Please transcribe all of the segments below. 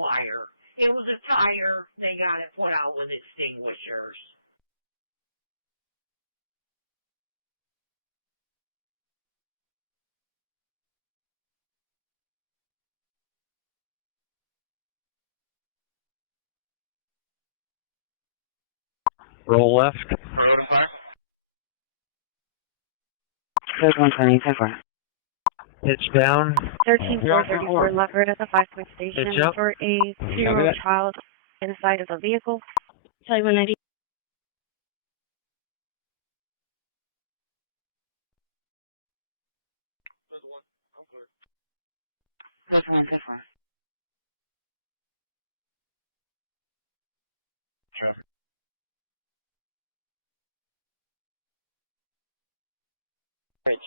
fire. It was a tire. They got it put out with extinguishers. Roll left. Code 120, 10-4. Pitch down. 13434 leopard at the 5-point station for a 2-year-old child inside of the vehicle. Tell you 190. Code 1, 10-4. Sure. Pitch.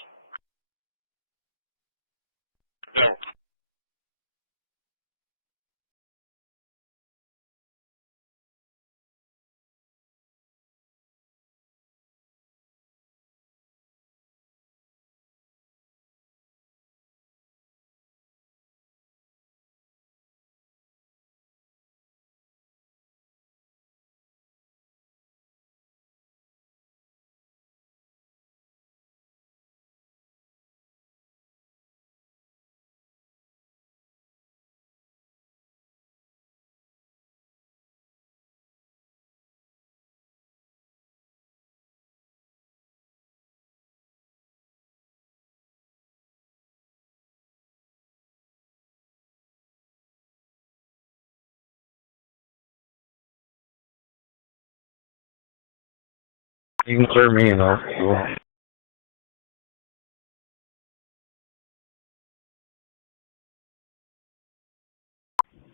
You can clear me though. Cool.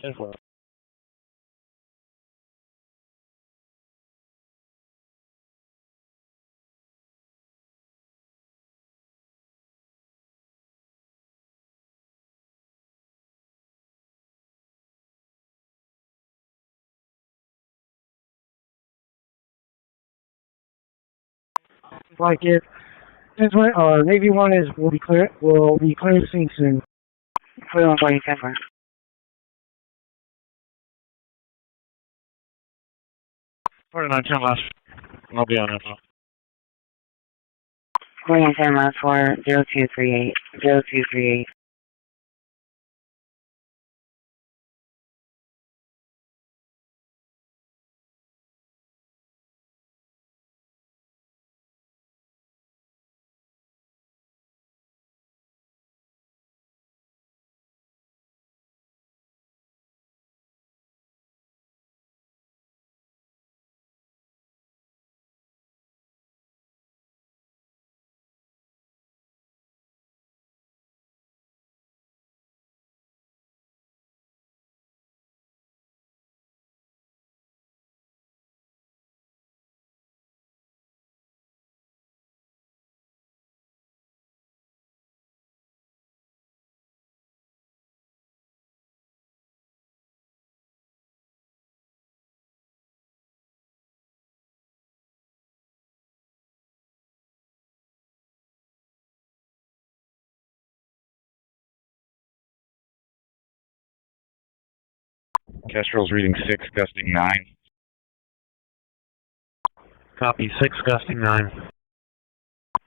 10-4. Like it. This one, Navy 1 will be clear. Will be clear soon. Code 120, 10-4. 49-10 left. I'll be on info. 49-10 last for 0238. 0238. Kestrel's reading 6, gusting 9. Copy 6, gusting 9.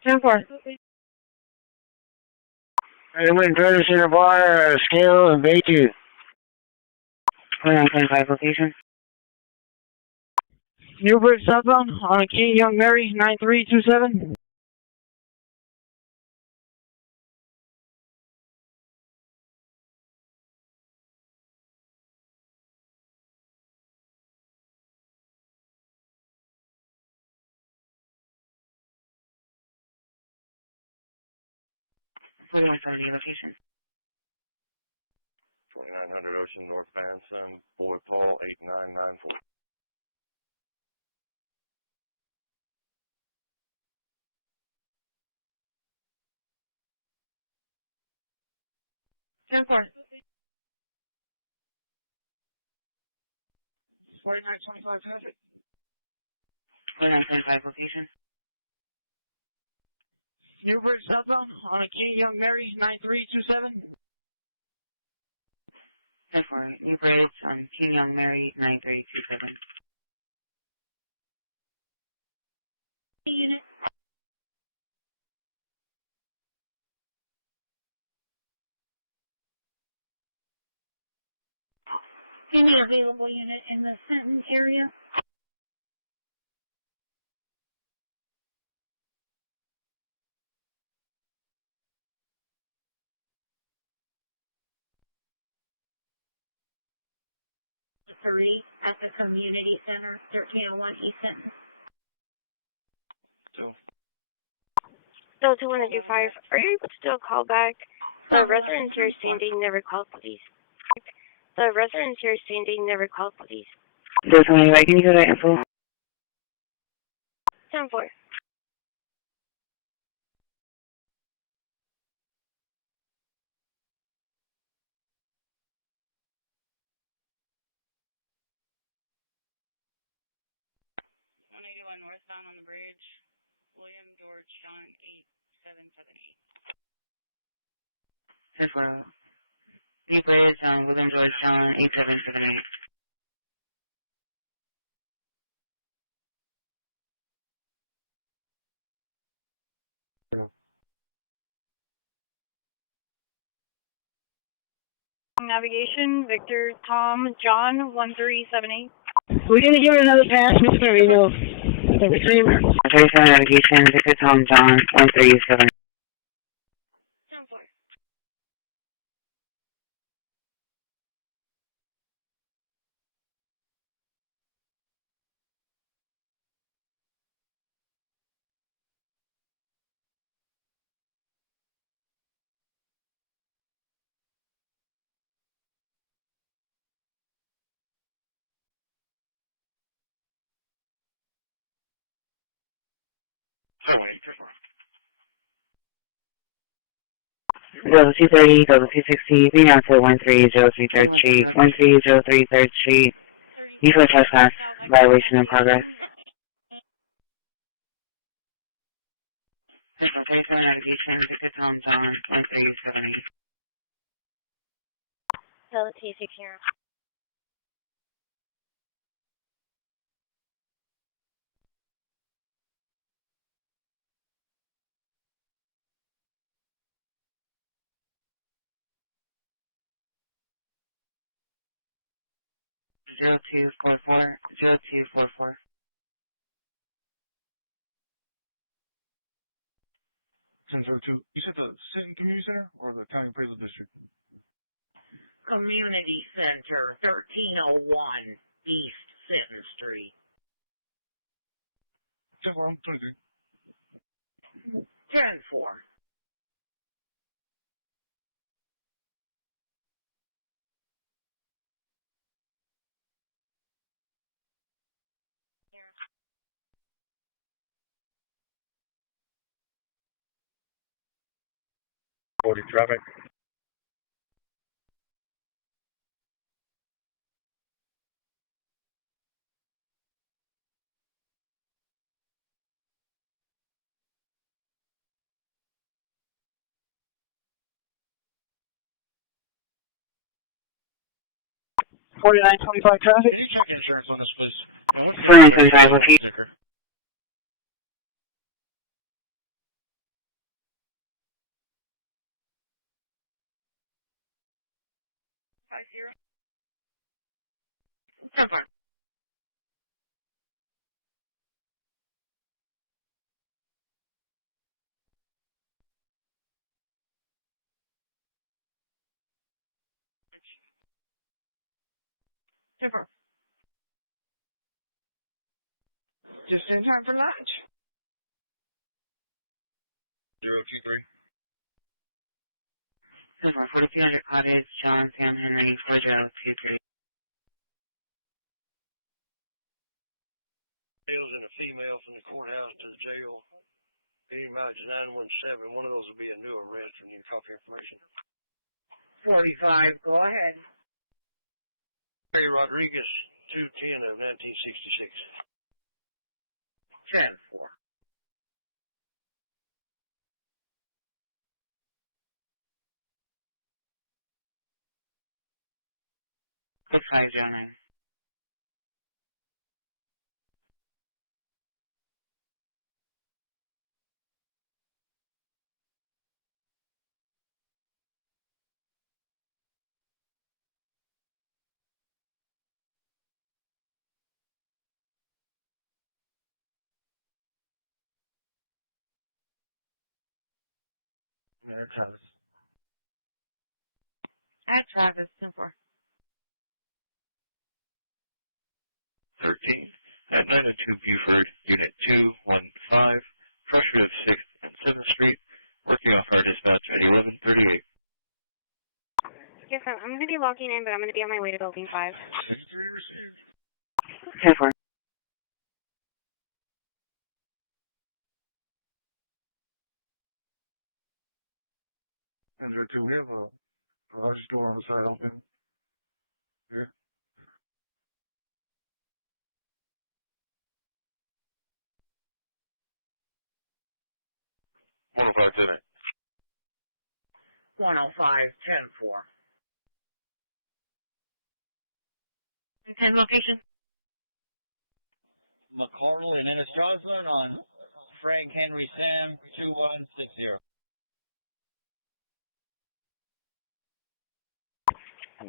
10-4. Wind Curtis in a bar, scale and bay 2. 29-25 location. Newbridge southbound on King Young Mary 9327. Location. 2900 Ocean northbound, some boy Paul 8994. Ten four. 4925 traffic. 4925 location. Newbridge southbound on a King Young Mary 9327. 10-4. New Bridge on King Young Mary, 9327. Unit. Any available unit in the Fenton area? Three at the community center, 1301 East Fenton. So 2125, are you able to do a call back? The residents here standing never called police. The residents here standing never called police. Those only right, can you go to info? 10-4. Northbound on the bridge, William George John 8778. 10-4. New Bridge on William George John 8778. Navigation, Victor, Tom, John, 1378. We're gonna give it another pass, Mr. Marino. Retriever. 37 Navigation, Victor, Tom, John, 137. Level 230, level 260, being out to 1303 3rd Street, 1303 3rd Street. Use for trespass, violation in progress. 37 Navigation, Victor, Tom, John, 1370. So the T6 here. Zero two four four 0244. You said the Sinton Community Center or the County Appraisal District? Community Center, 1301 East 7th Street. 23. 10-4. Traffic. $49.25 traffic. Can you check insurance on this, please? 4925, what you? Just in time for lunch. 023. 4200 Cottage, John, San Henry, 4023. Males and a female from the courthouse to the jail. Any rides 917. One of those will be a new arrest and need copy information. 45, go ahead. Hey, Rodriguez, 210 of 1966. 10-4. 6509. At Travis, so far. 13. At 902 Buford, Unit 215, pressure of 6th and 7th Street, working off our dispatch at 1138. Yes, I'm going to be logging in, but I'm going to be on my way to building 5. 10-4. And there too, we have a garage door on the side open. Here. More about dinner. 105, 10-4. 10 location? McCardle and Ennis Johnson on Frank Henry Sam 2160.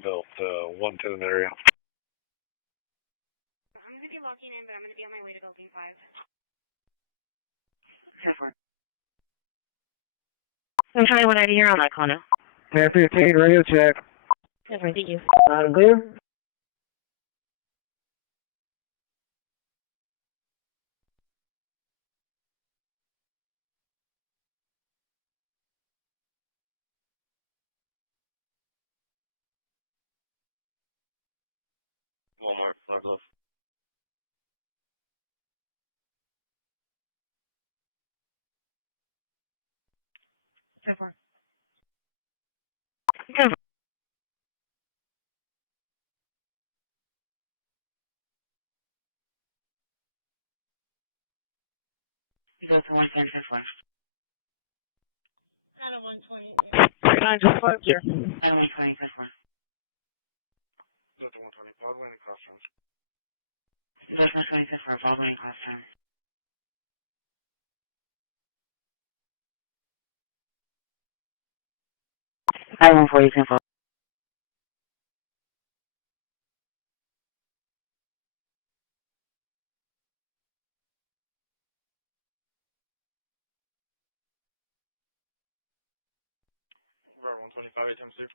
Built 1-2 in that area. I'm going to be logging in, but I'm going to be on my way to building 5. 10-4. I'm trying what I hear on that corner. 10-15, radio check. Yes, thank you. Loud and clear. Walmart, Black Love. Go to 110-4. 9 just left here. 120-4. Go to 120, Broadway and Crossroads. Go to 120-4, Broadway and Crossroads. I-140-10-4. We're 125, 8-6.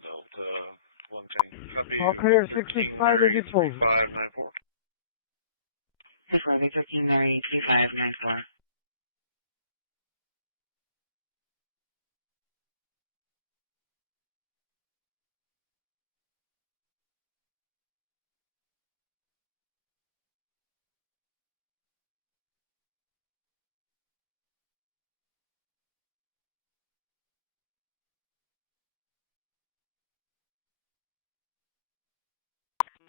Built 110. All clear, 65 digits full. 594. 13 Mary 2594.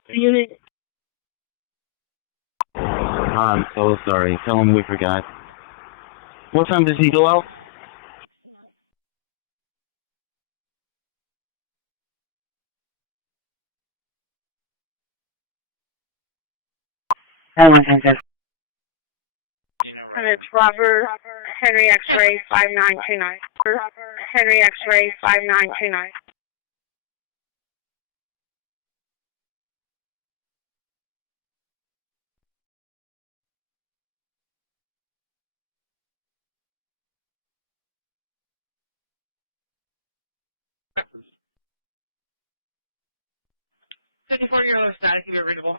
Unit. I'm so sorry. Tell him we forgot. What time does he go out? I-110-4. And it's Robert Henry X-ray 5929. Henry X-ray 5929. Your other static, you're readable.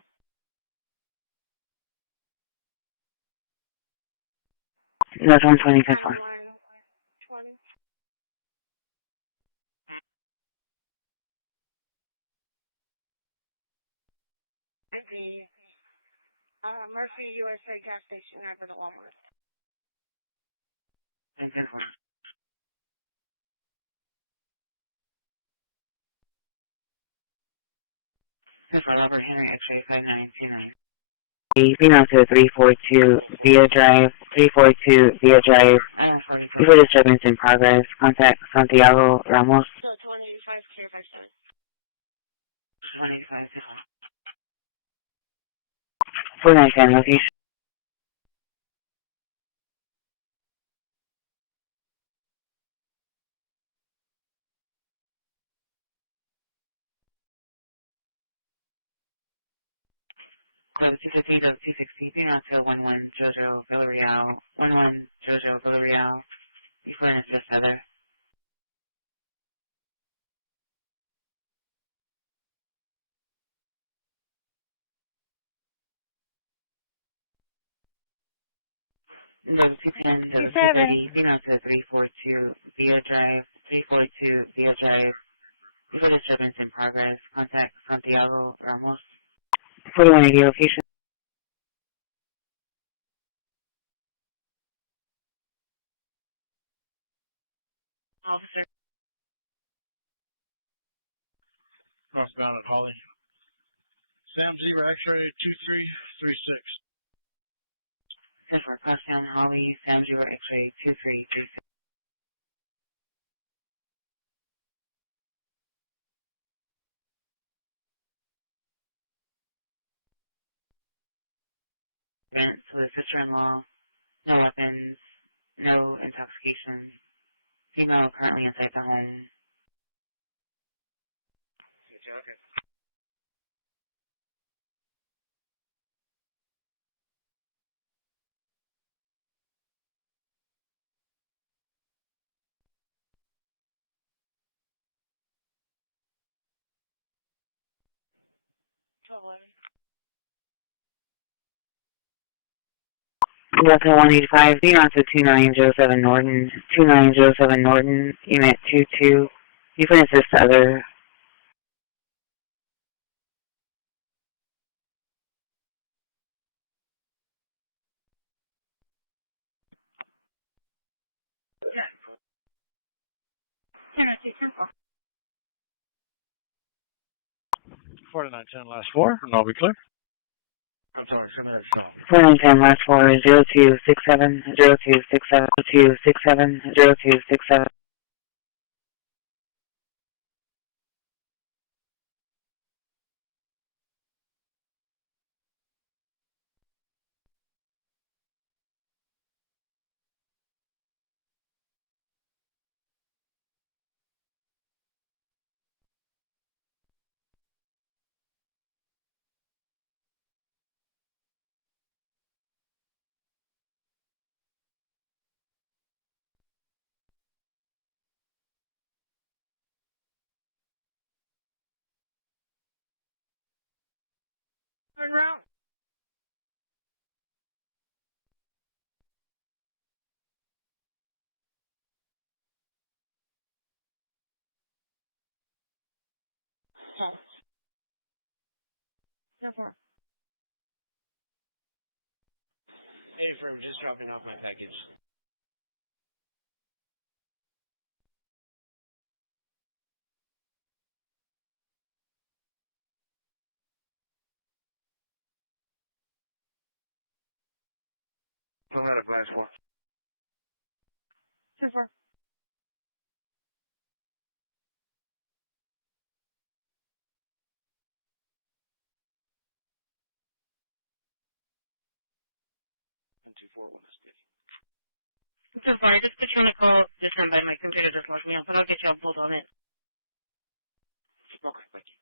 That's 120-4. Murphy USA gas station over the Walmart. 10-4. This is Robert Henry X-ray 5929. Female to 342 via drive. 342 via drive. Before disturbance in progress. Contact Santiago Ramos. 4910 location. Corpus 250.260, be not to 11 Jojo Villarreal, 11 Jojo Villarreal, before an assist other. No, 210, 230, be not to 342 Via Drive, 342 Via Drive, before disturbance in progress, contact Santiago Ramos. 4180 location. Officer. Northbound at Holly. Sam 0 X-ray 2336. For Crossdown Holly, Sam 0 X-ray 2336. Grant to the sister-in-law, no weapons, no intoxication. Female currently inside the home. Delta 185, be on to 2907 Norton, 2907 Norton, unit 22. You can assist other. Yeah. 4910 last 4, and I'll be clear. I'm sorry, 4910 last 4, 0267, 0267, 0267, 0267. Turn around. So far. Hey, for just dropping off my package. I'm out of last 1. So far. So far, just put you on a call. Just run by my computer, just lock me up, and I'll get you all pulled on it. Okay, thank you.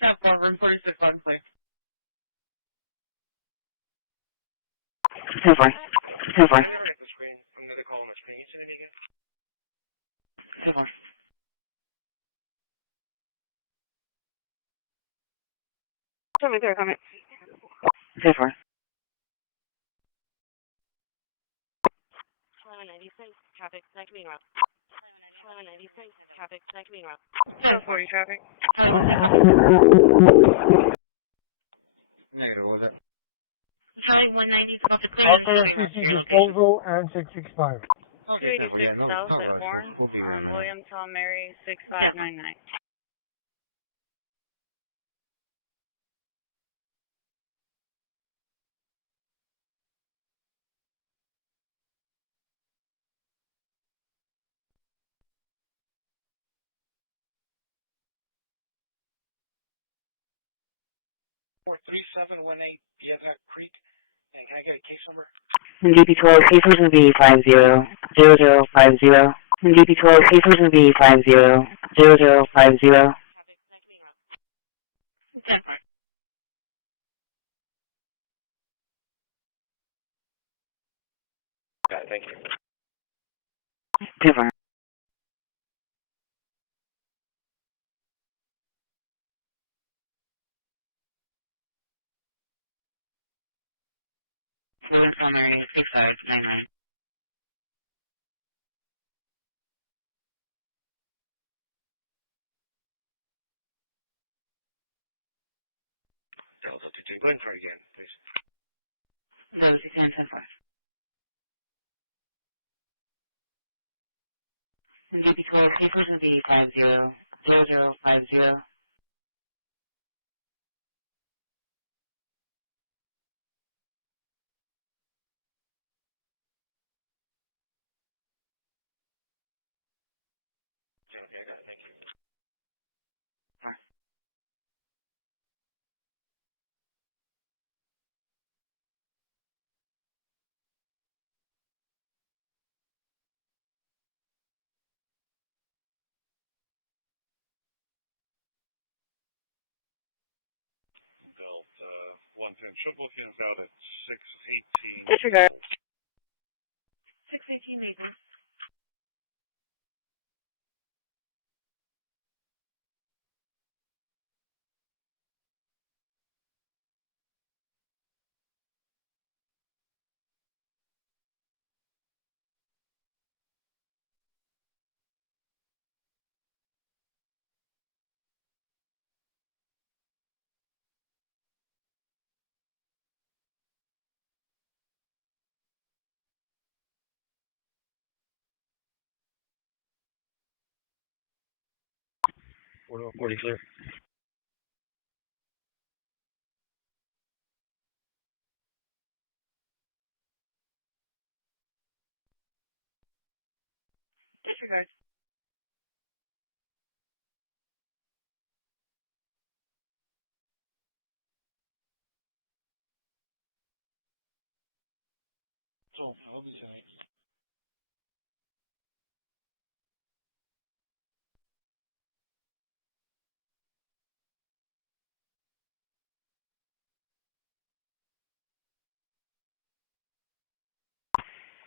South Far, room 46 on quick. So far. So far. I'm going to call on the screen. Can you send it again? So far. Tell me, comment. So far. 1196, traffic, seconding route. 1196, traffic, seconding route. 40 traffic. Negative, what was that? Charlie 190 about to clear. Authoritarian disposal and 665. 286 South at Warren on William Tom Mary 6599. 3718 Piazza Creek. And can I get a case number? DP12, case number will be 500050. DP12, case number will be 500050. Got it, thank you. Different. Fluid primary 6599. Delta 22, go ahead and try again, please. Delta 1010 DP12, case number will be 500050. Delta 110, show both hands out at 618. Disregard. 618 Nathan. We're 40 clear. Disregard.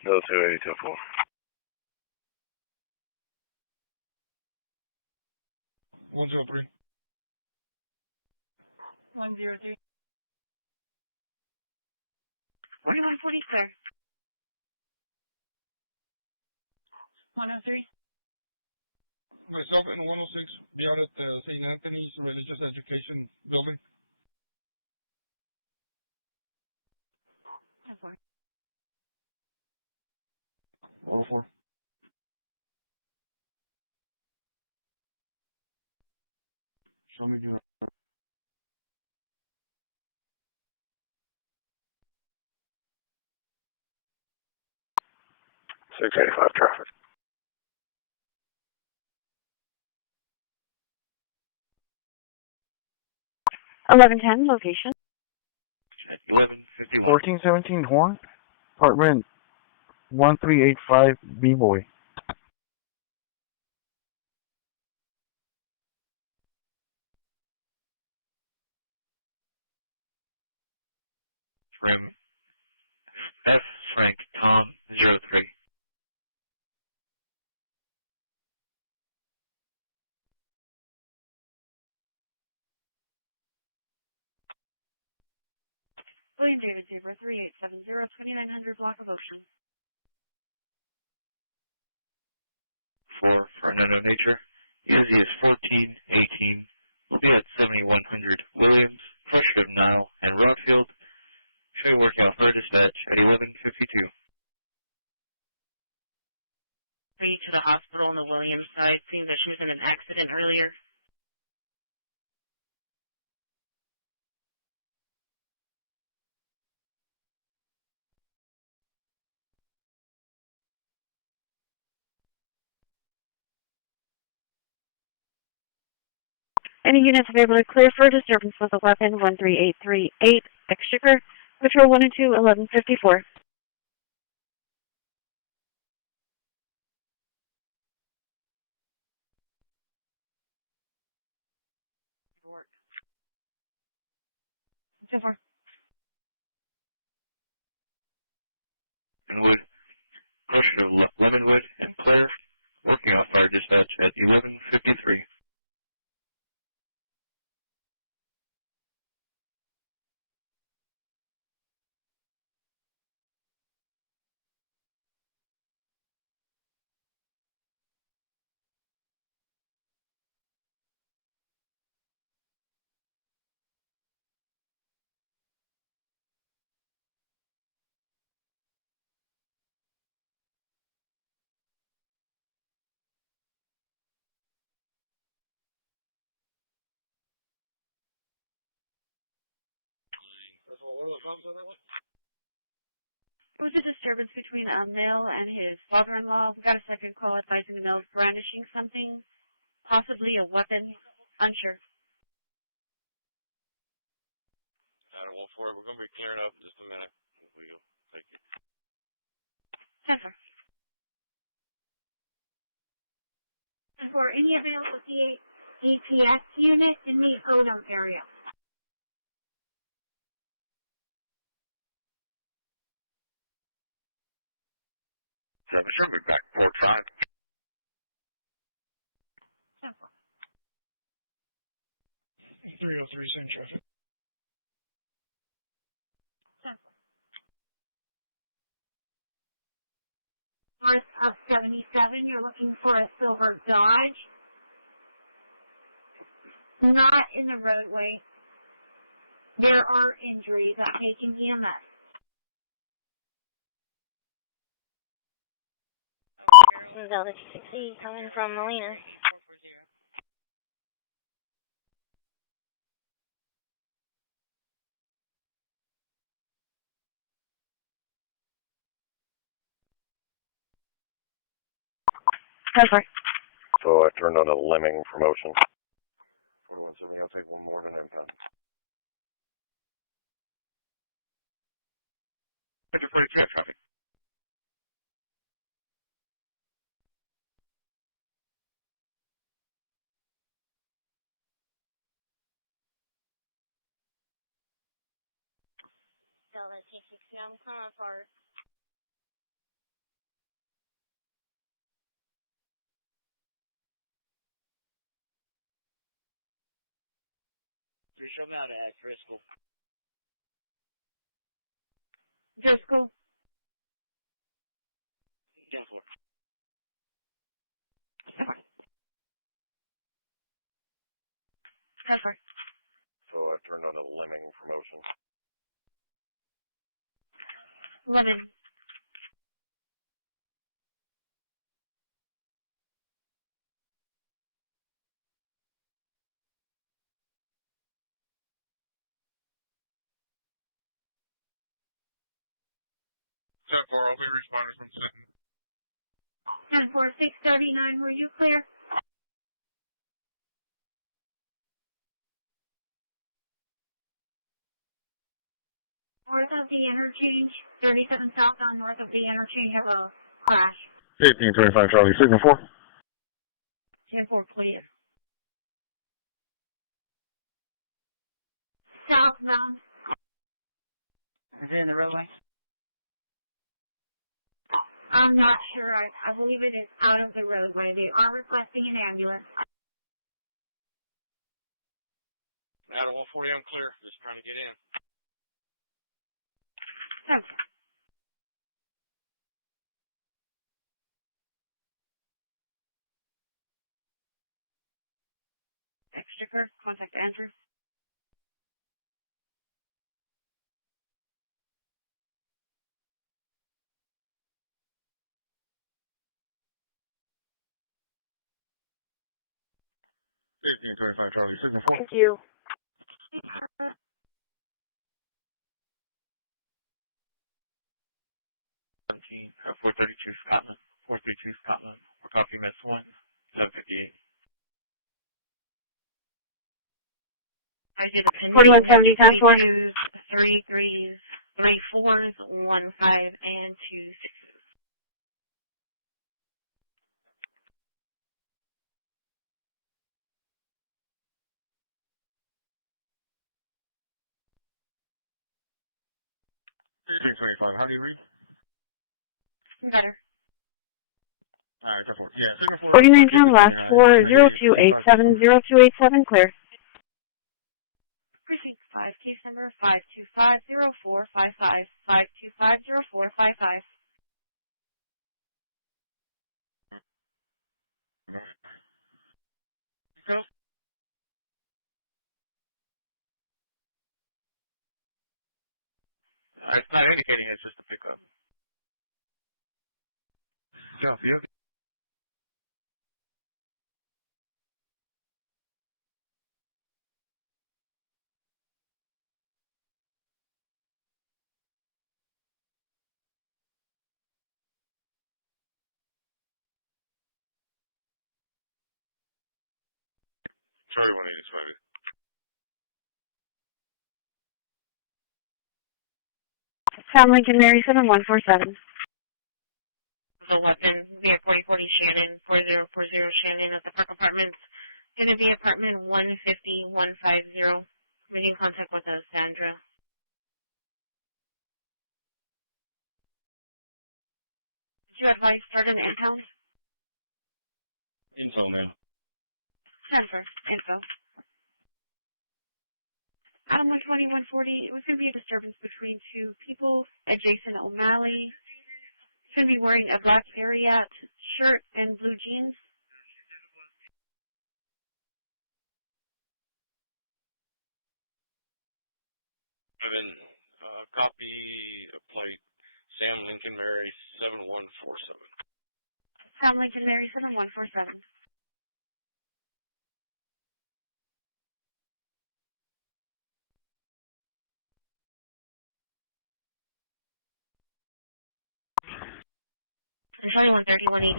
No 28024. 103. 103. 4146. 103. Myself and 106 be out at the St. Anthony's Religious Education Building. 104. Show me your 685 traffic. 1110, location. 1151. 1417 Horn, apartment 1385 B-Boy. From F. Frank Tom 03. William David Tabor 3870 2900 block of Ocean. 4 Fernando Nature. Easy is 1418. Will be at 7100 Williams, Pressure of Nile, and Rockfield. Show work out for dispatch at 1152. Are you to the hospital on the Williams side, seeing that she was in an accident earlier? Any units available to clear for disturbance with a weapon, 13838, Exchequer, Patrol 1 and 2, 1154. Wood, question of Lemonwood and Claire, working off fire dispatch at 11:53. It was a disturbance between a male and his father-in-law. We got a second call advising the male is brandishing something, possibly a weapon. Unsure. Adam 1-4, we're going to be clearing up in just a minute. We go. Thank you. 10-4. And for any available EPS unit in the Odom area. Sure, be back 4-5. 303, same traffic. North up 77, you're looking for a silver Dodge. Not in the roadway. There are injuries at Macon EMS. Delta 260 coming from Molina. Perfect. So I turned on a lemming promotion. 4170, I'll take one more and I'm done. Sector 43 traffic. Delta 260, I'm coming apart. Show me how to act, Driscoll. Driscoll. 10-4. Pepper. So I turned on a lemming promotion. Lemon. That far, I'll be responding from Senton. 10-4, 639, were you clear? North of the interchange, 37 southbound north of the interchange of a crash. 1825 Charlie, signal 4. 10-4, please. Southbound. Is it in the roadway? I'm not sure. I believe it is out of the roadway. They are requesting an ambulance. Adam 140, I'm clear. Just trying to get in. Okay. Exchequer, contact Andrews. Charlie, signal 4. Thank you. 432 Scotland. 432 Scotland. We're copying this 1. 758. I did the pending 4170 times 4. 3 3s, 3 4s, 1 5, and 2 6s. How do you read? Better. Alright, that's what, yeah. 4910 last 402870287 clear. Christi, 5, case number 5250455, 5250455. It's not indicating, it's just a pickup. Jump, yep. Sorry, 185. Sound Lincoln Mary 7147. The weapon, via 4040 Shannon, 4040 Shannon at the Park Apartments. Going to be apartment 150150. Making contact with Sandra. Did you advise start an in-house? Info, man. Denver, info. Adam 120-140, it was going to be a disturbance between two people at Jason O'Malley. He's going to be wearing a black Ariat shirt and blue jeans. Copy the plate, Sam Lincoln Mary 7147. Sam Lincoln Mary 7147.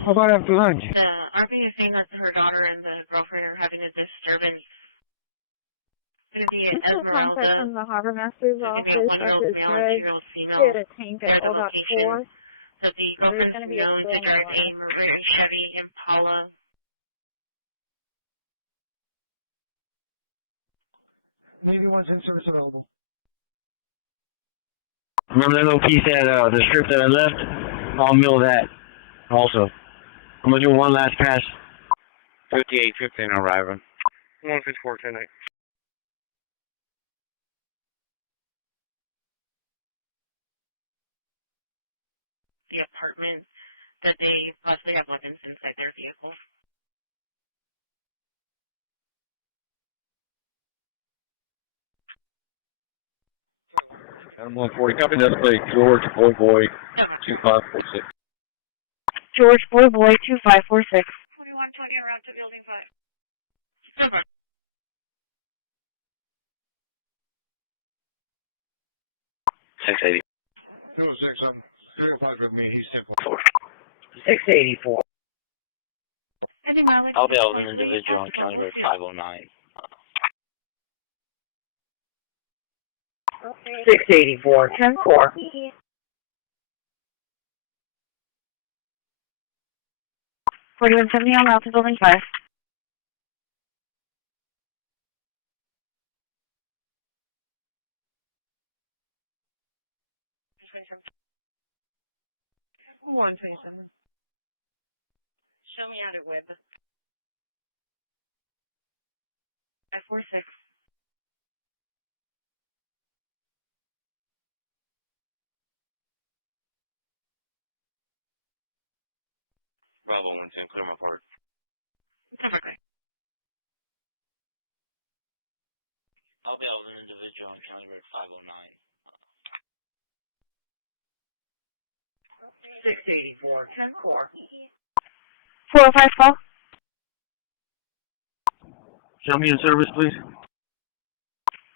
How about after lunch? The RP is saying that her daughter and the girlfriend are having a disturbance. It's going to be This is a contact Esmeralda. from the Harbor Master's office. Dr. Greg. Get a tank at L.4. So the There's girlfriend's going to be a known spill to in the drive a water. Maria Chevy Impala. Maybe once in service available. Remember that little piece that, the strip that I left? I'll mill that also. I'm going to do one last pass. 5815 arriving. 164 tonight. The apartment that they possibly have weapons inside their vehicle. Adam 140, copy that plate, George Boy 2546. George Boy 2546. 2120 around to building 5. Okay. $680. 206, 35 with me, he's simple. 684. Any mileage? I'll be out with an individual on County Road 509. Okay. 684, 10-4. 4170 on out to building 5. One 27. Show me how to whip. 546. Bravo 110, clear my part. Okay. I'll be out with an individual on County Road 509. 684, 10-4. 405 call. Show me in service, please.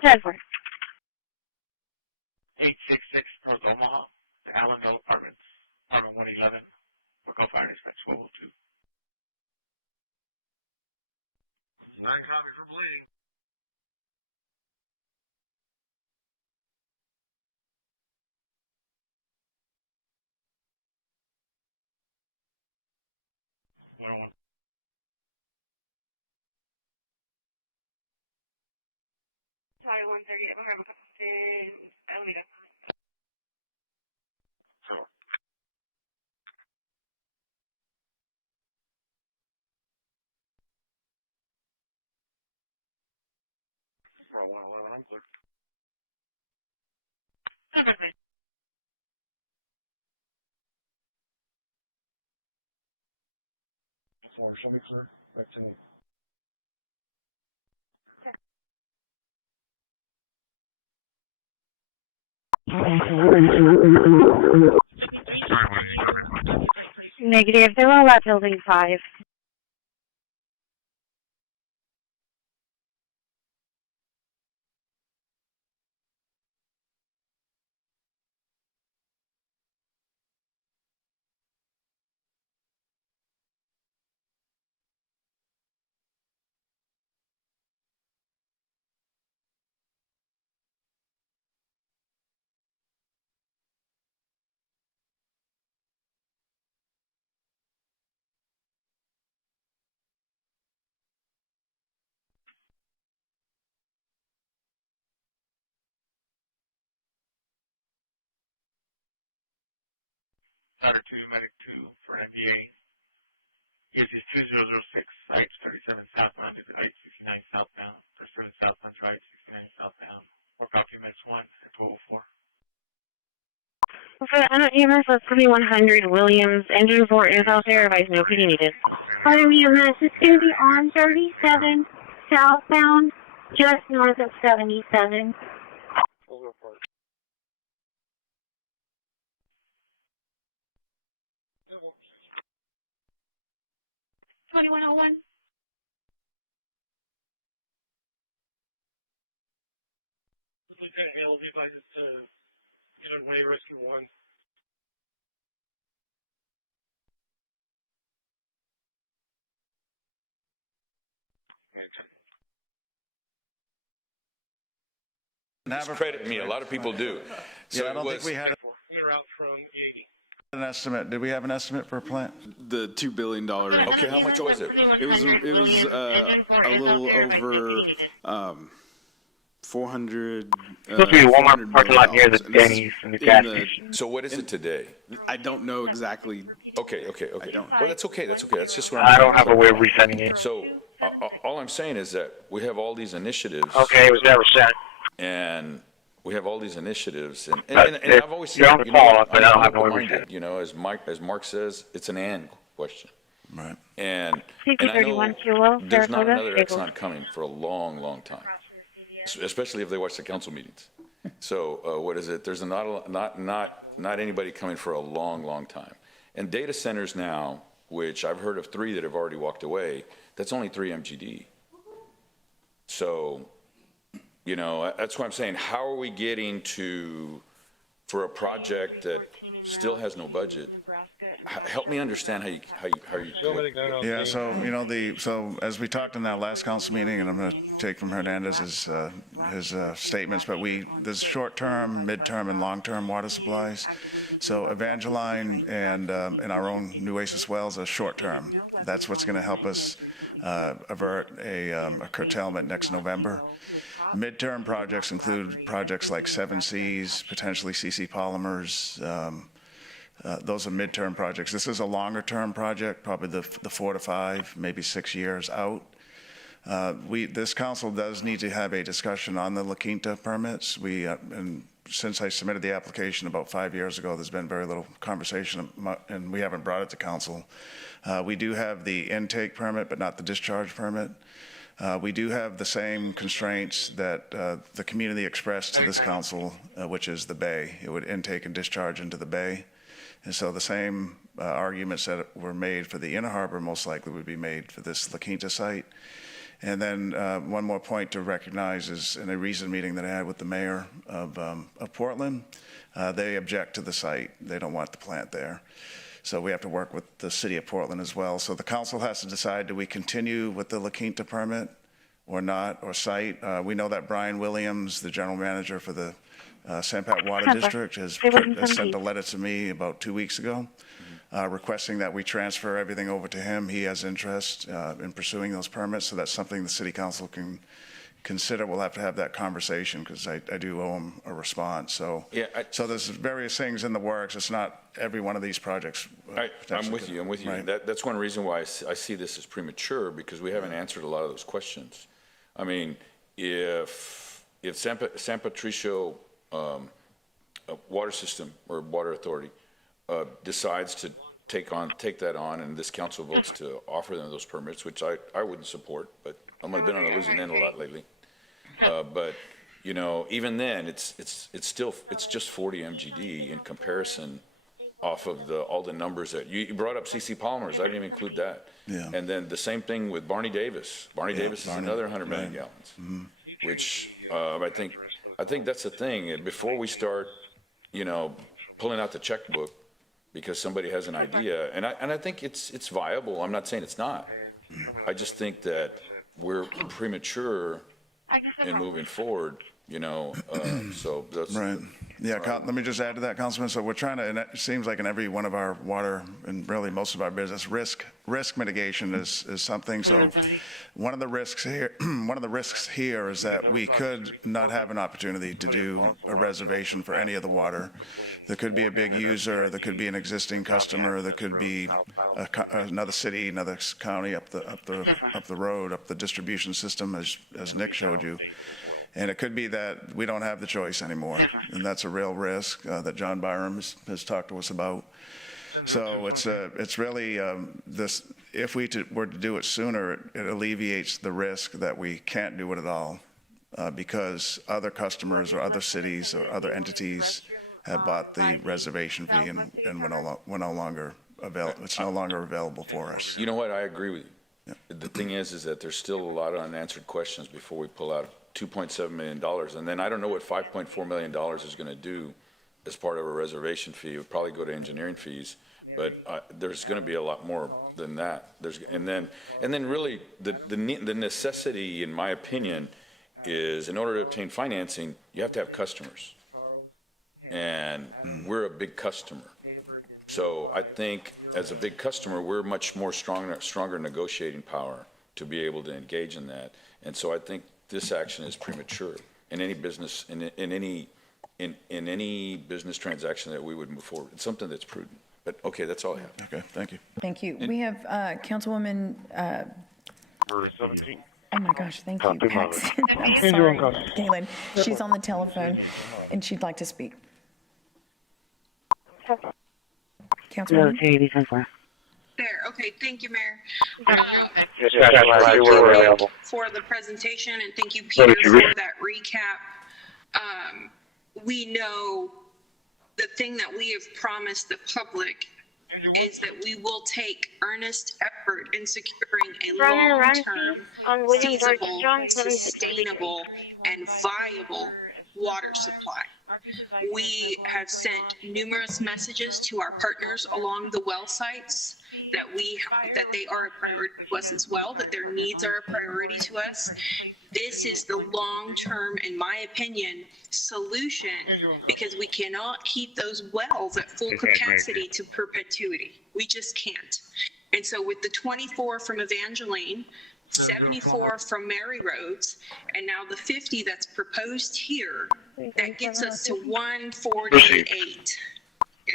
10-4. 866 North Omaha, the Allendale Apartments, apartment 111. We'll go fire inspect 1202. 9 copy for bleeding. 138, vamos a ver, Alameda. Show me, sir. Back to me. Negative. They're all at building 5. Ladder 2, Medic 2 for NBA. Uses 2006, site 37 southbound to right, 69 southbound, pursuant southbound right, 69 southbound. Or copy Medics 1 at 1204. For the EMS of 2100 Williams, engine 4 is out there, advise no PD needed. Fire EMS is going to be on 37 southbound, just north of 77. 2101. Lieutenant Hale, be advised to unit 1A rescue 1. Credit me, a lot of people do. So yeah, I don't think we had an estimate. Did we have an estimate for a plant? The $2 billion. Okay, how much was it? It was a little over 400. Supposed to be a Walmart parking lot near the Denny's and the gas station. So what is it today? I don't know exactly. Okay. I don't. Well, that's okay. That's just what I don't have a way of resending it. So all I'm saying is that we have all these initiatives. Okay, it was never sent. And we have all these initiatives, and I've always said, you're on the call, but I don't have no way of resending it. You know, as Mark says, it's an and question. Right. And I know there's not another Exxon coming for a long, long time, especially if they watch the council meetings. So what is it? There's not anybody coming for a long, long time. And data centers now, which I've heard of 3 that have already walked away, that's only 3 MGD. So, you know, that's what I'm saying. How are we getting to, for a project that still has no budget? Help me understand how you. Yeah. So you know so as we talked in that last council meeting, and I'm going to take from Hernandez's his statements, but there's short-term, mid-term, and long-term water supplies. So Evangeline and our own nueces wells are short-term. That's what's going to help us avert a curtailment next November. Midterm projects include projects like 7 Cs, potentially CC polymers. Those are midterm projects. This is a longer-term project, probably the 4 to 5, maybe 6 years out. This council does need to have a discussion on the La Quinta permits. And since I submitted the application about 5 years ago, there's been very little conversation, and we haven't brought it to council. We do have the intake permit, but not the discharge permit. We do have the same constraints that the community expressed to this council, which is the bay. It would intake and discharge into the bay. And so the same arguments that were made for the inner harbor most likely would be made for this La Quinta site. And then one more point to recognize is in a recent meeting that I had with the mayor of Portland, they object to the site. They don't want the plant there. So we have to work with the city of Portland as well. So the council has to decide, do we continue with the La Quinta permit or not, or site? We know that Brian Williams, the general manager for the San Pat Water District, has sent a letter to me about 2 weeks ago requesting that we transfer everything over to him. He has interest in pursuing those permits, so that's something the city council can consider, we'll have to have that conversation, because I do owe them a response. So, so there's various things in the works. It's not every one of these projects. I'm with you. Right. That's one reason why I see this as premature, because we haven't answered a lot of those questions. I mean, if San Patricio water system or water authority decides to take that on, and this council votes to offer them those permits, which I wouldn't support, but I've been on the losing end a lot lately. But you know, even then, it's just 40 MGD in comparison off of all the numbers that you brought up. CC Polymers, I didn't even include that. Yeah. And then the same thing with Barney Davis. Barney Davis is another 100 million gallons, which I think that's the thing. Before we start, you know, pulling out the checkbook because somebody has an idea, and I think it's viable. I'm not saying it's not. I just think that we're premature in moving forward, you know, so that's right. Yeah, let me just add to that, Councilman. So we're trying to, and it seems like in every one of our water and really most of our business, risk mitigation is something. So one of the risks here is that we could not have an opportunity to do a reservation for any of the water. There could be a big user, there could be an existing customer, there could be another city, another county up the road, up the distribution system, as Nick showed you. And it could be that we don't have the choice anymore, and that's a real risk that John Byram has talked to us about. So it's really this. If we were to do it sooner, it alleviates the risk that we can't do it at all, because other customers or other cities or other entities have bought the reservation fee, and we're no longer available. It's no longer available for us. You know what? I agree with you. Yeah. The thing is that there's still a lot of unanswered questions before we pull out $2.7 million. And then I don't know what $5.4 million is going to do as part of a reservation fee. It would probably go to engineering fees, but there's going to be a lot more than that. And then really the necessity, in my opinion, is in order to obtain financing, you have to have customers. And we're a big customer. So I think as a big customer, we're much more stronger negotiating power to be able to engage in that. And so I think this action is premature in any business, in any business transaction that we would move forward. It's something that's prudent. But okay, that's all I have. Okay, thank you. Thank you. We have Councilwoman. Number 17. Oh my gosh, thank you, Paxton. I'm sorry, Galen. She's on the telephone, and she'd like to speak. Councilwoman. There. Okay. Thank you, Mayor. For the presentation, and thank you, Peter, for that recap. We know the thing that we have promised the public is that we will take earnest effort in securing a long-term, feasible, sustainable, and viable water supply. We have sent numerous messages to our partners along the well sites that they are a priority to us as well, that their needs are a priority to us. This is the long-term, in my opinion, solution, because we cannot keep those wells at full capacity to perpetuity. We just can't. And so with the 24 from Evangeline, 74 from Mary Roads, and now the 50 that's proposed here, that gets us to 148.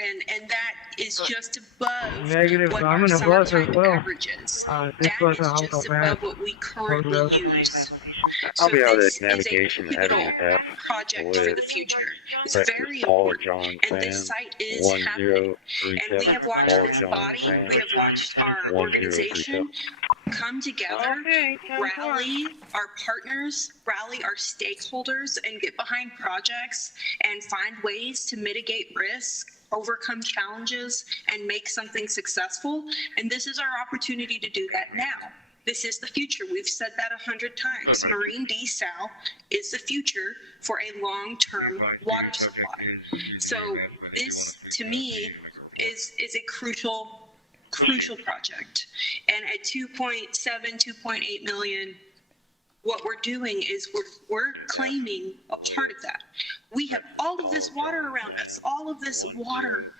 And that is just above what our summertime averages. That is just above what we currently use. So this is a pivotal project for the future. It's very important, and this site is happening. And we have watched this body, we have watched our organization come together, rally our partners, rally our stakeholders, and get behind projects and find ways to mitigate risk, overcome challenges, and make something successful. And this is our opportunity to do that now. This is the future. We've said that 100 times. Marine desal is the future for a long-term water supply. So this, to me, is a crucial project. And at 2.7, 2.8 million, what we're doing is we're claiming a part of that. We have all of this water around us, all of this water.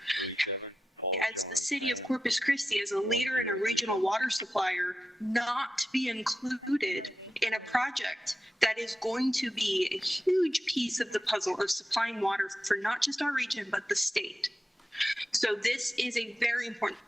As the city of Corpus Christi, as a leader and a regional water supplier, not to be included in a project that is going to be a huge piece of the puzzle of supplying water for not just our region, but the state. So this is a very important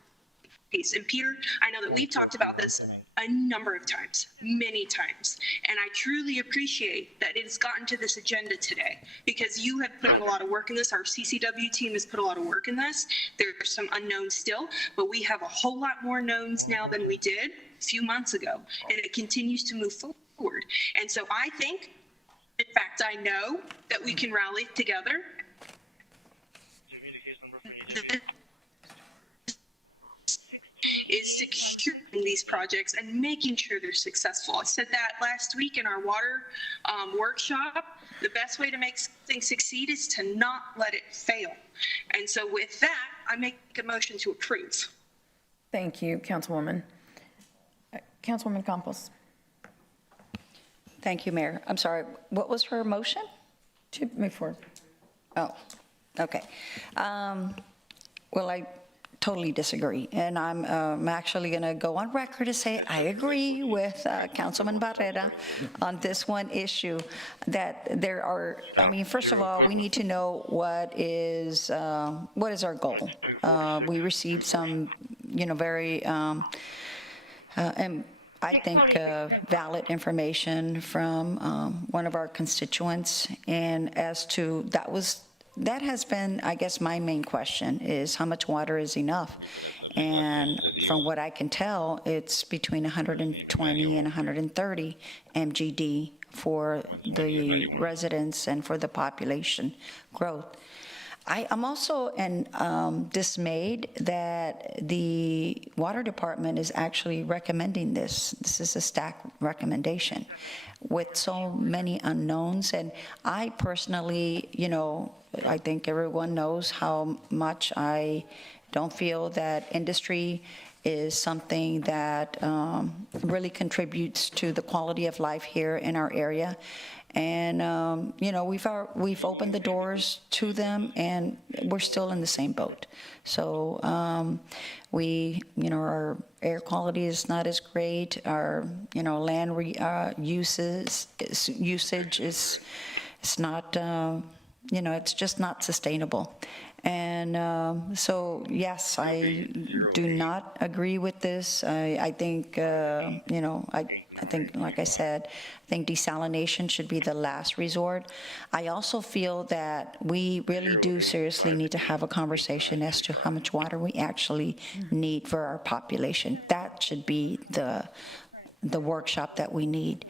piece. And Peter, I know that we've talked about this a number of times, many times, and I truly appreciate that it's gotten to this agenda today, because you have put in a lot of work in this. Our CCW team has put a lot of work in this. There's some unknowns still, but we have a whole lot more knowns now than we did a few months ago, and it continues to move forward. And so I think, in fact, I know that we can rally together. Is securing these projects and making sure they're successful. I said that last week in our water workshop. The best way to make things succeed is to not let it fail. And so with that, I make a motion to approve. Thank you, Councilwoman. Councilwoman Campos. Thank you, Mayor. I'm sorry, what was her motion? To move forward. Oh, okay. Well, I totally disagree, and I'm actually going to go on record to say I agree with Councilman Barrera on this one issue, that there are, I mean, first of all, we need to know what is our goal. We received some, very, and I think, valid information from one of our constituents, and as to that has been, I guess, my main question is how much water is enough? And from what I can tell, it's between 120 and 130 MGD for the residents and for the population growth. I'm also dismayed that the water department is actually recommending this. This is a staff recommendation with so many unknowns. And I personally, I think everyone knows how much I don't feel that industry is something that really contributes to the quality of life here in our area. And, we've opened the doors to them, and we're still in the same boat. So our air quality is not as great. Our, land usage is not, it's just not sustainable. And so, yes, I do not agree with this. I think, I think, like I said, I think desalination should be the last resort. I also feel that we really do seriously need to have a conversation as to how much water we actually need for our population. That should be the workshop that we need.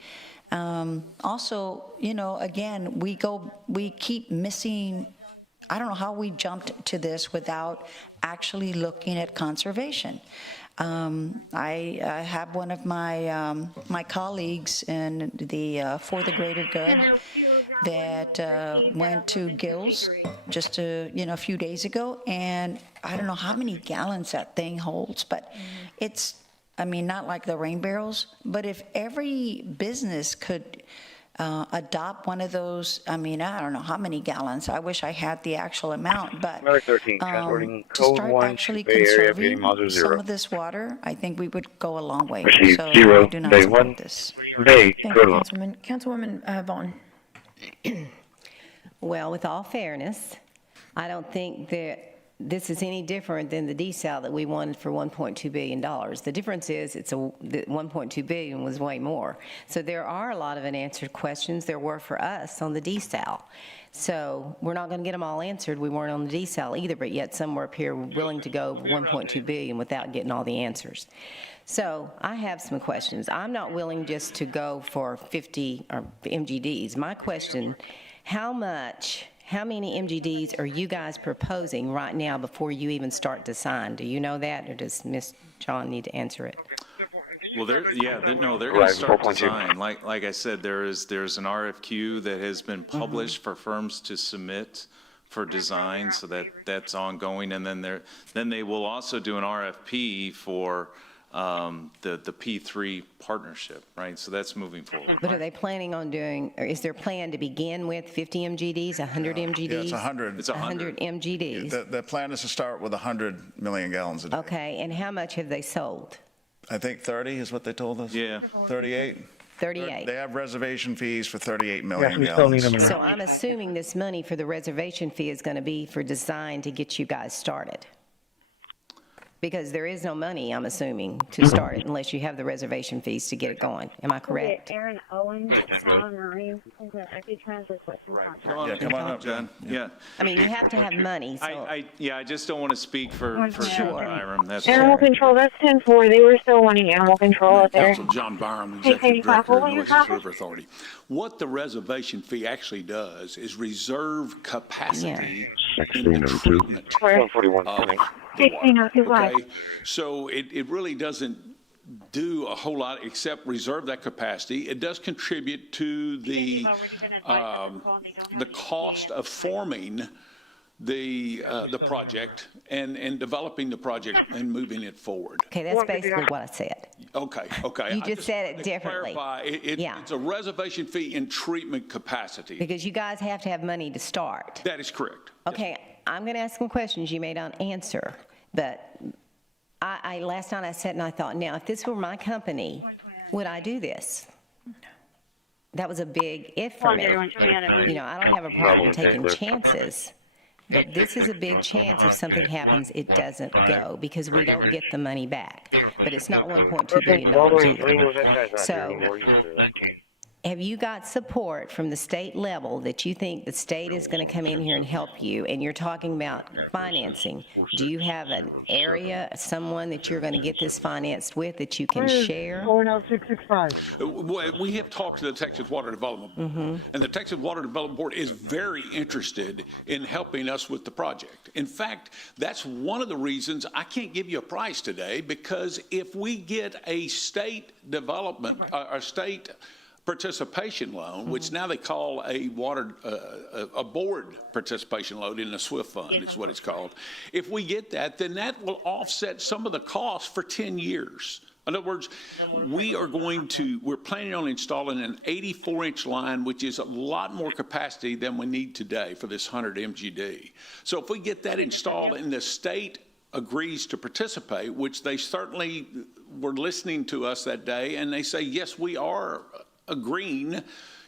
Also, again, we keep missing. I don't know how we jumped to this without actually looking at conservation. I have one of my my colleagues in the For the Greater Good that went to Gills just a few days ago, and I don't know how many gallons that thing holds, but it's, not like the rain barrels, but if every business could adopt one of those, I don't know how many gallons. I wish I had the actual amount, but 13, to start actually conserving some of this water, I think we would go a long way. So I do not support this. Thank you, Councilwoman. Councilwoman Vaughn. Well, with all fairness, I don't think that this is any different than the desal that we wanted for $1.2 billion. The difference is the $1.2 billion was way more. So there are a lot of unanswered questions there were for us on the desal. So we're not going to get them all answered. We weren't on the desal either, but yet some were up here willing to go $1.2 billion without getting all the answers. So I have some questions. I'm not willing just to go for 50 MGDs. My question, how many MGDs are you guys proposing right now before you even start to sign? Do you know that, or does Ms. John need to answer it? Well, they're going to start to sign. Like I said, there's an RFQ that has been published for firms to submit for design, so that's ongoing, and then they will also do an RFP for the P3 partnership, right? So that's moving forward. But are they planning on doing, or is their plan to begin with 50 MGDs, 100 MGDs? Yeah, it's 100. It's 100 MGDs. The plan is to start with 100 million gallons a day. Okay, and how much have they sold? I think 30 is what they told us. Yeah. 38. 38. They have reservation fees for 38 million Yes, we still need gallons. them. So I'm assuming this money for the reservation fee is going to be for design to get you guys started. Because there is no money, I'm assuming, to start it unless you have the reservation fees to get it going. Am I correct? Aaron Owens, Alan Marine, Transit Question Contract. Yeah, come on up, John. Yeah. I mean, you have to have money, so. I just don't want to speak for Sure. Byram. That's Animal control, that's 10-4. They were still wanting animal control out there. Council John Byram, Hey, Executive Papa, Director of what the you Nueces talking? River Authority. What the reservation fee actually does is reserve capacity in the treatment of the water. Okay, so it really doesn't do a whole lot except reserve that capacity. It does contribute to the cost of forming the project and developing the project and moving it forward. Okay, that's basically what I said. Okay. You just said it differently. Clarify, it's a reservation fee in treatment capacity. Because you guys have to have money to start. That is correct. Okay, I'm going to ask some questions you may not answer, but last night I sat and I thought, now, if this were my company, would I do this? That was a big if for me. You know, I don't have a problem taking chances, but this is a big chance if something happens, it doesn't go because we don't get the money back. But it's not $1.2 billion either. So, have you got support from the state level that you think the state is going to come in here and help you? And you're talking about financing. Do you have an area, someone that you're going to get this financed with that you can share? 40665. We have talked to the Texas Water Development Board, and the Texas Water Development Board is very interested in helping us with the project. In fact, that's one of the reasons I can't give you a price today, because if we get a state development, a state participation loan, which now they call a board participation loan in the SWIFT fund is what it's called. If we get that, then that will offset some of the costs for 10 years. In other words, we're planning on installing an 84-inch line, which is a lot more capacity than we need today for this 100 MGD. So if we get that installed and the state agrees to participate, which they certainly were listening to us that day, and they say, yes, we are agreeing,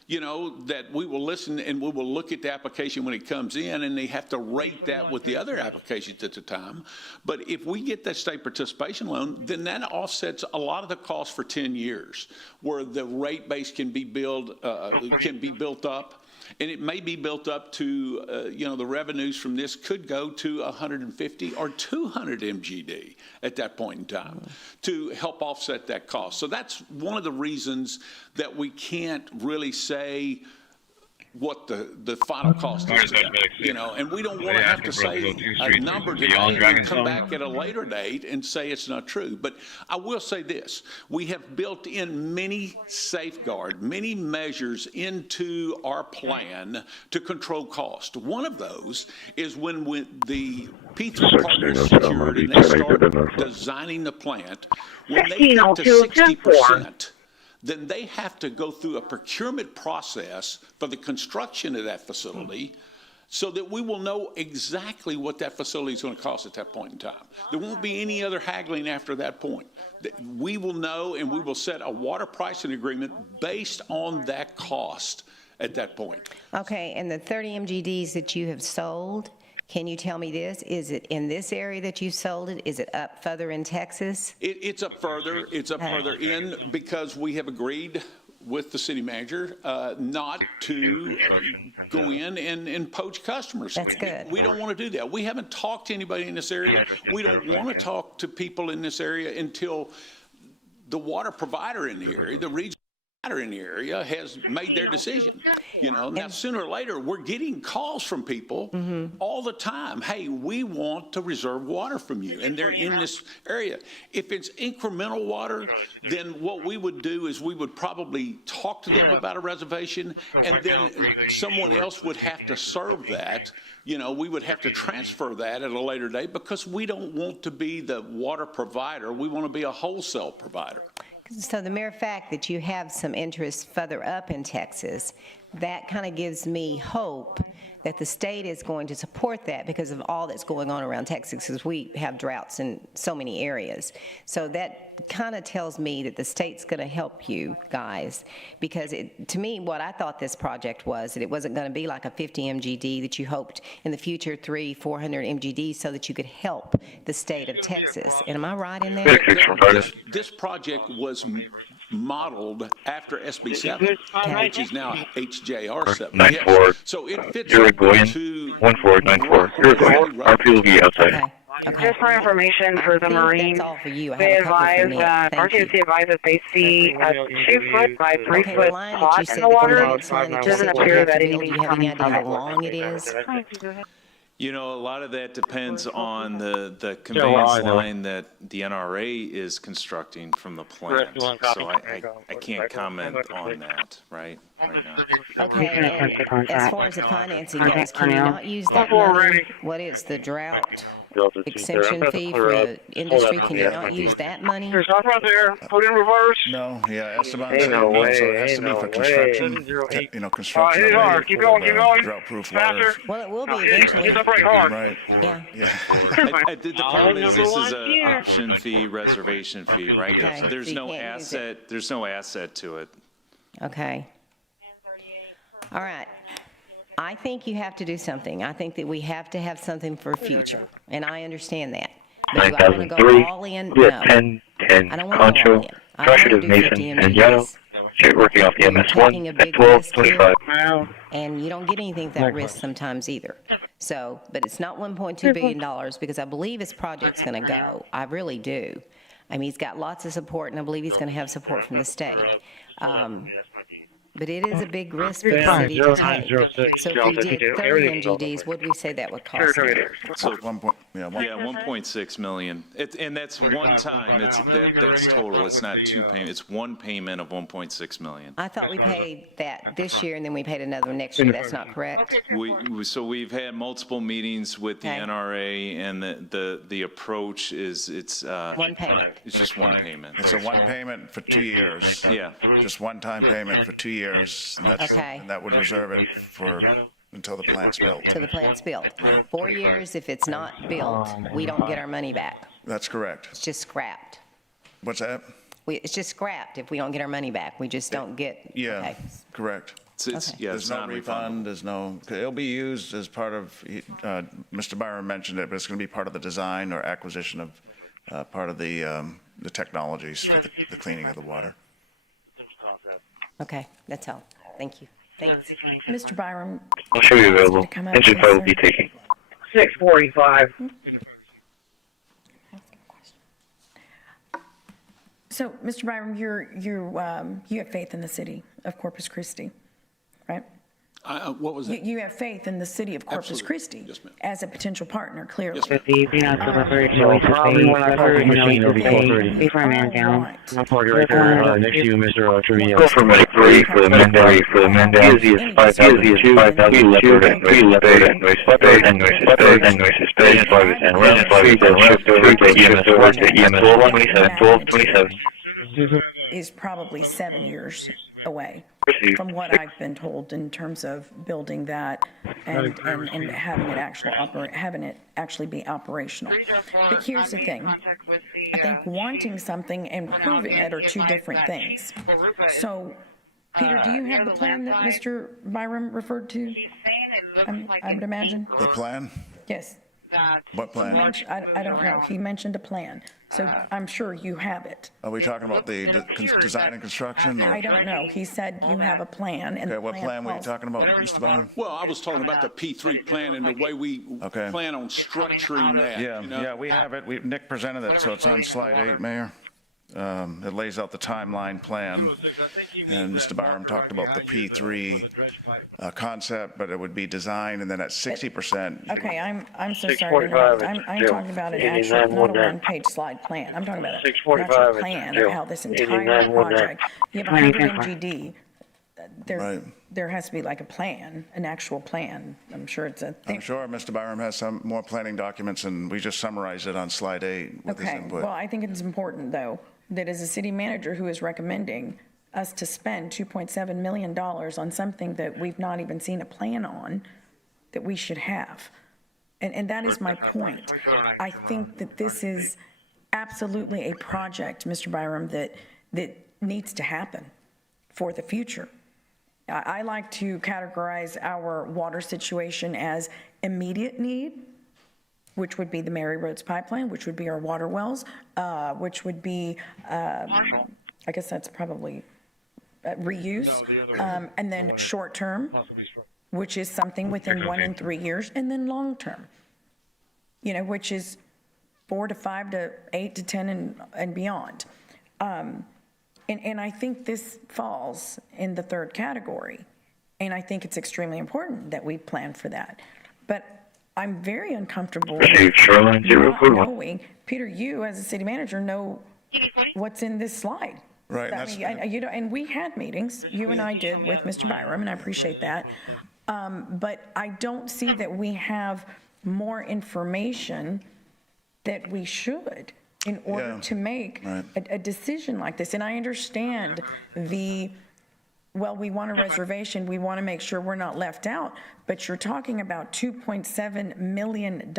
you know, that we will listen and we will look at the application when it comes in, and they have to rate that with the other applications at the time. But if we get that state participation loan, then that offsets a lot of the costs for 10 years, where the rate base can be built up. And it may be built up to, the revenues from this could go to 150 or 200 MGD at that point in time to help offset that cost. So that's one of the reasons that we can't really say what the final cost is today, and we don't want to have to say a number today and come back at a later date and say it's not true. But I will say this: we have built in many safeguards, many measures into our plan to control cost. One of those is when the P3 partners secured and they started designing the plant, when they get to 60%, then they have to go through a procurement process for the construction of that facility so that we will know exactly what that facility is going to cost at that point in time. There won't be any other haggling after that point. We will know, and we will set a water pricing agreement based on that cost at that point. Okay, and the 30 MGDs that you have sold, can you tell me this? Is it in this area that you sold it? Is it up further in Texas? It's up further. It's up further in because we have agreed with the city manager not to go in and poach customers. That's good. We don't want to do that. We haven't talked to anybody in this area. We don't want to talk to people in this area until the water provider in the area, the regional in the area, has made their decision. Now sooner or later we're getting calls from people all the time. Hey, we want to reserve water from you, and they're in this area. If it's incremental water, then what we would do is we would probably talk to them about a reservation, and then someone else would have to serve that. We would have to transfer that at a later date because we don't want to be the water provider. We want to be a wholesale provider. So the mere fact that you have some interest further up in Texas, that kind of gives me hope that the state is going to support that because of all that's going on around Texas, because we have droughts in so many areas. So that kind of tells me that the state's going to help you guys, because to me, what I thought this project was, that it wasn't going to be like a 50 MGD that you hoped in the future 300-400 MGD so that you could help the state of Texas. And am I right in there? This project was modeled after SB 7, which is now HJR 7. 94. So it fits Uruguayan, to 1494. Uruguayan, RP will be outside. Just for information for the Marines, they advise that, RTC advise that they see a 2-foot by 3-foot spot in the water. It doesn't appear that anything's coming from how long it is? You know, a lot of that depends on the conveyance line that the NRA is constructing from the plant. So I can't comment on that right now. Okay, and as far as the financing goes, can you not use that money? What is the drought exemption fee for the industry? Can you not use that money? There's nothing right there. Put in reverse. No, yeah, Esteban said no, so it has to be for construction, construction of keep going. drought-proof water. Well, it will be eventually. It's pretty hard. Right. Yeah. The problem is this is an option fee, reservation fee, right? Okay. There's So you no can't use asset. There's no asset to it. Okay. All right. I think you have to do something. I think that we have to have something for future, and I understand that. But do I want to go all in? No. 10, I don't want to go all in. I don't want to do 50 MGDs. Working off the MS1 at 12:25. And you don't get anything for that risk sometimes either. So, but it's not $1.2 billion because I believe his project's going to go. I really do. I mean, he's got lots of support, and I believe he's going to have support from the state. But it is a big risk for the city to take. So if you did 30 MGDs, what do we say that would cost? So 1.6 million. And that's one time. That's total. It's not two payments. It's one payment of 1.6 million. I thought we paid that this year and then we paid another one next year. That's not correct. So we've had multiple meetings with the NRA, and the approach is it's one payment. It's just one payment. It's a one payment for 2 years. Yeah. Just one-time payment for 2 years. And and that would reserve it for until the plant's built. Till the plant's built. 4 years, if it's not built, we don't get our money back. That's correct. It's just scrapped. What's that? It's just scrapped if we don't get our money back. We just don't get. Yeah, correct. There's no refund. There's no. It'll be used as part of. Mr. Byron mentioned it, but it's going to be part of the design or acquisition of part of the technologies for the cleaning of the water. Okay, that's all. Thank you. Thanks. Mr. Byram. I'll show you available. Engine 5 will be taking. 6:45. So, Mr. Byram, you have faith in the city of Corpus Christi, right? What was that? You have faith in the city of Corpus Christi as a potential partner, clearly. No problem when I heard, be for a man down. Next to you, Mr. Trevino. Go for medic 3 for the men down. For the men down. Easy as 5,000. 5,000. Leopard and nueces. Leopard and nueces. Space 5 is 10. Round 5 is 10. Shift over to EMS 4 to EMS 1227. Is probably 7 years away from what I've been told in terms of building that and having it actually be operational. But here's the thing. I think wanting something and proving it are two different things. So, Peter, do you have the plan that Mr. Byram referred to? I would imagine. The plan? Yes. What plan? I don't know. He mentioned a plan. So I'm sure you have it. Are we talking about the design and construction? Or? I don't know. He said you have a plan. And okay, what plan were you talking about, Mr. Byron? Well, I was talking about the P3 plan and the way we plan on structuring that. Yeah, yeah, we have it. Nick presented it, so it's on slide 8, Mayor. It lays out the timeline plan, and Mr. Byram talked about the P3 concept, but it would be designed, and then at 60%. Okay, I'm so sorry. I'm talking about an actual, not a one-page slide plan. I'm talking about an actual plan of how this entire project. You have 100 MGD. There has to be like a plan, an actual plan. I'm sure it's a thing. I'm sure Mr. Byram has some more planning documents, and we just summarized it on slide 8 with his input. Well, I think it's important, though, that as a city manager who is recommending us to spend $2.7 million on something that we've not even seen a plan on, that we should have. And that is my point. I think that this is absolutely a project, Mr. Byram, that needs to happen for the future. I like to categorize our water situation as immediate need, which would be the Mary Roads pipeline, which would be our water wells, which would be, I guess that's probably reuse, and then short term, which is something within 1 and 3 years, and then long term, which is 4 to 5 to 8 to 10 and beyond. And I think this falls in the third category, and I think it's extremely important that we plan for that. But I'm very uncomfortable not knowing, Peter, you as a city manager know what's in this slide. Right. And we had meetings, you and I did with Mr. Byram, and I appreciate that. But I don't see that we have more information that we should in order to make a decision like this. And I understand we want a reservation, we want to make sure we're not left out, but you're talking about $2.7 million.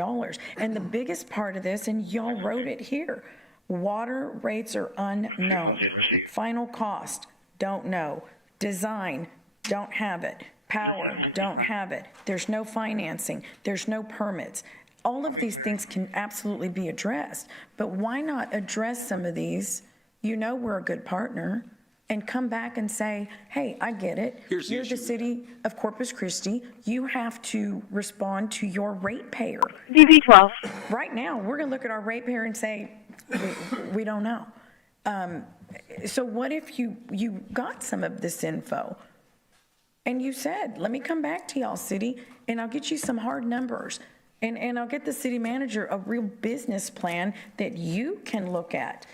And the biggest part of this, and y'all wrote it here, water rates are unknown. Final cost, don't know. Design, don't have it. Power, don't have it. There's no financing. There's no permits. All of these things can absolutely be addressed, but why not address some of these? We're a good partner, and come back and say, hey, I get it. You're the city of Corpus Christi. You have to respond to your ratepayer. DB12. Right now, we're going to look at our ratepayer and say, we don't know. So what if you got some of this info and you said, let me come back to y'all, city, and I'll get you some hard numbers. And I'll get the city manager a real business plan that you can look at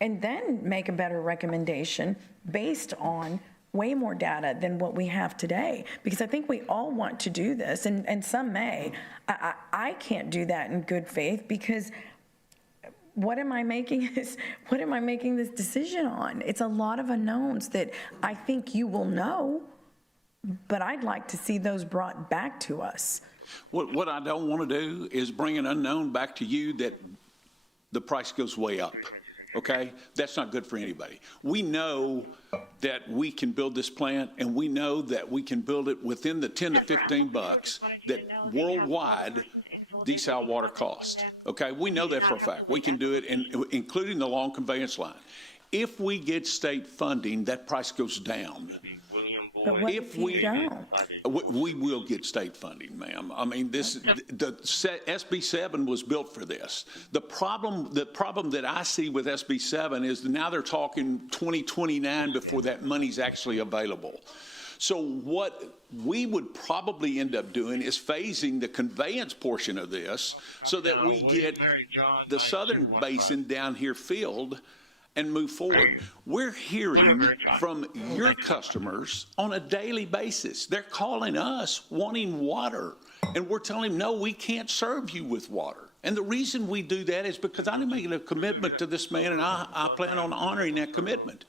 and then make a better recommendation based on way more data than what we have today. Because I think we all want to do this, and some may. I can't do that in good faith because what am I making this decision on? It's a lot of unknowns that I think you will know, but I'd like to see those brought back to us. What I don't want to do is bring an unknown back to you that the price goes way up, okay? That's not good for anybody. We know that we can build this plant, and we know that we can build it within the 10 to 15 bucks that worldwide desal water costs, okay? We know that for a fact. We can do it, including the long conveyance line. If we get state funding, that price goes down. But what if we don't? We will get state funding, ma'am. I mean, the SB7 was built for this. The problem that I see with SB7 is now they're talking 2029 before that money's actually available. So what we would probably end up doing is phasing the conveyance portion of this so that we get the southern basin down here filled and move forward. We're hearing from your customers on a daily basis. They're calling us wanting water, and we're telling them, no, we can't serve you with water. And the reason we do that is because I'm making a commitment to this man, and I plan on honoring that commitment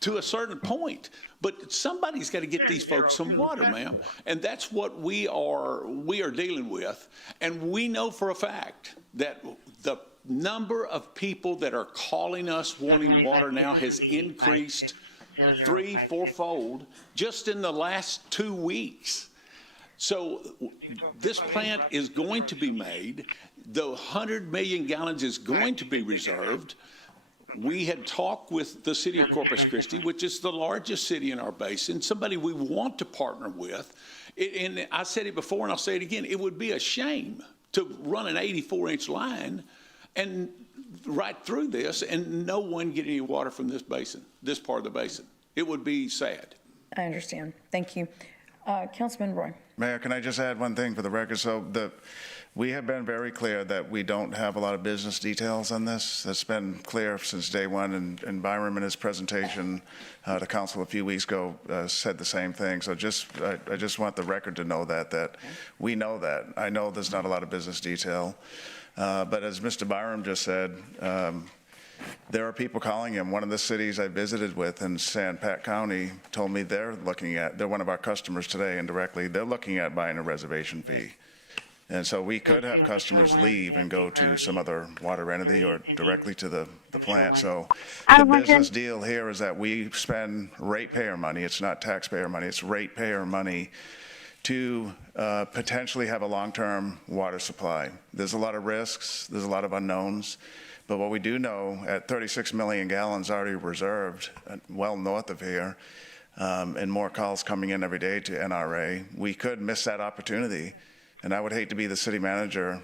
to a certain point. But somebody's got to get these folks some water, ma'am. And that's what we are dealing with. And we know for a fact that the number of people that are calling us wanting water now has increased 3-4-fold just in the last 2 weeks. So this plant is going to be made. The 100 million gallons is going to be reserved. We had talked with the city of Corpus Christi, which is the largest city in our basin, somebody we want to partner with. And I said it before and I'll say it again, it would be a shame to run an 84-inch line and right through this and no one get any water from this basin, this part of the basin. It would be sad. I understand. Thank you. Councilman Roy. Mayor, can I just add one thing for the record? So we have been very clear that we don't have a lot of business details on this. That's been clear since day one, and Byram in his presentation to council a few weeks ago said the same thing. So I just want the record to know that we know that. I know there's not a lot of business detail. But as Mr. Byram just said, there are people calling him. One of the cities I visited with in San Pat County told me they're one of our customers today indirectly, they're looking at buying a reservation fee. And so we could have customers leave and go to some other water entity or directly to the plant. So the business deal here is that we spend ratepayer money. It's not taxpayer money. It's ratepayer money to potentially have a long-term water supply. There's a lot of risks. There's a lot of unknowns. But what we do know, at 36 million gallons already reserved, well north of here, and more calls coming in every day to NRA, we could miss that opportunity. And I would hate to be the city manager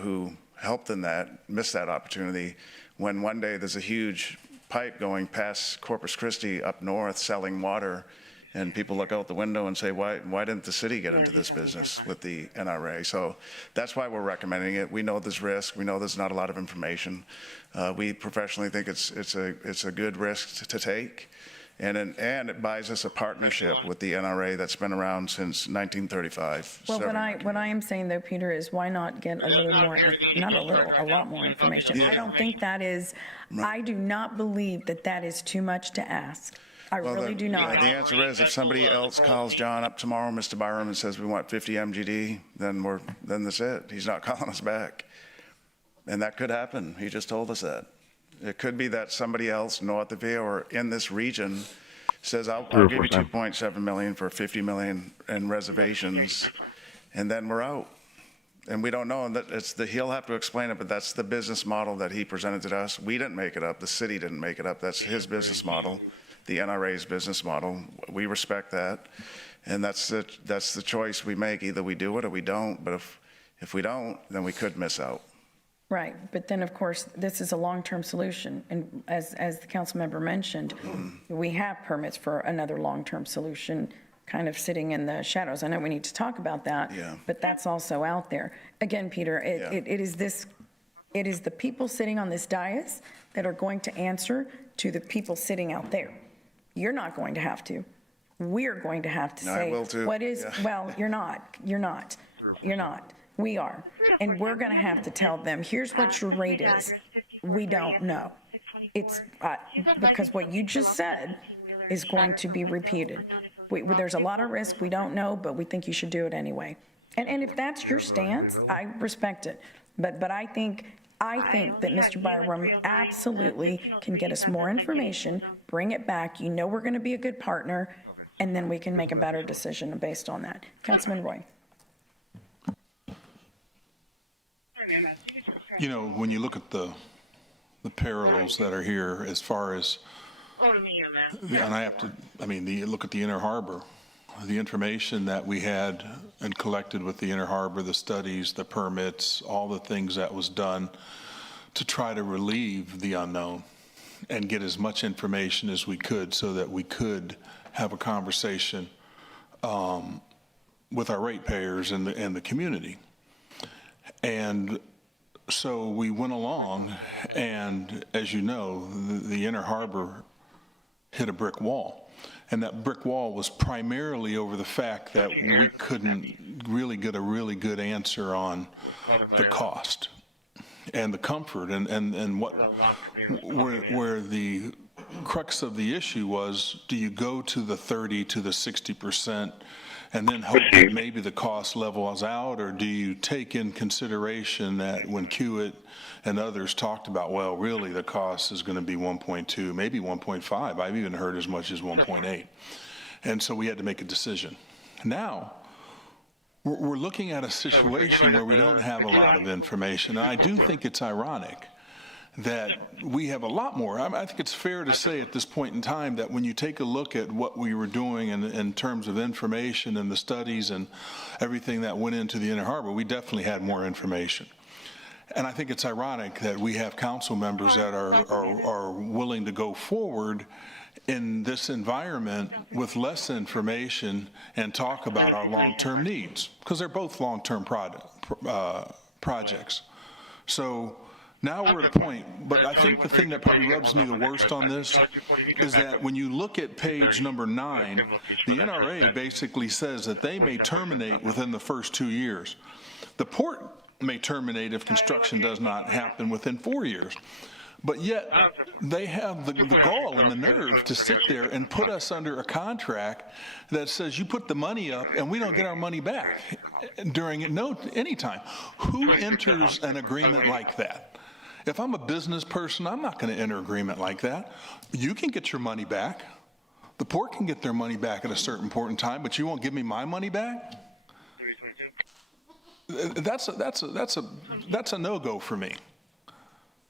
who helped in that, miss that opportunity, when one day there's a huge pipe going past Corpus Christi up north selling water, and people look out the window and say, why didn't the city get into this business with the NRA? So that's why we're recommending it. We know there's risk. We know there's not a lot of information. We professionally think it's a good risk to take. And it buys us a partnership with the NRA that's been around since 1935. Well, what I am saying, though, Peter, is why not get a little more, not a little, a lot more information. Yeah. I don't think that is, I do not believe that is too much to ask. I really do not. The answer is, if somebody else calls John up tomorrow, Mr. Byram, and says we want 50 MGD, then that's it. He's not calling us back. And that could happen. He just told us that. It could be that somebody else north of here or in this region says, I'll give you 2.7 million for 50 million in reservations, and then we're out. And we don't know, and he'll have to explain it, but that's the business model that he presented to us. We didn't make it up. The city didn't make it up. That's his business model, the NRA's business model. We respect that, and that's the choice we make. Either we do it or we don't, but if we don't, then we could miss out. Right, but then, of course, this is a long-term solution, and as the council member mentioned, we have permits for another long-term solution kind of sitting in the shadows. I know we need to talk about that, but that's also out there. Again, Peter, it is the people sitting on this dais that are going to answer to the people sitting out there. You're not going to have to. We're going to have to say, I will too. Well, you're not. We are. And we're going to have to tell them, here's what your rate is. We don't know. It's because what you just said is going to be repeated. There's a lot of risk. We don't know, but we think you should do it anyway. And if that's your stance, I respect it. But I think that Mr. Byram absolutely can get us more information, bring it back. You know we're going to be a good partner, and then we can make a better decision based on that. Councilman Roy. You know, when you look at the parallels that are here as far as, and you look at the Inner Harbor, the information that we had and collected with the Inner Harbor, the studies, the permits, all the things that was done to try to relieve the unknown and get as much information as we could so that we could have a conversation with our ratepayers and the community. And so we went along, and as you know, the Inner Harbor hit a brick wall. And that brick wall was primarily over the fact that we couldn't really get a really good answer on the cost and the comfort and where the crux of the issue was, do you go to the 30 to the 60% and then hope that maybe the cost levels out, or do you take in consideration that when Hewitt and others talked about, well, really the cost is going to be 1.2, maybe 1.5. I've even heard as much as 1.8. And so we had to make a decision. Now, we're looking at a situation where we don't have a lot of information. And I do think it's ironic that we have a lot more. I think it's fair to say at this point in time that when you take a look at what we were doing in terms of information and the studies and everything that went into the Inner Harbor, we definitely had more information. And I think it's ironic that we have council members that are willing to go forward in this environment with less information and talk about our long-term needs, because they're both long-term projects. So now we're at a point, but I think the thing that probably rubs me the worst on this is that when you look at page number 9, the NRA basically says that they may terminate within the first 2 years. The port may terminate if construction does not happen within 4 years. But yet, they have the gall and the nerve to sit there and put us under a contract that says you put the money up and we don't get our money back during any time. Who enters an agreement like that? If I'm a business person, I'm not going to enter an agreement like that. You can get your money back. The port can get their money back at a certain point in time, but you won't give me my money back? That's a no-go for me.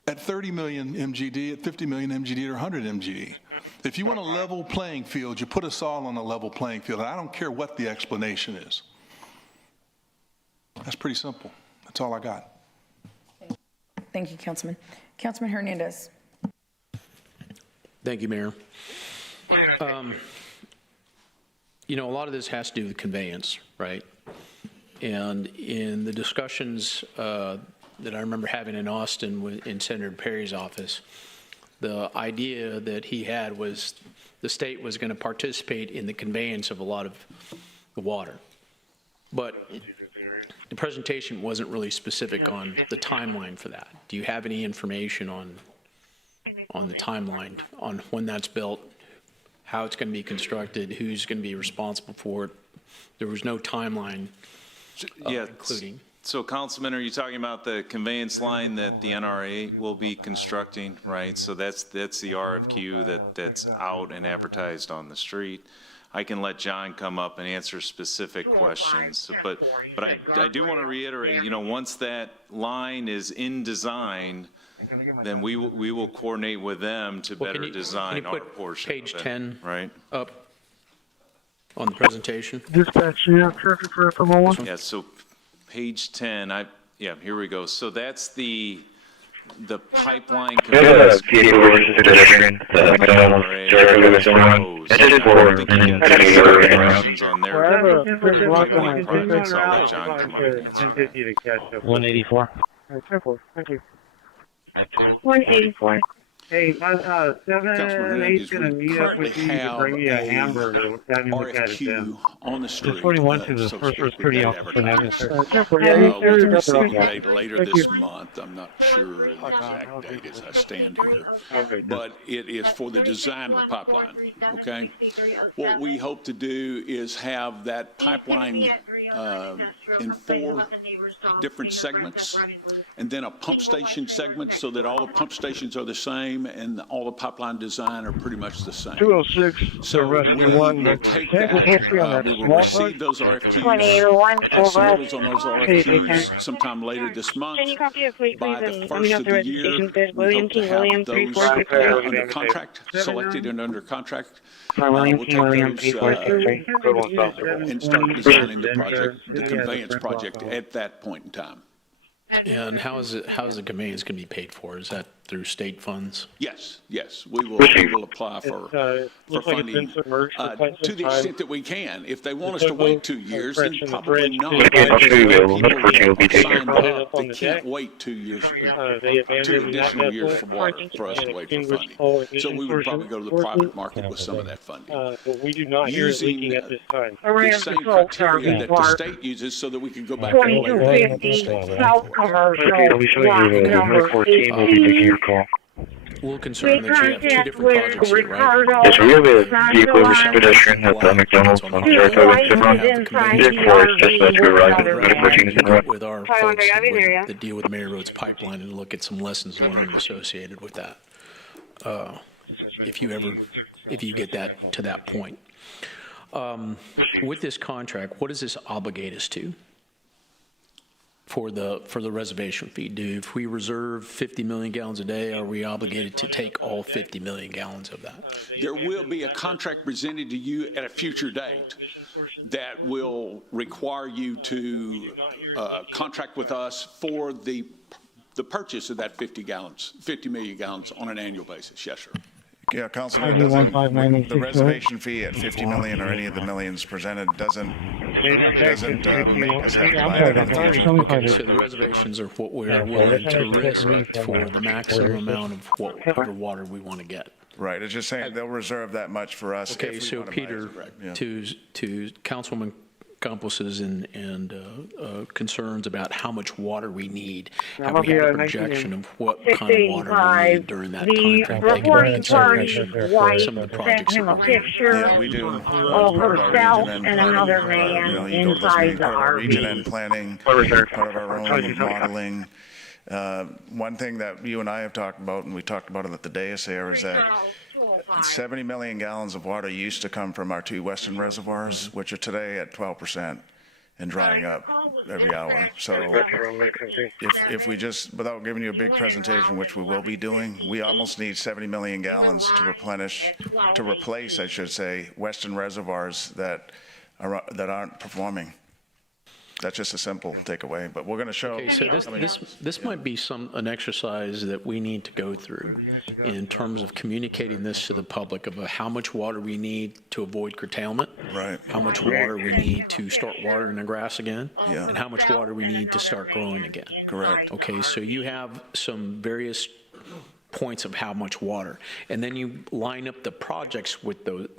At 30 million MGD, at 50 million MGD, or 100 MGD. If you want a level playing field, you put us all on a level playing field. And I don't care what the explanation is. That's pretty simple. That's all I got. Thank you, Councilman. Councilman Hernandez. Thank you, Mayor. You know, a lot of this has to do with conveyance, right? And in the discussions that I remember having in Austin in Senator Perry's office, the idea that he had was the state was going to participate in the conveyance of a lot of the water. But the presentation wasn't really specific on the timeline for that. Do you have any information on the timeline, on when that's built, how it's going to be constructed, who's going to be responsible for it? There was no timeline including. So, Councilman, are you talking about the conveyance line that the NRA will be constructing, right? So that's the RFQ that's out and advertised on the street. I can let John come up and answer specific questions, but I do want to reiterate, you know, once that line is in design, then we will coordinate with them to better design our portion. Page 10 right up on the presentation. Dispatch, you have traffic for FMO1? Yeah, so page 10, here we go. So that's the pipeline. Questions on their pipeline projects. I'll let John come up and answer. 184. Thank you. 184. Hey, 7-8's going to meet up with you to bring me a hamburger. RFQ on the street. 41 to the first was pretty awesome. Later this month. I'm not sure the exact date as I stand here, but it is for the design of the pipeline. Okay, what we hope to do is have that pipeline in 4 different segments, and then a pump station segment, so that all the pump stations are the same and all the pipeline design are pretty much the same. 206. So we will take that. We will receive those RFQs, submittals on those RFQs sometime later this month. Can you copy it, please? By the first of the year, we hope to have those under contract, selected and under contract. We'll take those and start designing the project, the conveyance project at that point in time. And how is the conveyance going to be paid for? Is that through state funds? Yes, we will apply for funding to the extent that we can. If they want us to wait 2 years, then probably not. They can't wait 2 years, 2 additional years for water for us to wait for funding. So we would probably go to the private market with some of that funding. But we do not hear it leaking at this time. The same criteria that the state uses, so that we can go back and wait. South Commercial. I'll be showing you the number 14 will be taking your call. We'll concern that you have 2 different projects here, right? Yes, we have a vehicle with pedestrian at the McDonald's on Saratoga and Cimarron. Therefore, it's just that we arrived at 14 is in the with our folks that deal with Mary Road's pipeline and look at some lessons learned associated with that. If you get that to that point. With this contract, what does this obligate us to? For the reservation fee, if we reserve 50 million gallons a day, are we obligated to take all 50 million gallons of that? There will be a contract presented to you at a future date that will require you to contract with us for the purchase of that 50 million gallons on an annual basis. Yes, sir. Yeah, Councilman, the reservation fee at 50 million or any of the millions presented doesn't make us have to buy it in the future. Okay, so the reservations are what we're willing to risk for the maximum amount of whatever water we want to get. Right, it's just saying they'll reserve that much for us. Okay, so Peter, to Councilwoman Campos's and concerns about how much water we need. Have we had a projection of what kind of water we need during that time frame? Taking into consideration some of the projects that we're doing. Yeah, we do. Of herself and another man inside the RV. Region end planning, part of our own modeling. One thing that you and I have talked about, and we talked about it at the dais here, is that 70 million gallons of water used to come from our 2 western reservoirs, which are today at 12% and drying up every hour. So if we just, without giving you a big presentation, which we will be doing, we almost need 70 million gallons to replace, I should say, western reservoirs that aren't performing. That's just a simple takeaway, but we're going to show. Okay, so this might be an exercise that we need to go through in terms of communicating this to the public about how much water we need to avoid curtailment, right? How much water we need to start watering the grass again, yeah, and how much water we need to start growing again. Correct. Okay, so you have some various points of how much water, and then you line up the projects with the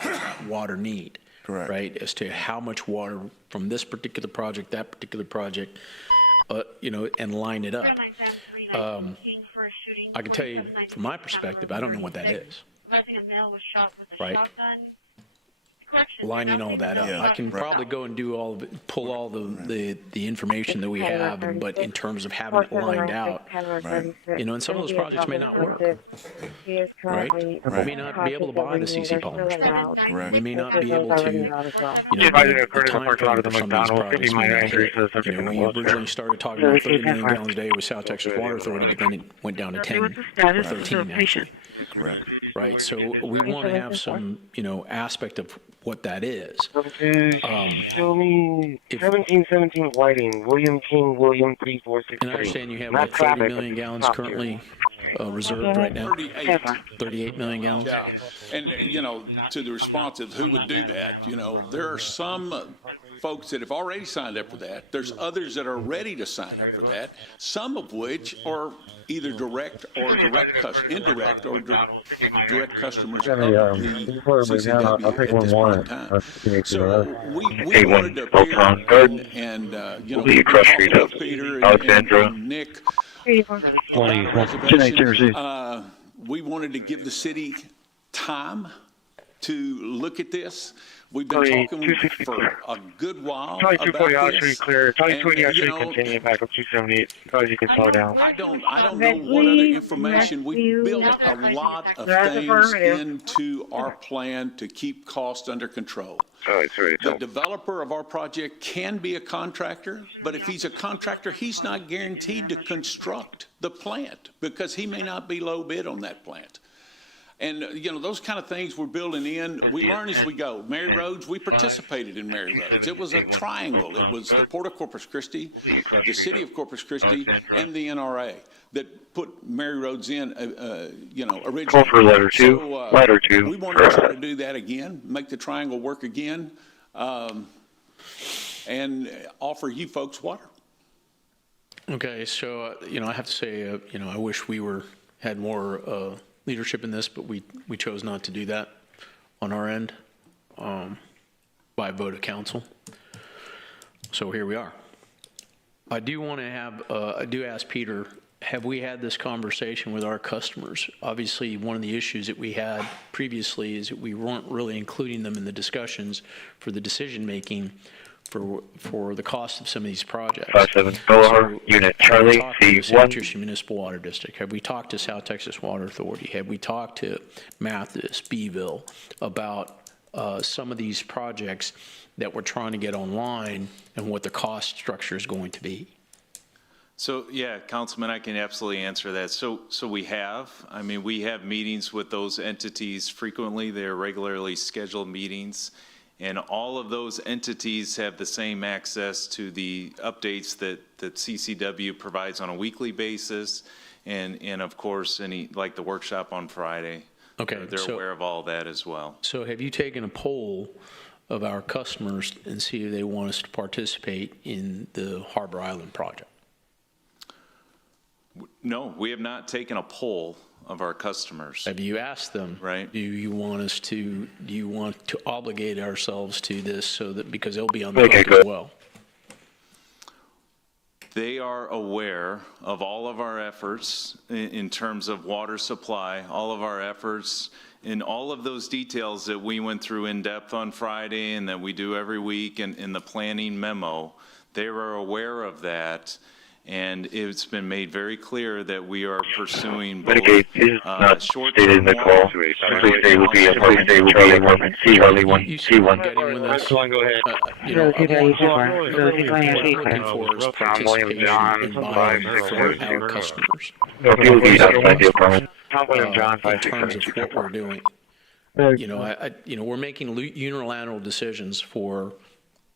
water need. Correct. Right, as to how much water from this particular project, that particular project, and line it up. I can tell you from my perspective, I don't know what that is. Right. Lining all that up. Yeah, I can probably go and do pull all the information that we have, but in terms of having it lined out, right. And some of those projects may not work. Right? We may not be able to buy the CC polymers. Right. We may not be able to, the time frame for some of these projects may not hit. We originally started talking about 30 million gallons a day with South Texas Water Authority, but then it went down to 10 or 13 actually. Correct. Right, so we want to have some, aspect of what that is. Show me 1717 Whiting, William King, William 3463. And I understand you have, 30 million gallons currently reserved right now? 38 million gallons? Yeah, and, to the response of who would do that, there are some folks that have already signed up for that. There's others that are ready to sign up for that, some of which are either indirect or direct customers of the CCW at this point in time. So we wanted to appear and Peter and Nick, we wanted to give the city time to look at this. We've been talking for a good while about this. 2240 actually continue back up 278. Probably you can slow down. I don't know what other information. We built a lot of things into our plan to keep costs under control. The developer of our project can be a contractor, but if he's a contractor, he's not guaranteed to construct the plant because he may not be low bid on that plant. And, those kind of things we're building in. We learn as we go. Mary Roads, we participated in Mary Roads. It was a triangle. It was the Port of Corpus Christi, the City of Corpus Christi, and the NRA that put Mary Roads in, originally. Call for letter two. So, letter two. We want to try to do that again, make the triangle work again, and offer you folks water. Okay, so, I have to say, I wish we had more leadership in this, but we chose not to do that on our end by vote of council. So here we are. I do want to I do ask Peter, have we had this conversation with our customers? Obviously, one of the issues that we had previously is that we weren't really including them in the discussions for the decision making for the cost of some of these projects. 57 Boulevard, Unit Charlie, C1. C1. Municipal Water District. Have we talked to South Texas Water Authority? Have we talked to Mathis, Beeville about some of these projects that we're trying to get online and what the cost structure is going to be? So, yeah, Councilman, I can absolutely answer that. So we have. I mean, we have meetings with those entities frequently. They're regularly scheduled meetings. And all of those entities have the same access to the updates that CCW provides on a weekly basis. And of course, like the workshop on Friday. Okay. They're aware of all that as well. So have you taken a poll of our customers and see if they want us to participate in the Harbor Island project? No, we have not taken a poll of our customers. Have you asked them? Right. Do you want to obligate ourselves to this so that, because they'll be on the hook as well? They are aware of all of our efforts in terms of water supply, all of our efforts in all of those details that we went through in depth on Friday and that we do every week in the planning memo. They were aware of that. And it's been made very clear that we are pursuing both short-term water. Please stay will be informant Charlie 1 C1. Go ahead. You know, what we're looking for is participation in buying from our customers. In terms of what we're doing. You know, we're making unilateral decisions for,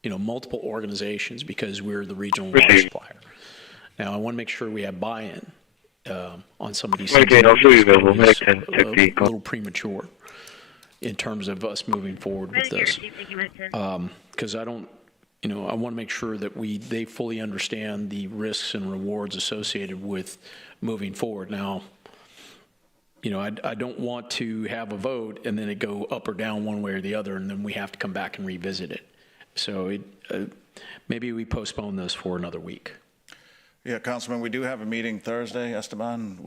multiple organizations because we're the regional water supplier. Now, I want to make sure we have buy-in on some of these things. Okay, I'll show you available. A little premature in terms of us moving forward with this. Because I don't, I want to make sure that they fully understand the risks and rewards associated with moving forward. Now, I don't want to have a vote and then it go up or down one way or the other, and then we have to come back and revisit it. So maybe we postpone this for another week. Yeah, Councilman, we do have a meeting Thursday, Esteban,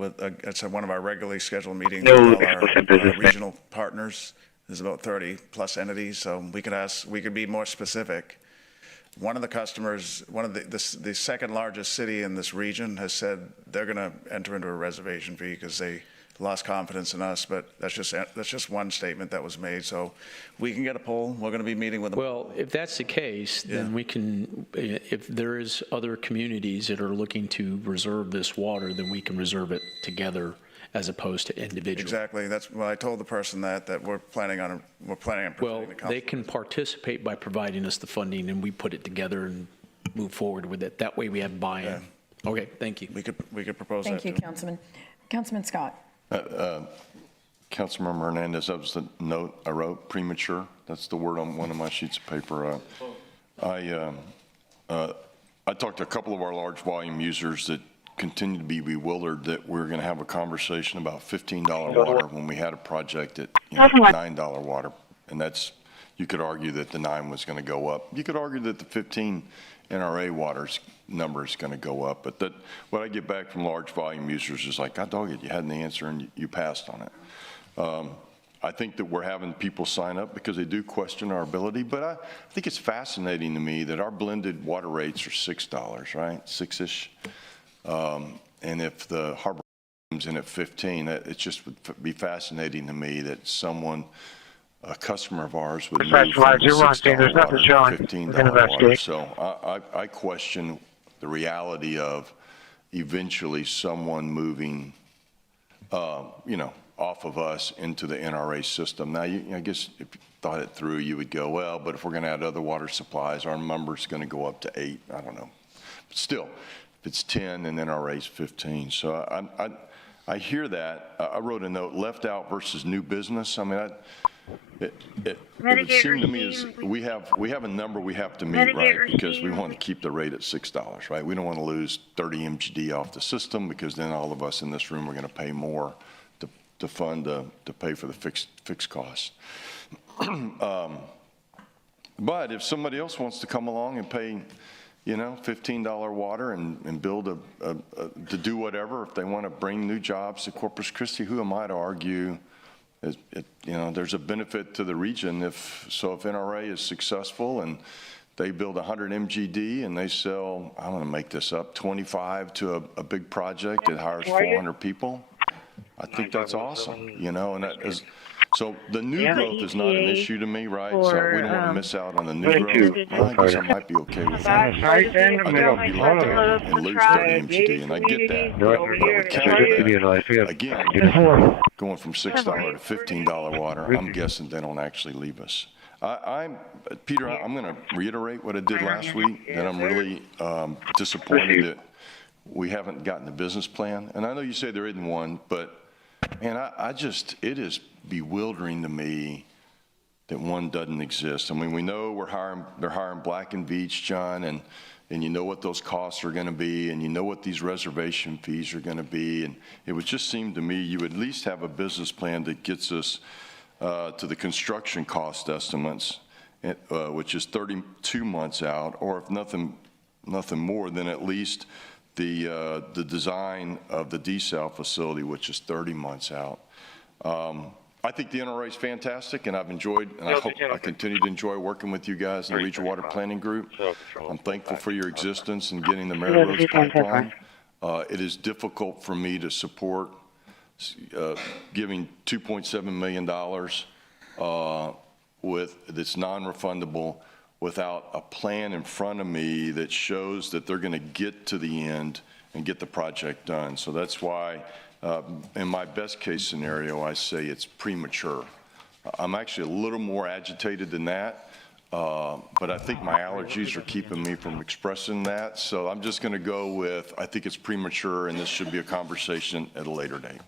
it's one of our regularly scheduled meetings with all our regional partners. There's about 30 plus entities, so we could be more specific. One of the customers, the second largest city in this region has said they're going to enter into a reservation fee because they lost confidence in us, but that's just one statement that was made. So we can get a poll. We're going to be meeting with them. Well, if that's the case, then we can, if there is other communities that are looking to reserve this water, then we can reserve it together as opposed to individually. Exactly. That's what I told the person that we're planning on presenting well, the council. they can participate by providing us the funding, and we put it together and move forward with it. That way we have buy-in. Yeah. Okay, thank you. We could propose Thank you, Councilman. Councilman Scott. Councilmember Hernandez, that was the note I wrote, premature. That's the word on one of my sheets of paper. I talked to a couple of our large volume users that continue to be bewildered that we're going to have a conversation about $15 water when we had a project at $9 water. And that's, you could argue that the 9 was going to go up. You could argue that the 15 NRA water's number is going to go up, but what I get back from large volume users is like, God dog it, you had an answer and you passed on it. I think that we're having people sign up because they do question our ability, but I think it's fascinating to me that our blended water rates are $6, right? 6-ish. And if the harbor comes in at 15, it just would be fascinating to me that a customer of ours would move from $6 water to $15 water. So I question the reality of eventually someone moving, off of us into the NRA system. Now, I guess if you thought it through, you would go, well, but if we're going to add other water supplies, our number's going to go up to 8. I don't know. But still, if it's 10 and NRA's 15. So I hear that. I wrote a note, left out versus new business. I mean, it would seem to me is we have a number we have to meet, right? Because we want to keep the rate at $6, right? We don't want to lose 30 MGD off the system because then all of us in this room are going to pay more to fund to pay for the fixed costs. But if somebody else wants to come along and pay, $15 water and build to do whatever, if they want to bring new jobs to Corpus Christi, who am I to argue? There's a benefit to the region if NRA is successful and they build 100 MGD and they sell, I'm going to make this up, 25 to a big project that hires 400 people. I think that's awesome, and that is, so the new growth is not an issue to me, right? So we don't want to miss out on the new growth. Well, I guess I might be okay with that. I don't want to be locked down and lose 30 MGD, and I get that. But with Canada, again, going from $6 to $15 water, I'm guessing they don't actually leave us. Peter, I'm going to reiterate what I did last week, that I'm really disappointed that we haven't gotten a business plan. And I know you say there isn't one, but man, it is bewildering to me that one doesn't exist. I mean, we know they're hiring Black and Veatch, John, and and you know what those costs are going to be, and you know what these reservation fees are going to be, and it would just seem to me you would at least have a business plan that gets us to the construction cost estimates, which is 32 months out, or if nothing more, then at least the design of the desal facility, which is 30 months out. I think the NRA is fantastic, and I've enjoyed, and I hope I continue to enjoy working with you guys in the Regional Water Planning Group. I'm thankful for your existence in getting the Mary Rose pipeline. It is difficult for me to support giving $2.7 million that's non-refundable without a plan in front of me that shows that they're going to get to the end and get the project done. So that's why, in my best case scenario, I say it's premature. I'm actually a little more agitated than that, but I think my allergies are keeping me from expressing that. So I'm just going to go with, I think it's premature, and this should be a conversation at a later date.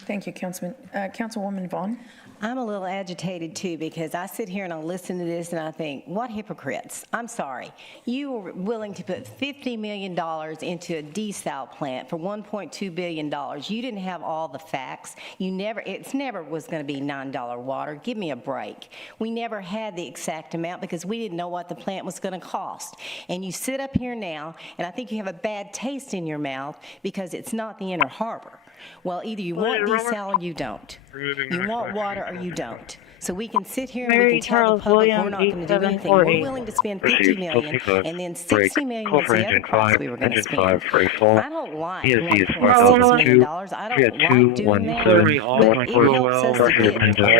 Thank you, Councilman. Councilwoman Vaughn. I'm a little agitated too, because I sit here and I listen to this and I think, what hypocrites? I'm sorry. You were willing to put $50 million into a desal plant for $1.2 billion. You didn't have all the facts. It never was going to be $9 water. Give me a break. We never had the exact amount because we didn't know what the plant was going to cost. And you sit up here now, and I think you have a bad taste in your mouth because it's not the Inner Harbor. Well, either you want desal or you don't. You want water or you don't. So we can sit here and we can tell the public we're not going to do anything. We're willing to spend $50 million, and then $60 million was the other cost we were going to spend. I don't like $1.6 million. I don't like doing that, but it helps us to get reservation fee in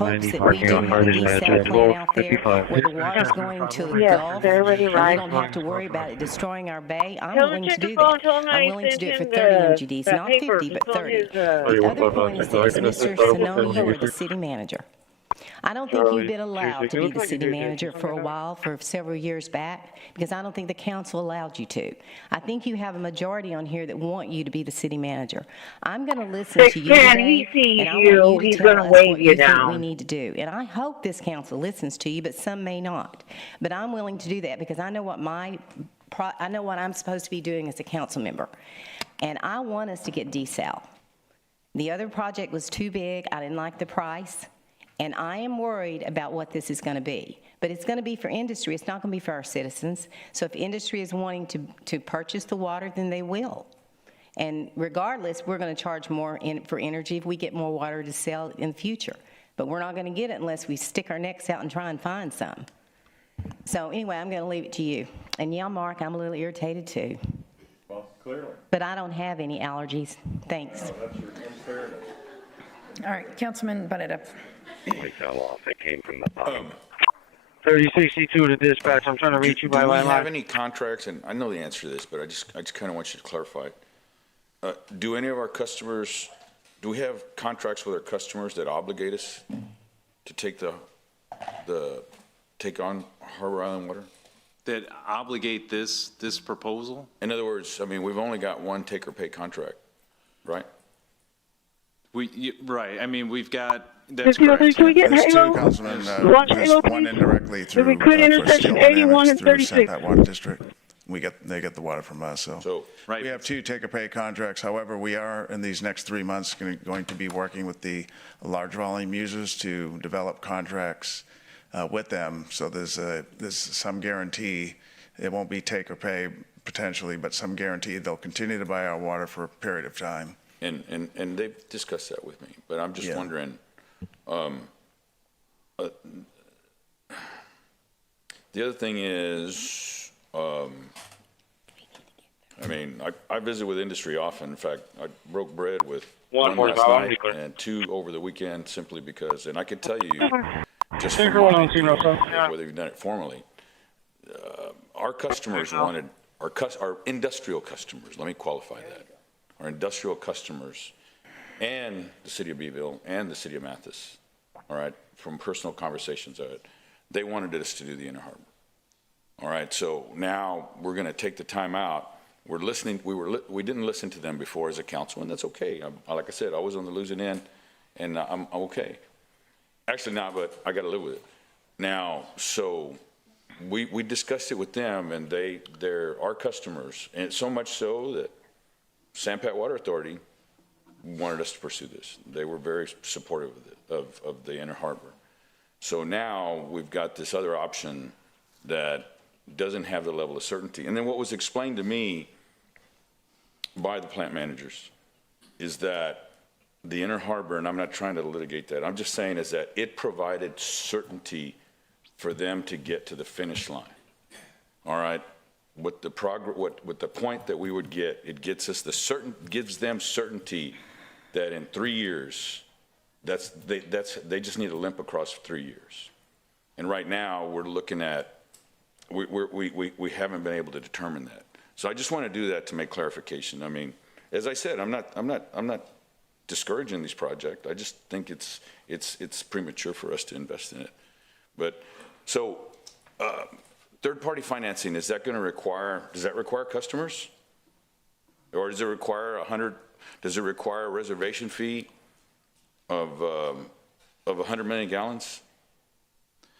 hopes that we do have a desal plant out there where the water's going to the Gulf, and we don't have to worry about it destroying our bay. I'm willing to do that. I'm willing to do it for 30 MGDs, not 50, but 30. The other point is this, Mr. Sononi, you were the city manager. I don't think you've been allowed to be the city manager for a while, for several years back, because I don't think the council allowed you to. I think you have a majority on here that want you to be the city manager. I'm going to listen to you today, and I want you to tell us what you think we need to do. And I hope this council listens to you, but some may not. But I'm willing to do that because I know what I'm supposed to be doing as a council member. And I want us to get desal. The other project was too big. I didn't like the price. And I am worried about what this is going to be. But it's going to be for industry. It's not going to be for our citizens. So if industry is wanting to purchase the water, then they will. And regardless, we're going to charge more for energy if we get more water to sell in the future. But we're not going to get it unless we stick our necks out and try and find some. So anyway, I'm going to leave it to you. And yeah, Mark, I'm a little irritated too. Well, clearly. But I don't have any allergies. Thanks. No, that's your unfairness. All right, Councilman Bonetta. They fell off. They came from the bottom. 3062 to dispatch. I'm trying to reach you by line. Do we have any contracts, and I know the answer to this, but I just kind of want you to clarify. Do any of our customers, do we have contracts with our customers that obligate us to take take on Harbor Island water? That obligate this proposal? In other words, I mean, we've only got one take or pay contract, right? Right. I mean, we've got. That's correct. There's two, Councilman. There's one indirectly through intersection 81 and 36. That water district. They get the water from us. So right. We have two take-or-pay contracts. However, we are in these next 3 months going to be working with the large volume users to develop contracts with them. So there's some guarantee. It won't be take-or-pay potentially, but some guarantee they'll continue to buy our water for a period of time. And they've discussed that with me, but I'm just wondering. The other thing is, I mean, I visit with industry often. In fact, I broke bread with one last night and two over the weekend simply because, and I can tell you, just from whether you've done it formally, our customers wanted, our industrial customers, let me qualify that, our industrial customers and the city of Beeville and the city of Mathis, all right, from personal conversations of it, they wanted us to do the Inner Harbor. All right, so now we're going to take the time out. We're listening. We didn't listen to them before as a council, and that's okay. Like I said, I was on the losing end, and I'm okay. Actually not, but I got to live with it. Now, so we discussed it with them, and they're our customers, and so much so that Sampat Water Authority wanted us to pursue this. They were very supportive of the Inner Harbor. So now we've got this other option that doesn't have the level of certainty. And then what was explained to me by the plant managers is that the Inner Harbor, and I'm not trying to litigate that, I'm just saying is that it provided certainty for them to get to the finish line. All right? With the point that we would get, it gets us gives them certainty that in 3 years, they just need to limp across for 3 years. And right now, we're looking at, we haven't been able to determine that. So I just want to do that to make clarification. I mean, as I said, I'm not discouraging this project. I just think it's premature for us to invest in it. But so third-party financing, does that require customers? Or does it require a reservation fee of 100 million gallons?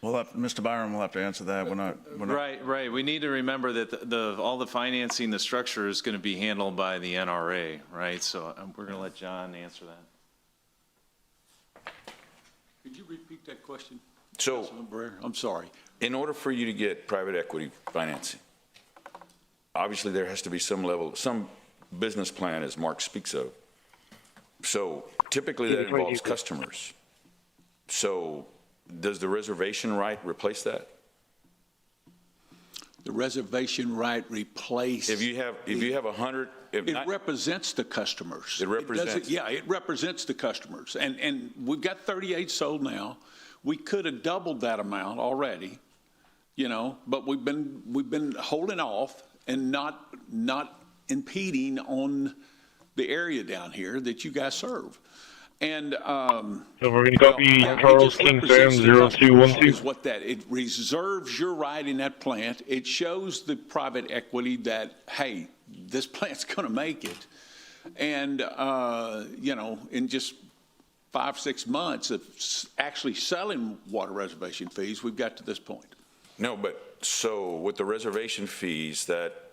Mr. Byron will have to answer that. We're not. Right. We need to remember that all the financing, the structure is going to be handled by the NRA, right? So we're going to let John answer that. Could you repeat that question? So, I'm sorry. In order for you to get private equity financing, obviously there has to be some business plan, as Mark speaks of. So typically that involves customers. So does the reservation right replace that? The reservation right replace. If you have 100, it represents the customers. It represents. It represents the customers, and we've got 38 sold now. We could have doubled that amount already, but we've been holding off and not impeding on the area down here that you guys serve. And so we're going to copy Charles King Sam 0212. Is what that it reserves your right in that plant. It shows the private equity that, hey, this plant's going to make it. And in just 5-6 months of actually selling water reservation fees, we've got to this point. No, but so with the reservation fees, that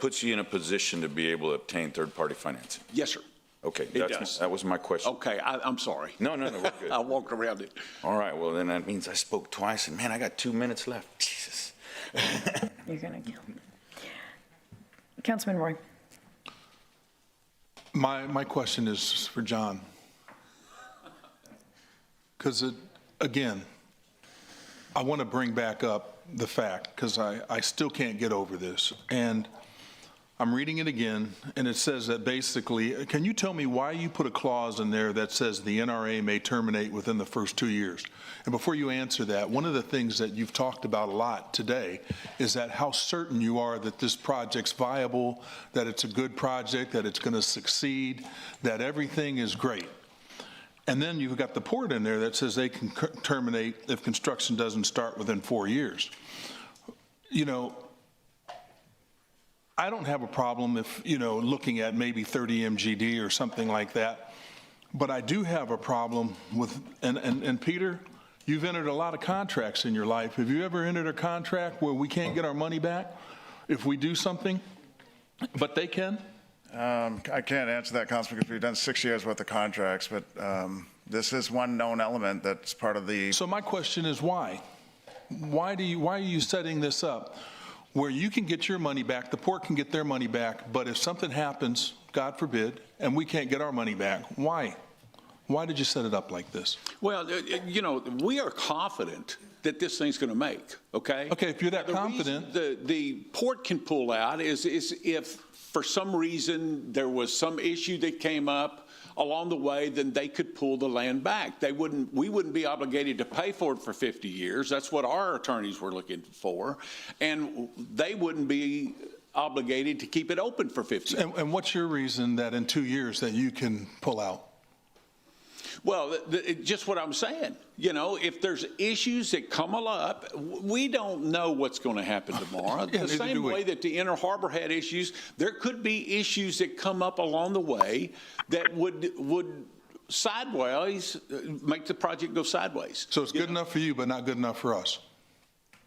puts you in a position to be able to obtain third-party financing. Yes, sir. Okay, that was my question. Okay, I'm sorry. No, we're good. I walked around it. All right, well, then that means I spoke twice, and man, I got 2 minutes left. Jesus. You're going to kill me. Councilman Roy. My question is for John. Because, again, I want to bring back up the fact, because I still can't get over this. And I'm reading it again, and it says that basically, can you tell me why you put a clause in there that says the NRA may terminate within the first 2 years? And before you answer that, one of the things that you've talked about a lot today is that how certain you are that this project's viable, that it's a good project, that it's going to succeed, that everything is great. And then you've got the port in there that says they can terminate if construction doesn't start within 4 years. I don't have a problem if, looking at maybe 30 MGD or something like that, but I do have a problem with, and Peter, you've entered a lot of contracts in your life. Have you ever entered a contract where we can't get our money back if we do something, but they can? I can't answer that, Councilman, because we've done 6 years worth of contracts, but this is one known element that's part of the. So my question is why? Why are you setting this up where you can get your money back, the port can get their money back, but if something happens, God forbid, and we can't get our money back, why? Why did you set it up like this? Well, we are confident that this thing's going to make, okay? Okay, if you're that confident. The port can pull out is if for some reason there was some issue that came up along the way, then they could pull the land back. We wouldn't be obligated to pay for it for 50 years. That's what our attorneys were looking for. And they wouldn't be obligated to keep it open for 50 years. And what's your reason that in 2 years that you can pull out? Well, just what I'm saying. If there's issues that come up, we don't know what's going to happen tomorrow. The same way that the Inner Harbor had issues, there could be issues that come up along the way that would sideways make the project go sideways. So it's good enough for you, but not good enough for us?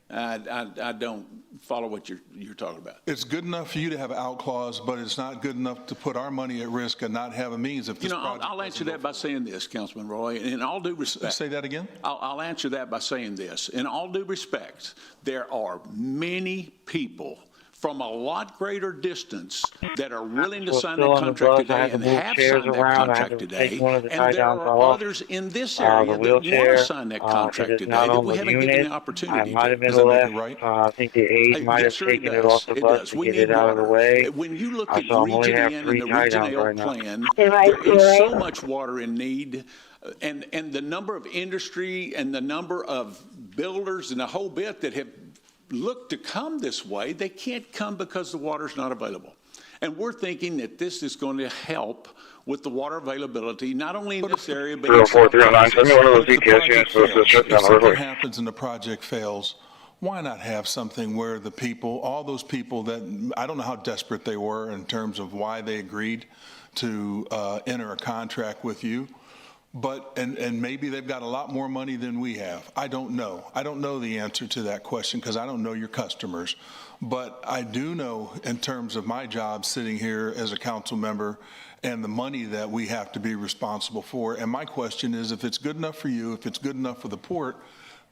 I don't follow what you're talking about. It's good enough for you to have an out clause, but it's not good enough to put our money at risk and not have a means of this project. I'll answer that by saying this, Councilman Roy, in all due respect. Say that again? I'll answer that by saying this. In all due respect, there are many people from a lot greater distance that are willing to sign that contract today and have signed that contract today. And there are others in this area that want to sign that contract today that we haven't given the opportunity to. Does that make it right? I think the aide might have taken it off the bus to get it out of the way. When you look at Region N and the Region L plan, there is so much water in need. And the number of industry and the number of builders and the whole bit that have look to come this way, they can't come because the water's not available. And we're thinking that this is going to help with the water availability, not only in this area, but in If something happens and the project fails, why not have something where the people, all those people that, I don't know how desperate they were in terms of why they agreed to enter a contract with you, but, and maybe they've got a lot more money than we have. I don't know. I don't know the answer to that question because I don't know your customers. But I do know in terms of my job sitting here as a council member and the money that we have to be responsible for. And my question is, if it's good enough for you, if it's good enough for the port,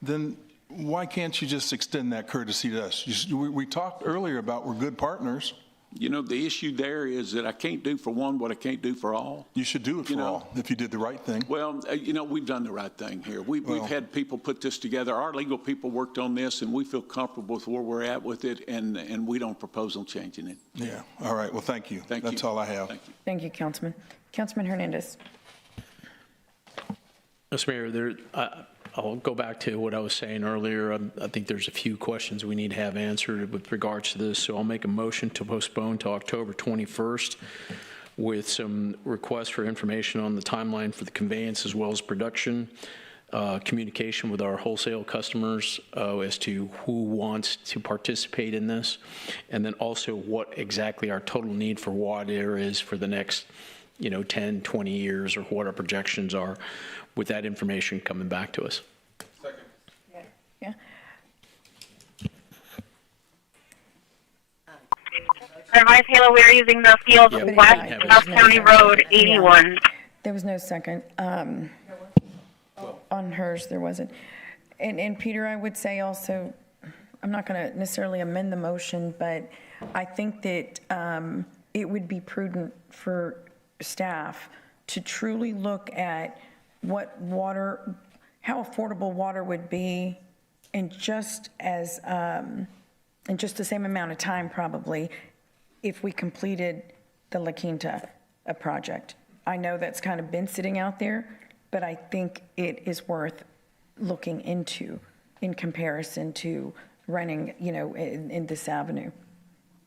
then why can't you just extend that courtesy to us? We talked earlier about we're good partners. You know, the issue there is that I can't do for one what I can't do for all. You should do it for all if you did the right thing. Well, we've done the right thing here. We've had people put this together. Our legal people worked on this, and we feel comfortable with where we're at with it, and we don't propose on changing it. Yeah. All right. Well, thank you. That's all I have. Thank you. Thank you, Councilman. Councilman Hernandez. Mr. Mayor, I'll go back to what I was saying earlier. I think there's a few questions we need to have answered with regards to this, so I'll make a motion to postpone to October 21st with some requests for information on the timeline for the conveyance as well as production, communication with our wholesale customers as to who wants to participate in this, and then also what exactly our total need for water is for the next 10, 20 years or what our projections are, with that information coming back to us. Second. Yeah. Advice, Halo, we are using the field west of County Road 81. Yeah. There was no second. On hers, there wasn't. And Peter, I would say also, I'm not going to necessarily amend the motion, but I think that it would be prudent for staff to truly look at what water, how affordable water would be in just as, in just the same amount of time probably if we completed the La Quinta project. I know that's kind of been sitting out there, but I think it is worth looking into in comparison to running, in this avenue.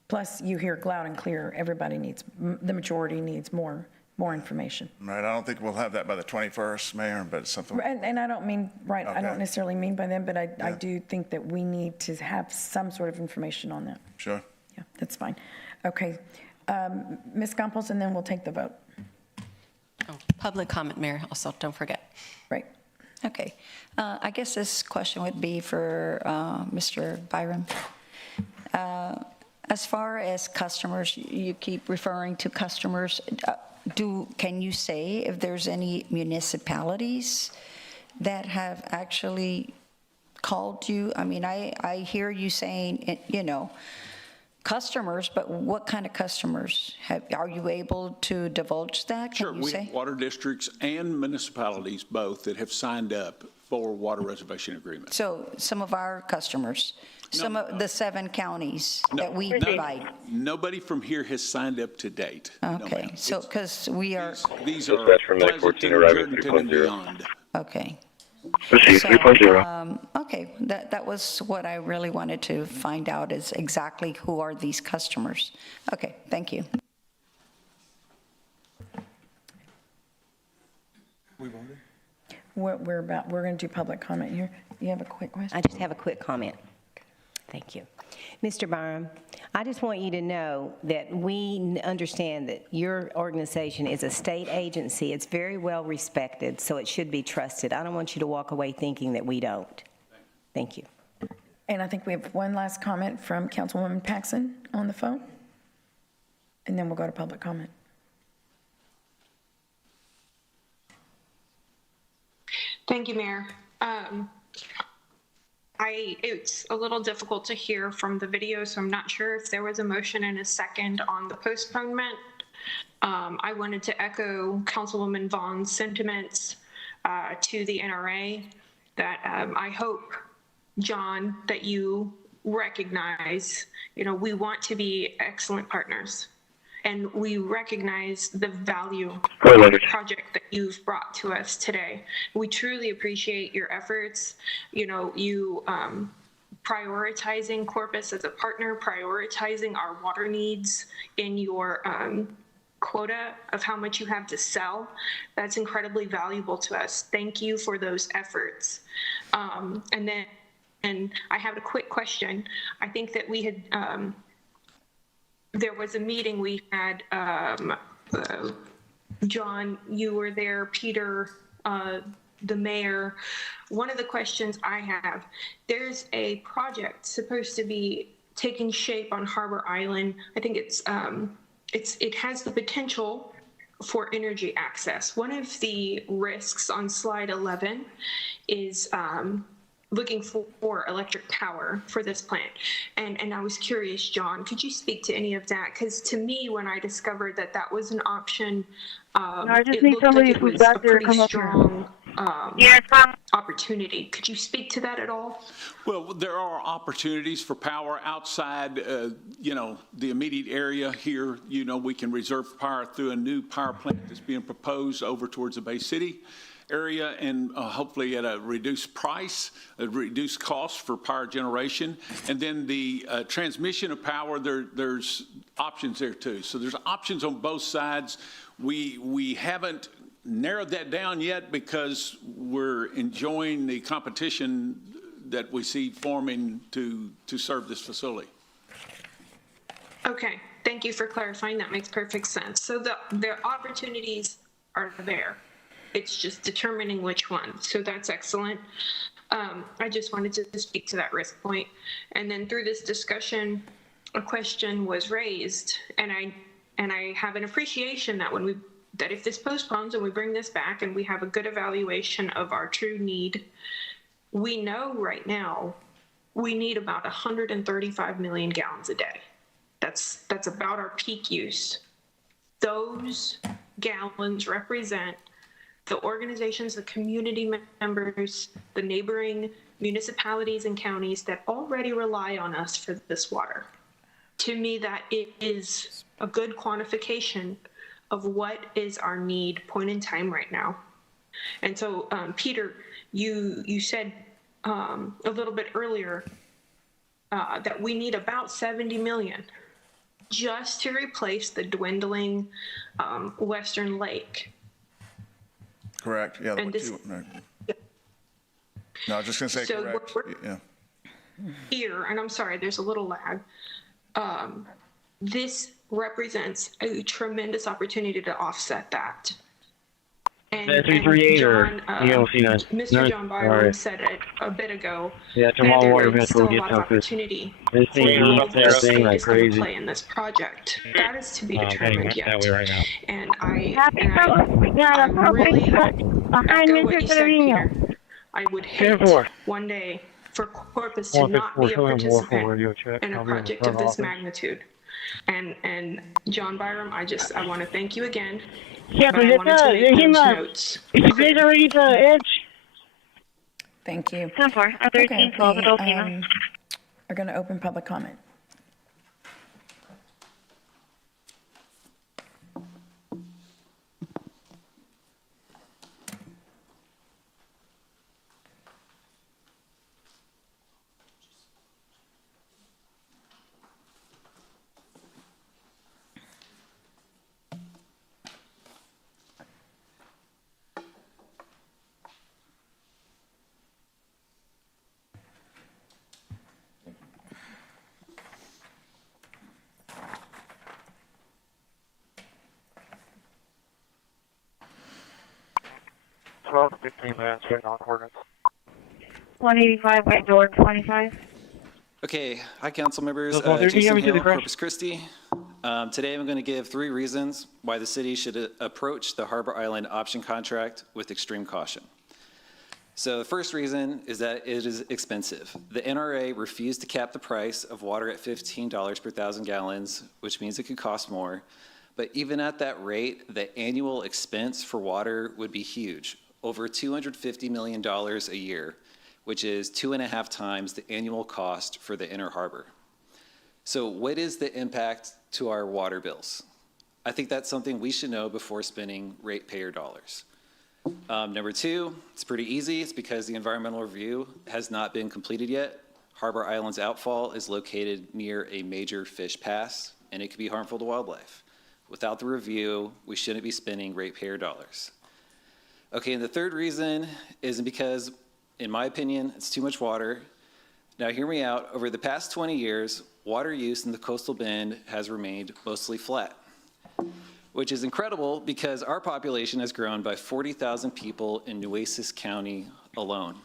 Plus, you hear loud and clear, everybody needs, the majority needs more information. Right, I don't think we'll have that by the 21st, Mayor, but it's something. And I don't mean, right, okay. I don't necessarily mean by then, but I do think that we need to have some sort of information on that. Sure. Yeah, that's fine. Okay, Ms. Campos, and then we'll take the vote. Oh, public comment, Mayor, also, don't forget. Right. Okay, I guess this question would be for Mr. Byram. As far as customers, you keep referring to customers. Can you say if there's any municipalities that have actually called you? I mean, I hear you saying, customers, but what kind of customers? Are you able to divulge that? Sure, we have water districts and municipalities both that have signed up for water reservation agreements. So some of our customers, some of the 7 counties that we provide. Nobody from here has signed up to date. Okay, no, so because we are. These are Pleasanton, Jordanton, and beyond. Okay. Proceed 3.0. Okay, that was what I really wanted to find out is exactly who are these customers. Okay, thank you. We voted? We're going to do public comment here. You have a quick question? I just have a quick comment. Thank you. Mr. Byram, I just want you to know that we understand that your organization is a state agency. It's very well respected, so it should be trusted. I don't want you to walk away thinking that we don't. Thank you. And I think we have one last comment from Councilwoman Paxson on the phone, and then we'll go to public comment. Thank you, Mayor. It's a little difficult to hear from the video, so I'm not sure if there was a motion and a second on the postponement. I wanted to echo Councilwoman Vaughn's sentiments to the NRA that I hope, John, that you recognize, we want to be excellent partners, and we recognize the value of the project that you've brought to us today. We truly appreciate your efforts, you prioritizing Corpus as a partner, prioritizing our water needs in your quota of how much you have to sell. That's incredibly valuable to us. Thank you for those efforts. And I have a quick question. I think that we had, there was a meeting we had, John, you were there, Peter, the mayor. One of the questions I have, there's a project supposed to be taking shape on Harbor Island. I think it has the potential for energy access. One of the risks on slide 11 is looking for electric power for this plant. And I was curious, John, could you speak to any of that? Because to me, when I discovered that that was an option, I just it need looked like somebody it who's was a back there to pretty come up strong here. opportunity. Could you speak to that at all? Well, there are opportunities for power outside, the immediate area here. We can reserve power through a new power plant that's being proposed over towards the Bay City area, and hopefully at a reduced price, a reduced cost for power generation. And then the transmission of power, there's options there too. So there's options on both sides. We haven't narrowed that down yet because we're enjoying the competition that we see forming to serve this facility. Okay, thank you for clarifying. That makes perfect sense. So the opportunities are there. It's just determining which one. So that's excellent. I just wanted to speak to that risk point. And then through this discussion, a question was raised, and I have an appreciation that that if this postpones and we bring this back and we have a good evaluation of our true need, we know right now we need about 135 million gallons a day. That's about our peak use. Those gallons represent the organizations, the community members, the neighboring municipalities and counties that already rely on us for this water. To me, that it is a good quantification of what is our need point in time right now. And so, Peter, you said a little bit earlier that we need about 70 million just to replace the dwindling Western Lake. Correct. Yeah. And this, No, I was just going to say so correct. Yeah. Here, and I'm sorry, there's a little lag. This represents a tremendous opportunity to offset that. And John, Mr. John Byron said it a bit ago. Yeah, tomorrow morning we're going to get some opportunity this thing up there thing like crazy. Play in this project. That is to be determined yet. That way right now. And I really echo what you said, Peter. I would hate one day for Corpus to not be a participant in a project of this magnitude. And John Byram, I want to thank you again. Yeah, but it's already the edge. Thank you. 10-4, 13-12, adult female. We're going to open public comment. Minutes, 15 minutes, written on coordinates. 185, right door, 25. Okay, hi council members. Well, Jason Hill, Corpus Christi. Today I'm going to give 3 reasons why the city should approach the Harbor Island option contract with extreme caution. So the first reason is that it is expensive. The NRA refused to cap the price of water at $15 per 1,000 gallons, which means it could cost more. But even at that rate, the annual expense for water would be huge, over $250 million a year, which is 2.5 times the annual cost for the Inner Harbor. So what is the impact to our water bills? I think that's something we should know before spending ratepayer dollars. Number 2, it's pretty easy. It's because the environmental review has not been completed yet. Harbor Island's outfall is located near a major fish pass, and it could be harmful to wildlife. Without the review, we shouldn't be spending ratepayer dollars. Okay, and the third reason is because, in my opinion, it's too much water. Now hear me out. Over the past 20 years, water use in the coastal bend has remained mostly flat, which is incredible because our population has grown by 40,000 people in Nueces County alone.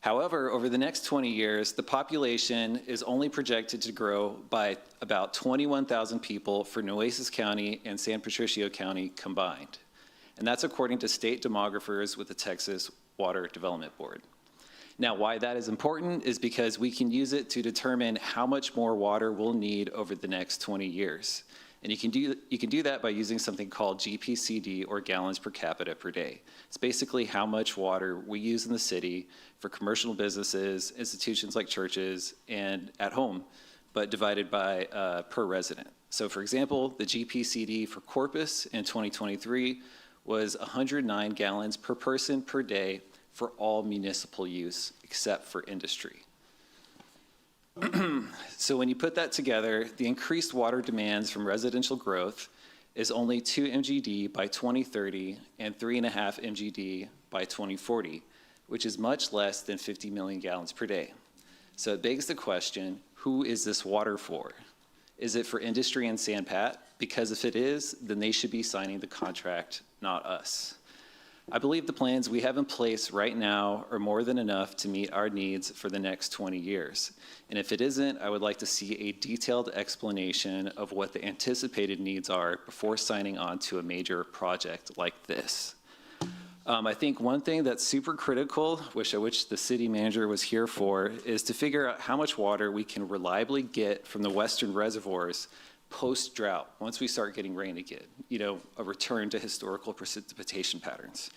However, over the next 20 years, the population is only projected to grow by about 21,000 people for Nueces County and San Patricio County combined. And that's according to state demographers with the Texas Water Development Board. Now, why that is important is because we can use it to determine how much more water we'll need over the next 20 years. And you can do that by using something called GPCD, or gallons per capita per day. It's basically how much water we use in the city for commercial businesses, institutions like churches, and at home, but divided by per resident. So for example, the GPCD for Corpus in 2023 was 109 gallons per person per day for all municipal use except for industry. So when you put that together, the increased water demands from residential growth is only 2 MGD by 2030 and 3.5 MGD by 2040, which is much less than 50 million gallons per day. So it begs the question, who is this water for? Is it for industry and San Pat? Because if it is, then they should be signing the contract, not us. I believe the plans we have in place right now are more than enough to meet our needs for the next 20 years. And if it isn't, I would like to see a detailed explanation of what the anticipated needs are before signing on to a major project like this. I think one thing that's super critical, which I wish the city manager was here for, is to figure out how much water we can reliably get from the western reservoirs post-drought, once we start getting rain again, a return to historical precipitation patterns.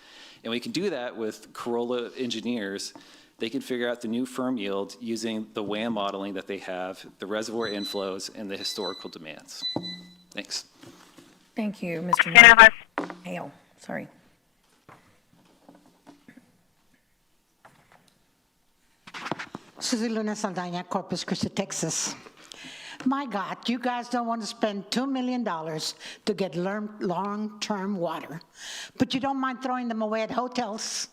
And we can do that with Corolla engineers. They can figure out the new firm yield using the WAM modeling that they have, the reservoir inflows, and the historical demands. Thanks. Thank you, Mr. Hale. Sorry. Susie Luna Saldana, Corpus Christi, Texas. My God, you guys don't want to spend $2 million to get long-term water, but you don't mind throwing them away at hotels.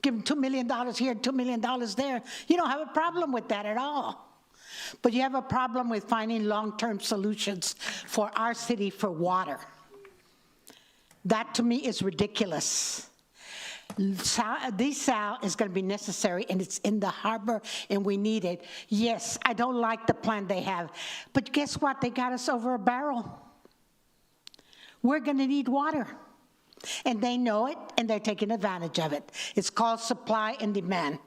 Give them $2 million here, $2 million there. You don't have a problem with that at all. But you have a problem with finding long-term solutions for our city for water. That to me is ridiculous. Desal is going to be necessary, and it's in the harbor, and we need it. Yes, I don't like the plan they have, but guess what? They got us over a barrel. We're going to need water, and they know it, and they're taking advantage of it. It's called supply and demand.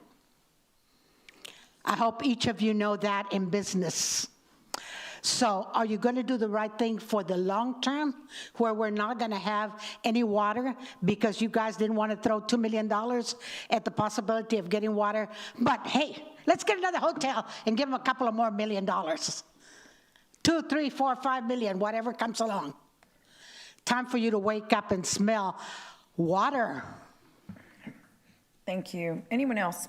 I hope each of you know that in business. So are you going to do the right thing for the long term, where we're not going to have any water because you guys didn't want to throw $2 million at the possibility of getting water? But hey, let's get another hotel and give them a couple of more $1 million. 2, 3, 4, 5 million, whatever comes along. Time for you to wake up and smell water. Thank you. Anyone else?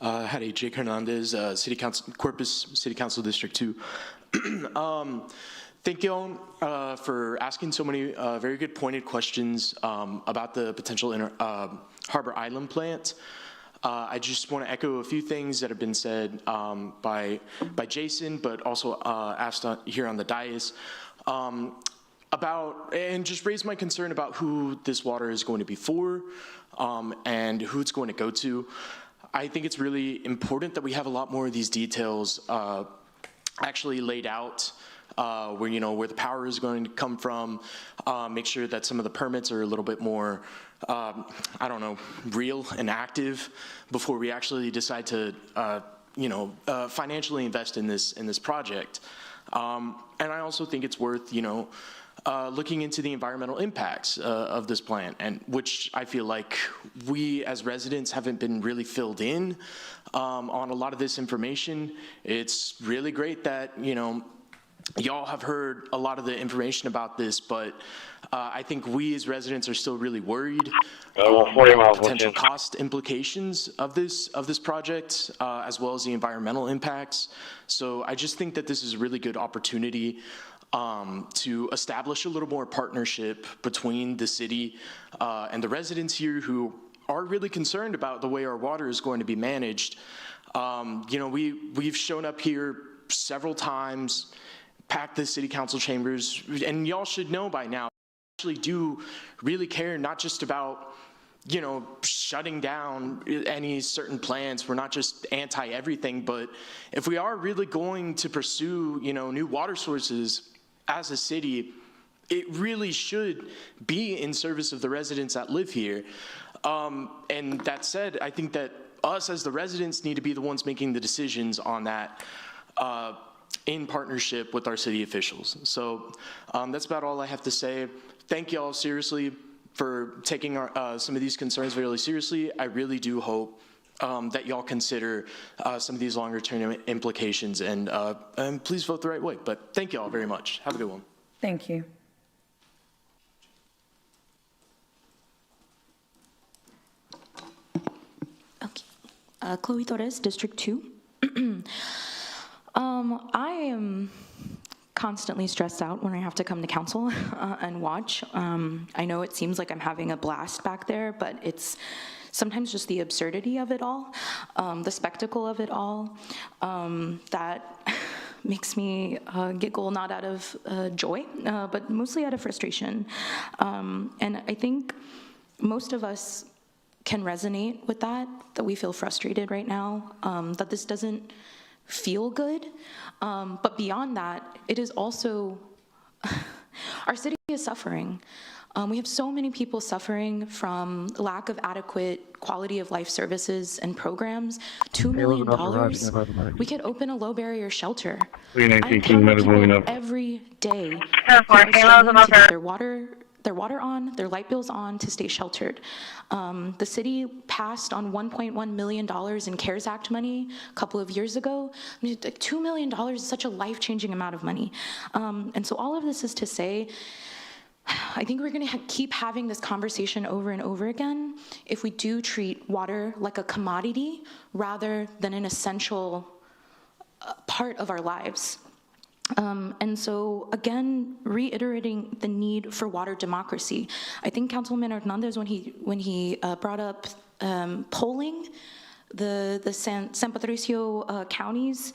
Howdy, Jake Hernandez, City Council, Corpus City Council District 2. Thank you for asking so many very good pointed questions about the potential Harbor Island plant. I just want to echo a few things that have been said by Jason, but also asked here on the dais. and just raise my concern about who this water is going to be for, and who it's going to go to. I think it's really important that we have a lot more of these details actually laid out, where the power is going to come from, make sure that some of the permits are a little bit more, real and active before we actually decide to, financially invest in this project. And I also think it's worth, looking into the environmental impacts of this plant, and which I feel like we as residents haven't been really filled in on a lot of this information. It's really great that, y'all have heard a lot of the information about this, but I think we as residents are still really worried about potential cost implications of this project, as well as the environmental impacts. So I just think that this is a really good opportunity to establish a little more partnership between the city and the residents here who are really concerned about the way our water is going to be managed. We've shown up here several times, packed the city council chambers, and y'all should know by now, actually do really care not just about shutting down any certain plans. We're not just anti-everything, but if we are really going to pursue, new water sources as a city, it really should be in service of the residents that live here. And that said, I think that us as the residents need to be the ones making the decisions on that in partnership with our city officials. So that's about all I have to say. Thank y'all seriously for taking some of these concerns really seriously. I really do hope that y'all consider some of these longer term implications, and please vote the right way. But thank y'all very much. Have a good one. Thank you. Okay. Chloe Torres, District 2. I am constantly stressed out when I have to come to council and watch. I know it seems like I'm having a blast back there, but it's sometimes just the absurdity of it all, the spectacle of it all, that makes me giggle, not out of joy, but mostly out of frustration. And I think most of us can resonate with that we feel frustrated right now, that this doesn't feel good. But beyond that, it is also, our city is suffering. We have so many people suffering from lack of adequate quality of life services and programs. $2 million, we could open a low barrier shelter. I encounter people every day who are struggling to get their water on, their light bills on, to stay sheltered. The city passed on $1.1 million in CARES Act money a couple of years ago. I mean, like $2 million is such a life-changing amount of money. And so all of this is to say, I think we're gonna keep having this conversation over and over again if we do treat water like a commodity rather than an essential part of our lives. And so, again, reiterating the need for water democracy. I think Councilman Hernandez, when he brought up polling the San Patricio counties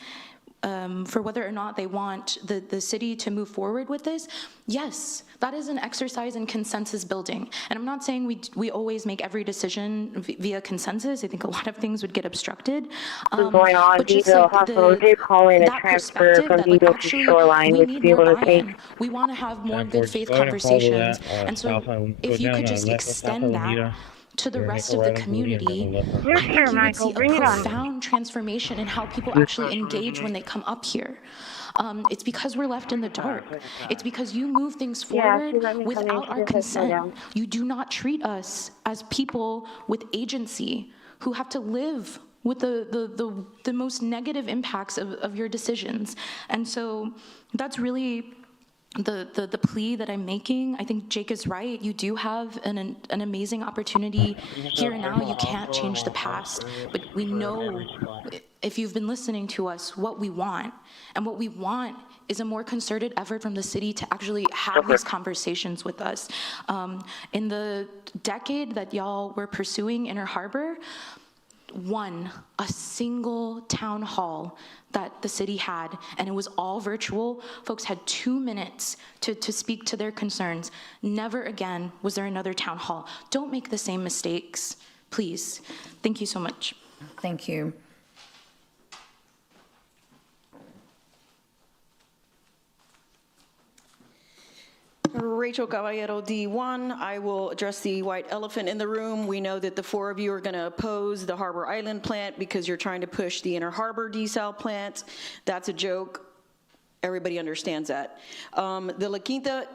for whether or not they want the city to move forward with this, yes, that is an exercise in consensus building. And I'm not saying we always make every decision via consensus. I think a lot of things would get obstructed. Going on, Vivo Hospital did call in a transfer from Vivo to Shoreline, which be able to take. We want to have more good faith conversations. And so if you could just extend that to the rest of the community, I think you would see a profound transformation in how people actually engage when they come up here. It's because we're left in the dark. It's because you move things forward without our consent. You do not treat us as people with agency who have to live with the most negative impacts of your decisions. And so that's really the plea that I'm making. I think Jake is right. You do have an amazing opportunity here and now. You can't change the past, but we know, if you've been listening to us, what we want. And what we want is a more concerted effort from the city to actually have these conversations with us. In the decade that y'all were pursuing Inner Harbor, a single town hall that the city had, and it was all virtual. Folks had 2 minutes to speak to their concerns. Never again was there another town hall. Don't make the same mistakes, please. Thank you so much. Thank you. Rachel Caballero, D1. I will address the white elephant in the room. We know that the 4 of you are going to oppose the Harbor Island plant because you're trying to push the Inner Harbor desal plant. That's a joke. Everybody understands that. The La Quinta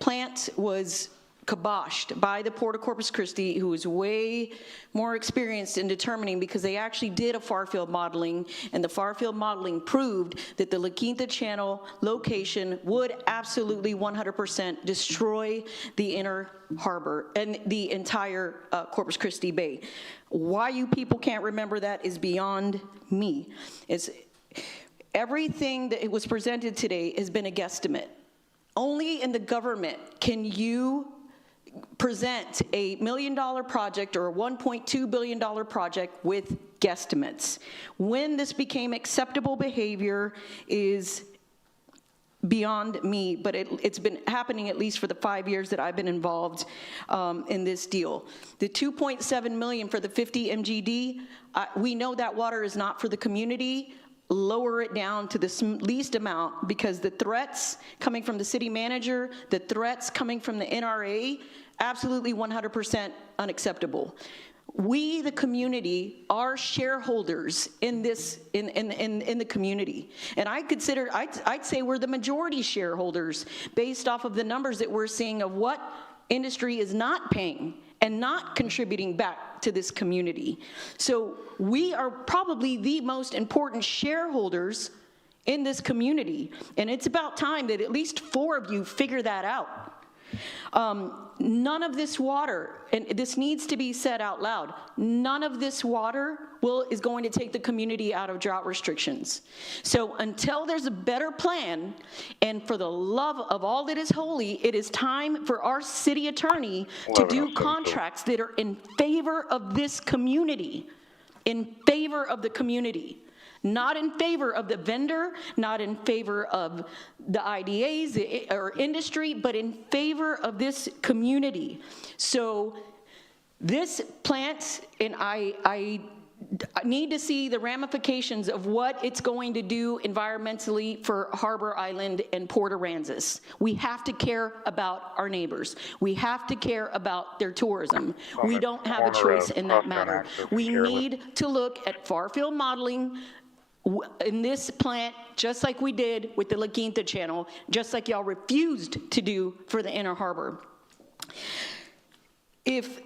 plant was kiboshed by the Port of Corpus Christi, who is way more experienced in determining, because they actually did a far field modeling, and the far field modeling proved that the La Quinta Channel location would absolutely 100% destroy the Inner Harbor and the entire Corpus Christi Bay. Why you people can't remember that is beyond me. Everything that was presented today has been a guesstimate. Only in the government can you present a $1 million project or a $1.2 billion project with guesstimates. When this became acceptable behavior is beyond me, but it's been happening at least for the 5 years that I've been involved in this deal. The $2.7 million for the 50 MGD, we know that water is not for the community. Lower it down to the least amount, because the threats coming from the city manager, the threats coming from the NRA, absolutely 100% unacceptable. We, the community, are shareholders in this, in the community. And I'd say we're the majority shareholders based off of the numbers that we're seeing of what industry is not paying and not contributing back to this community. So we are probably the most important shareholders in this community. And it's about time that at least 4 of you figure that out. None of this water, and this needs to be said out loud, none of this water is going to take the community out of drought restrictions. So until there's a better plan, and for the love of all that is holy, it is time for our city attorney to do contracts that are in favor of this community, in favor of the community. Not in favor of the vendor, not in favor of the IDAs or industry, but in favor of this community. So this plant, and I need to see the ramifications of what it's going to do environmentally for Harbor Island and Port Aransas. We have to care about our neighbors. We have to care about their tourism. We don't have a choice in that matter. We need to look at far-field modeling in this plant, just like we did with the La Quinta Channel, just like y'all refused to do for the Inner Harbor. If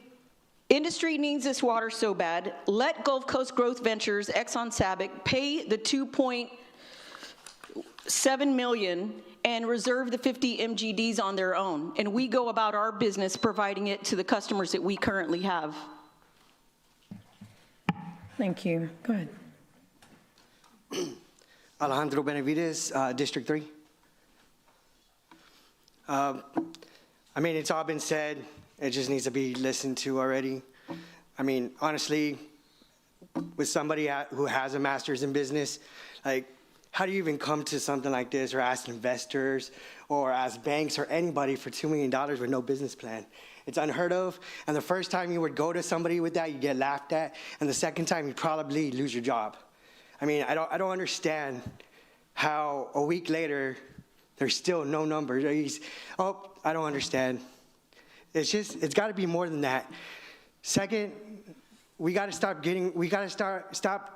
industry needs this water so bad, let Gulf Coast Growth Ventures, Exxon Sabic, pay the $2.7 million and reserve the 50 MGDs on their own, and we go about our business providing it to the customers that we currently have. Thank you. Go ahead. Alejandro Benavides, District 3. I mean, it's all been said. It just needs to be listened to already. I mean, honestly, with somebody who has a master's in business, like, how do you even come to something like this, or ask investors or ask banks or anybody for $2 million with no business plan? It's unheard of. And the first time you would go to somebody with that, you get laughed at. And the second time, you probably lose your job. I mean, I don't understand how a week later, there's still no numbers. I don't understand. It's got to be more than that. Second, we got to stop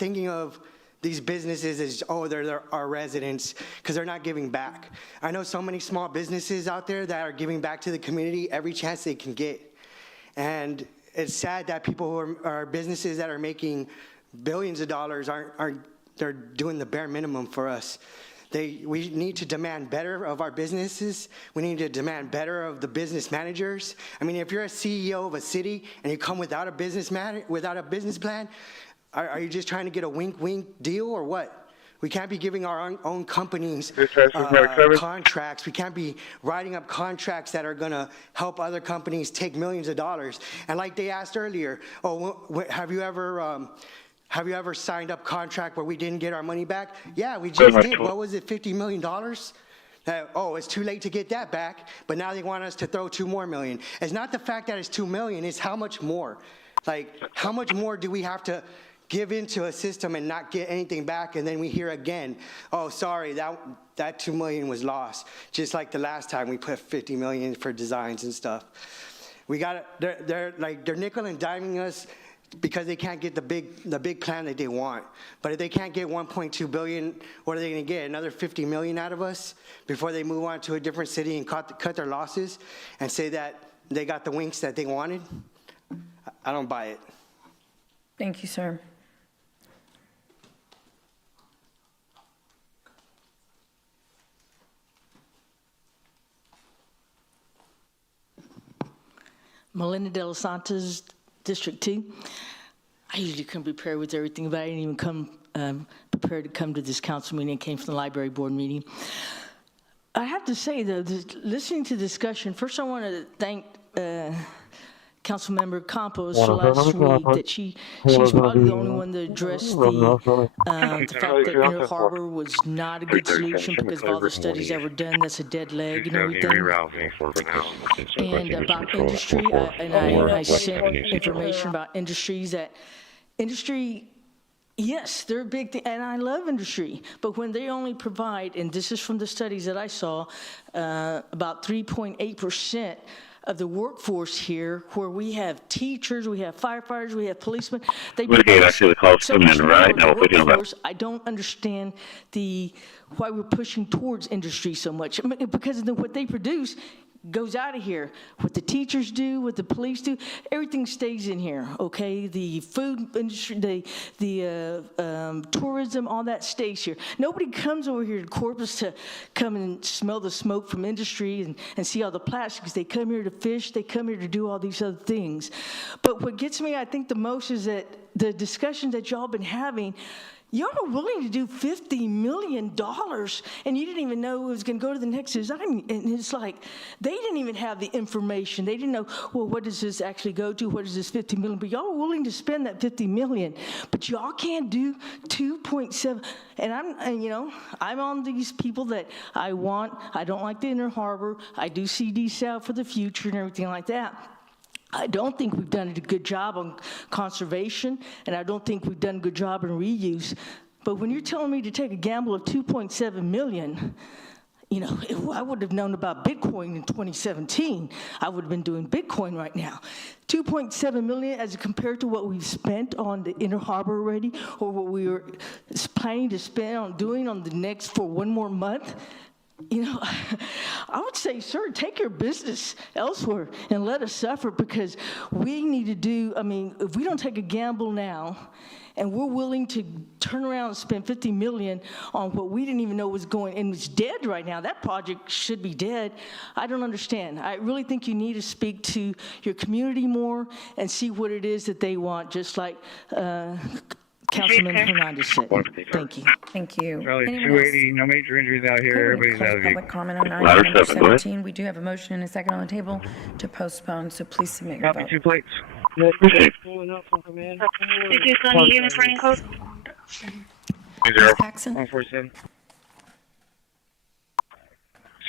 thinking of these businesses as, they're our residents, because they're not giving back. I know so many small businesses out there that are giving back to the community every chance they can get. And it's sad that people who are businesses that are making billions of dollars they're doing the bare minimum for us. We need to demand better of our businesses. We need to demand better of the business managers. I mean, if you're a CEO of a city and you come without a business plan, are you just trying to get a wink-wink deal or what? We can't be giving our own companies contracts. We can't be writing up contracts that are going to help other companies take millions of dollars. And like they asked earlier, have you ever signed up contract where we didn't get our money back? Yeah, we just did. What was it, $50 million? It's too late to get that back, but now they want us to throw $2 more million. It's not the fact that it's $2 million, it's how much more. Like, how much more do we have to give into a system and not get anything back, and then we hear again, oh, sorry, that $2 million was lost. Just like the last time we put $50 million for designs and stuff. They're nickel and diming us because they can't get the big plan that they want. But if they can't get 1.2 billion, what are they going to get? Another 50 million out of us before they move on to a different city and cut their losses and say that they got the winks that they wanted? I don't buy it. Thank you, sir. Melinda De Los Santos, District 2. I usually come prepared with everything, but I didn't even come prepared to come to this council meeting. I came from the library board meeting. I have to say, though, listening to the discussion, first I want to thank Councilmember Campos last week that she's probably the only one that addressed the fact that Inner Harbor was not a good solution because of all the studies that were done. That's a dead leg and everything. And about industry, I sent information about industries that yes, they're a big thing, and I love industry, but when they only provide, and this is from the studies that I saw, about 3.8% of the workforce here, where we have teachers, we have firefighters, we have policemen. I don't understand why we're pushing towards industry so much, because of what they produce goes out of here. What the teachers do, what the police do, everything stays in here, okay? The food industry, the tourism, all that stays here. Nobody comes over here to Corpus to come and smell the smoke from industry and see all the plastics. They come here to fish, they come here to do all these other things. But what gets me, I think, the most is that the discussion that y'all been having, y'all are willing to do $50 million, and you didn't even know it was going to go to the next design. And it's like, they didn't even have the information. They didn't know, well, what does this actually go to? What is this $50 million? But y'all are willing to spend that $50 million, but y'all can't do 2.7. And I'm on these people that I don't like the Inner Harbor. I do see desal for the future and everything like that. I don't think we've done a good job on conservation, and I don't think we've done a good job in reuse. But when you're telling me to take a gamble of 2.7 million, if I would have known about Bitcoin in 2017, I would have been doing Bitcoin right now. 2.7 million as compared to what we've spent on the Inner Harbor already, or what we were planning to spend on doing on the next for one more month. I would say, sir, take your business elsewhere and let us suffer, because we need to do, if we don't take a gamble now and we're willing to turn around and spend $50 million on what we didn't even know was going, and it's dead right now, that project should be dead. I don't understand. I really think you need to speak to your community more and see what it is that they want, just like Councilman Hernandez said. Thank you. Thank you. Charlie 280, no major injuries out here. Everybody's out of here. Public comment on item number 17. We do have a motion and a second on the table to postpone, so please submit your vote. Copy, 2 plates. Did you send the unit running code? Ms. Paxson? 147.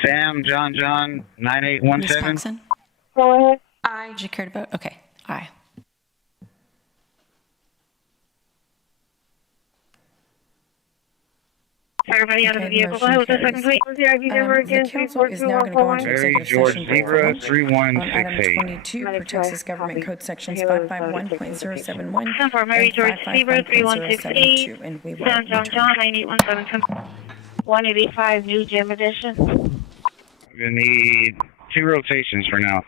Sam, John, 9817. Ms. Paxson? Go ahead. Aye. Would you care to vote? Okay. Aye. Everybody out of the vehicle. Go ahead with the second plate. The council is now going to go into executive session. Zebra On 3168. item 22, for Texas Government Code Sections 551.071 and Mary George Zebra 3168. and we will John 9817. 185 New Gym Edition. We need 2 rotations for now.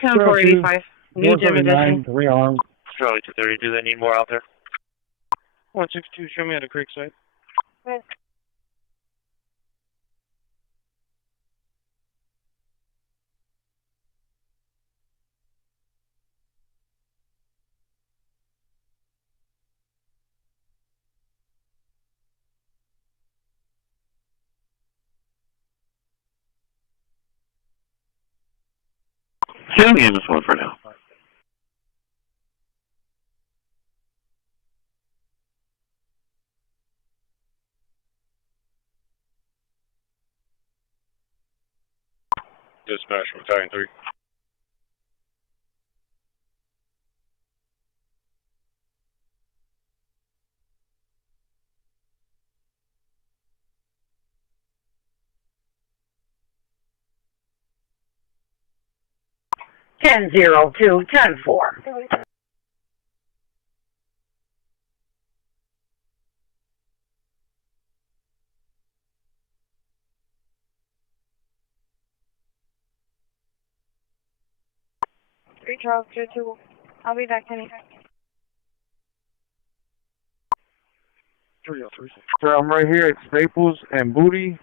485 New Gym Edition. 3 armed. Charlie 230, do they need more out there? 162, show me at the creek side. Good. County in this one for now. Dispatch from Battalion 3. Ten zero two 10-4. Charles 2. I'll be back any second. 303. So I'm right here at Staples and Booty.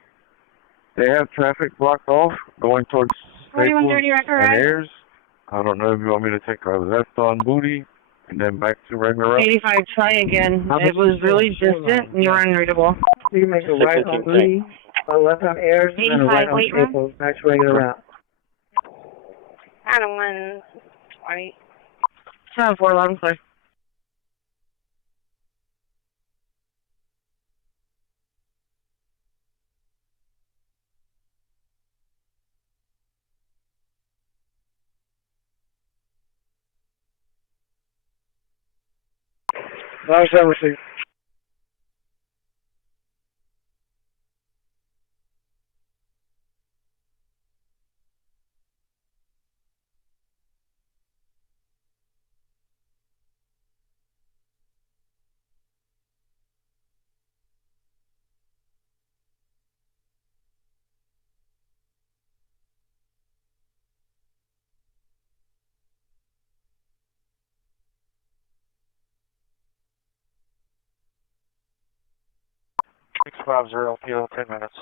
They have traffic blocked off going towards Staples and Ayers. I don't know if you want me to take a left on Booty and then back to regular route. 85, try again. It was really distant and you're unreadable. So you make a right on Booty, a left on Ayers, and then a right on Staples. Back to regular route. I don't want 20. 7-4, sorry. Last time received. Six 50, PO 10 minutes.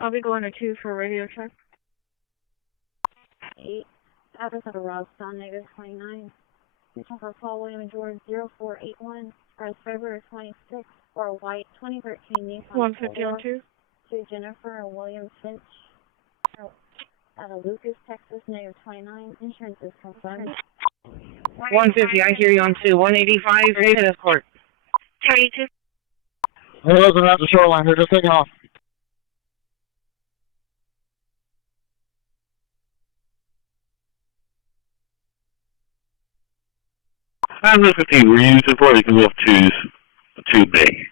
I'll be going to 2 for radio check. 8. Address at a Robstown, -29. For Paul William George 0481. Express February 26th. For a white 2013 Nissan 150 on 2. To Jennifer and William Finch. At a Lucas, Texas, -29. Insurance is confirmed. 150, I hear you on 2. 185, ready to escort. 32. They're looking at the shoreline. They're just taking off. I'm 15. We're using for you can lift to B.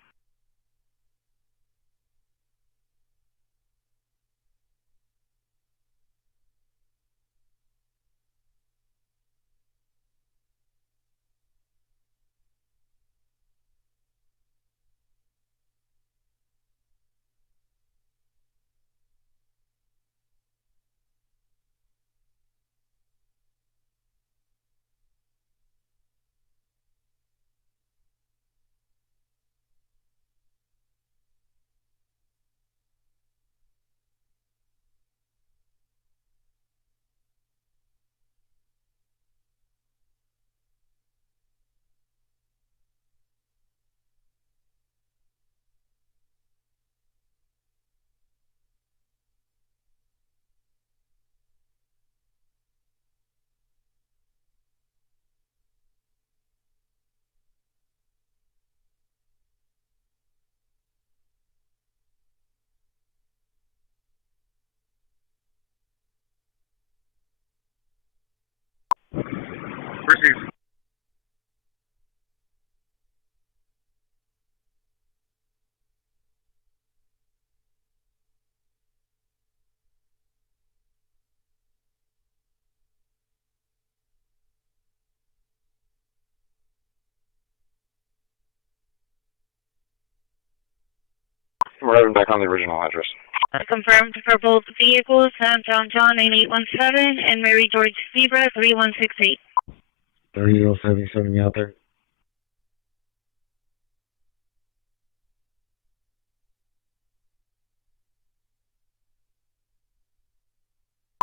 Received. We're heading back on the original address. Confirmed for both vehicles, Sam John 9817 and Mary George Zebra 3168. 3077, you out there?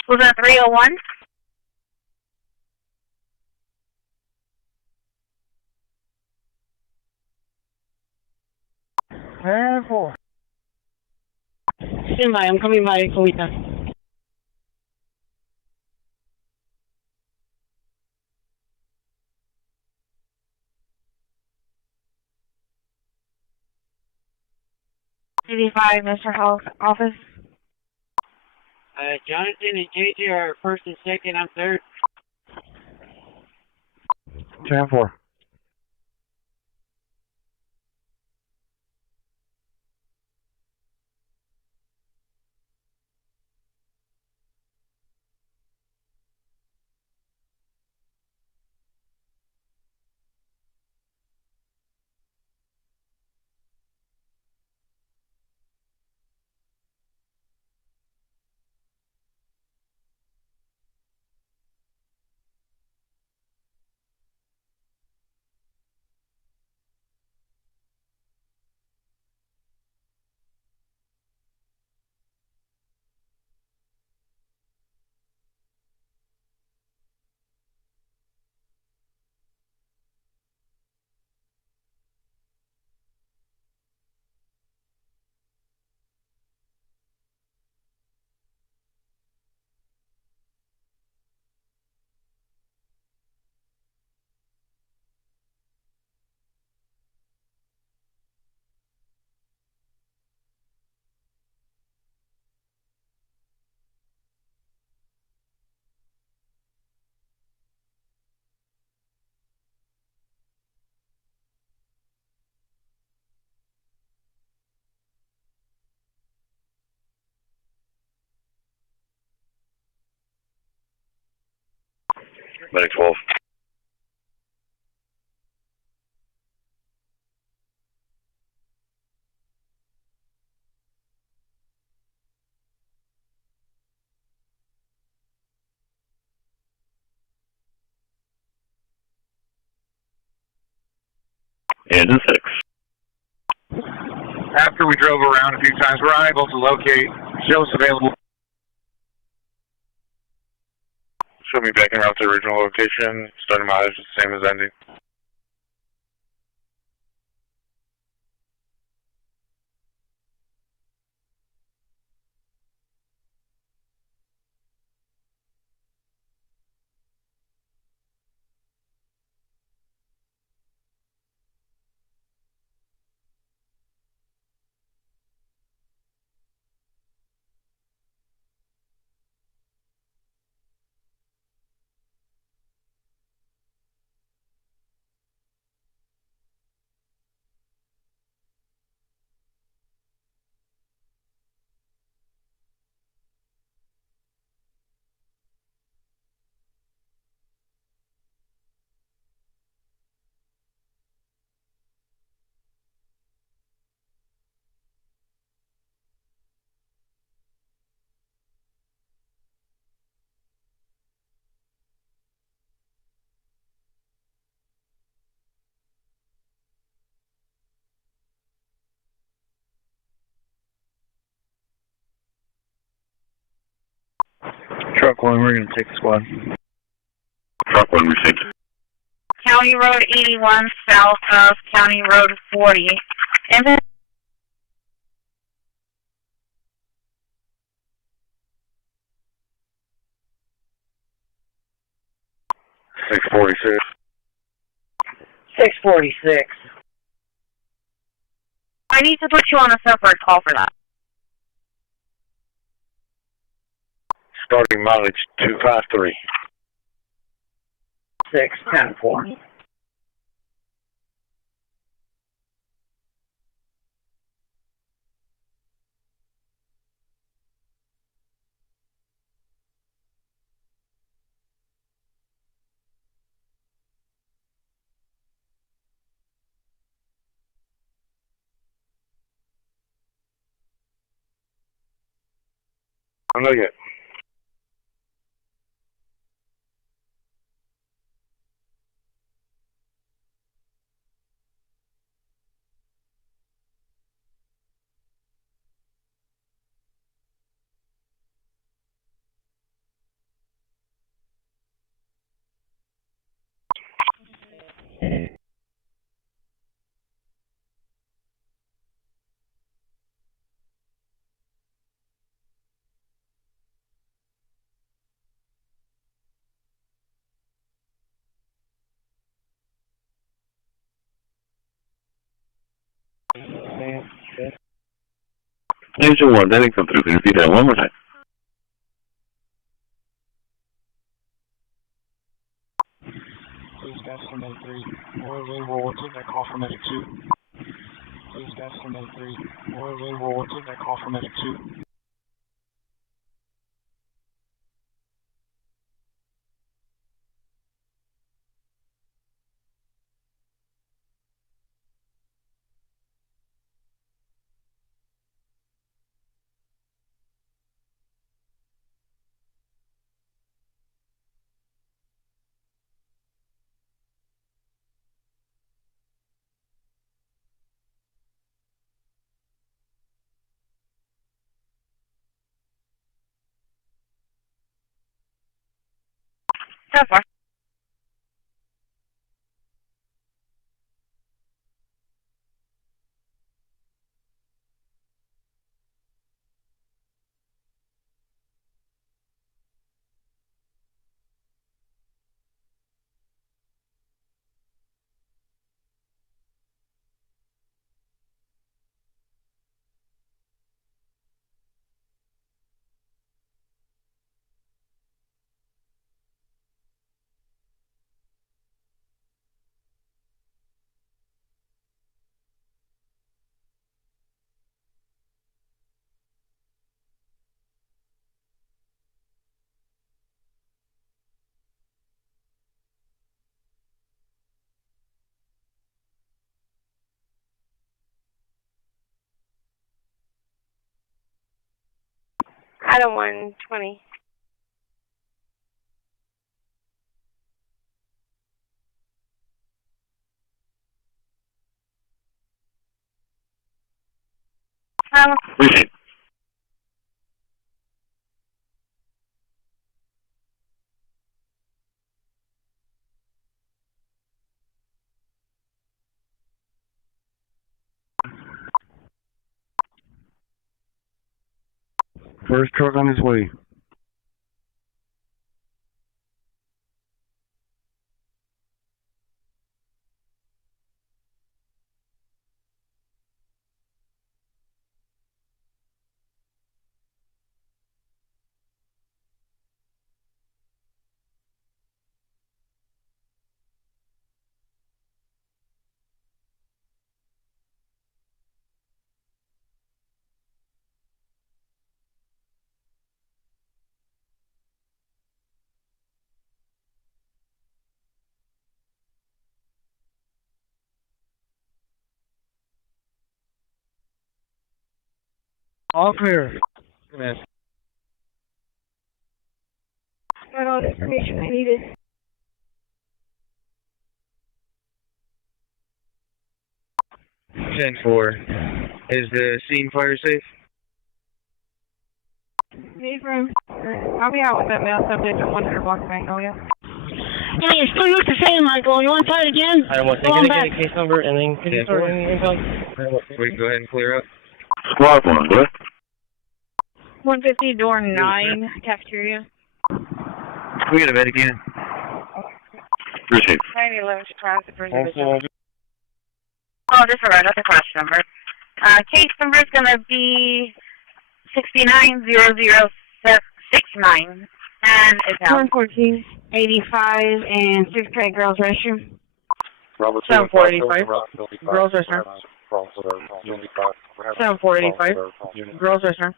Was that 301? And 4. Stand by, I'm coming by, Kawita. CB5, Mr. Hall's office. Jonathan and JJ are first and second. I'm third. 10-4. Medic 12. And a 6. After we drove around a few times, we're unable to locate shows available. Show me backing route to the original location. Starting mileage is the same as ending. Truck 1, we're going to take the squad. Truck 1, received. County Road 81 south of County Road 40. And then 646. 646. I need to put you on a separate call for that. Starting mileage 253. 610-4. I don't know yet. Engine 1, that didn't come through. Can you repeat that one more time? Please guys from A3. Oil Wing World War 2, that call from Medic 2. Please guys from A3. Oil Wing World War 2, that call from Medic 2. So far. Item 120. First truck on his way. All clear. Yes. Got all the information I needed. 10-4. Is the scene fire safe? Need room. I'll be out with that male subject at 100 block bank. Oh, yeah. Yeah, you still look the same, Michael. You want to try it again? I want to get a case number and then can you start any info? We can go ahead and clear up. Squad 1, what? 150 door 9 cafeteria. We get a bed again. Appreciate it. 911 surprise the person. Oh, disregard, that's a class number. Case number is going to be 690069. And it's out. 114, 85, and 6th grade girls restroom. 7485. Girls restroom. 7485. Girls restroom.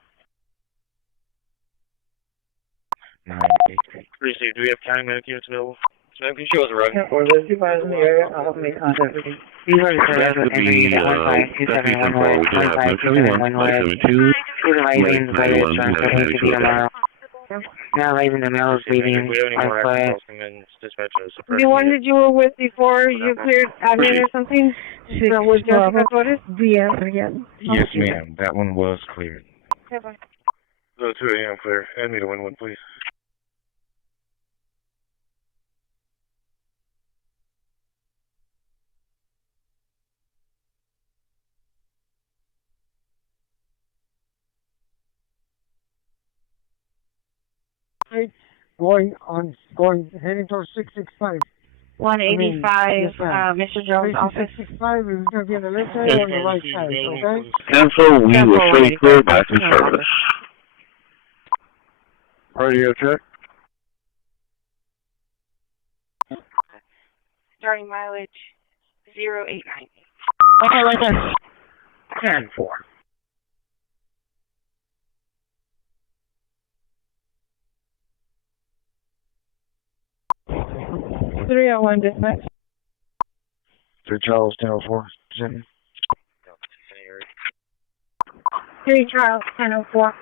Appreciate it. Do we have county medic units available? So can you show us a rug? Or those two guys in the area, I'll make contact with you. He's already started with any at 15 one way, 271 way, 2 the Ravens, but it's going to be tomorrow. Now Raven the mail is leaving our flag. The one that you were with before you cleared admin or something? So was Jessica Flores? Yes, Yes, ma'am. That one was cleared. Okay, bye. So 2 a.m. clear. Add me to win one, please. Heading towards 665. 185, Mr. Jones' office. 65 is going to be on the left side or on the right side, okay? Cancel, we will show you clear back to service. Radio check. Starting mileage 089. Okay, right there. 10-4. Three oh one dispatch. 3 Charles 1004. Jimmy. 3 Charles 1004.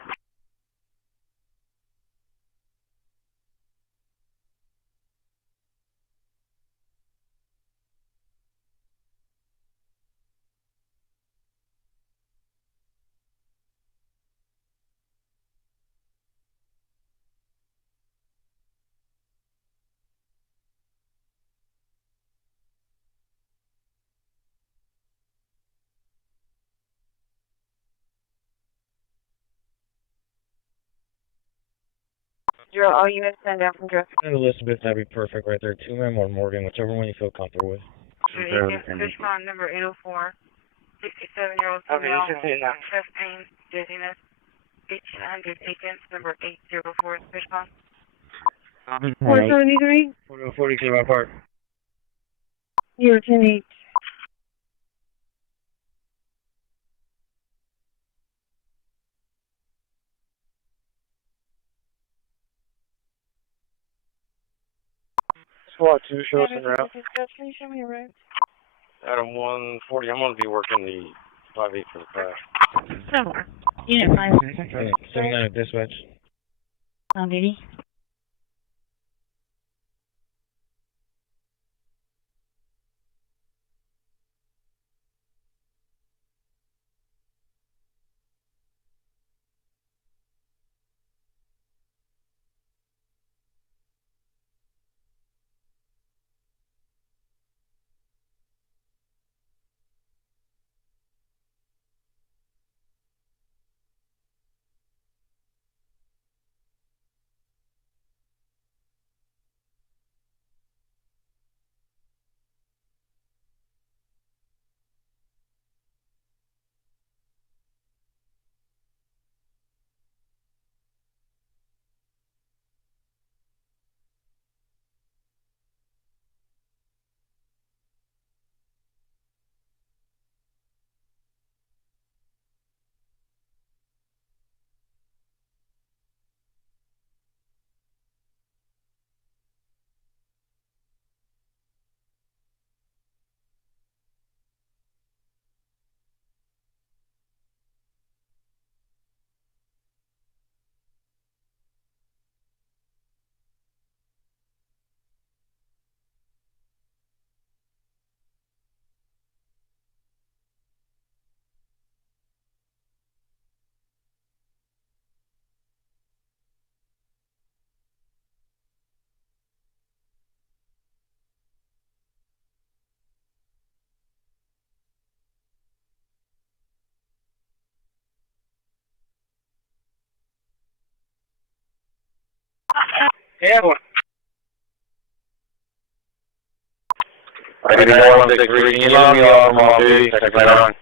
Zero, all units stand down from drift. Elizabeth, that'd be perfect right there. 2M or Morgan, whichever one you feel comfortable with. Fish pond number 804. 67-year-old female. Chest pain, dizziness. 1800 agents number 804 fish pond. 473. 42 my park. 010-8. SWAT 2, show us en route. Can you show me your route? Adam 140, I'm going to be working the 5-8 for the crash. Somewhere. Unit 5. 79 dispatch. On duty. Yeah, one. I did 163, can you load me off from off duty, second flight on?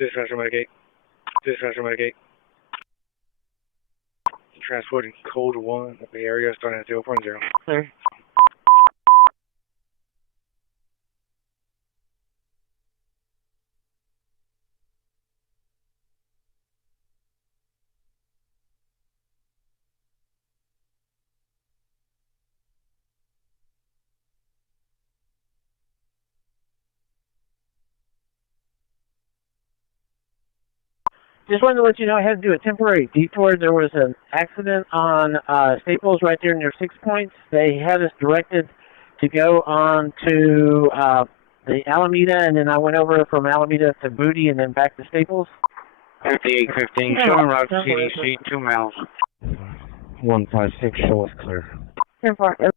Dispatcher mitigate. Dispatcher mitigate. Transporting code 1 of the area starting at 0.0. Clear. Just wanted to let you know I had to do a temporary detour. There was an accident on Staples right there near 6 Points. They had us directed to go on to the Alameda, and then I went over from Alameda to Booty and then back to Staples. 5815, showing route CDC, 2 miles. 156, show us clear. 10-4.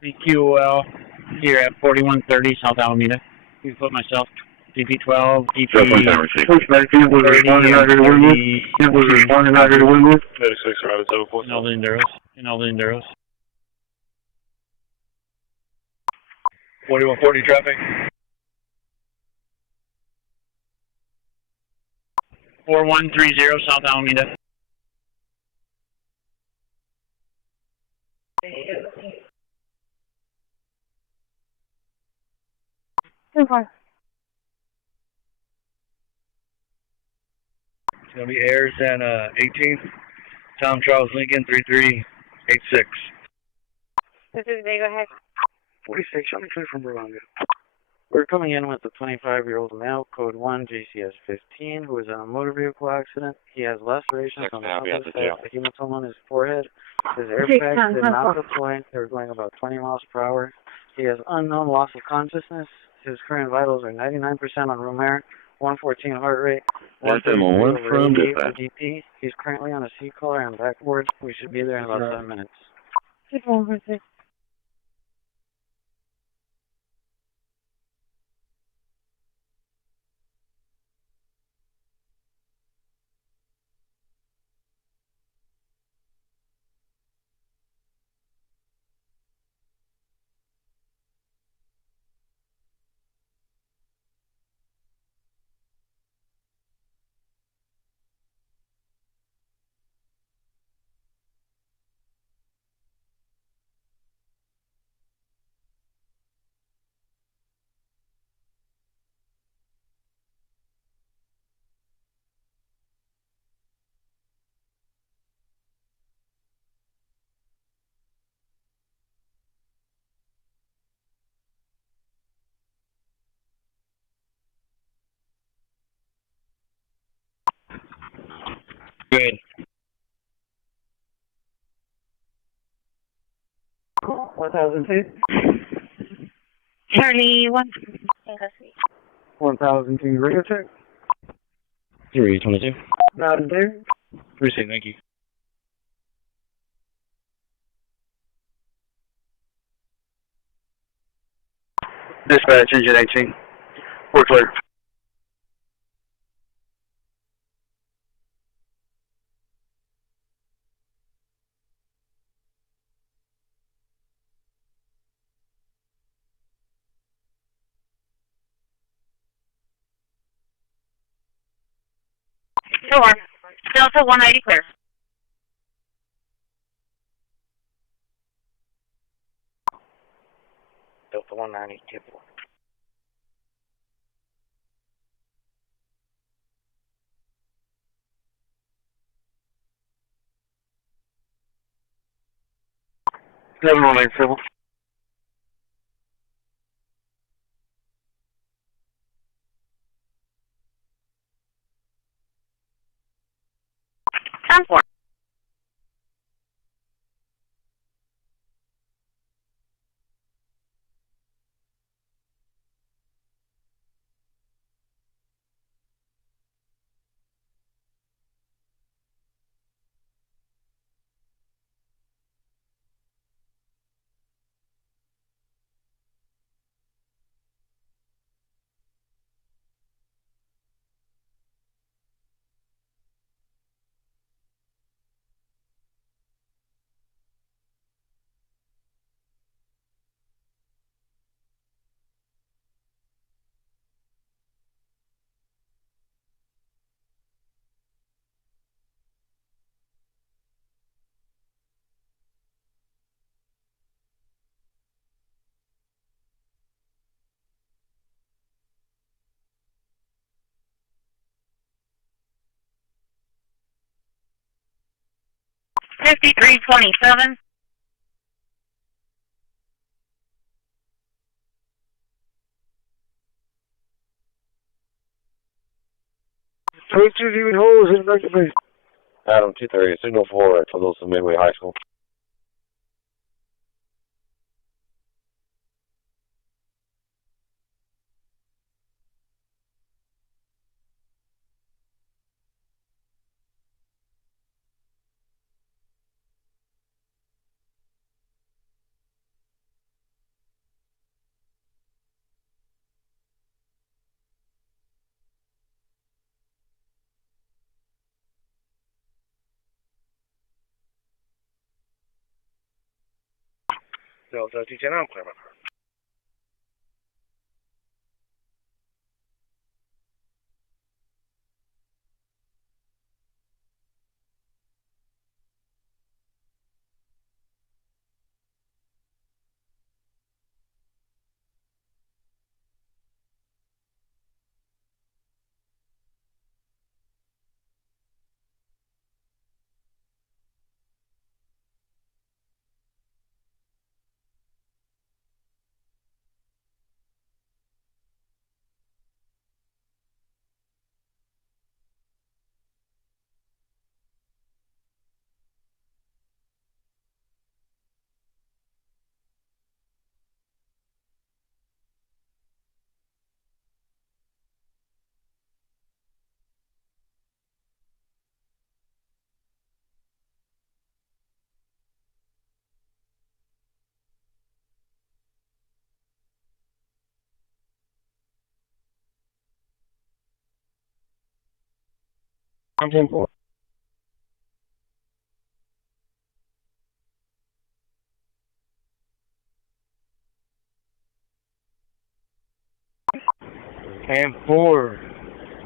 BQL here at 4130 South Alameda. You put myself, DP12, DP 30, and 30. 36 routed 040. In all the Enduros. 4140 traffic. 4130 South Alameda. It's going to be Ayers and 18th. Tom Charles Lincoln 3386. This is Vega, go ahead. 46, I'm clear from Berlanga. We're coming in with a 25-year-old male, code 1, JCS 15, who was in a motor vehicle accident. He has lacerations on the upper side, a hematoma on his forehead. His airbags did not deploy. They were going about 20 miles per hour. He has unknown loss of consciousness. His current vitals are 99% on room air, 114 heart rate, 133 over 88 for DP. He's currently on a C-collar and backboard. We should be there in about 7 minutes. Good. 1002. 31. 1002, radio check. 322. Loud and clear. Appreciate it, thank you. Dispatch, engine 18. We're clear. Sure. Delta 190 clear. Delta 190, tip 1. Never mind, civil. Time for. 5327. Even holes in the Adam 230, signal 4 at Tulsa Midway High School. Delta 210, I'm clear, my car. I'm 10-4. And 4.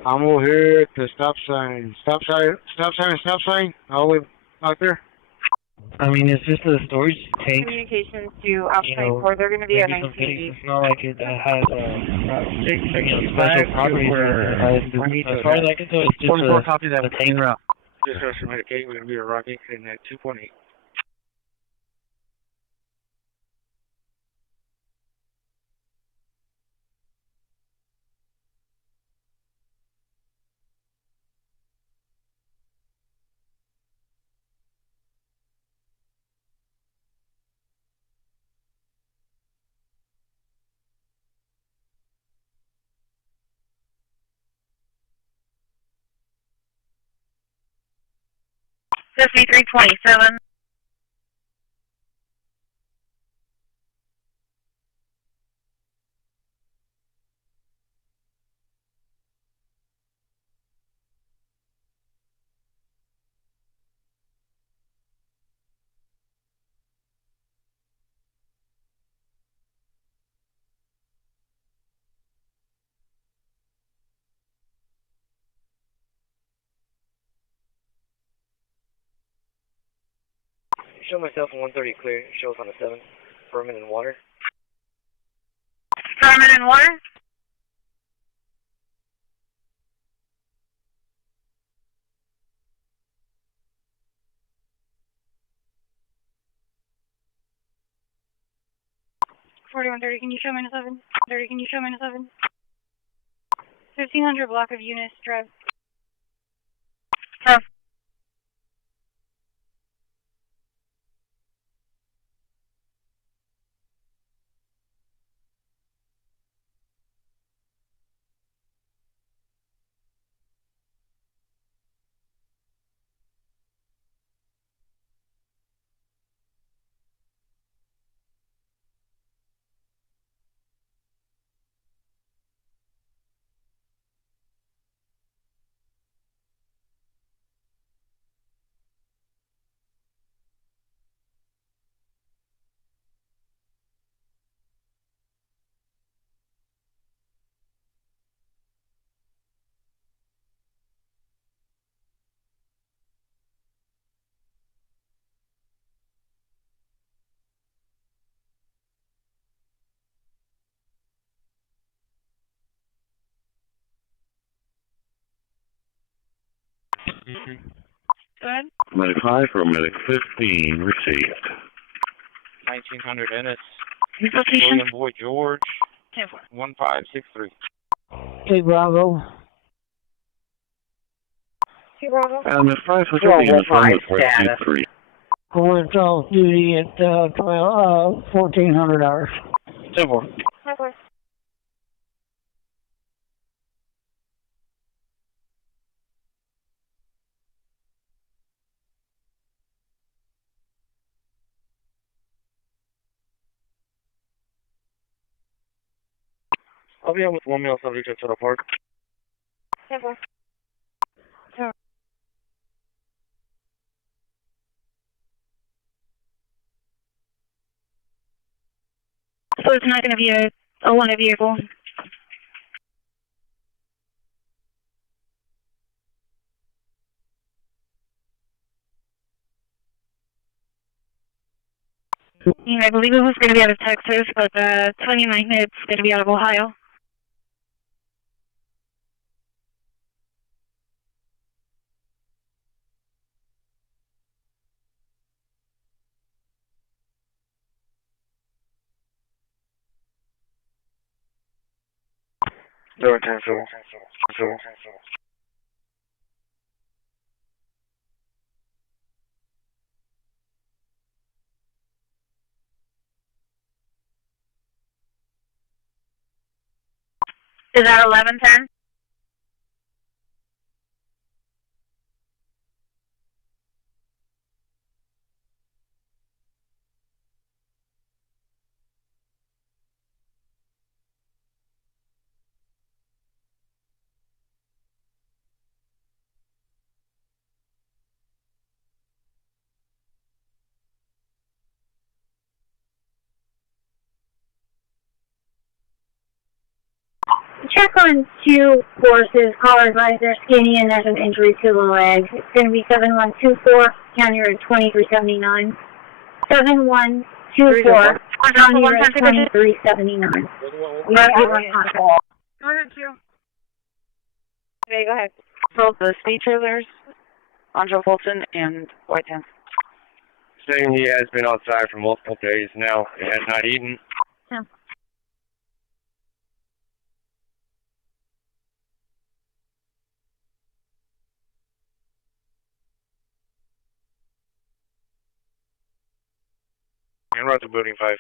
I'm over here at the stop sign. Stop sign. All the way out there. I mean, it's just a storage tank. Communications to outside 4, they're going to be at 19. It's not like it has special properties. As far as I can tell, it's just a tame route. Just estimated gate, we're going to be arriving in at 2.8. $53.27. Show myself on 130 clear. Shows on a 7. Firmament and water. Firmament and water? $4130, can you show minus 7? 30, can you show minus 7? 1500 block of Eunice Drive. Go ahead. Medic 5 for medic 15 received. 1900 Ennis. Location. William Boy George. 10-4. 1563. Hey, Bravo. Hey, Bravo. Medic 5 for 15 affirmative rescue 3. Going off duty at 1400 hours. 10-4. 10-4. I'll be out with 1 male subject at Turtle Park. 10-4. So it's not going to be a one vehicle. I believe it was going to be out of Texas, but the 29 it's going to be out of Ohio. Door 10-4. Is that 1110? Check on 2 horses, collar advisor, skinny, and there's an injury to the leg. It's going to be 7124, county road 2379. 7124, county road 2379. You have to run on call. Go ahead, Q. Okay, go ahead. So the speed trailers on Joe Fulton and Whitetown. Saying he has been outside for multiple days now and has not eaten. Yeah. And route to building 5.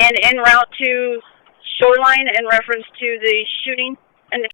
And en route to shoreline in reference to the shooting and the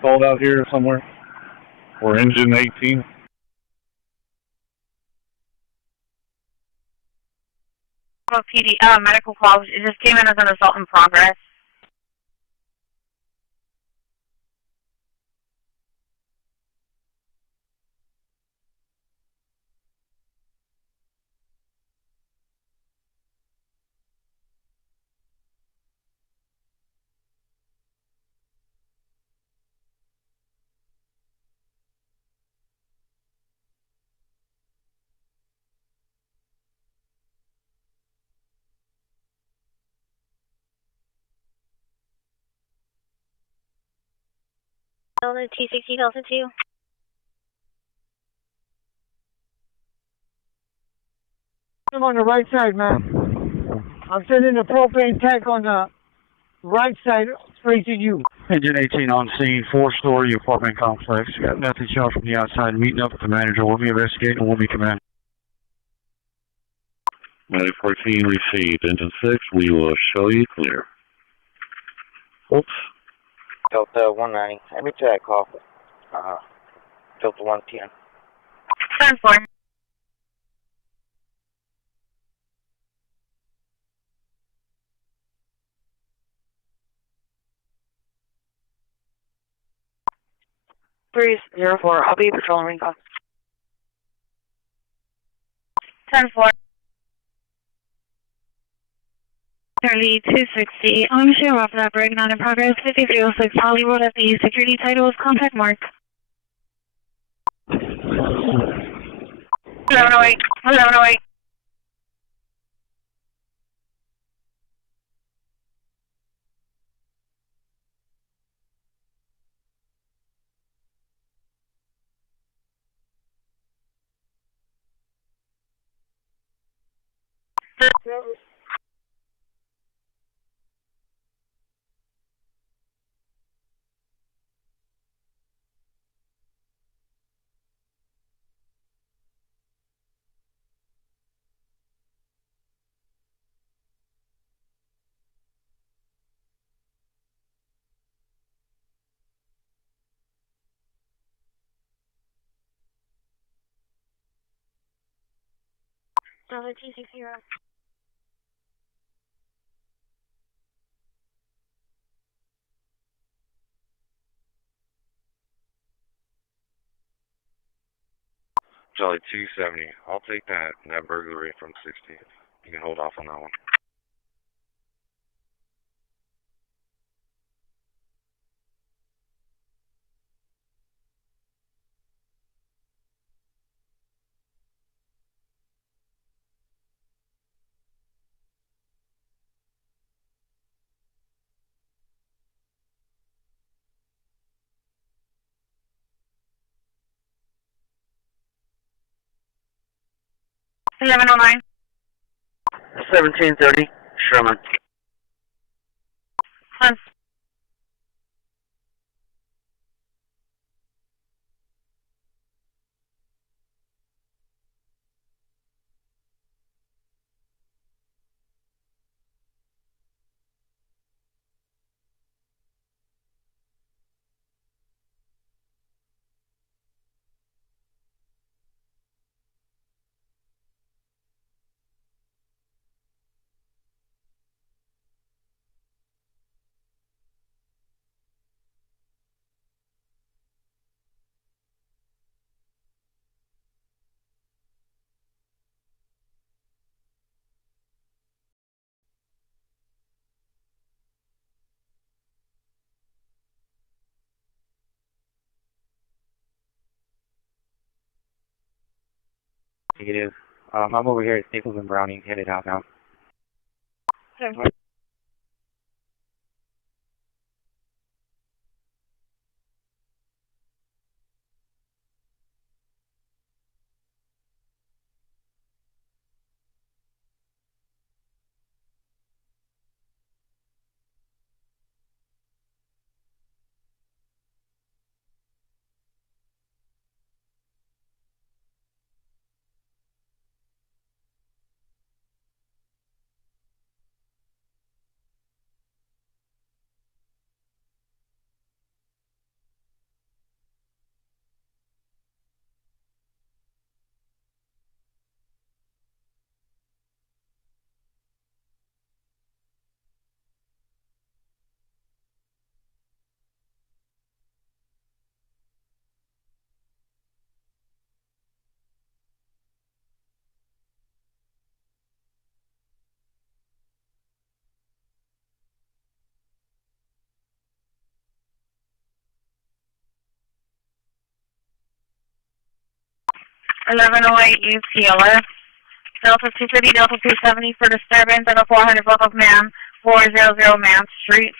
called out here somewhere. Or engine 18. PD, medical calls. It just came in as an assault in progress. Delta T60 Delta 2. I'm on the right side, man. I'm sending a propane tank on the right side facing you. Engine 18 on scene, 4-story apartment complex. Got nothing showing from the outside. Meeting up with the manager. We'll be investigating and we'll be commanding. Medic 14 received. Engine 6, we will show you clear. Oops. Delta 190. Let me check off. Delta 110. 10-4. Breeze 04. I'll be patrolling recon. 10-4. Charlie 260. I'm sure off that break, not in progress. 5306 Hollywood at the security title is contact mark. 1108. 1108. Delta T60. Charlie 270. I'll take that burglary from 60. You can hold off on that one. Eleven 1730, Sherman. Hun. Negative. I'm over here at Staples and Browning, headed out now. Sure. 1108 UCLF. Delta 250, Delta 270 for disturbance at a 400 block of Man, 400 Man Street.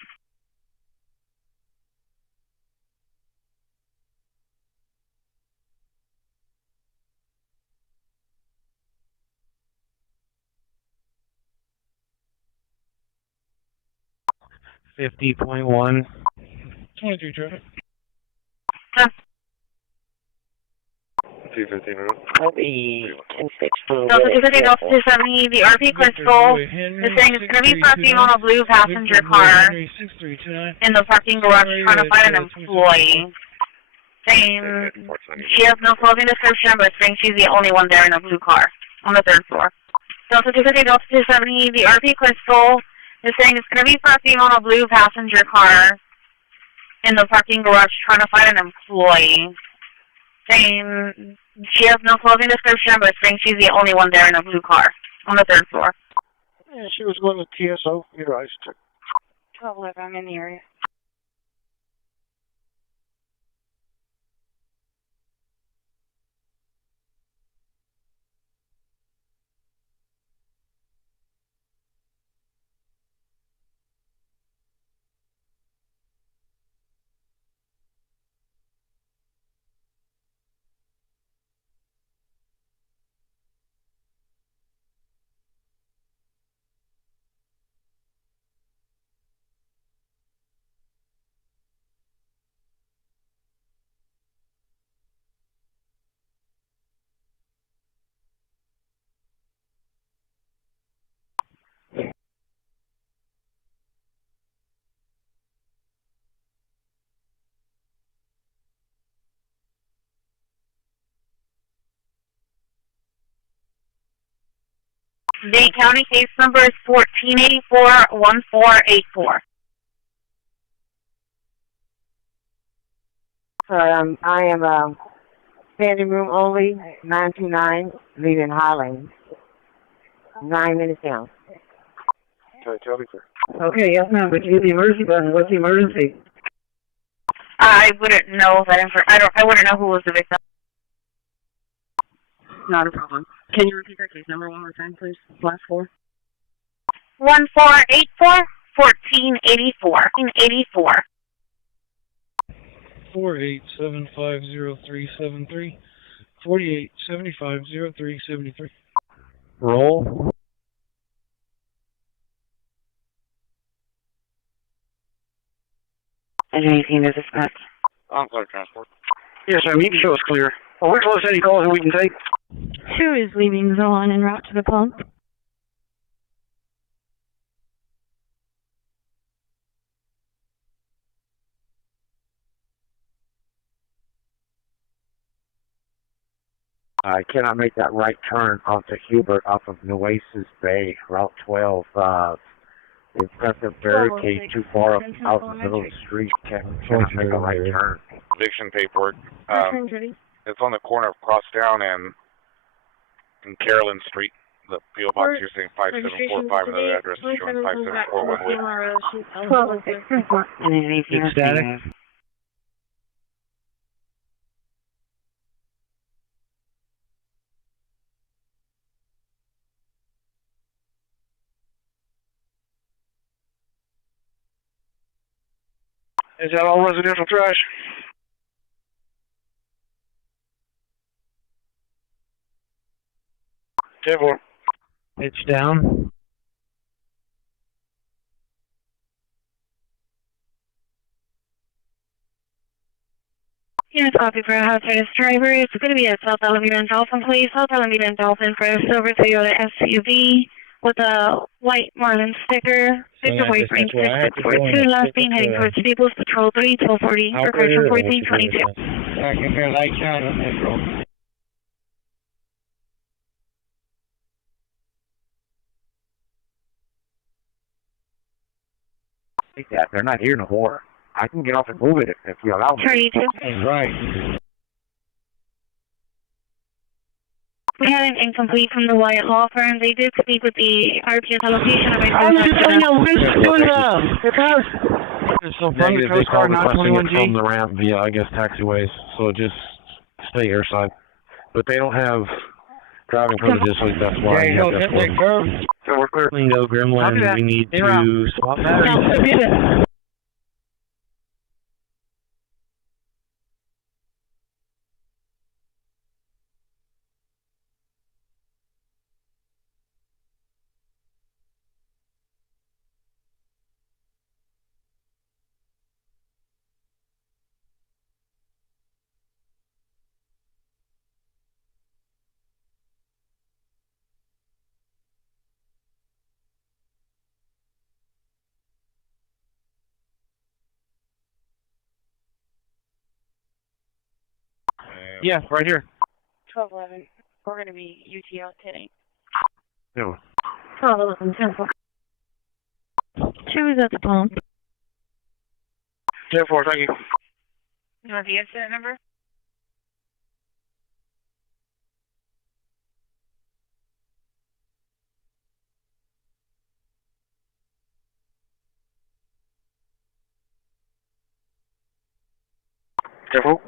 $50.1. 23 traffic. 215. Copy. 10-6. Delta 250, Delta 270, the RP Crystal is saying it's going to be parking on a blue passenger car in the parking garage trying to find an employee. Saying she has no clothing description, but saying she's the only one there in a blue car on the 3rd floor. Delta 250, Delta 270, the RP Crystal is saying it's going to be parking on a blue passenger car in the parking garage trying to find an employee. Saying she has no clothing description, but saying she's the only one there in a blue car on the 3rd floor. Yeah, she was going to TSO. Your eyes check. 1211, I'm in the area. The county case number is 1484-1484. I am Standing room only, 929, leaving Highland. 9 minutes down. Tell me, sir. Okay, yes, ma'am, but you use the emergency button. What's the emergency? I wouldn't know that I wouldn't know who was the victim. Not a problem. Can you repeat that case number one more time, please? Last four. 1484 1484 84. 48750373. 48750373. Roll. And anything to dispatch? Enclave transport. Yes, sir. You can show us clear. Well, we're close to any calls that we can take. 2 is leaving zone en route to the pump. I cannot make that right turn onto Hubert off of Nueces Bay, Route 12. It's got the barricade too far up out in the middle of the street. Cannot make a right turn. Eviction paperwork. It's on the corner of Crosstown and Carolyn Street. The P.O. box you're saying 5745 and the address is showing 57411. It's static. Is that all residential trash? Careful. It's down. Unit copy for a hazardous driver. It's going to be at South Alameda and Dolphin, please. South Alameda and Dolphin for a silver Toyota SUV with a white Marlin sticker. Victor White range 642, last being heading towards Staples, Patrol 3, 1240, or correction 1422. I can feel like shot on this road. That. They're not here no more. I can get off and move it if you allow me. 32. That's right. We had an incomplete from the Wyatt Law Firm. They did speak with the RPS location of It's so funny. They call requesting it from the ramp via, I guess, taxiways. So just stay airside. But they don't have driving privileges, so that's why. Yeah, so we're clear. Lingo, Gremlin, we need to swap batteries. Yeah, right here. 1211. We're going to be UTL 10-8. No. 1211, 10-4. 2 is at the pump. 10-4, thank you. You want the incident number? Careful.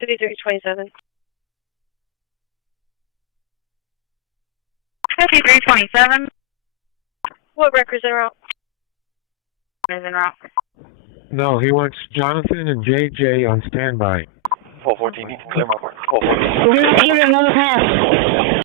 5327. 5327. What records en route? Is en route. No, he wants Jonathan and JJ on standby. 414 needs to clear my part. 414. We're going to give it another pass.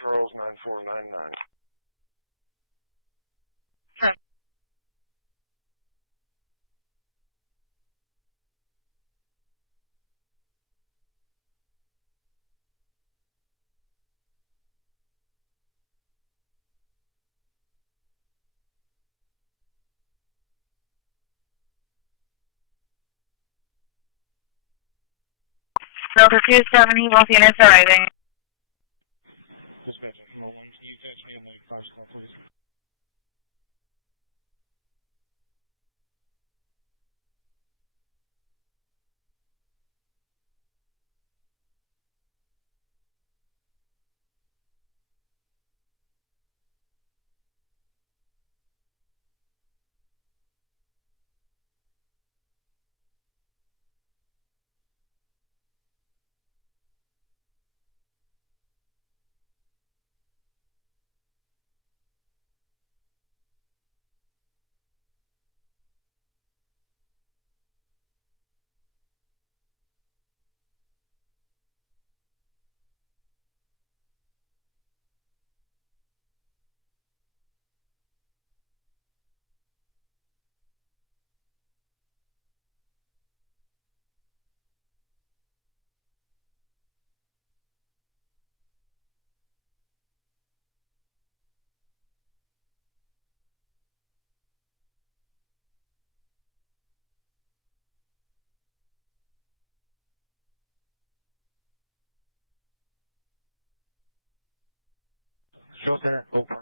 Charles 9499. Delta 270, both units arriving. Shelter, open.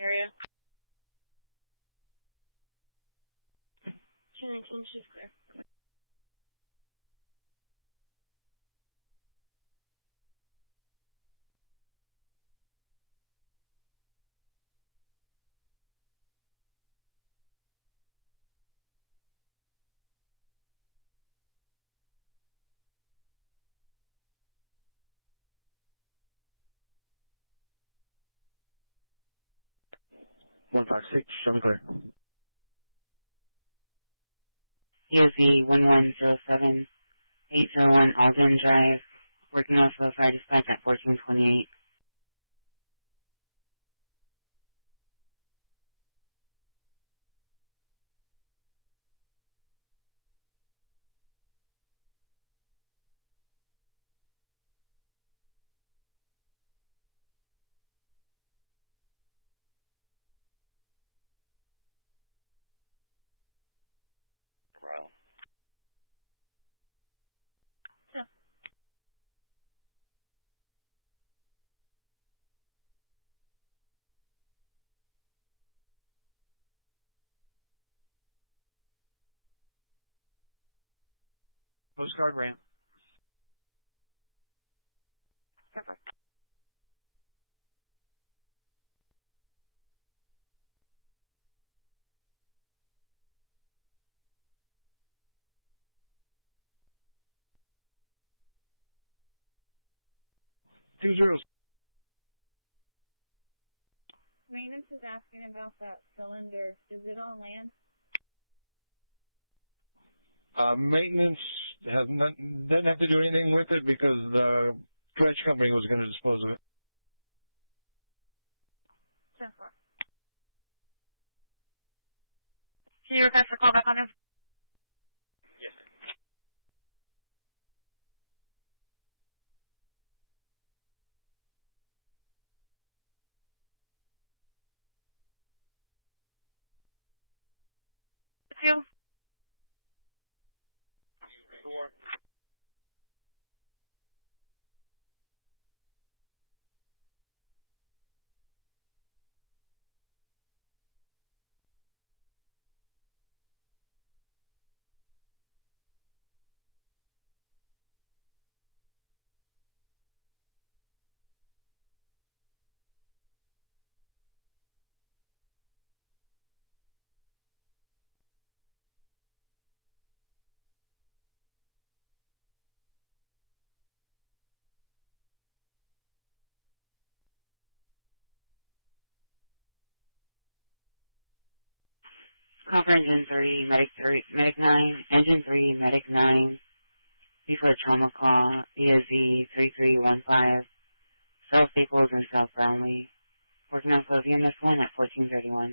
Area. She's clear. UV 1107, 801 Alden Drive, working off of fire dispatch at 1428. Postcard ran. Maintenance is asking about that cylinder. Is it on land? Maintenance doesn't have to do anything with it because the dredge company was going to dispose of it. Can you request a call back on this? Yes. Two. Copper Engine 3, Medic 9, Engine 3, Medic 9, before trauma call, ESE 3315, South Staples and South Brownlee. Working on Sylvia Miss 1 at 1431.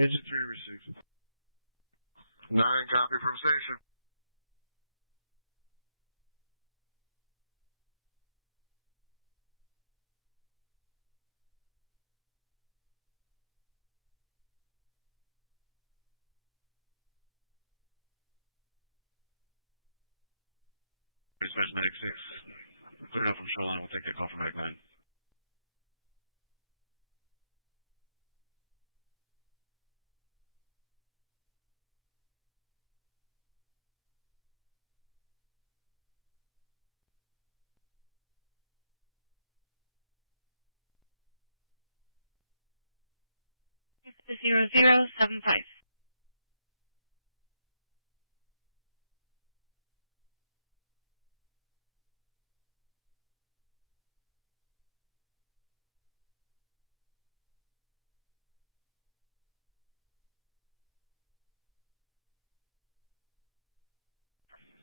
Engine 3 received. 9, copy from station. Dispatch Medic 6. Clear up from shoreline. We'll take that call from Medic 9. Zero zero 75.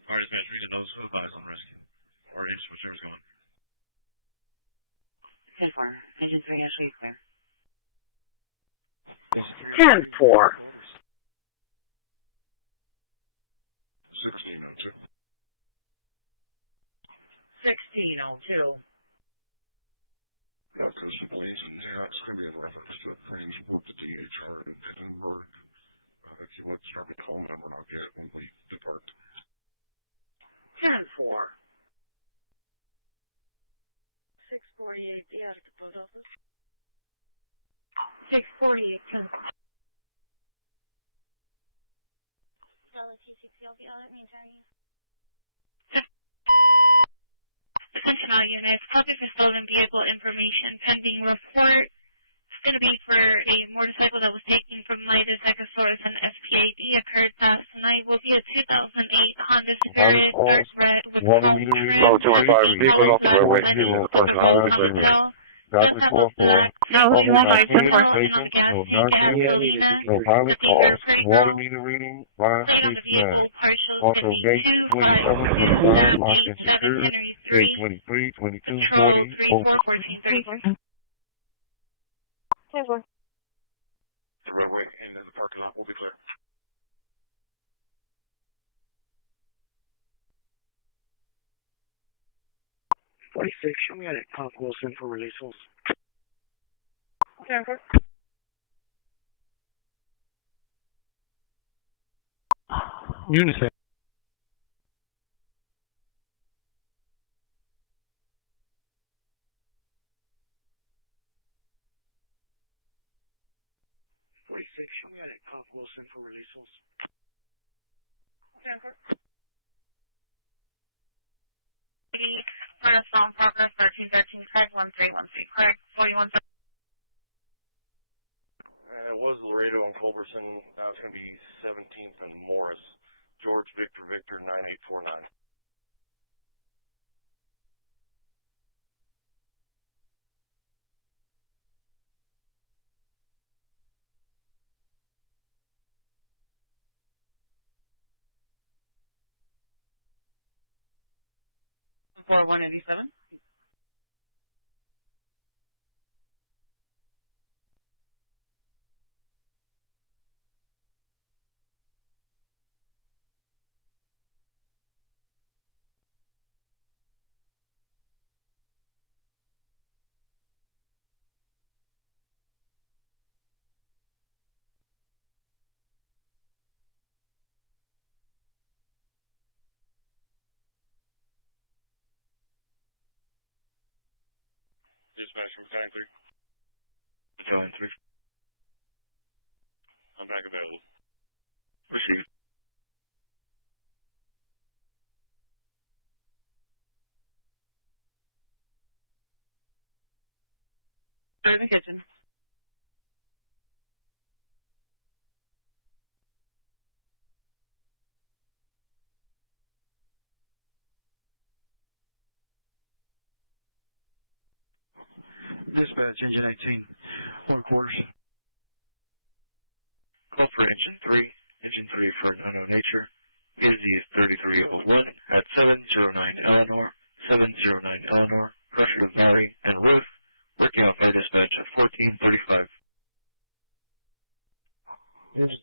Alright, dispatch, we get those advise on rescue. Or if whichever's going. 10-4, Engine 3, Ashley, clear. 10-4. 1602. 1602. Yeah, because the police and the X can be in reference to things booked to THR and it didn't work. If you want to start with the whole number, I'll get it when we depart. 10-4. 648, the out of the post office. 648, 10. Attention all units, copy for stolen vehicle information pending report. It's going to be for a motorcycle that was taken from Midas Echosaurus and SPAD occurred last night. Will be a 2008 Honda Spirit, dark red with Oh, 215, vehicles off the roadway. Traffic 44. No, you want by 10-4. Station, no nonsense, no pilot calls. Water meter reading, 569. Also, gate 27, locked and secured. Gate 23, 22, 40, open. 10-4. The roadway and the parking lot will be clear. 46, show me at it. Pop Wilson for release holds. 10-4. Unison. Show me at it. Pop Wilson for release holds. 10-4. Renaissance Progress 1313 51313, correct? 41. It was Laredo and Culberson. Now it's going to be 17th and Morris. George Victor Victor 9849. 4187. Dispatch from factory. Battalion 3. I'm back available. Received. In the kitchen. Dispatch, engine 18. Four quarters. Call for engine 3. Engine 3 for unknown nature. Unity is 3301 at 709 Eleanor. 709 Eleanor. Pressure of valley and roof. Working off my dispatch at 1435. Engine 3.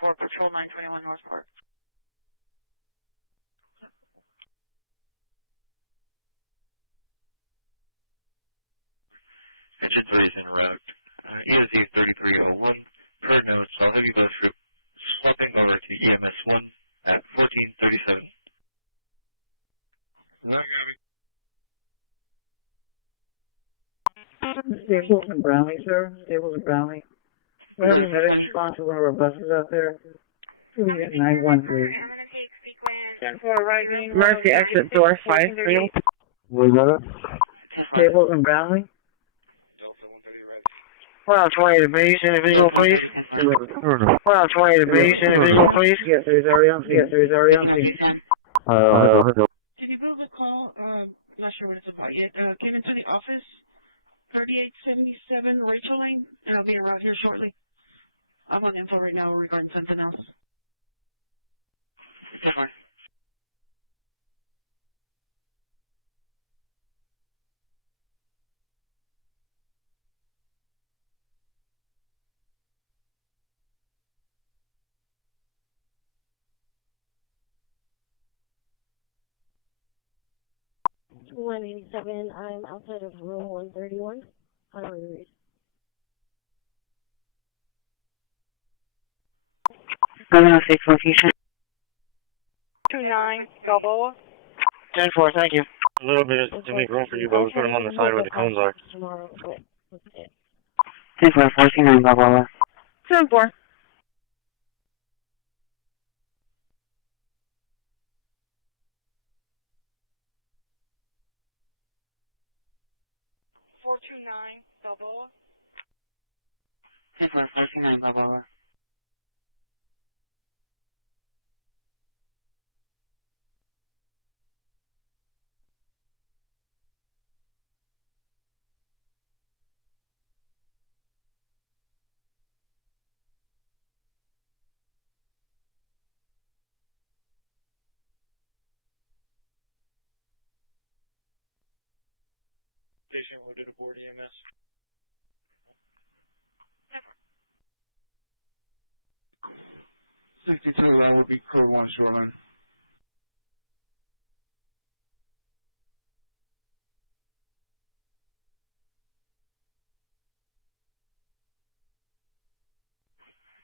Patrol 921 Northport. Engine 3 is en route. Unity 3301. Current notes on heavy boat trip. Swapping over to EMS 1 at 1437. Stables and Brownlee, sir. Stables and Brownlee. We're having a medic response to one of our buses out there. We get 913. 10-4 right lane. Emergency exit door 53. Was that it? Stables and Brownlee. 120 degrees, individual, please. 120 degrees, individual, please. Yes, there's already on scene. Yes, there's already on scene. Can you build a call? Not sure what it's about yet. Get into the office, 3877 Rachel Lane, and I'll be around here shortly. I'm on info right now regarding something else. Bye. 187, I'm outside of room 131. How do I read? I'm on a safe location. 29, Balboa. 10-4, thank you. A little bit to make room for you, but we put them on the side where the cones are. 10-4, 49, Balboa. 10-4. Balboa. 10-4, 49, Balboa. Station wounded aboard EMS. 62 line would be crew 1 shoreline.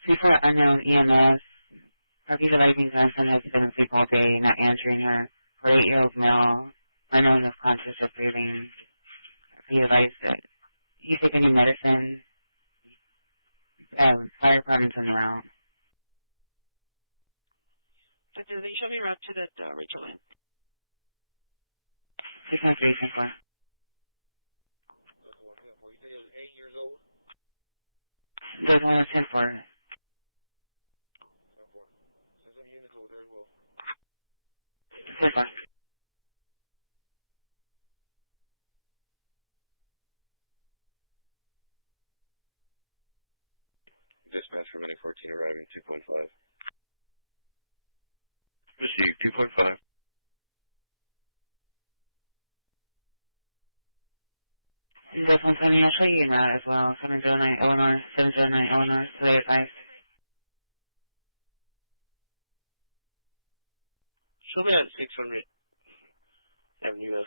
For unknown EMS, her utilizing person has been sick all day, not answering her. For 8-year-old male, unknown of conscious of breathing, realized that he's taking any medicine. Fire department turned around. Do they show me around to the original line? 613, 10-4. That one was 10-4. Dispatch for Medic 14 arriving 2.5. Received 2.5. This one's going to actually use that as well. 709 Eleanor, 709 Eleanor, 285. Show me at 600 MUS.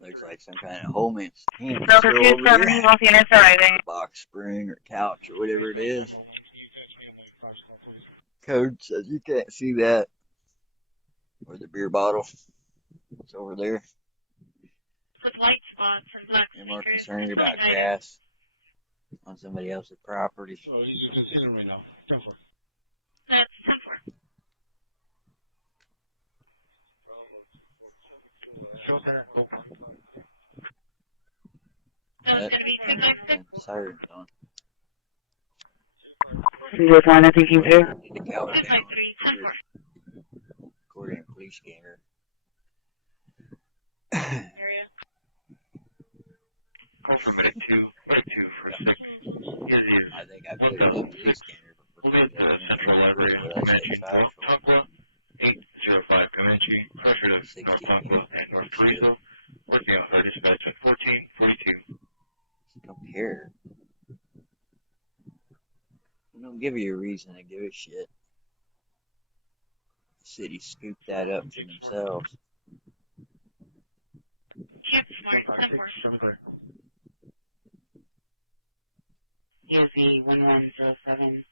Looks like some kind of homing scheme. Box spring or couch or whatever it is. Code says you can't see that. Or the beer bottle. It's over there. They're more concerned about gas on somebody else's property. So you can see them right now. 10-4. That's 10-4. That's going to be 256. Siren on. What line are you thinking to? According to police scanner. Call for minute 2 for 6. I think I put it on police scanner before. Topla, 805 Comanche, pressure to North Topla and North Carrizo, working on our dispatch at 1442. Compare. They don't give you a reason to give a shit. The city scooped that up for themselves. UV 1107,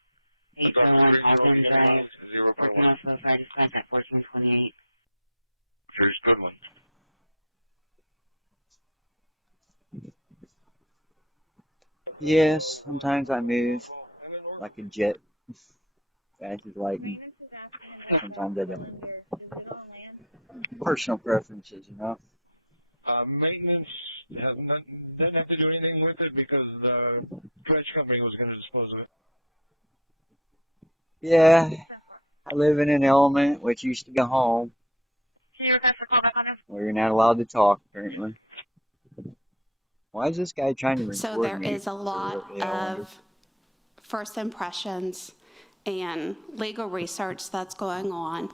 821 Austin Drive, Northwest Side Dispatch at 1428. Here's good one. Yes, sometimes I move like a jet, fast as lightning. Sometimes I don't. Personal preferences, you know. Maintenance doesn't have to do anything with it because the dredge company was going to dispose of it. Yeah, I live in an element which used to be a home where you're not allowed to talk, apparently. Why is this guy trying to record So there me? is a lot of first impressions and legal research that's going on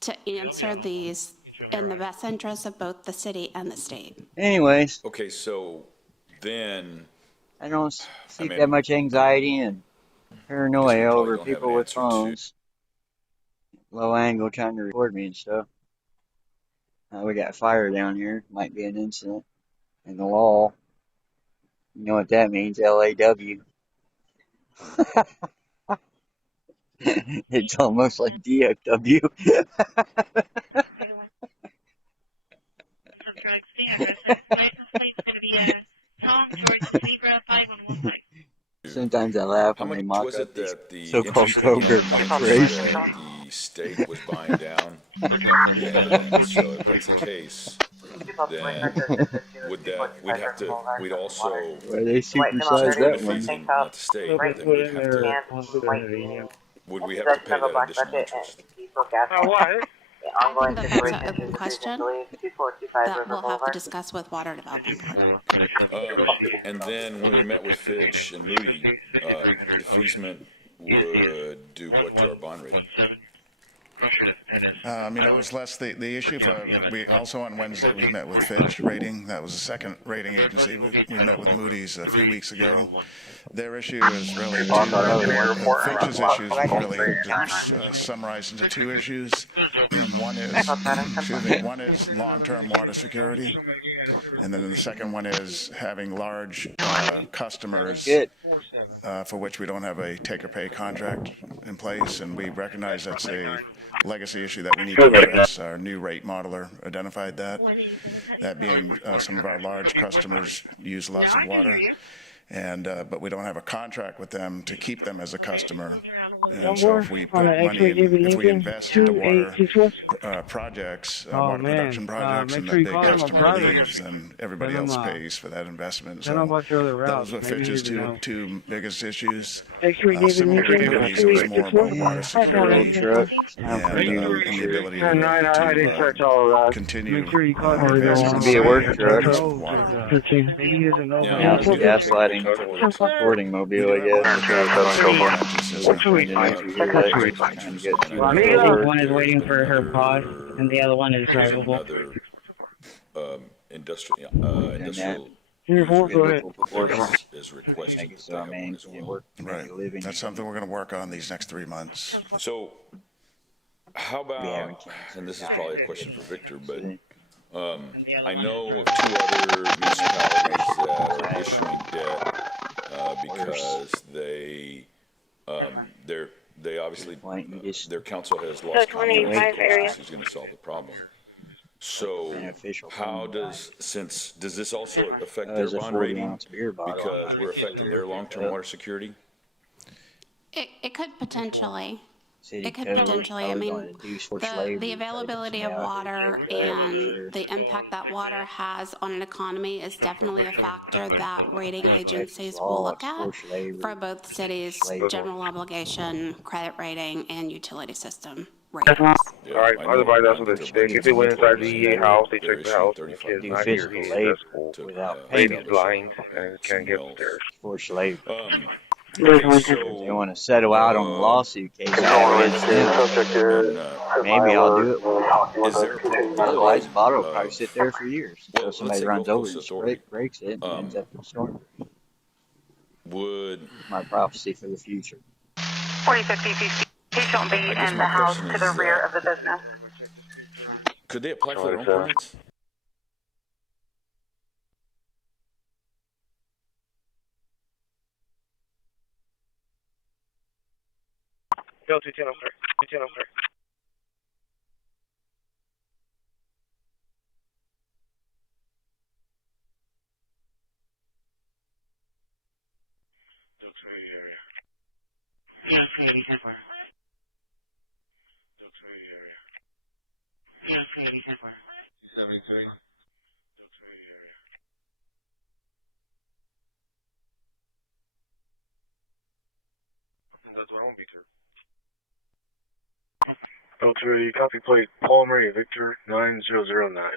to answer these in the best interest of both the city and the state. Anyways. Okay, so then I don't see that much anxiety and paranoia over people with phones. Low angle trying to record me and stuff. We got fire down here. Might be an incident in the law. You know what that means, LAW. It's almost like DFW. Sometimes I laugh when they mock up these so-called Kroger corporations. The state was buying down, and so if that's the case, then we'd also Well, they supersized that one. not the state, then we'd have to, would we have to pay that additional interest? What? I think that that's an open question that we'll have to discuss with Water Development Board. And then when we met with Fitch and Moody, defeasement would do what to our bond rating? It was less the issue for, we also on Wednesday, we met with Fitch Rating. That was the second rating agency. We met with Moody's a few weeks ago. Their issue is really Fitch's issues really summarized into two issues. One is long-term water security, and then the second one is having large customers for which we don't have a take-or-pay contract in place, and we recognize that's a legacy issue that we need to address. Our new rate modeler identified that. That being some of our large customers use lots of water, and but we don't have a contract with them to keep them as a customer. And so if we put money in, if we invest into water projects, water production projects, and that big customer leaves, then everybody else pays for that investment. So those are Fitch's two biggest issues. Similar to Moody's, it was more about water security and the ability to continue investment be a work truck. Gaslighting, supporting Mobile, I guess. One is waiting for her pod, and the other one is drivable. Industrial is requesting. Right. That's something we're going to work on these next 3 months. So, how about, and this is probably a question for Victor, but I know of two other municipalities that are issuing debt because they obviously, their council has lost confidence who's going to solve the problem. So how does this also affect their bond rating because we're affecting their long-term water security? It could potentially. It could potentially. I mean, the availability of water and the impact that water has on an economy is definitely a factor that rating agencies will look at for both cities' general obligation, credit rating, and utility system ratings. Alright, otherwise that's what it's big. If they went inside the EA house, they check the house, and the kid's not here, that's cool. Baby's blind and can't get upstairs. Forced labor. They want to settle out on the lawsuit case. Maybe I'll do it. Otherwise, the bottle will probably sit there for years until somebody runs over and breaks it and ends up in the storm. My prophecy for the future. 4050 Patient B in the house to the rear of the business. Could they apply for their own permits? Bill 210, sir. 210, sir. Yes, 87. Yes, 87. 73. That's where I won't be too. Filter, copy plate Palmer Victor 9009.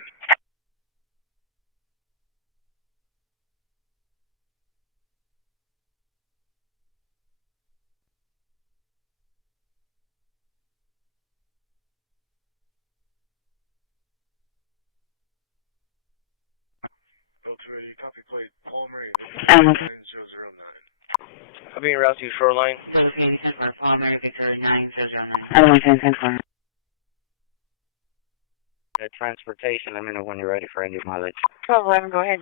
Filter, copy plate Palmer Victor 9009. Copy route to shoreline. Palmer Victor 9009. Transportation, let me know when you're ready for engine mileage. 1211, go ahead.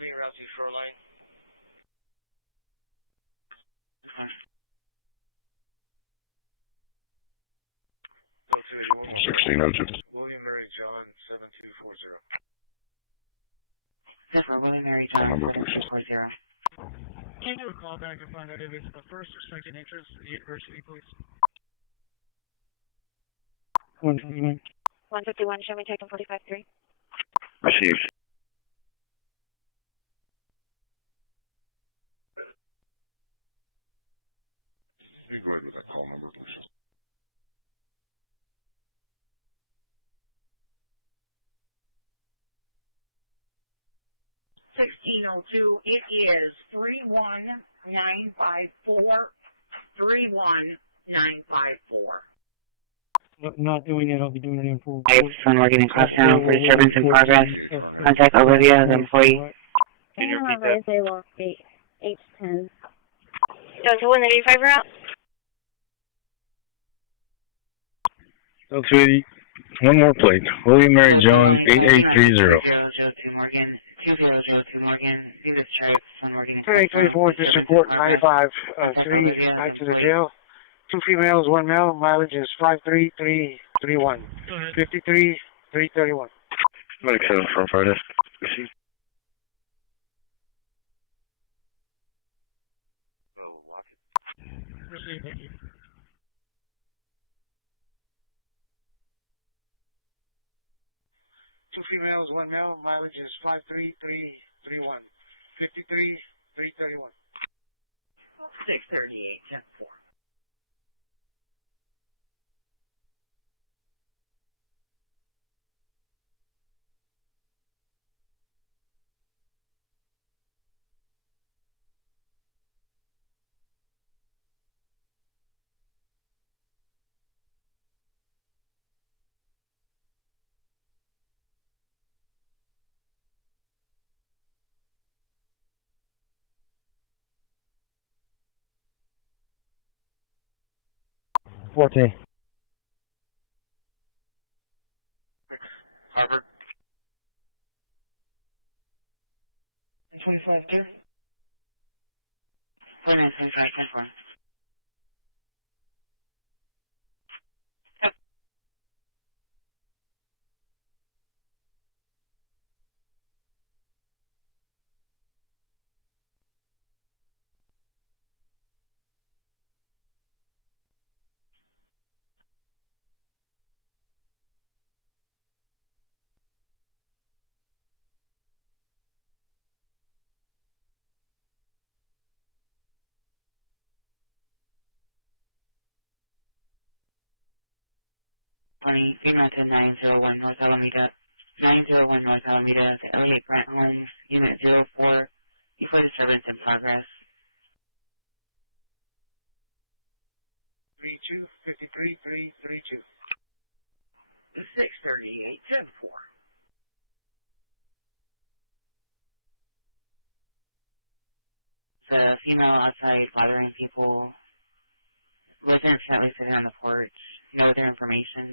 Route to shoreline. 1602. William Mary John 7240. William Mary John 7240. Can you call back and find out if it's the first or second entrance to the university, please? 151, show me taking 45-3. Received. 1602. It is 31954. 31954. Not doing it, I'll be doing it in full. Son, we're getting crossed down for disturbance in progress. Contact Olivia, the employee. Can you repeat that? H10. Delta 185 route. Delta 80. One more plate. William Mary Jones, 8830. 2002 Morgan. See the stripes on Morgan. 3824, just report 95. 3 back to the jail. 2 females, 1 male. Mileage is 53331. 53331. 97 from Friday. Receive. Two females, 1 male. Mileage is 53331. 53331. 638, 10-4. Forte. Harbor. 25 there. 2925, 10-4. Female to 901 North Alameda. 901 North Alameda to Elliott Grant Homes, Unit 04. Before disturbance in progress. 32, 53, 332. 638, 10-4. The female outside bothering people. Residents family sitting on the porch. No other information.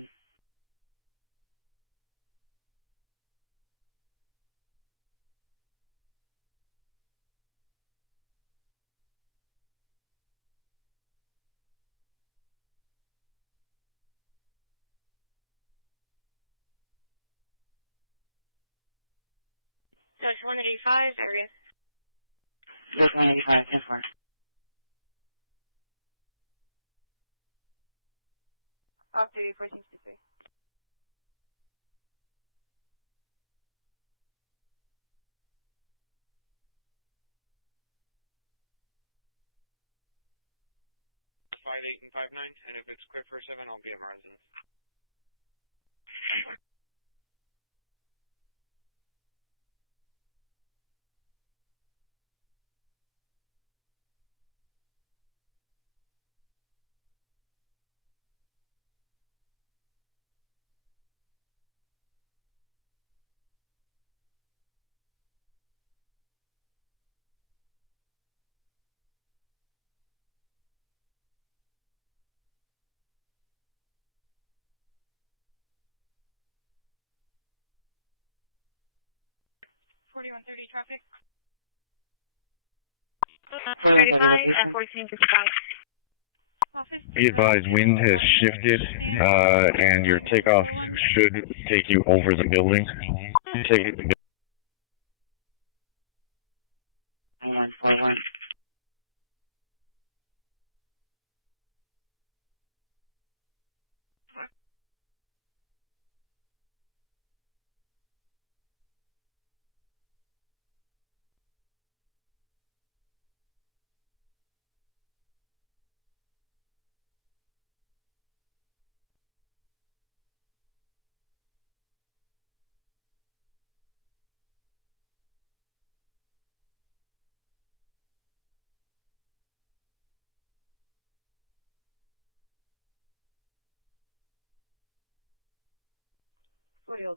Delta 185, area. Delta 185, 10-4. Update 1463. Five 8 and 5 9, and if it's quick for 7, I'll be at my residence. Traffic. 35 and 1455. Be advised, wind has shifted, and your takeoff should take you over the building. Take it.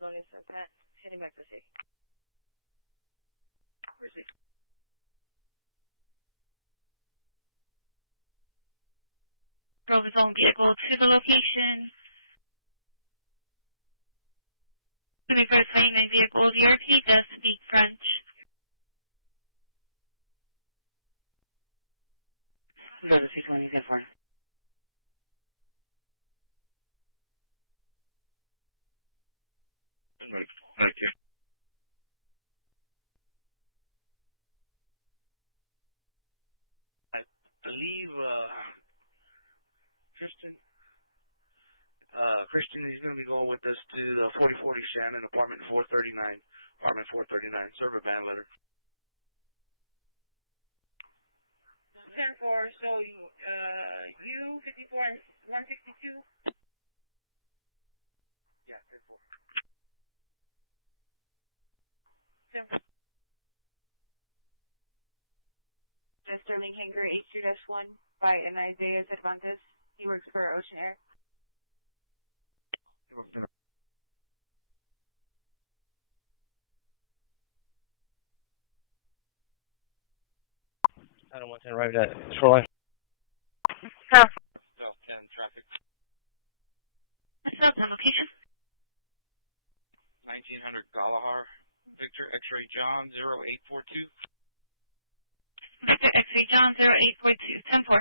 Caledonia, so Pat, heading back to the city. Christi. Drove his own vehicle to the location. 21st Main vehicle, DRT does speak French. Go to 620, 10-4. Thank you. I believe, Christian, he's going to be going with us to the 4040 Shannon, apartment 439, serve a van letter. 10-4, so, U54 and 162? Yeah, 10-4. 10-4. Sterling Hanger, H2-1 by Isaiah Cervantes. He works for Ocean Air. I don't want to arrive at shoreline. South 10 traffic. What's up, the location? 1900 Galahar, Victor X-ray John 0842. Victor X-ray John 0842, 10-4.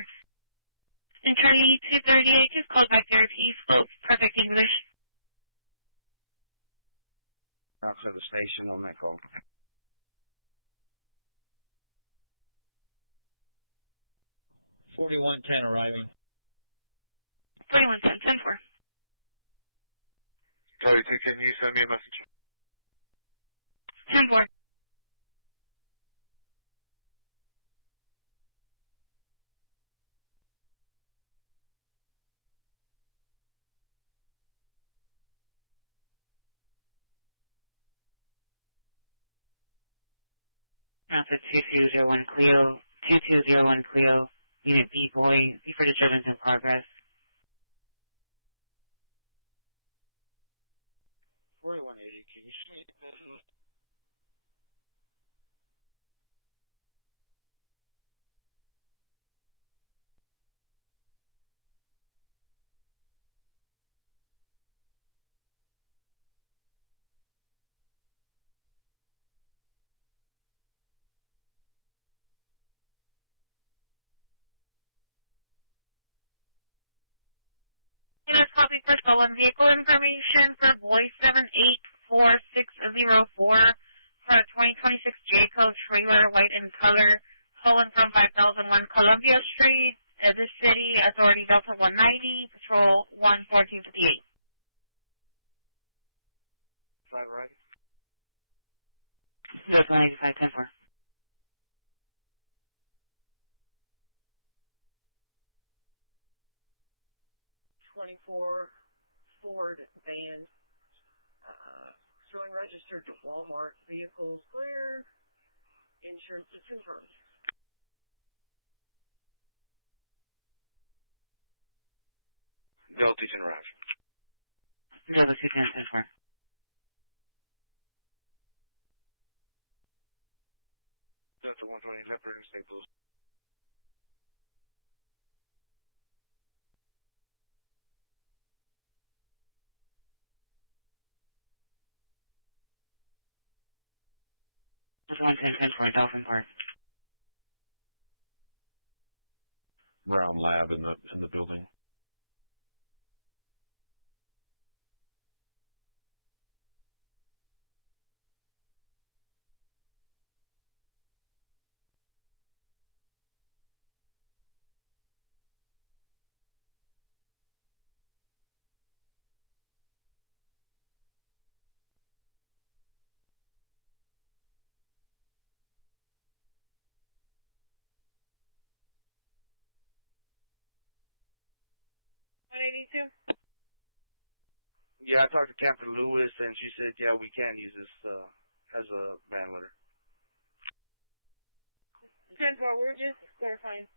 And Charlie 238, just called back therapy, spoke perfect English. Outside the station on that call. 4110 arriving. 4110, 10-4. Charlie 2, can you send me a message? 10-4. Alpha 2201 Cleo, 2201 Cleo, Unit B boy, for determinants in progress. 4180, can you send me a message? Unit copy for stolen vehicle information for Boy 784604 for a 2026 Jayco trailer, white in color, pulling from 5001 Columbia Street, Desert City, Authority Delta 190, Patrol 11458. Right. Delta 95, 10-4. 24 Ford van, showing registered to Walmart, vehicles clear, insurance is confirmed. Delta 10 arrived. Delta 210, 10-4. Delta 120 Leopard and Staples. Delta 110, 10-4, Dolphin Park. We're on lab in the building. Yeah, I talked to Captain Lewis, and she said, yeah, we can use this as a van letter. 10-4, we're just clarifying.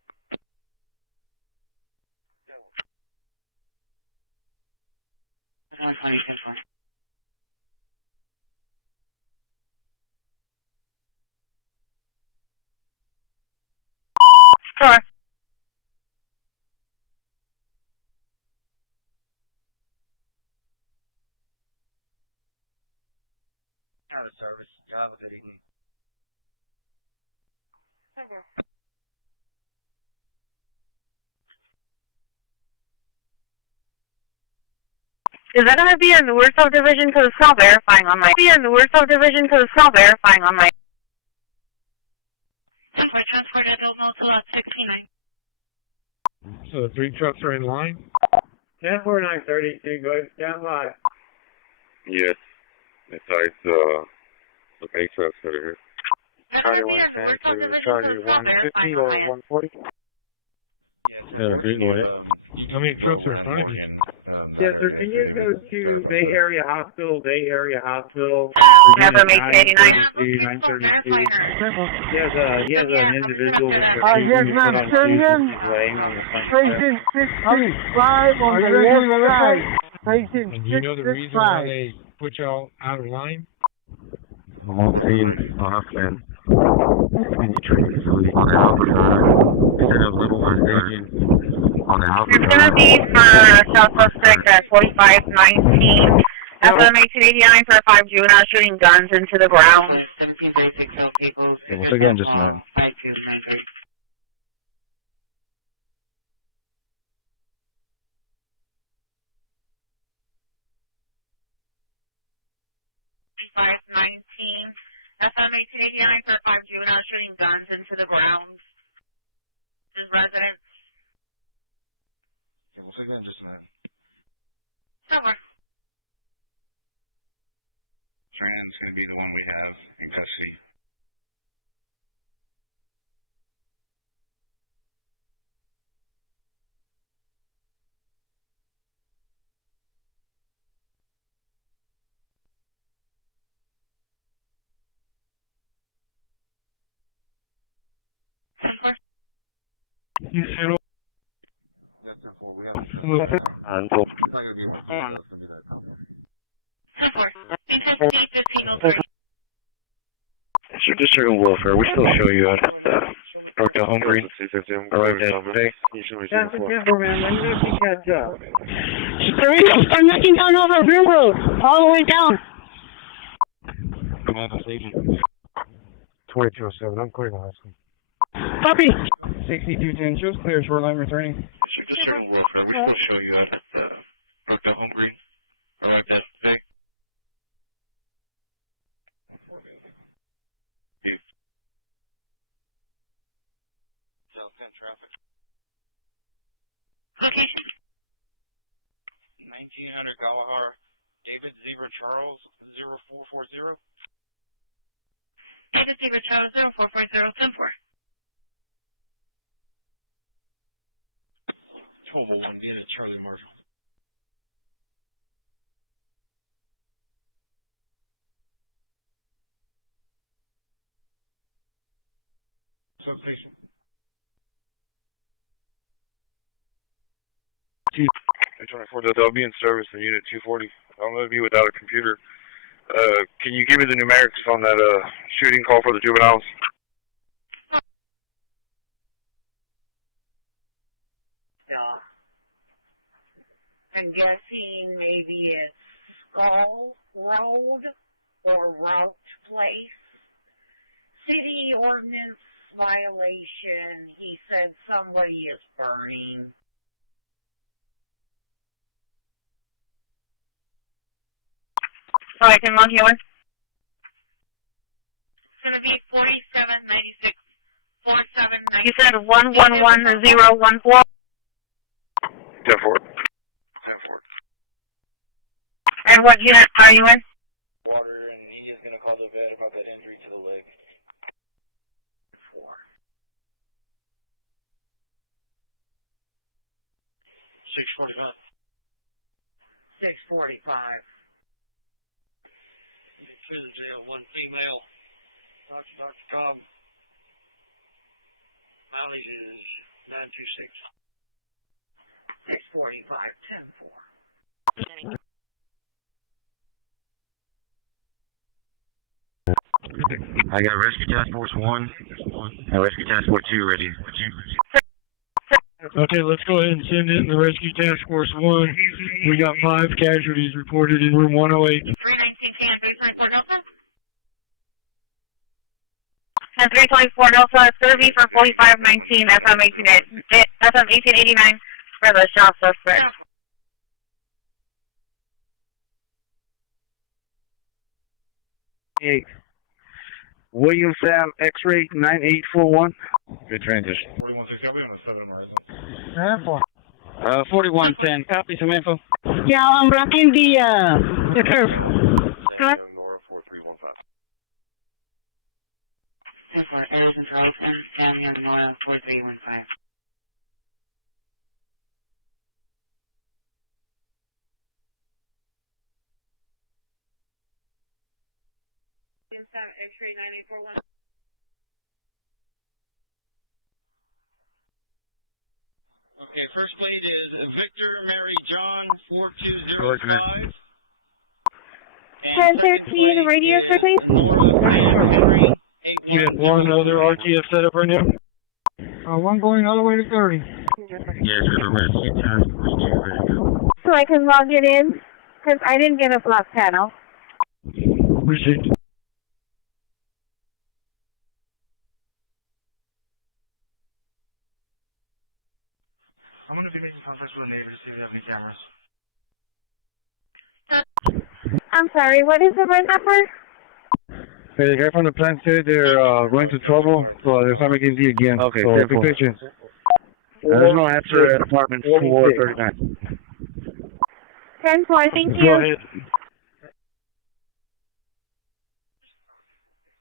out of service. You have a good evening. Is that going to be a newer subdivision? Because it's not verifying on my... Be a newer subdivision because it's not verifying on my... Transport adult note to lot 69. So the 3 trucks are in line? 10-4932, go ahead, stand by. Yes. Besides, the 8 trucks that are here. Charlie 110 to Charlie 150 or 140? Yeah, go ahead. How many trucks are in front of you? Yes, sir. Can you go to Bay Area Hospital, Bay Area Hospital? Number 889. 932. He has an individual with yes, ma'am. laying on the front Patient 665 on the left side. Patient 665. And do you know the reason why they put y'all out of line? I'm on scene on a plan. Any training facility on the outside. Instead of level 1 staging on the outside. It's going to be for South Suspect at 4519. That's on 1889 for a 5 juvenile shooting guns into the ground. Okay, once again, just a minute. That's on 1889 for 5 juvenile shooting guns into the ground. His residence. Once again, just a minute. Somewhere. Trans going to be the one we have in custody. You said it's your district of welfare. We still show you at Park to Home Green. Arrived at today. That's a temperament. Let me know if you catch up. I'm looking down over Blue Road, all the way down. Come on, station. 2207. I'm clear the high school. Copy. 6210 shows clear shoreline returning. District of welfare. We still show you at Park to Home Green. Arrived at today. Location. 1900 Galahar, David Zebra Charles 0440. David Zebra Charles 0440 10-4. Hold on, get it, Charlie Marshall. Substation. 24, they'll be in service in Unit 240. I'm going to be without a computer. Can you give me the numerics on that shooting call for the juveniles? I'm guessing maybe it's Skull Road or Route Place. City ordinance violation. He said somebody is burning. So I can log you in? It's going to be 4796 4796. You said 111014? 10-4. And what unit are you in? Water, and he is going to call the vet about that injury to the leg. 645. 645. Prison jail, one female. Dr. Cobb. Mileage is 926. 645 10-4. I got Rescue Task Force 1 and Rescue Task Force 2 ready. Okay, let's go ahead and send in the Rescue Task Force 1. We got 5 casualties reported in room 108. 319 basement report, Delta. 24 Alpha, Survey for 4519, FM 1889 for the shop suspect. Hey, William Sam, X-ray 9841. Good transition. 4110, copy, some info. Yeah, I'm blocking the curve. What? X-ray 9841. Okay, first plate is Victor Mary John 4205. 1013, radio, sir, please. We have one other RTF set up right now. One going all the way to 30. Yes, correct. So I can log it in, because I didn't get a block panel. Appreciate it. I'm going to be making contact with a neighbor to see if they have any cameras. I'm sorry, what is the rent offer? Hey, the guy from the plant said they're going to trouble, so they're not making D again. Okay, so be patient. There's no answer at apartment 439. 10-4, thank you. Go ahead.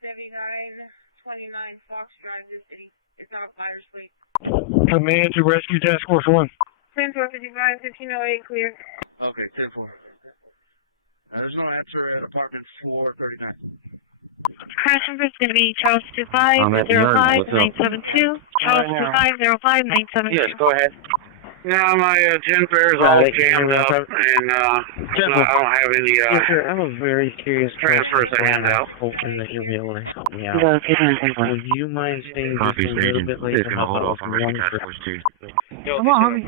7929 Fox Drive, this city. It's not a fire's plate. Command to rescue task force 1. 10-455, 1508, clear. Okay, 10-4. There's no answer at apartment 439. Crash number is going to be Charles 2505972. Charles 2505972. Yes, go ahead. Yeah, my gin pairs all jammed up, and I don't have any Yes, sir, I was very curious. transfers to hand out. Hoping that you'll be able to help me out. Would you mind staying just a little bit later? He's going to hold off on rescue task force 2. Come on, homie.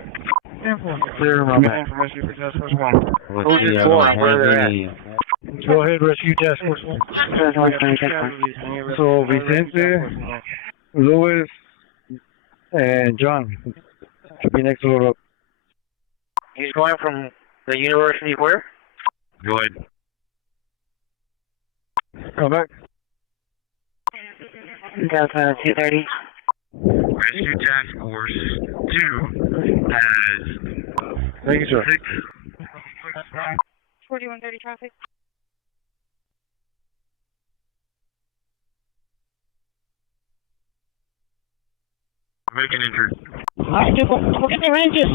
Clear my back. Go ahead, rescue task force 1. So Vicente, Louis, and John should be next to load up. He's going from the university where? Go ahead. Come back. Delta 230. Rescue task force 2 has Thank you, sir. 4130 traffic. Make an entry. Look at the ranges.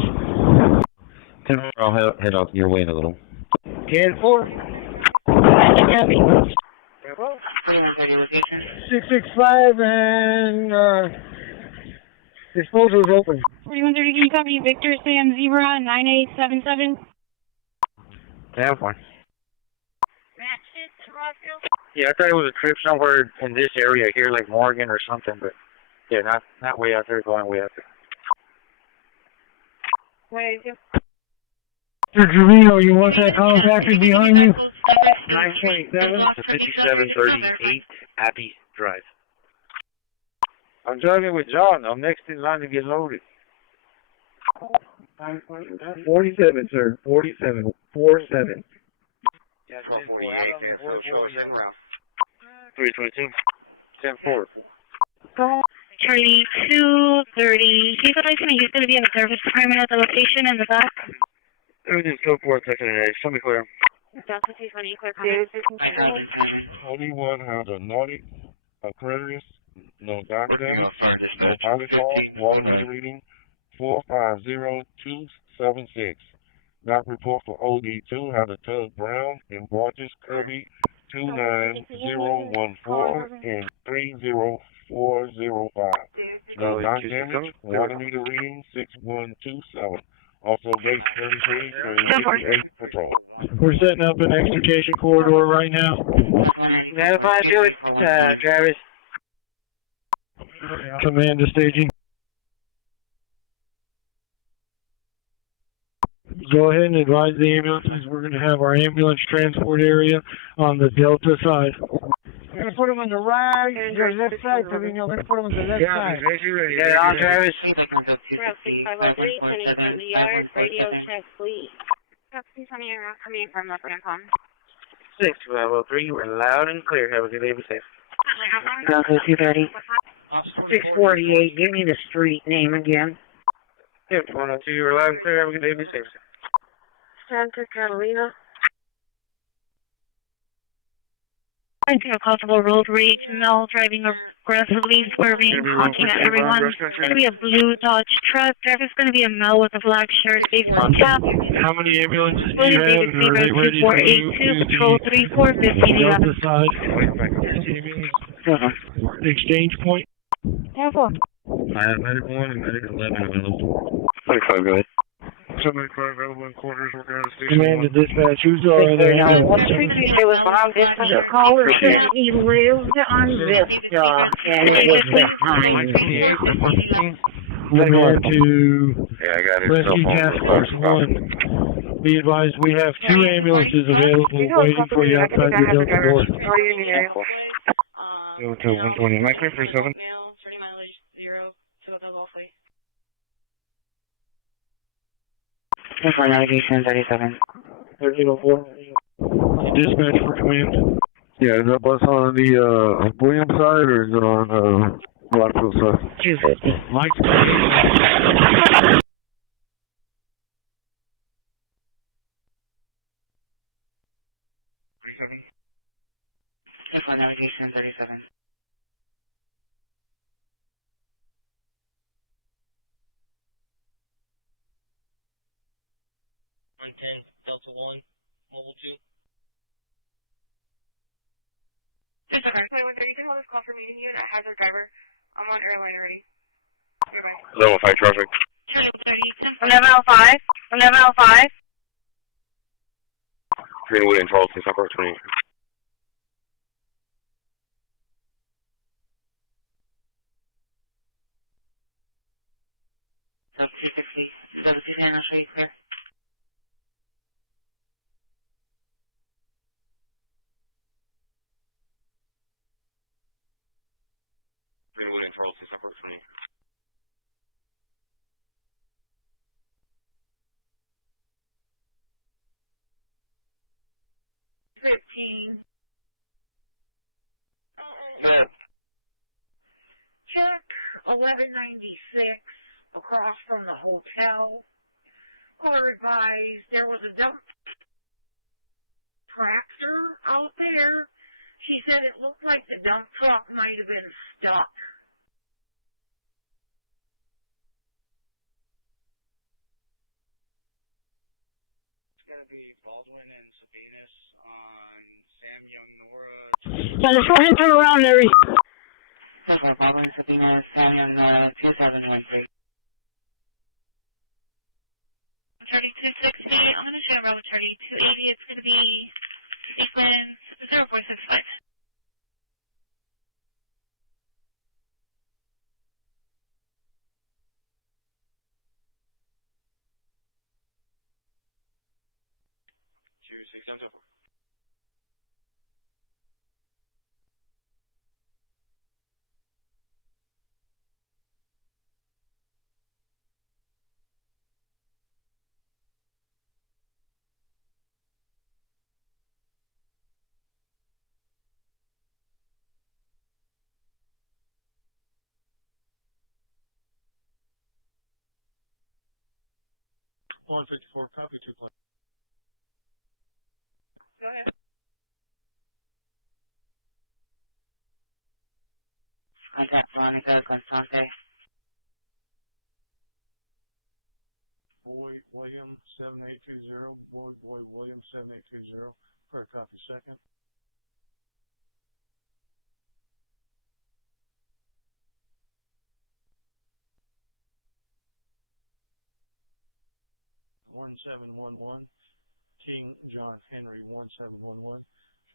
I'll head out your way in a little. 10-4. 665 and disposal is open. 4130, can you copy Victor Sam Zebra 9877? 10-4. Yeah, I thought it was a trip somewhere in this area here, like Morgan or something, but yeah, not way out there, going way out there. Wait, Mr. Trevino, you want that contacted behind you? 927 to 5738 Abbey Drive. I'm driving with John. I'm next in line to get loaded. 47, sir. 47. 47. 322. 10-4. Charlie 230. He's going to be in the service department at the location in the back. Everything's still 4 seconds today. Show me clear. Delta 220, clear comment. 21 has a naughty Aquarius, no dock damage, no body fall, water meter reading 450276. Dock report for OD2 has a Tug Brown in Borges Kirby 29014 and 30405. No dock damage, water meter reading 6127. Also base 33 for 58 patrol. We're setting up an extrication corridor right now. Notify to it, Travis. Command to staging. Go ahead and advise the ambulances. We're going to have our ambulance transport area on the Delta side. Let's put them on the right, your left side, Trevino. Let's put them on the left side. Yeah, on Travis. Route 6503, 10 from the yard, radio check, please. Route 620, coming in from Left Rampon. 6503, we're loud and clear. Have a good day, be safe. Bravo 230. 648, give me the street name again. Yep, 102, you're loud and clear. Have a good day, be safe. Santa Catalina. Into a possible road rage, male driving aggressively, swerving, honking at everyone. It's going to be a blue Dodge truck. There's going to be a male with a black shirt, baseball cap. How many ambulances do you William have? Davis, Zebra 2482, Patrol 34, 1511. The exchange point? 10-4. I have medic 1 and medic 11 available. 25, go ahead. 75 available in quarters. We're going to station Command to dispatch, who's already there? It was long distance. The caller said he lived on Vista, and it was behind me. Command to Yeah, I got his cell Rescue phone. Task Force 1. Be advised, we have 2 ambulances available waiting for you outside your Delta door. 120, Mike 347. For navigation 37. 1304. Dispatch for command. Yeah, is that bus on the William side or is it on Rockville side? 250. Mike. For navigation 37. 110, Delta 1, Mobile 2. Just a minute, you can hold this call for me. You that hazard driver. I'm on airline already. Goodbye. Level 5 traffic. 1105. 1105. Greenwood and Charleston, South Park 28. So 260. 17 I'll show you clear. Greenwood and Charleston, South Park 28. Check 1196 across from the hotel. Caller advised there was a dump tractor out there. She said it looked like the dump truck might have been stuck. It's going to be Baldwin and Sabinas on Sam Young Nora. Now, the front turn around there. Baldwin, Sabinas, Sam Young Nora, 2713. Turning 260, I'm going to show road turning 280. It's going to be sequence 0465. One 54, copy 2 plan. Go ahead. Contact Veronica Constante. Boy William 7820. Boy William 7820. For a copy second. One 711. King John Henry 1711.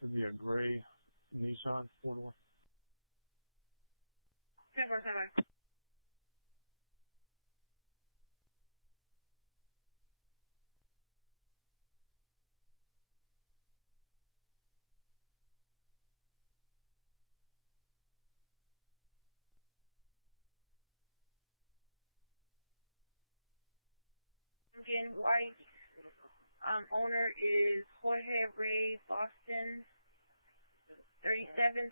Should be a gray Nissan 41. 1047. owner is Jorge Ray Boston, 3738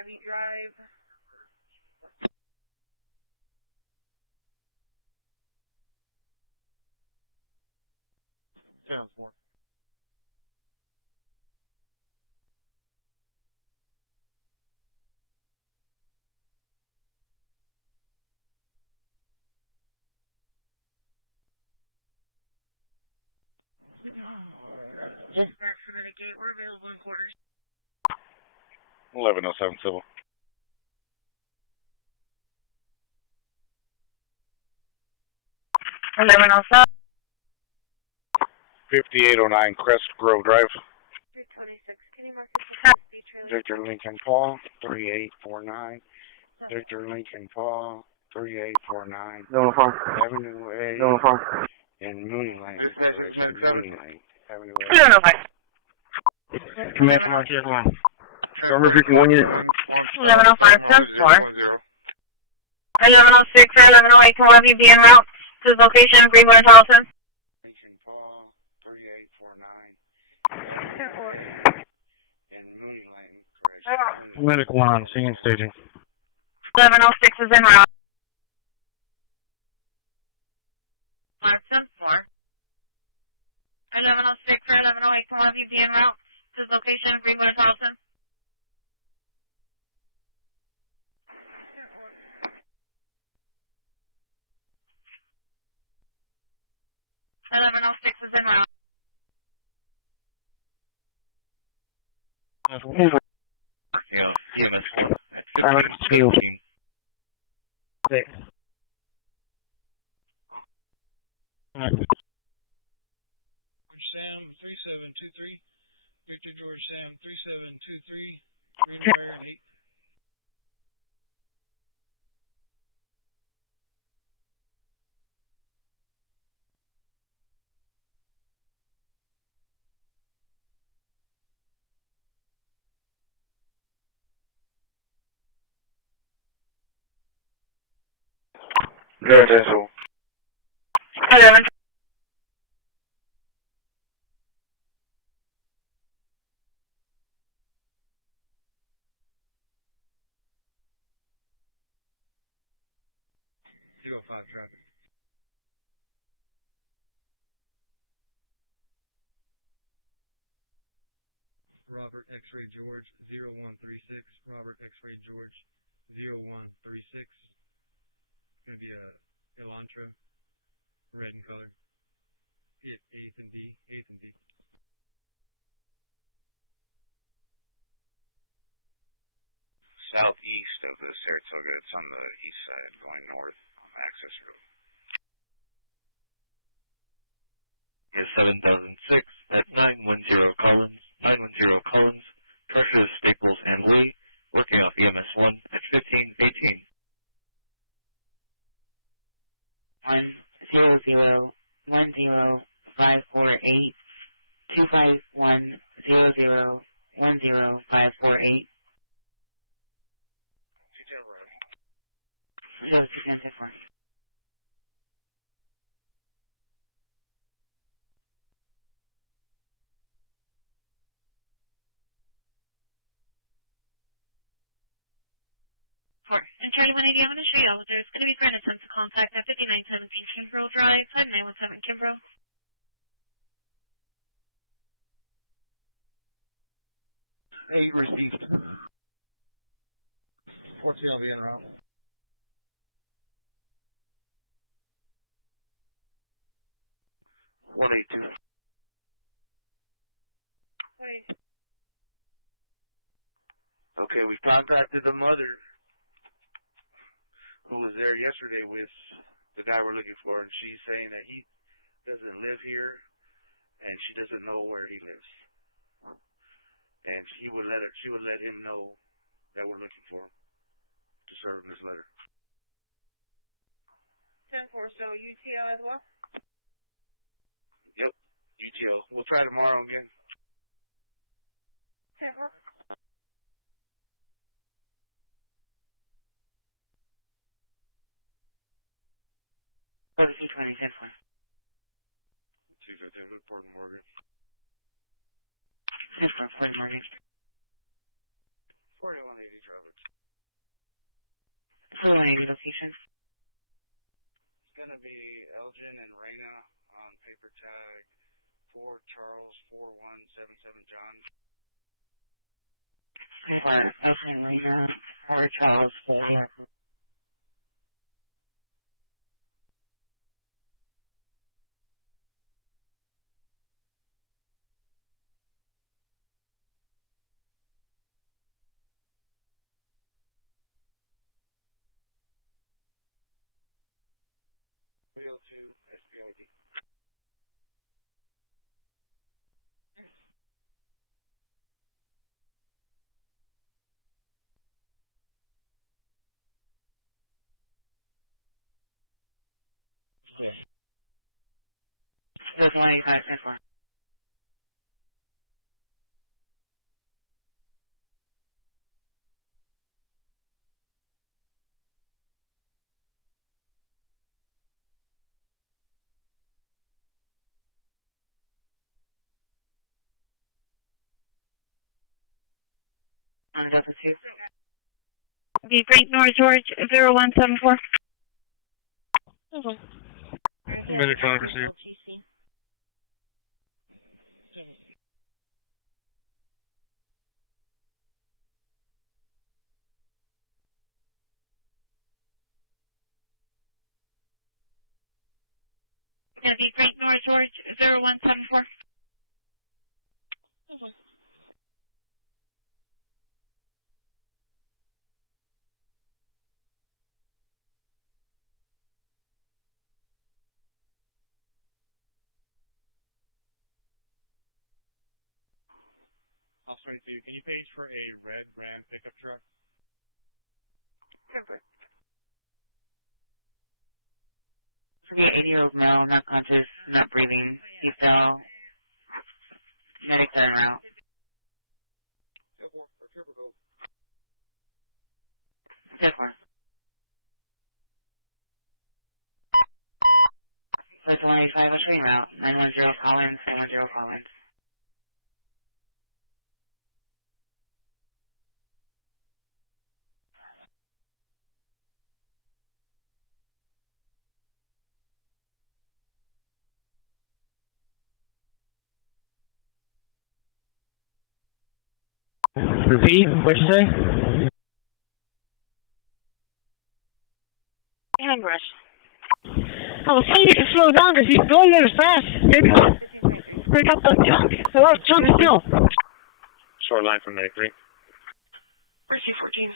Abbey Drive. Sounds more. Dispatch for the gate, we're available in quarters. 1107 civil. 1107. 5809 Crest Grove Drive. 326. Can you mark the Victor Lincoln Paul, 3849. Victor Lincoln Paul, 3849. No, Avenue A. no, In Mooney Lane. Mooney Lane. Avenue A. No, no, Command from RTS 1. Number 51 unit. 1105, 10-4. 1106 or 1108, can one of you be en route to the location of Greenwood Harrelson? Medic 1 on scene staging. 1106 is en route. 10-4. 1106 or 1108, can one of you be en route to the location of Greenwood Harrelson? Field. 6. Sam 3723. Victor George Sam 3723. Radar heath. Good, that's all. 11. Traffic. Robert X-Ray George 0136. Robert X-Ray George 0136. Gonna be a Elantra, red in color. Hit 8th and D. Southeast of the Saratoga. It's on the east side going north on the access road. Is 7006. That's 910 Collins. 910 Collins. Pressure Staples and Lee. Working off EMS 1 at 1518. 100100548 25100100548. Attorney 180, I'm going to show you. There's going to be grand attempt to contact at 5917 Kimbrough Drive, 5917 Kimbrough. Hey, received. 14 will be en route. 182. Okay, we contacted the mother who was there yesterday with the guy we're looking for, and she's saying that he doesn't live here and she doesn't know where he lives. And she would let him know that we're looking for him to serve him this letter. 10-4, so UTL as well? Yep, UTL. We'll try tomorrow again. 10-4. Go to C-26 one. 250 Newport Morgan. 4180. 4180, drop it. 4180 location. It's going to be Elgin and Reyna on paper tag 4 Charles 4177 John. Elgin and Reyna 4 Charles 4. That's 185, 10-4. On Delta 2. The Great North George 0174. Minute time received. Yeah, the Great North George 0174. I'll straight to you. Can you page for a red Ram pickup truck? Perfect. 80-year-old male, not conscious, not breathing. He fell. Medic turn around. 10-4. 185, what's your route? 910 Collins, 910 Collins. Repeat, what'd you say? Hand rush. I was telling you to slow down because he's going there fast. Maybe break up that junk. A lot of junk still. Short line from 93. Christi 14.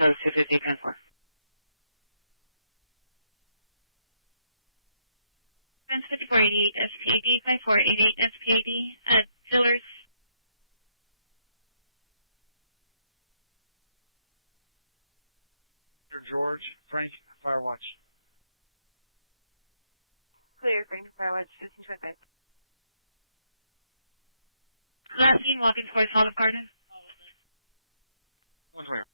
Those 250, 10-4. 5488 SPAD, 5488 SPAD at Pillars. George, Frank, Fire Watch. Clear, Frank, Fire Watch, 1525. Last scene, walking towards Olive Garden. One clear.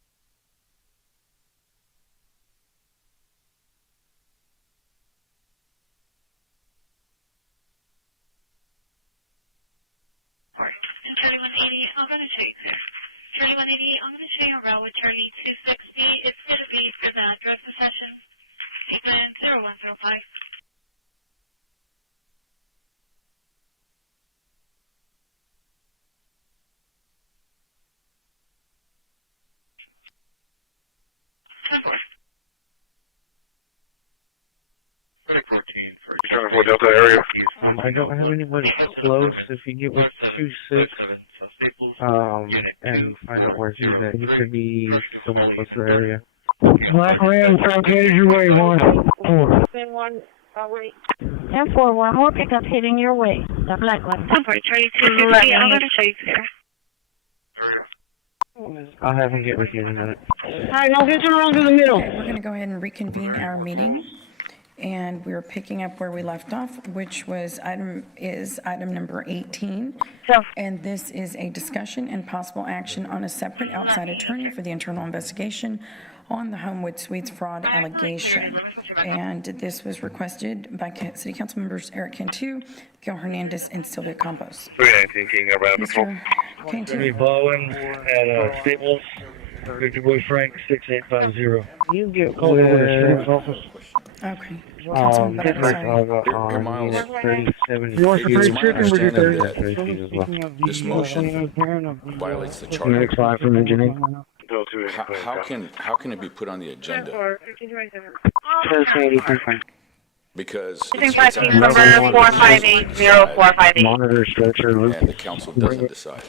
And Charlie 180, I'm going to show you clear. Charlie 180, I'm going to show you a route with Charlie 260. It's going to be for the drug possession. Sequence 0105. Delta area. I don't have anybody close. If you get with 2-6, and find out where he's at, he could be somewhere close to the area. Black Ram, headed your way, 1-4. Then 1, wait. 10-4, more pickups heading your way. The black one. Temporary 3211. I'm going to show you there. I'll have him get with you in a minute. Alright, now get around to the middle. We're going to go ahead and reconvene our meeting. And we're picking up where we left off, which was item number 18. And this is a discussion and possible action on a separate outside attorney for the internal investigation on the Homewood Suites fraud allegation. And this was requested by City Council members Eric Cantu, Gil Hernandez, and Sylvia Campos. 319 King Around Mr. Cantu. Bowen at Staples. Victor Boy Frank 6850. You get Call over to the with... sheriff's office. Okay. You want the 30 chicken with your 30? This motion violates the charter. Next 5 from engineering. How can it be put on the agenda? Because it's number 4580458. Monitor structure. And the council doesn't decide.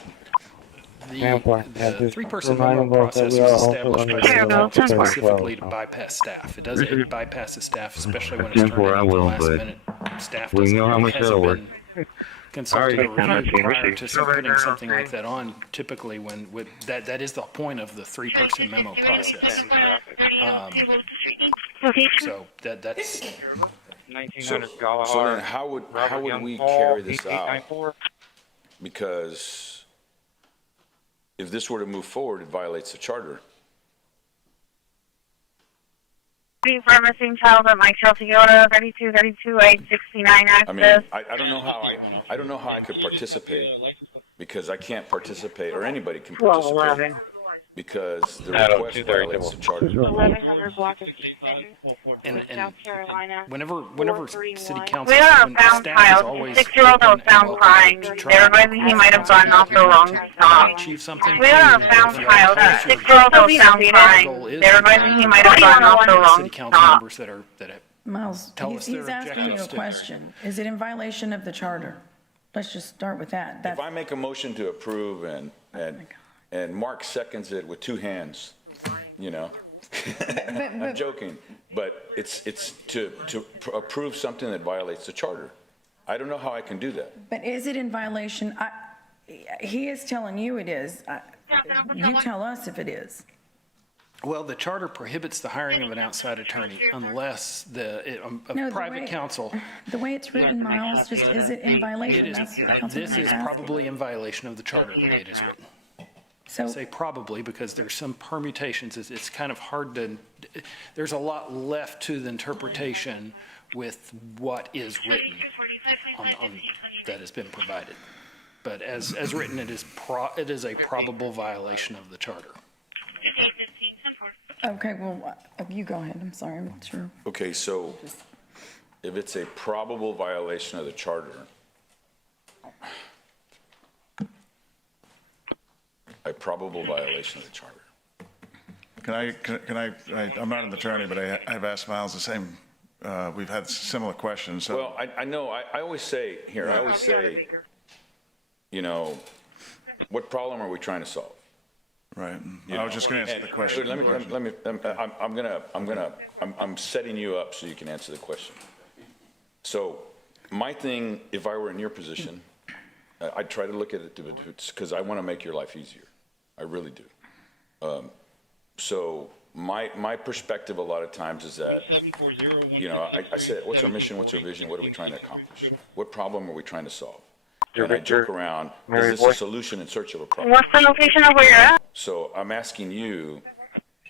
The three-person memo process was established by city council specifically to bypass staff. It bypasses staff, especially when it's turned into last-minute. Staff hasn't been consulted or reviewed prior to putting something like that on. Typically, that is the point of the three-person memo process. So that's. So then, how would we carry this out? Because if this were to move forward, it violates the charter. For missing child at Mike Chelsea Yoda, 3232-869 access. I mean, I don't know how I could participate, because I can't participate, or anybody can participate, because the request violates the charter. 1100 block of And South Carolina. whenever city council, We are a found child, 6-year-old that was found crying. They realized he might have gotten off the wrong stop. achieve something. We are a found child, 6-year-old that was found crying. They realized he might have gotten off the wrong City council stop. members that Miles, he's asking you a question. Is it in violation of the charter? Let's just start with that. If I make a motion to approve and Mark seconds it with 2 hands, I'm joking, but it's to approve something that violates the charter. I don't know how I can do that. But is it in violation? He is telling you it is. You tell us if it is. Well, the charter prohibits the hiring of an outside attorney unless private counsel. The way it's written, Miles, just is it in violation? This is probably in violation of the charter the way it is written. So, I say probably because there's some permutations. It's kind of hard to, there's a lot left to the interpretation with what is written that has been provided. But as written, it is a probable violation of the charter. Okay, well, you go ahead. I'm sorry, I'm not sure. Okay, so if it's a probable violation of the charter, a probable violation of the charter. I'm not an attorney, but I've asked Miles the same, we've had similar questions. So. Well, I know, I always say, what problem are we trying to solve? Right. I was just going to answer the question. I'm setting you up so you can answer the question. So my thing, if I were in your position, I'd try to look at it because I want to make your life easier. I really do. So my perspective a lot of times is that, I said, what's our mission? What's our vision? What are we trying to accomplish? What problem are we trying to solve? And I joke around, is this a solution in search of a problem? What's the location of where you're at? So I'm asking you,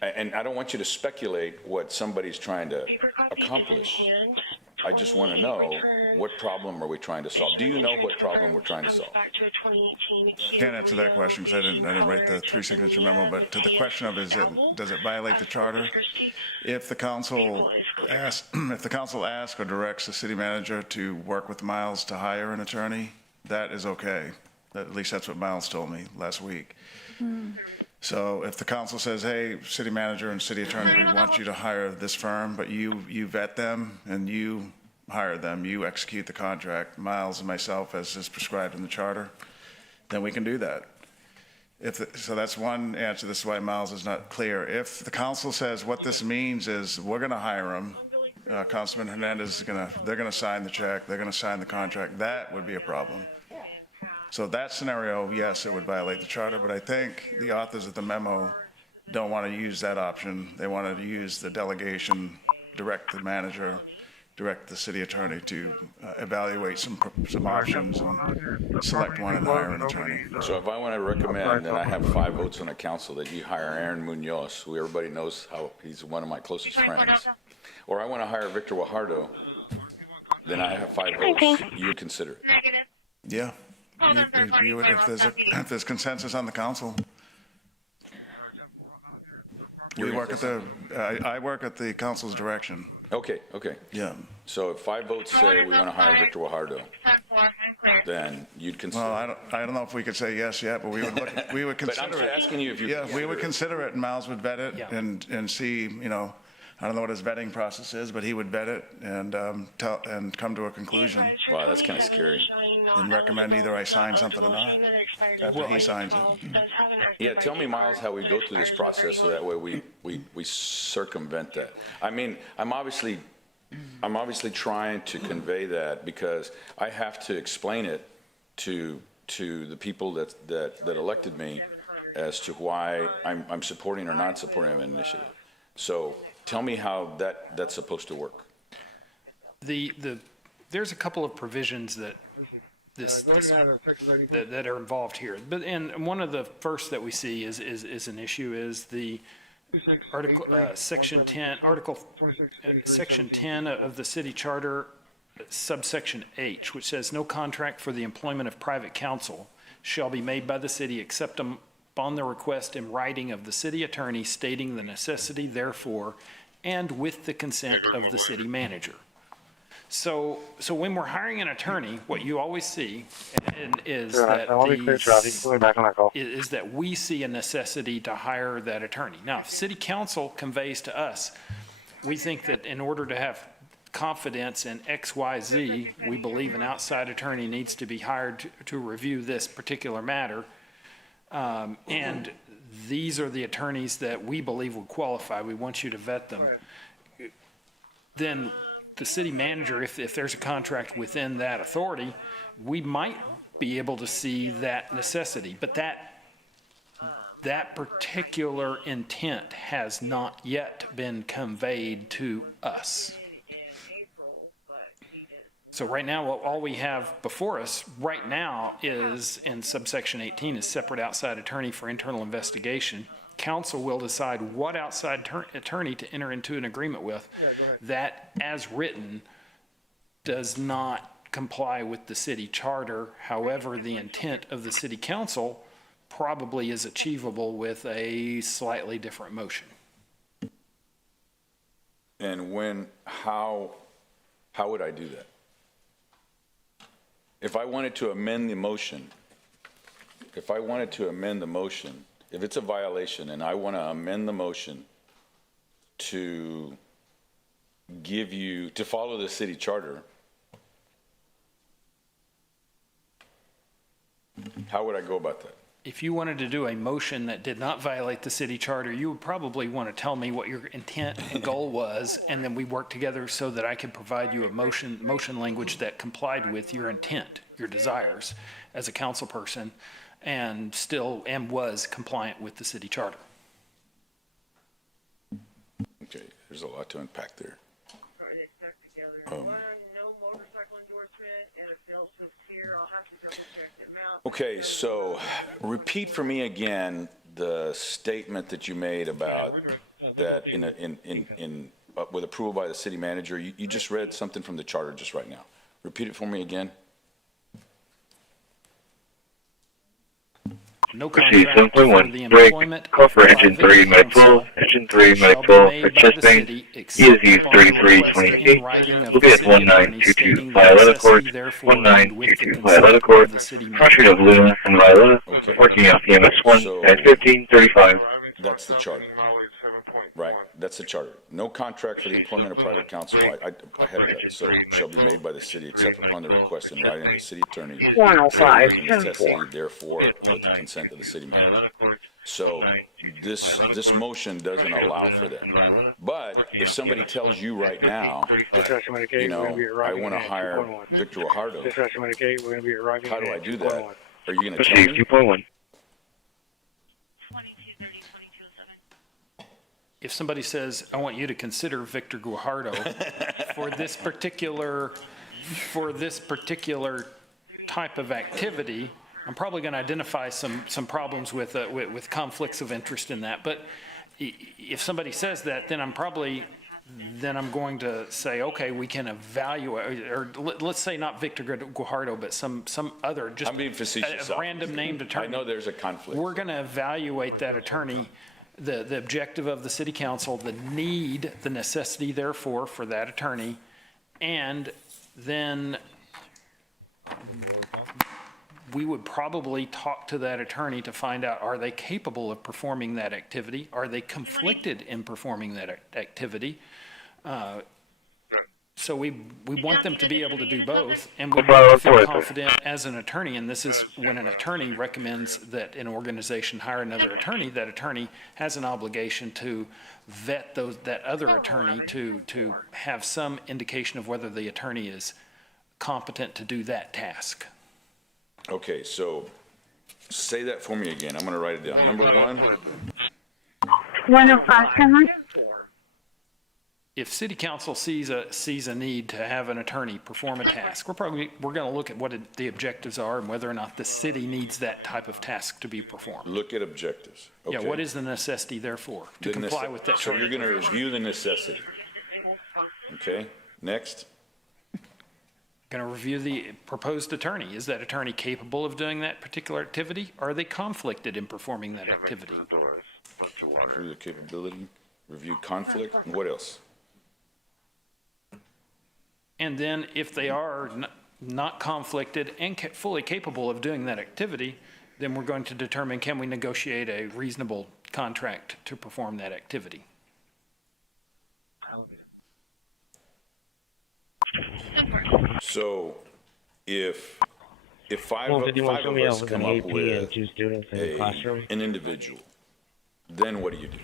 and I don't want you to speculate what somebody's trying to accomplish. I just want to know, what problem are we trying to solve? Do you know what problem we're trying to solve? Can't answer that question because I didn't write the 3-signature memo, but to the question of does it violate the charter? If the council asks or directs the city manager to work with Miles to hire an attorney, that is okay. At least that's what Miles told me last week. So if the council says, hey, city manager and city attorney, we want you to hire this firm, but you vet them and you hire them, you execute the contract, Miles and myself, as is prescribed in the charter, then we can do that. So that's one answer. This is why Miles is not clear. If the council says what this means is we're going to hire him, Councilman Hernandez they're going to sign the check, they're going to sign the contract, that would be a problem. So that scenario, yes, it would violate the charter, but I think the authors of the memo don't want to use that option. They wanted to use the delegation, direct the manager, direct the city attorney to evaluate some options and select one and hire an attorney. So if I want to recommend, and I have 5 votes on the council, that you hire Aaron Munoz, who everybody knows how he's one of my closest friends, or I want to hire Victor Guajardo, then I have 5 votes. You consider it. Yeah. If there's consensus on the council. We work at I work at the council's direction. Okay. Yeah. So if 5 votes say we want to hire Victor Guajardo, then you'd consider. Well, I don't know if we could say yes yet, but we would look. We would consider but I'm it. asking you if you. Yeah, we would consider it, and Miles would vet it, and see. I don't know what his vetting process is, but he would vet it and come to a conclusion. Wow, that's kind of scary. And recommend either I sign something or not after he signs it. Yeah, tell me, Miles, how we go through this process so that way we circumvent that. I mean, I'm obviously trying to convey that because I have to explain it to the people that elected me as to why I'm supporting or not supporting an initiative. So tell me how that's supposed to work. There's a couple of provisions that that are involved here, and one of the first that we see is an issue is the section 10 of the city charter, subsection H, which says no contract for the employment of private counsel shall be made by the city except upon the request in writing of the city attorney stating the necessity therefore and with the consent of the city manager. So when we're hiring an attorney, what you always see is that we see a necessity to hire that attorney. Now, if city council conveys to us, we think that in order to have confidence in XYZ, we believe an outside attorney needs to be hired to review this particular matter, and these are the attorneys that we believe would qualify. We want you to vet them. Then the city manager, if there's a contract within that authority, we might be able to see that necessity. But that particular intent has not yet been conveyed to us. So right now, all we have before us right now is in subsection 18 is separate outside attorney for internal investigation. Council will decide what outside attorney to enter into an agreement with. That, as written, does not comply with the city charter. However, the intent of the city council probably is achievable with a slightly different motion. And how would I do that? If I wanted to amend the motion, if it's a violation and I want to amend the motion to follow the city charter, how would I go about that? If you wanted to do a motion that did not violate the city charter, you would probably want to tell me what your intent and goal was, and then we work together so that I could provide you a motion language that complied with your intent, your desires as a council person, and was compliant with the city charter. Okay, there's a lot to unpack there. Okay, so repeat for me again the statement that you made about that with approval by the city manager. You just read something from the charter just right now. Repeat it for me again. No Proceed 7.1, break, call for engine 3, might pull, engine 3, might pull, for chest bang, ESU 3320 will be at 1922 Violetta Court, 1922 Violetta Court, crossing of Luna and Violetta, working off EMS 1 at 1535. That's the charter. Right, that's the charter. No contract for the employment of private counsel. I had that. So shall be made by the city except upon the request in writing of the city attorney. 105, necessity, therefore, with the consent of the city manager. So this motion doesn't allow for that. But if somebody tells you right now, you know, I want to hire Victor Guajardo, how do I do that? Are you going to tell me? If somebody says, I want you to consider Victor Guajardo for this particular type of activity, I'm probably going to identify some problems with conflicts of interest in that. But if somebody says that, then I'm going to say, okay, we can evaluate, or let's say not Victor Guajardo, but some other, just I'm being facetious. a random named attorney. I know there's a conflict. We're going to evaluate that attorney, the objective of the city council, the need, the necessity, therefore, for that attorney, and then we would probably talk to that attorney to find out, are they capable of performing that activity? Are they conflicted in performing that activity? So we want them to be able to do both, and we want to feel confident as an attorney, and this is when an attorney recommends that an organization hire another attorney, that attorney has an obligation to vet that other attorney to have some indication of whether the attorney is competent to do that task. Okay, so say that for me again. I'm going to write it down. Number one. 105, If city council sees a need to have an attorney perform a task, we're going to look at what the objectives are and whether or not the city needs that type of task to be performed. Look at objectives. Okay. Yeah, what is the necessity therefore to comply with that? So you're going to review the necessity. Okay, next. Going to review the proposed attorney. Is that attorney capable of doing that particular activity? Are they conflicted in performing that activity? Review the capability, review conflict, and what else? And then if they are not conflicted and fully capable of doing that activity, then we're going to determine, can we negotiate a reasonable contract to perform that activity? So if five of us come up with an individual, then what do you do?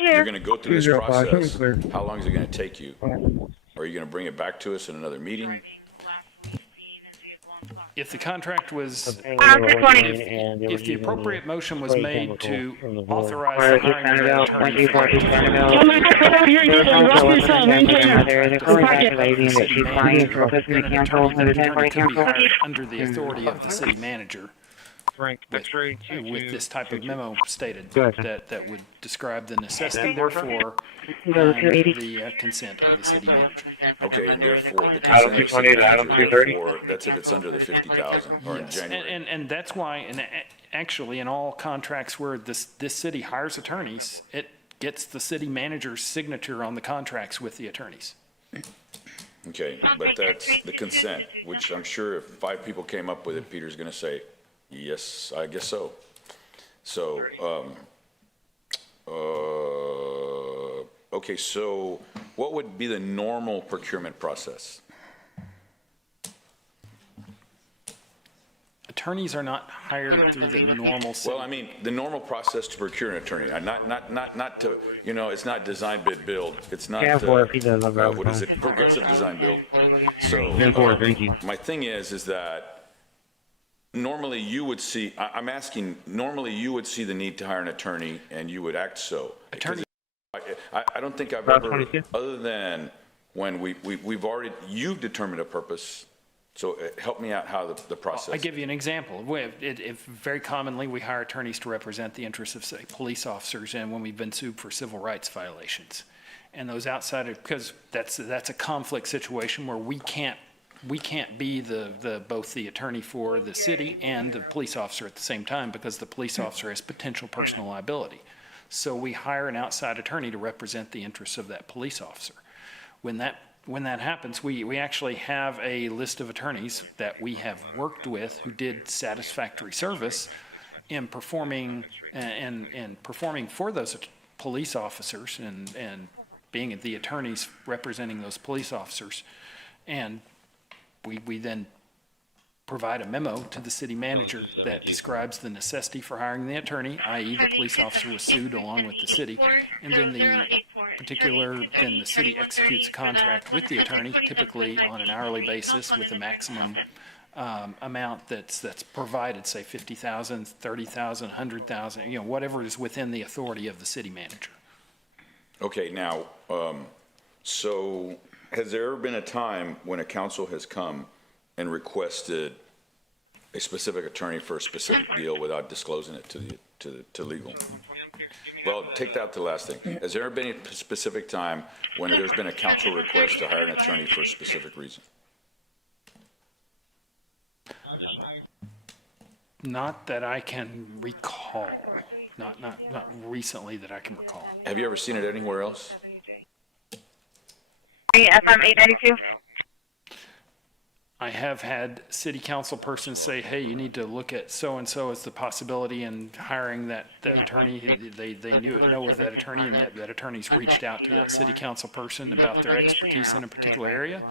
You're going to go through this process. How long is it going to take you? Are you going to bring it back to us in another meeting? If the contract was, if the appropriate motion was made to authorize the hiring of an attorney under the authority of the city manager, with this type of memo stated that would describe the necessity, therefore, the consent of the city manager. Okay, and therefore the consent of the city manager, therefore, that's if it's under the 50,000 or in January. And that's why, and actually in all contracts where this city hires attorneys, it gets the city manager's signature on the contracts with the attorneys. Okay, but that's the consent, which I'm sure if 5 people came up with it, Peter's going to say, yes, I guess so. So, okay, so what would be the normal procurement process? Attorneys are not hired through the normal. Well, I mean, the normal process to procure an attorney, not to, you know, it's not design, bid, build. It's not, what is it, progressive design, build. So, my thing is that normally you would see, I'm asking, normally you would see the need to hire an attorney and you would act so. Attorney. I don't think I've ever, other than when we've already, you've determined a purpose. So help me out how the process. I'll give you an example. Very commonly we hire attorneys to represent the interests of, say, police officers and when we've been sued for civil rights violations. And those outside of, because that's a conflict situation where we can't be both the attorney for the city and the police officer at the same time because the police officer has potential personal liability. So we hire an outside attorney to represent the interests of that police officer. When that happens, we actually have a list of attorneys that we have worked with who did satisfactory service in performing for those police officers and being the attorneys representing those police officers. And we then provide a memo to the city manager that describes the necessity for hiring the attorney, i.e. the police officer was sued along with the city, and then the city executes a contract with the attorney, typically on an hourly basis with a maximum amount that's provided, say $50,000, $30,000, $100,000, whatever is within the authority of the city manager. Okay, now, so has there ever been a time when a council has come and requested a specific attorney for a specific deal without disclosing it to legal? Well, take that to the last thing. Has there ever been a specific time when there's been a council request to hire an attorney for a specific reason? Not that I can recall. Not recently that I can recall. Have you ever seen it anywhere else? FM 892. I have had city council persons say, hey, you need to look at so-and-so as the possibility in hiring that attorney. They know of that attorney, and that attorney's reached out to that city council person about their expertise in a particular area.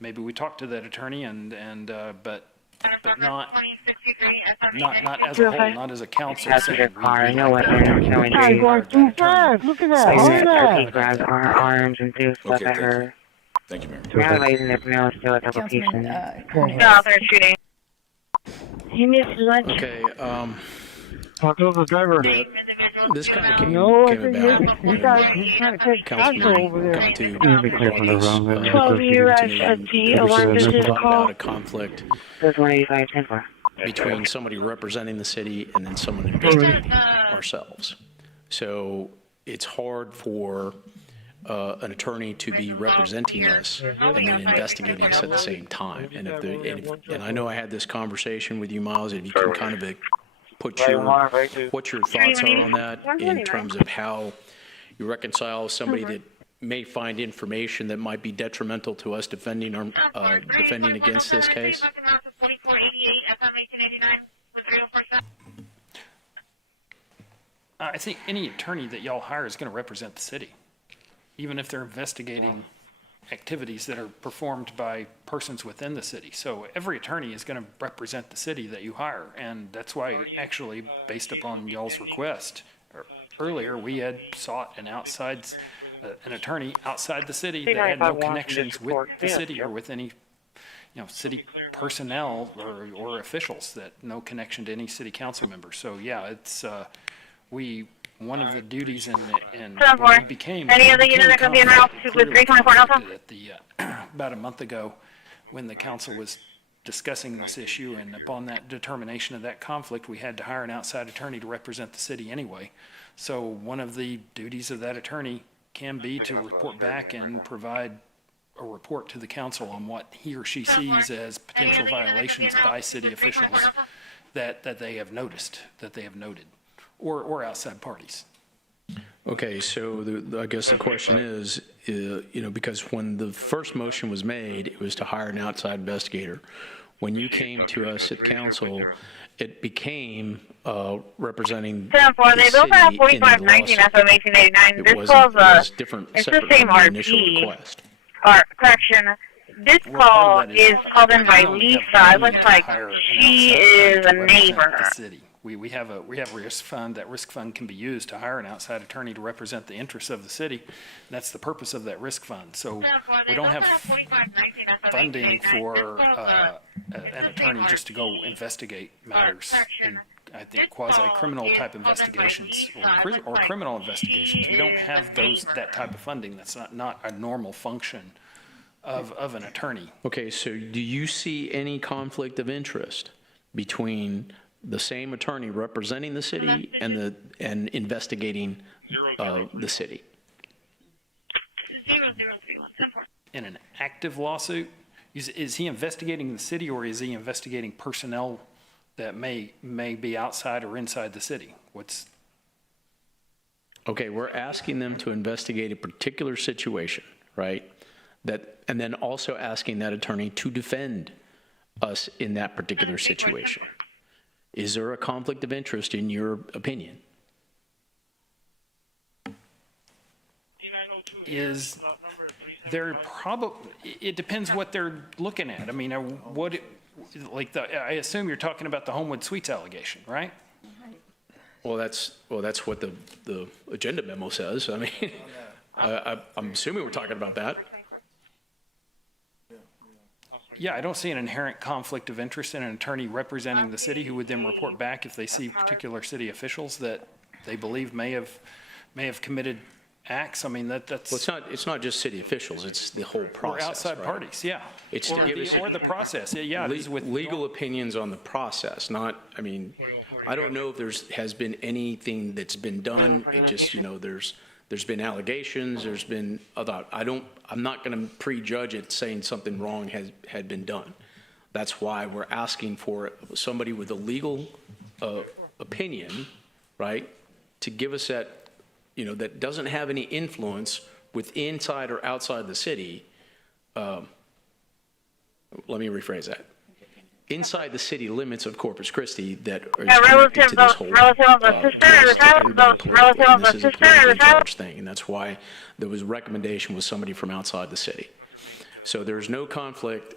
Maybe we talked to that attorney, but not as a whole, not as a council. That's a good car. I know what they're doing. Going too fast. Look at that. Look at that. He grabs our arms and do stuff at her. Thank you, Mayor. Now, ladies and gentlemen, still at application. No, they're shooting. He missed lunch. Okay, Talk to the driver. this kind of came about He's trying to take control over there. got to brought 12 year SFG alarm business call. about a conflict This 185 between somebody representing the city and then someone investigating ourselves. So it's hard for an attorney to be representing us and then investigating us at the same time. And I know I had this conversation with you, Miles, if you can kind of put what your thoughts are on that in terms of how you reconcile somebody that may find information that might be detrimental to us defending against this case. I think any attorney that y'all hire is going to represent the city, even if they're investigating activities that are performed by persons within the city. So every attorney is going to represent the city that you hire, and that's why, actually, based upon y'all's request, earlier we had sought an attorney outside the city that had no connections with the city or with any city personnel or officials, that no connection to any city council members. So yeah, it's one of the duties in when we became any other unit that could be in route with 324 Alpha? About a month ago, when the council was discussing this issue, and upon that determination of that conflict, we had to hire an outside attorney to represent the city anyway. So one of the duties of that attorney can be to report back and provide a report to the council on what he or she sees as potential violations by city officials that they have noticed, that they have noted, or outside parties. Okay, so I guess the question is, because when the first motion was made, it was to hire an outside investigator. When you came to us at council, it became representing the they both have 4519 FM 1889. This calls it's the same RP. Or correction. This call is called in by Lisa. It looks like she is a neighbor. We have a risk fund. That risk fund can be used to hire an outside attorney to represent the interests of the city. And that's the purpose of that risk fund. So we don't have funding for an attorney just to go investigate matters in, I think, quasi-criminal type investigations or criminal investigations. We don't have that type of funding. That's not a normal function of an attorney. Okay, so do you see any conflict of interest between the same attorney representing the city and investigating the city? In an active lawsuit, is he investigating the city, or is he investigating personnel that may be outside or inside the city? Okay, we're asking them to investigate a particular situation, right? And then also asking that attorney to defend us in that particular situation. Is there a conflict of interest in your opinion? is they're probably, it depends what they're looking at. I mean, I assume you're talking about the Homewood Suites allegation, right? Well, that's what the agenda memo says. I mean, I'm assuming we're talking about that. Yeah, I don't see an inherent conflict of interest in an attorney representing the city who would then report back if they see particular city officials that they believe may have committed acts. I mean, that's. Well, it's not just city officials. It's the whole process. Or outside right? parties, yeah. It's or to give us the process. Yeah, it is with legal opinions on the process. Not. I mean, I don't know if has been anything that's been done. It just there's been allegations. There's been other. I'm not going to prejudge it saying something wrong had been done. That's why we're asking for somebody with a legal opinion, right, to give us that, that doesn't have any influence with inside or outside the city. Let me rephrase that. Inside the city limits of Corpus Christi that are connected to this whole thing, and that's why there was a recommendation with somebody from outside the city. So there's no conflict,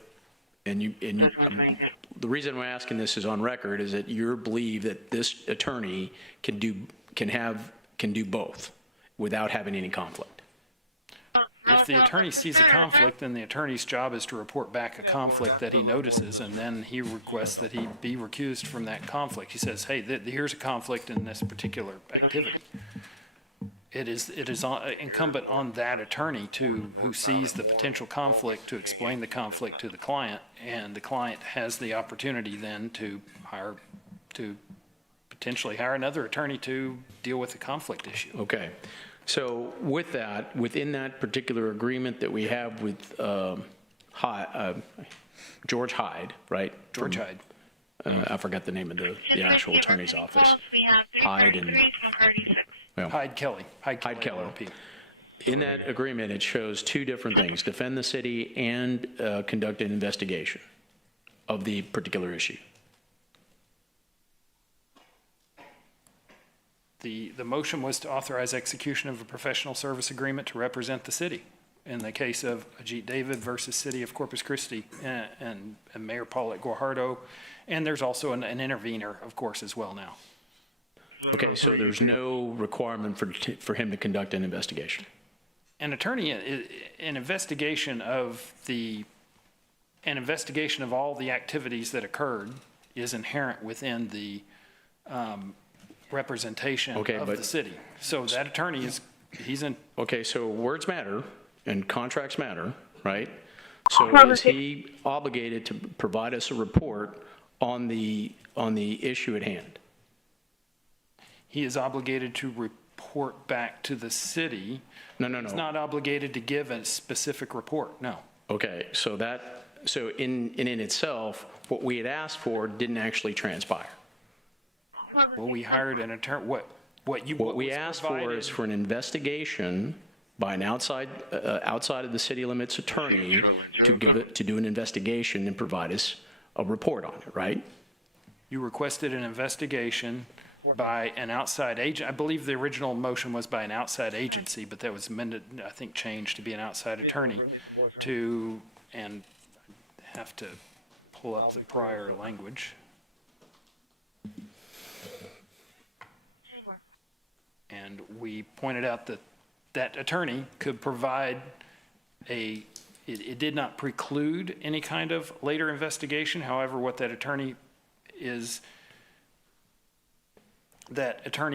and the reason I'm asking this is on record is that you believe that this attorney can do both without having any conflict. If the attorney sees a conflict, then the attorney's job is to report back a conflict that he notices, and then he requests that he be recused from that conflict. He says, hey, here's a conflict in this particular activity. It is incumbent on that attorney who sees the potential conflict to explain the conflict to the client, and the client has the opportunity then to potentially hire another attorney to deal with the conflict issue. Okay. So with that, within that particular agreement that we have with George Hyde, right? George Hyde. I forgot the name of the actual attorney's office. Hyde and Hyde Kelly. Hyde Kelly. In that agreement, it shows two different things: defend the city and conduct an investigation of the particular issue. The motion was to authorize execution of a professional service agreement to represent the city in the case of Ajit David versus City of Corpus Christi and Mayor Paulette Guajardo, and there's also an intervener, of course, as well now. Okay, so there's no requirement for him to conduct an investigation. An attorney, an investigation of all the activities that occurred is inherent within the representation of the city. So that attorney he's in. Okay, so words matter and contracts matter, right? So is he obligated to provide us a report on the issue at hand? He is obligated to report back to the city. No. He's not obligated to give a specific report, no. Okay, so in itself, what we had asked for didn't actually transpire. Well, we hired an attorney. What we asked for is for an investigation by an outside of the city limits attorney to do an investigation and provide us a report on it, right? You requested an investigation by an outside agent. I believe the original motion was by an outside agency, but that was amended, I think, changed to be an outside attorney and have to pull up the prior language. And we pointed out that attorney could provide it did not preclude any kind of later investigation. However, what that attorney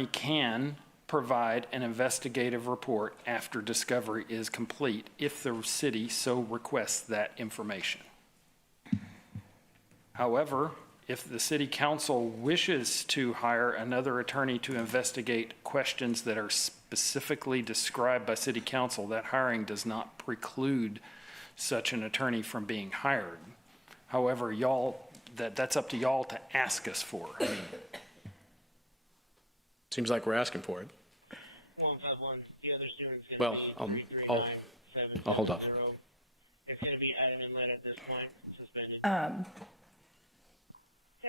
can provide an investigative report after discovery is complete if the city so requests that information. However, if the city council wishes to hire another attorney to investigate questions that are specifically described by city council, that hiring does not preclude such an attorney from being hired. However, that's up to y'all to ask us for. I mean, seems like we're asking for it. Well, I'll hold up.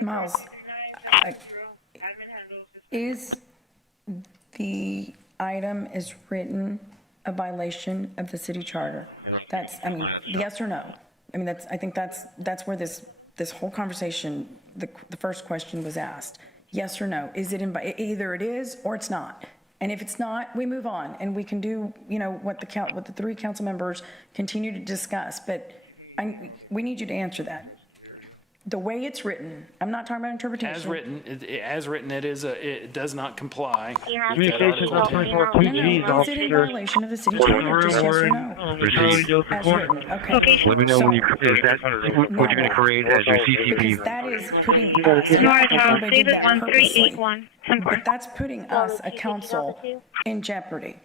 Miles, is the item is written a violation of the city charter? That's, I mean, yes or no? I mean, I think that's where this whole conversation, the first question was asked. Yes or no? Is it either it is or it's not? And if it's not, we move on and we can do, you know, what the three council members continue to discuss. But we need you to answer that. The way it's written, I'm not talking about interpretation. As written, it does not comply. Communications on 24-2Gs, Is it in violation of the city charter? Just yes or no? As written. Okay. Let me know when is that what you're going to create as your CCPD. Because that is putting us, everybody did that purposely, but that's putting us, a council, in jeopardy.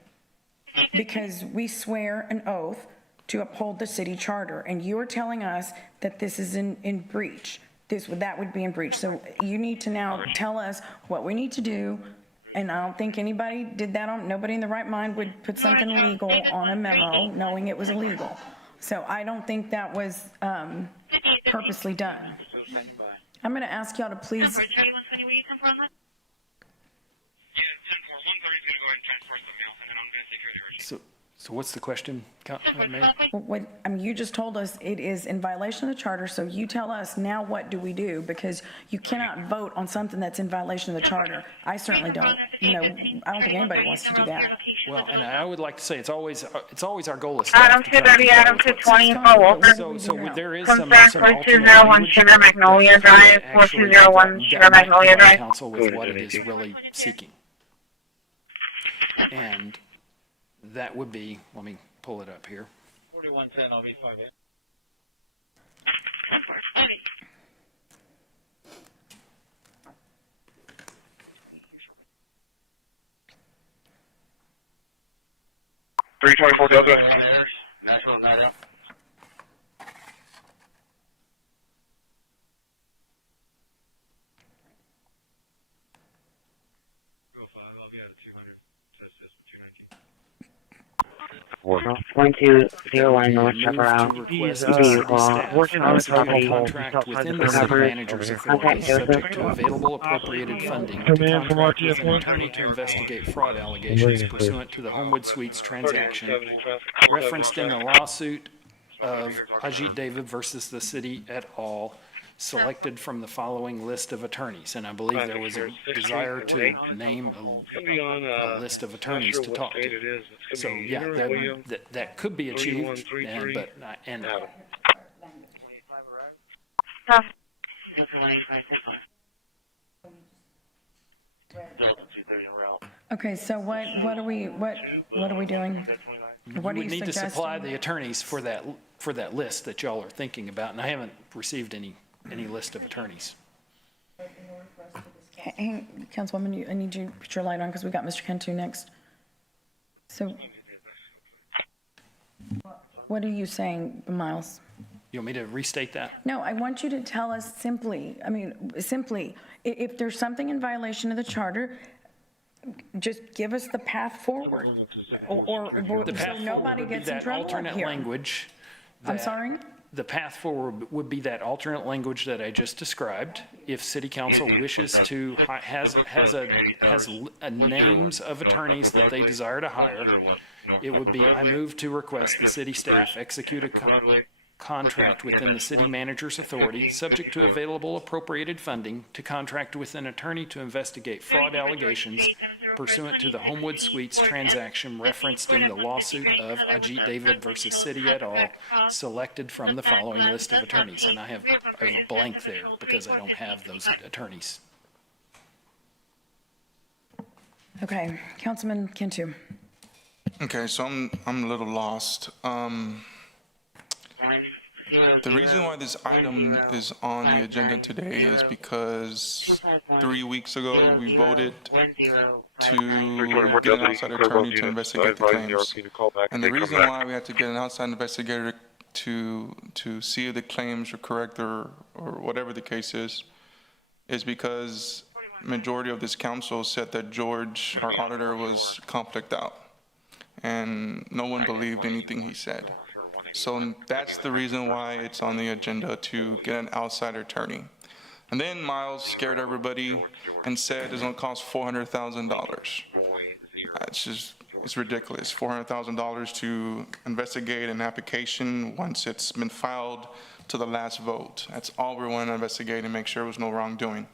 Because we swear an oath to uphold the city charter, and you're telling us that this is in breach. That would be in breach. So you need to now tell us what we need to do, and I don't think anybody did that. Nobody in the right mind would put something illegal on a memo knowing it was illegal. So I don't think that was purposely done. I'm going to ask y'all to please. So what's the question, Mayor? I mean, you just told us it is in violation of the charter, so you tell us now what do we do, because you cannot vote on something that's in violation of the charter. I certainly don't. You know, I don't think anybody wants to do that. Well, and I would like to say it's always our goal is Adam 230, Adam 220, Walker. So there is some 4201 Sugar Magnolia Drive, 4201 Sugar Magnolia Drive. Council with what it is really seeking. And that would be, let me pull it up here. 4110 on V5, yeah. $324 Delta. National 9. Well, 1201 North Chaparral. Working on a contract within the city manager's authority, subject to available appropriated funding, to contract with an attorney to investigate fraud allegations pursuant to the Homewood Suites transaction referenced in the lawsuit of Ajit David versus the city et al., selected from the following list of attorneys. And I believe there was a desire to name a list of attorneys to talk to. So yeah, that could be achieved, and Okay, so what are we doing? What you are you need to suggesting? supply the attorneys for that list that y'all are thinking about, and I haven't received any list of attorneys. Hey, Councilwoman, I need you to put your light on because we got Mr. Cantu next. So, what are you saying, Miles? You want me to restate that? No, I want you to tell us simply, if there's something in violation of the charter, just give us the path forward, or the path so nobody gets in trouble alternate here. language. I'm sorry? The path forward would be that alternate language that I just described. If City Council wishes to, has names of attorneys that they desire to hire, it would be, I move to request the city staff execute a contract within the city manager's authority, subject to available appropriated funding, to contract with an attorney to investigate fraud allegations pursuant to the Homewood Suites transaction referenced in the lawsuit of Ajit David versus City et al., selected from the following list of attorneys. And I have a blank there because I don't have those attorneys. Okay, Councilman Cantu. Okay, so I'm a little lost. The reason why this item is on the agenda today is because 3 weeks ago we voted to get an outside attorney to investigate the claims. And the reason why we had to get an outside investigator to see if the claims are correct or whatever the case is because majority of this council said that George, our auditor, was conflict out. And no one believed anything he said. So that's the reason why it's on the agenda, to get an outside attorney. And then Miles scared everybody and said it's going to cost $400,000. It's just, It's ridiculous. $400,000 to investigate an application once it's been filed to the last vote. That's all we want to investigate and make sure there was no wrongdoing.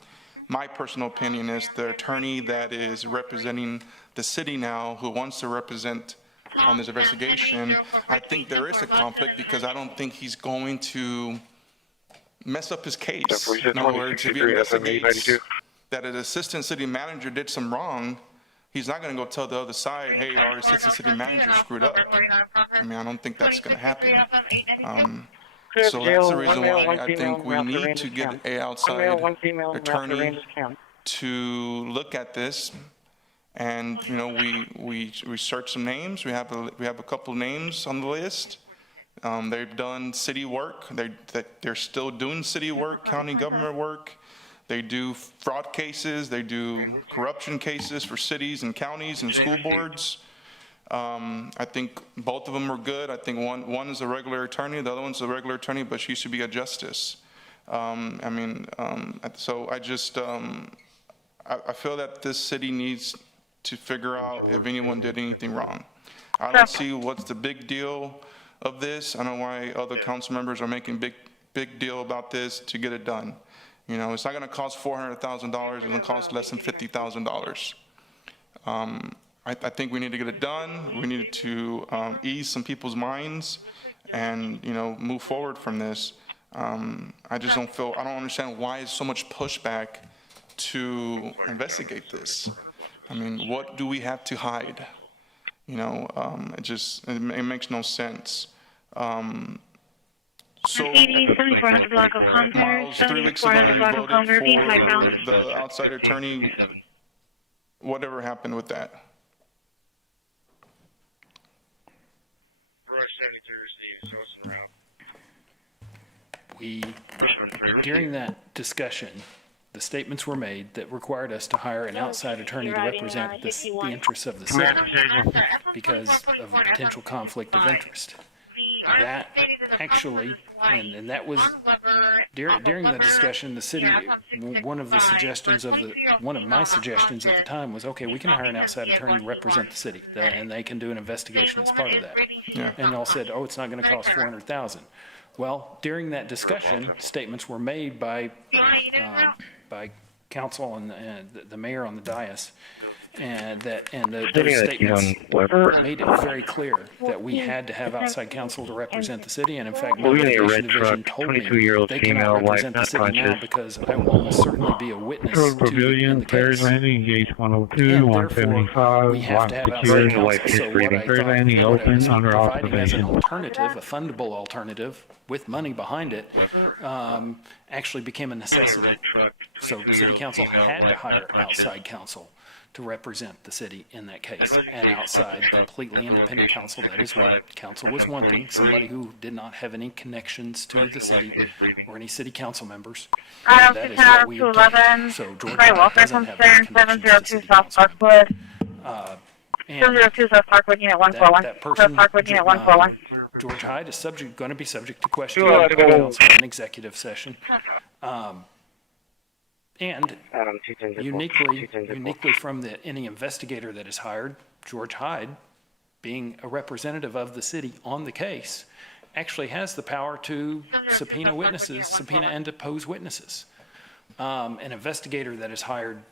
My personal opinion is the attorney that is representing the city now, who wants to represent on this investigation, I think there is a conflict because I don't think he's going to mess up his case. In other words, if he investigates that an assistant city manager did some wrong, he's not going to go tell the other side, hey, our assistant city manager screwed up. I mean, I don't think that's going to happen. So that's the reason why I think we need to get an outside attorney to look at this. And, you know, we search some names. We have a couple names on the list. They've done city work. They're still doing city work, county government work. They do fraud cases. They do corruption cases for cities and counties and school boards. I think both of them are good. I think one is a regular attorney. The other one's a regular attorney, but she should be a justice. So I just, I feel that this city needs to figure out if anyone did anything wrong. I don't see what's the big deal of this. I don't know why other council members are making big deal about this to get it done. You know, it's not going to cost $400,000. It's going to cost less than $50,000. I think we need to get it done. We need to ease some people's minds and, you know, move forward from this. I just don't understand why there's so much pushback to investigate this. I mean, what do we have to hide? You know, it makes no sense. So, Miles, 3 weeks ago, you voted for the outside attorney. Whatever happened with that? During that discussion, the statements were made that required us to hire an outside attorney to represent the interests of the city because of a potential conflict of interest. That actually, and that was during the discussion, the city, one of my suggestions at the time was, okay, we can hire an outside attorney to represent the city, and they can do an investigation as part of that. Yeah. And they all said, oh, it's not going to cost $400,000. Well, during that discussion, statements were made by council and the mayor on the dais, and those statements made it very clear that we had to have outside counsel to represent the city. And in fact, my litigation division told me they cannot represent the city now because I will almost certainly be a witness to the case. Landing, gate 102, 175, we have to have secured, outside counsel. So what I third landing open, under providing as an observation. alternative, a fundable alternative with money behind it, actually became a necessity. So the city council had to hire outside counsel to represent the city in that case, and outside, completely independent counsel. That is what council was wanting, somebody who did not have any connections to the city or any city council members. That is what we obtained. So Georgia doesn't have any connections to the city council. 202 South Parkwood, Unit 141. That person, Parkwood, Unit 141. George Hyde is going to be subject to question by the council in executive session. And uniquely from any investigator that is hired, George Hyde, being a representative of the city on the case, actually has the power to subpoena witnesses, subpoena and depose witnesses. An investigator that is hired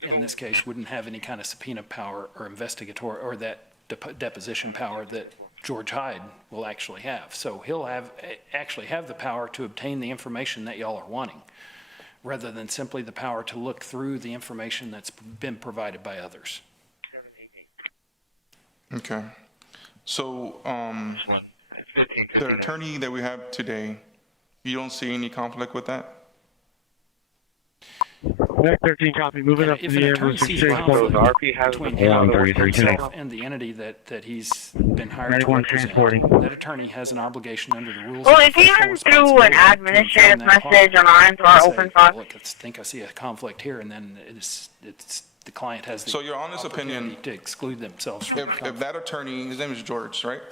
in this case wouldn't have any kind of subpoena power or investigator or that deposition power that George Hyde will actually have. So he'll actually have the power to obtain the information that y'all are wanting, rather than simply the power to look through the information that's been provided by others. Okay. So the attorney that we have today, you don't see any conflict with that? 13 copy, moving up to If the an air. attorney sees a conflict between himself and the entity that he's been hired to represent, that attorney has an obligation under the rules. Well, if you run through an administrative message on our end to our open talk. Look, I think I see a conflict here, and then it's the client has the So your honest opinion to exclude themselves from the conflict. if that attorney, his name is George, right?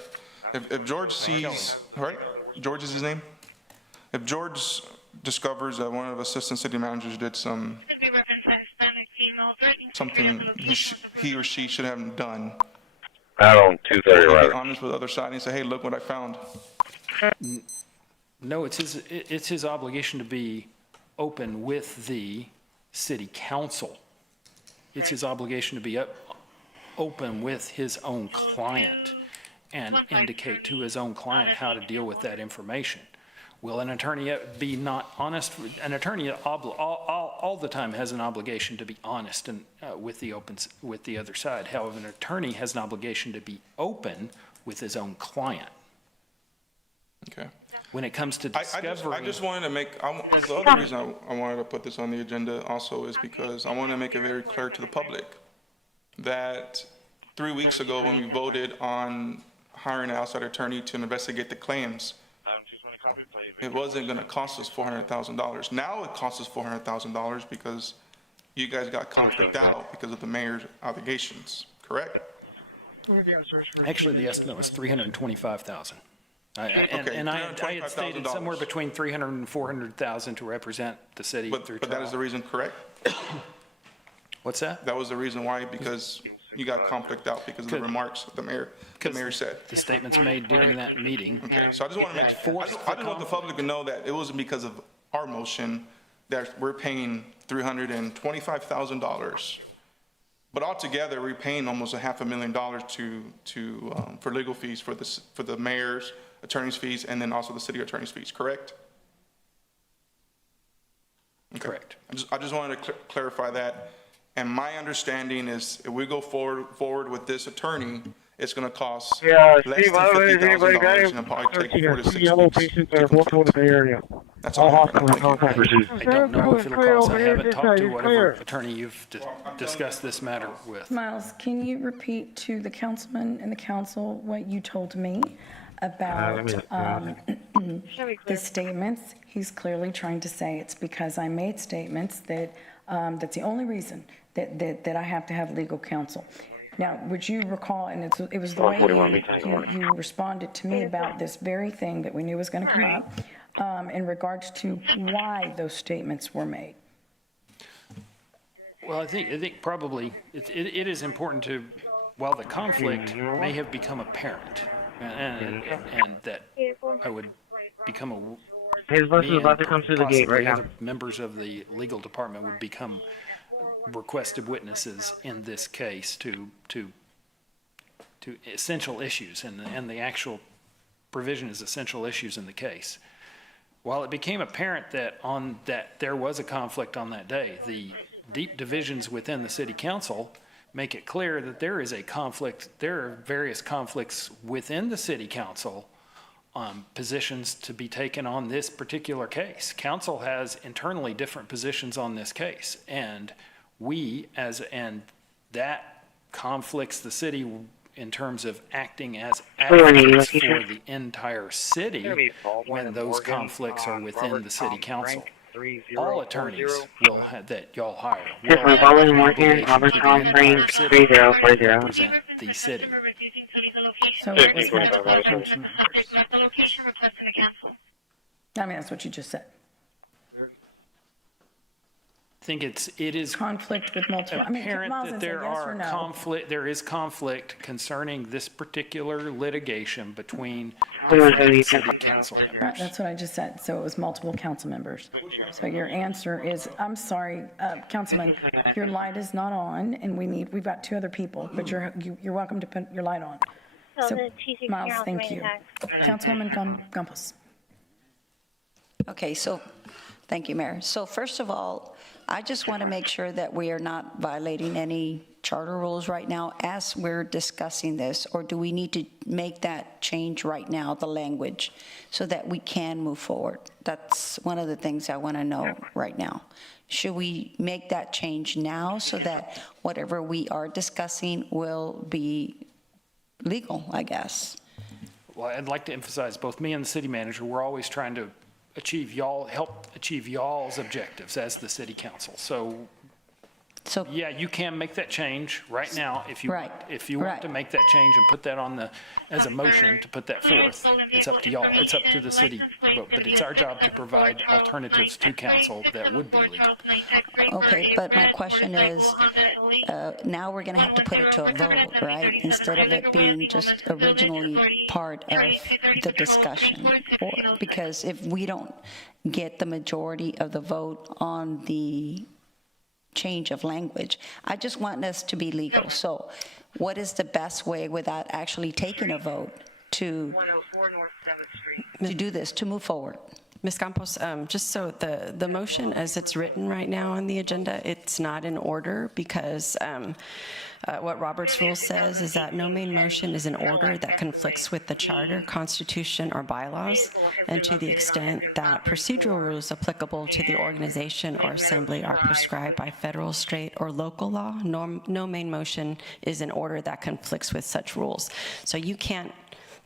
If George sees, right? George is his name? If George discovers that one of the assistant city managers did something he or she should have done, Out on 230 Be right. honest with the other side and say, hey, look what I found. No, it's his obligation to be open with the city council. It's his obligation to be open with his own client and indicate to his own client how to deal with that information. Will an attorney be not honest? An attorney all the time has an obligation to be honest and with the other side. However, an attorney has an obligation to be open with his own client. Okay. When it comes to discovery, I just wanted to make, the other reason I wanted to put this on the agenda also is because I want to make it very clear to the public that 3 weeks ago when we voted on hiring an outside attorney to investigate the claims, it wasn't going to cost us $400,000. Now it costs us $400,000 because you guys got conflict out because of the mayor's allegations, correct? actually the estimate was $325,000. I had stated somewhere between $300,000 and $400,000 to represent the city through But that is the reason, correct? What's that? That was the reason why, because you got conflict out because of the remarks the mayor said. The statements made during that meeting. Okay, so I just want to I just want the public to know that it wasn't because of our motion that we're paying $325,000. But altogether, we're paying almost $500,000 for legal fees for the mayor's attorney's fees and then also the city attorney's fees, correct? Okay. Correct. I just wanted to clarify that. And my understanding is if we go forward with this attorney, it's going to cost less than $50,000 and it'll probably take 4 to 6 yellow weeks. patients that are multiple in the Bay Area. That's all. I don't know if it'll cost. I haven't talked to whatever attorney you've discussed this matter with. Miles, can you repeat to the councilman and the council what you told me about the statements? He's clearly trying to say it's because I made statements that that's the only reason that I have to have legal counsel. Now, would you recall, and it was the way you responded to me about this very thing that we knew was going to come up in regards to why those statements were made? Well, I think probably it is important to, while the conflict may have become apparent, and that I would become his bus is about to come through the gate right now. Other members of the legal department would become requested witnesses in this case to essential issues, and the actual provision is essential issues in the case. While it became apparent that there was a conflict on that day, the deep divisions within the city council make it clear that there is a conflict. There are various conflicts within the city council positions to be taken on this particular case. Council has internally different positions on this case, and that conflicts the city in terms of acting as advocates for the entire city when those conflicts are within the city council. All attorneys that y'all hire will have an obligation to the entire city to represent the city. So it was multiple council members. I mean, that's what you just said. I think it is conflict with multiple. Apparent that there is conflict concerning this particular litigation between different city council members. Right, that's what I just said. So it was multiple council members. So your answer is, I'm sorry, Councilman, your light is not on, and we've got 2 other people, but you're welcome to put your light on. So Miles, thank you. Councilwoman Campos. Okay, so thank you, Mayor. So first of all, I just want to make sure that we are not violating any charter rules right now as we're discussing this, or do we need to make that change right now, the language, so that we can move forward? That's one of the things I want to know right now. Should we make that change now so that whatever we are discussing will be legal, I guess? Well, I'd like to emphasize both me and the city manager, we're always trying to help achieve y'all's objectives as the city council. So So yeah, you can make that change right now if you Right. if you want to make that change and put that on the as a motion to put that forth. It's up to y'all. It's up to the city, but it's our job to provide alternatives to council that would be legal. Okay, but my question is, now we're going to have to put it to a vote, right? Instead of it being just originally part of the discussion. Because if we don't get the majority of the vote on the change of language, I just want us to be legal. So what is the best way without actually taking a vote to do this, to move forward? Ms. Campos, just so the motion as it's written right now on the agenda, it's not in order because what Robert's rule says is that no main motion is an order that conflicts with the charter, constitution, or bylaws, and to the extent that procedural rules applicable to the organization or assembly are prescribed by federal, state, or local law, no main motion is an order that conflicts with such rules. So you can't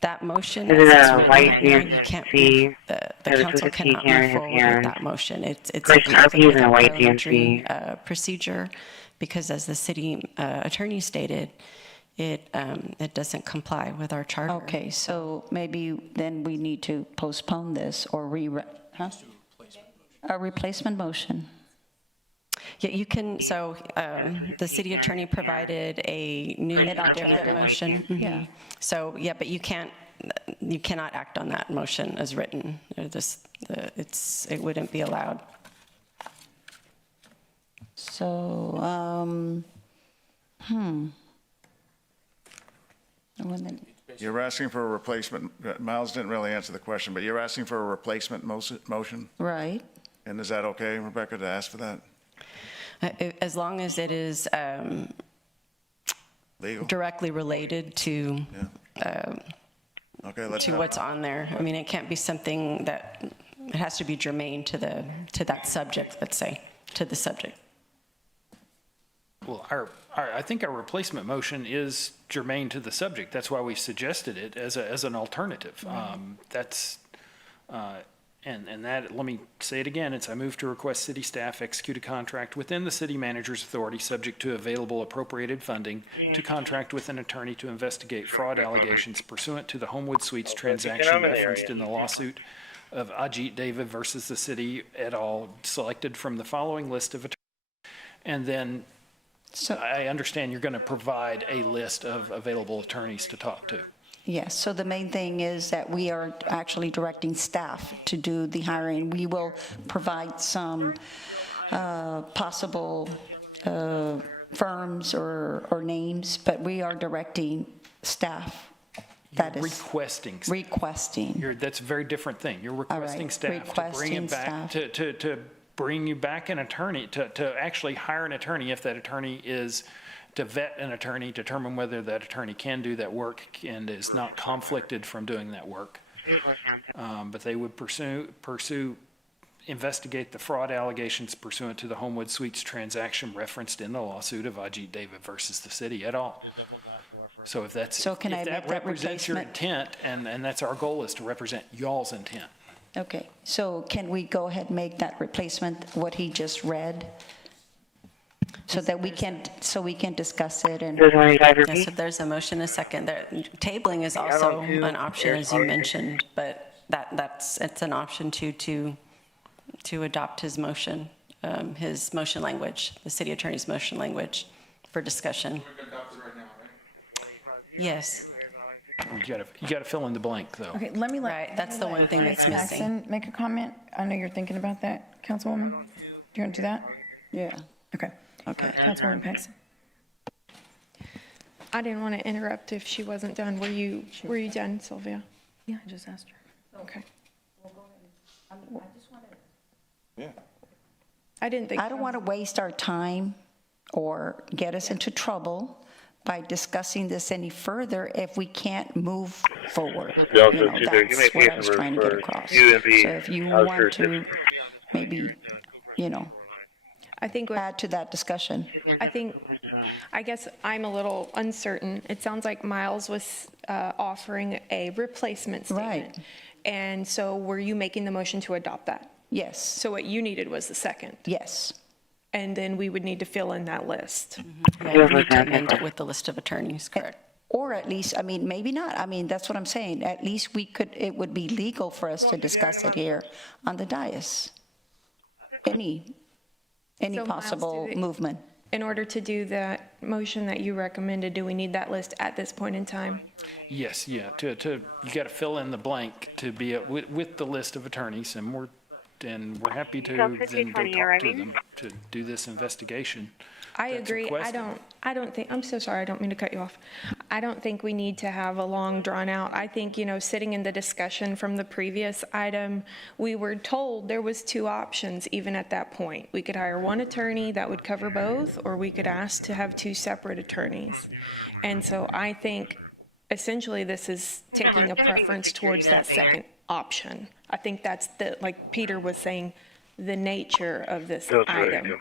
that motion, is it a white you can't, the council cannot move forward with that motion. It's a conflict with our parliamentary procedure because, as the city attorney stated, it doesn't comply with our charter. Okay, so maybe then we need to postpone this or a replacement motion. Yeah, you can, so the city attorney provided a new different motion. Mm-hmm. Yeah. So, yeah, but you cannot act on that motion as written. It wouldn't be allowed. So, You're asking for a replacement. Miles didn't really answer the question, but you're asking for a replacement motion? Right. And is that okay, Rebecca, to ask for that? As long as it is legal, directly related to to what's on there. I mean, it can't be something that it has to be germane to that subject. Let's say to the subject. Well, I think our replacement motion is germane to the subject. That's why we suggested it as an alternative. And that, let me say it again, I move to request city staff execute a contract within the city manager's authority subject to available appropriated funding to contract with an attorney to investigate fraud allegations pursuant to the Homewood Suites transaction referenced in the lawsuit of Ajit David versus the city et al. Selected from the following list of attorneys. And then I understand you're going to provide a list of available attorneys to talk to. Yes, so the main thing is that we are actually directing staff to do the hiring. We will provide some possible firms or names, but we are directing staff. That is requesting. That's a very different thing. You're requesting staff to bring it back to bring you back an attorney to actually hire an attorney if that attorney is. To vet an attorney, determine whether that attorney can do that work and is not conflicted from doing that work. But they would investigate the fraud allegations pursuant to the Homewood Suites transaction referenced in the lawsuit of Ajit David versus the city et al. So if that represents your intent, and that's our goal, is to represent y'all's intent. Okay, so can we go ahead and make that replacement what he just read? So that we can discuss it and. Yes, if there's a motion, a second. Tabling is also an option, as you mentioned, but it's an option to adopt his motion language, the city attorney's motion language for discussion. Yes. You gotta fill in the blank though. Okay, let me that's the one thing that's missing. Make a comment. I know you're thinking about that, Councilwoman. Do you want to do that? Yeah. Okay. Councilwoman Paxson. I didn't want to interrupt if she wasn't done. Were you done, Sylvia? Yeah, I just asked her. Okay. Yeah. I didn't think. I don't want to waste our time or get us into trouble by discussing this any further if we can't move forward. That's what I was trying to get across. So if you want to maybe, I think add to that discussion. I guess I'm a little uncertain. It sounds like Miles was offering a replacement statement. Right. And so were you making the motion to adopt that? Yes. So what you needed was the second? Yes. and then we would need to fill in that list. Yeah, you need to amend it with the list of attorneys, correct? Or at least, I mean, maybe not. I mean, that's what I'm saying. At least we could, it would be legal for us to discuss it here on the dais. Any So, Miles, possible movement. In order to do that motion that you recommended, do we need that list at this point in time? Yes, yeah, you got to fill in the blank to be with the list of attorneys, and we're happy to then go talk to them to do this investigation. I agree. I don't think, I'm so sorry, I don't mean to cut you off. I don't think we need to have a long drawn out. I think, sitting in the discussion from the previous item, we were told there was two options even at that point. We could hire one attorney that would cover both, or we could ask to have two separate attorneys. And so I think essentially this is taking a preference towards that second option. I think that's like Peter was saying, the nature of this item.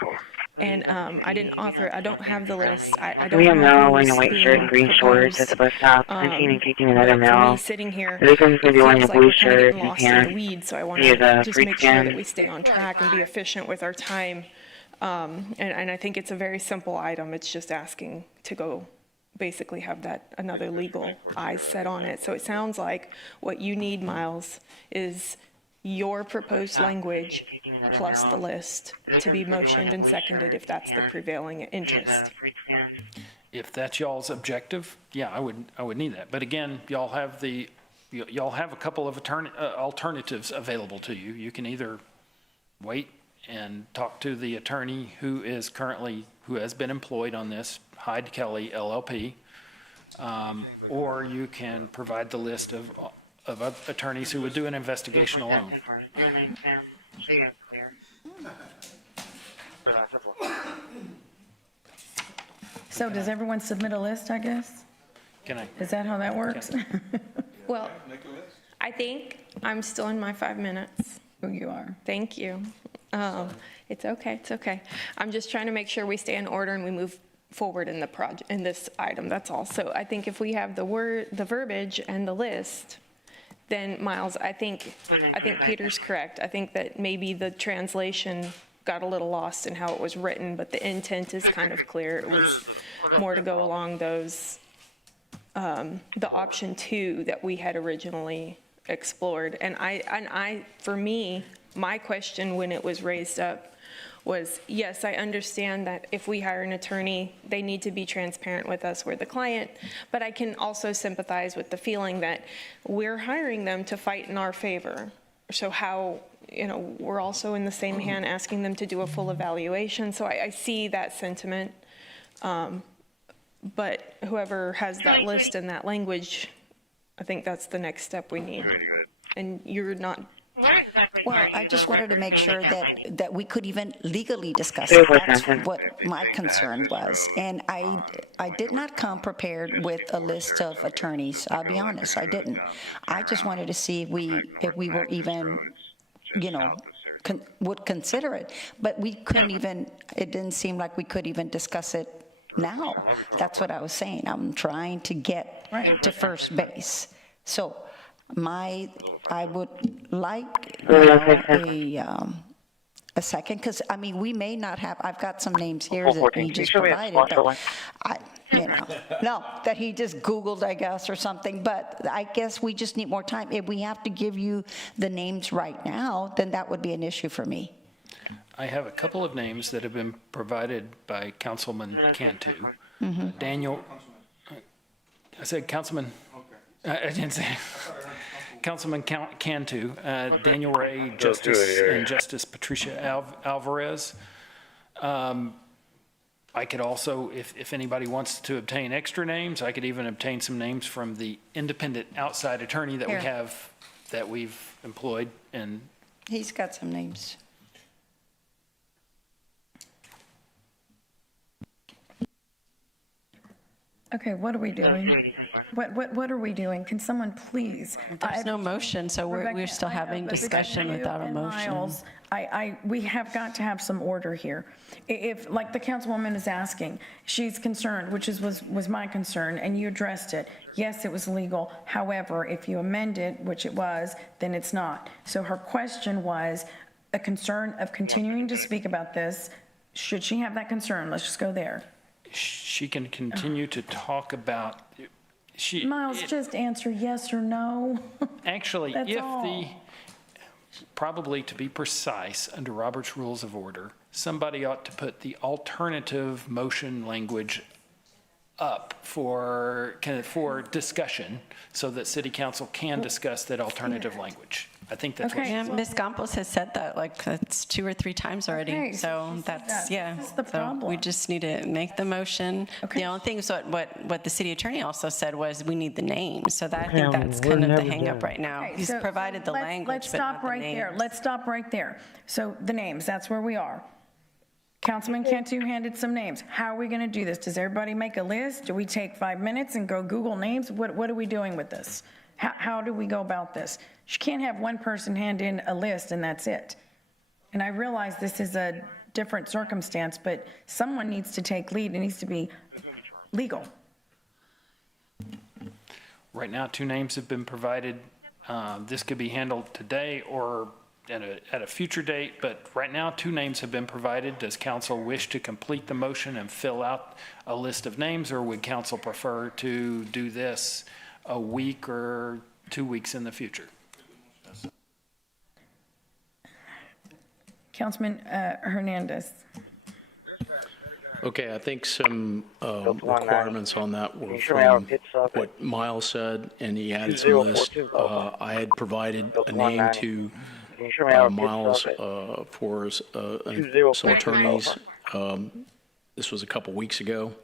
And I don't have the list. I don't we have know Mel in a white shirt and green shorts at the bus stop. I'm seeing and kicking another Mel. Sitting here, This one's going to be wearing a feels like blue we're kind of shirt getting and lost in the pants. weeds, so I want He has to a just freak make sure skin. that we stay on track and be efficient with our time. And I think it's a very simple item. It's just asking to go basically have that another legal eyes set on it. So it sounds like what you need, Miles, is your proposed language plus the list to be motioned and seconded if that's the prevailing interest. If that's y'all's objective, yeah, I would need that. But again, y'all have a couple of alternatives available to you. You can either wait and talk to the attorney who has been employed on this, Hyde Kelly LLP, or you can provide the list of attorneys who would do an investigation alone. So does everyone submit a list, I guess? Is that how that works? Well, I think I'm still in my 5 minutes. Oh, you are. Thank you. It's okay. I'm just trying to make sure we stay in order and we move forward in the project, in this item, that's all. So I think if we have the verbiage and the list, then Miles, I think Peter's correct. I think that maybe the translation got a little lost in how it was written, but the intent is kind of clear. It was more to go along those, the option 2 that we had originally explored. And I, for me, my question when it was raised up was, yes, I understand that if we hire an attorney, they need to be transparent with us, we're the client, but I can also sympathize with the feeling that we're hiring them to fight in our favor. So how, we're also in the same hand asking them to do a full evaluation. So I see that sentiment, but whoever has that list and that language, I think that's the next step we need. And you're not. Well, I just wanted to make sure that we could even legally discuss it. That's what my concern was. And I did not come prepared with a list of attorneys. I'll be honest, I didn't. I just wanted to see if we were even, would consider it. But we couldn't even, it didn't seem like we could even discuss it now. That's what I was saying. I'm trying to get to first base. So I would like a second, because we may not have. I've got some names here that he just provided, but that he just Googled, I guess, or something. But I guess we just need more time. If we have to give you the names right now, then that would be an issue for me. I have a couple of names that have been provided by Councilman Cantu. Daniel, I said Councilman, I didn't say. Councilman Cantu, Daniel Ray, and Justice Patricia Alvarez. I could also, if anybody wants to obtain extra names, I could even obtain some names from the independent outside attorney that we have, that we've employed. And he's got some names. Okay, what are we doing? What are we doing? Can someone please? There's no motion, so we're still having discussion without a motion. Miles, we have got to have some order here. If, like the councilwoman is asking, she's concerned, which was my concern, and you addressed it. Yes, it was legal. However, if you amend it, which it was, then it's not. So her question was a concern of continuing to speak about this Should she have that concern? Let's just go there. She can continue to talk about, Miles, just answer yes or no. actually, That's if all. probably to be precise, under Robert's Rules of Order, somebody ought to put the alternative motion language up for discussion so that city council can discuss that alternative language. I think that's what Yeah, Ms. Campos has said that like that's 2 or 3 times already. Okay, so she said that's, that. yeah. This is the So problem. we just need to make the motion. The only thing is what the city attorney also said was we need the names. So that, I think that's kind of the hang up right now. Okay, He's so provided the language, Let's but stop not the right there. names. Let's stop right there. So the names, that's where we are. Councilman Cantu handed some names. How are we going to do this? Does everybody make a list? Do we take 5 minutes and go Google names? What are we doing with this? How do we go about this? You can't have one person hand in a list and that's it. And I realize this is a different circumstance, but someone needs to take lead. It needs to be legal. Right now, 2 names have been provided. This could be handled today or at a future date, but right now, 2 names have been provided. Does council wish to complete the motion and fill out a list of names, or would council prefer to do this a week or 2 weeks in the future? Councilman Hernandez. Okay, I think some requirements on that were from what Miles said, and he added some list. I had provided a name to Miles for some attorneys. This was a couple weeks ago.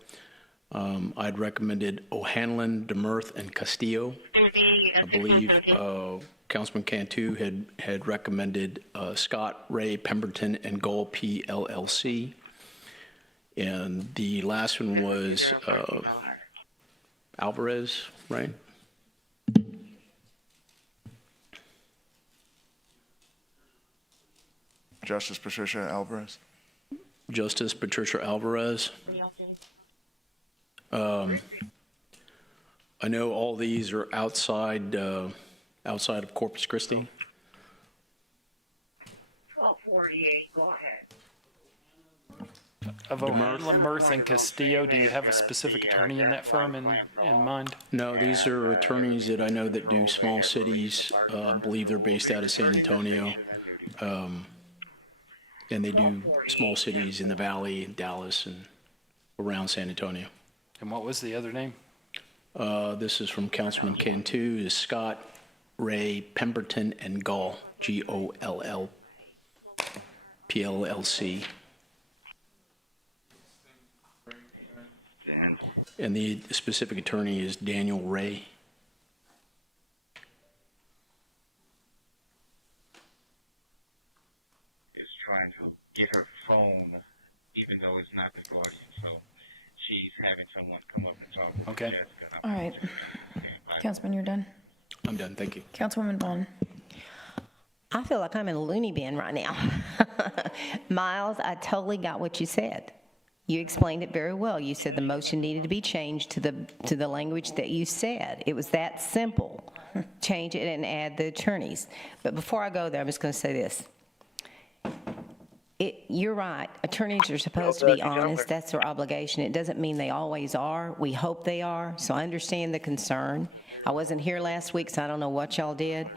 I'd recommended O'Hanlon, DeMurth, and Castillo. I believe Councilman Cantu had recommended Scott, Ray, Pemberton, and Gull P. LLC. And the last one was Alvarez, right? Justice Patricia Alvarez. Justice Patricia Alvarez. I know all these are outside of Corpus Christi. 1248, go ahead. Of O'Hanlon, Mirth, and Castillo, do you have a specific attorney in that firm in mind? No, these are attorneys that I know that do small cities. I believe they're based out of San Antonio. And they do small cities in the Valley, in Dallas, and around San Antonio. And what was the other name? This is from Councilman Cantu, is Scott, Ray, Pemberton, and Gull, Goll, PLLC. And the specific attorney is Daniel Ray. Is trying to get her phone, even though it's not recording, so she's having someone come up and talk. Okay. All right. Councilman, you're done? I'm done, thank you. Councilwoman Vaughn. I feel like I'm in a loony bin right now. Miles, I totally got what you said. You explained it very well. You said the motion needed to be changed to the language that you said. It was that simple. Change it and add the attorneys. But before I go there, I'm just going to say this. You're right. Attorneys are supposed to be honest. That's their obligation. It doesn't mean they always are. We hope they are. So I understand the concern. I wasn't here last week, so I don't know what y'all did.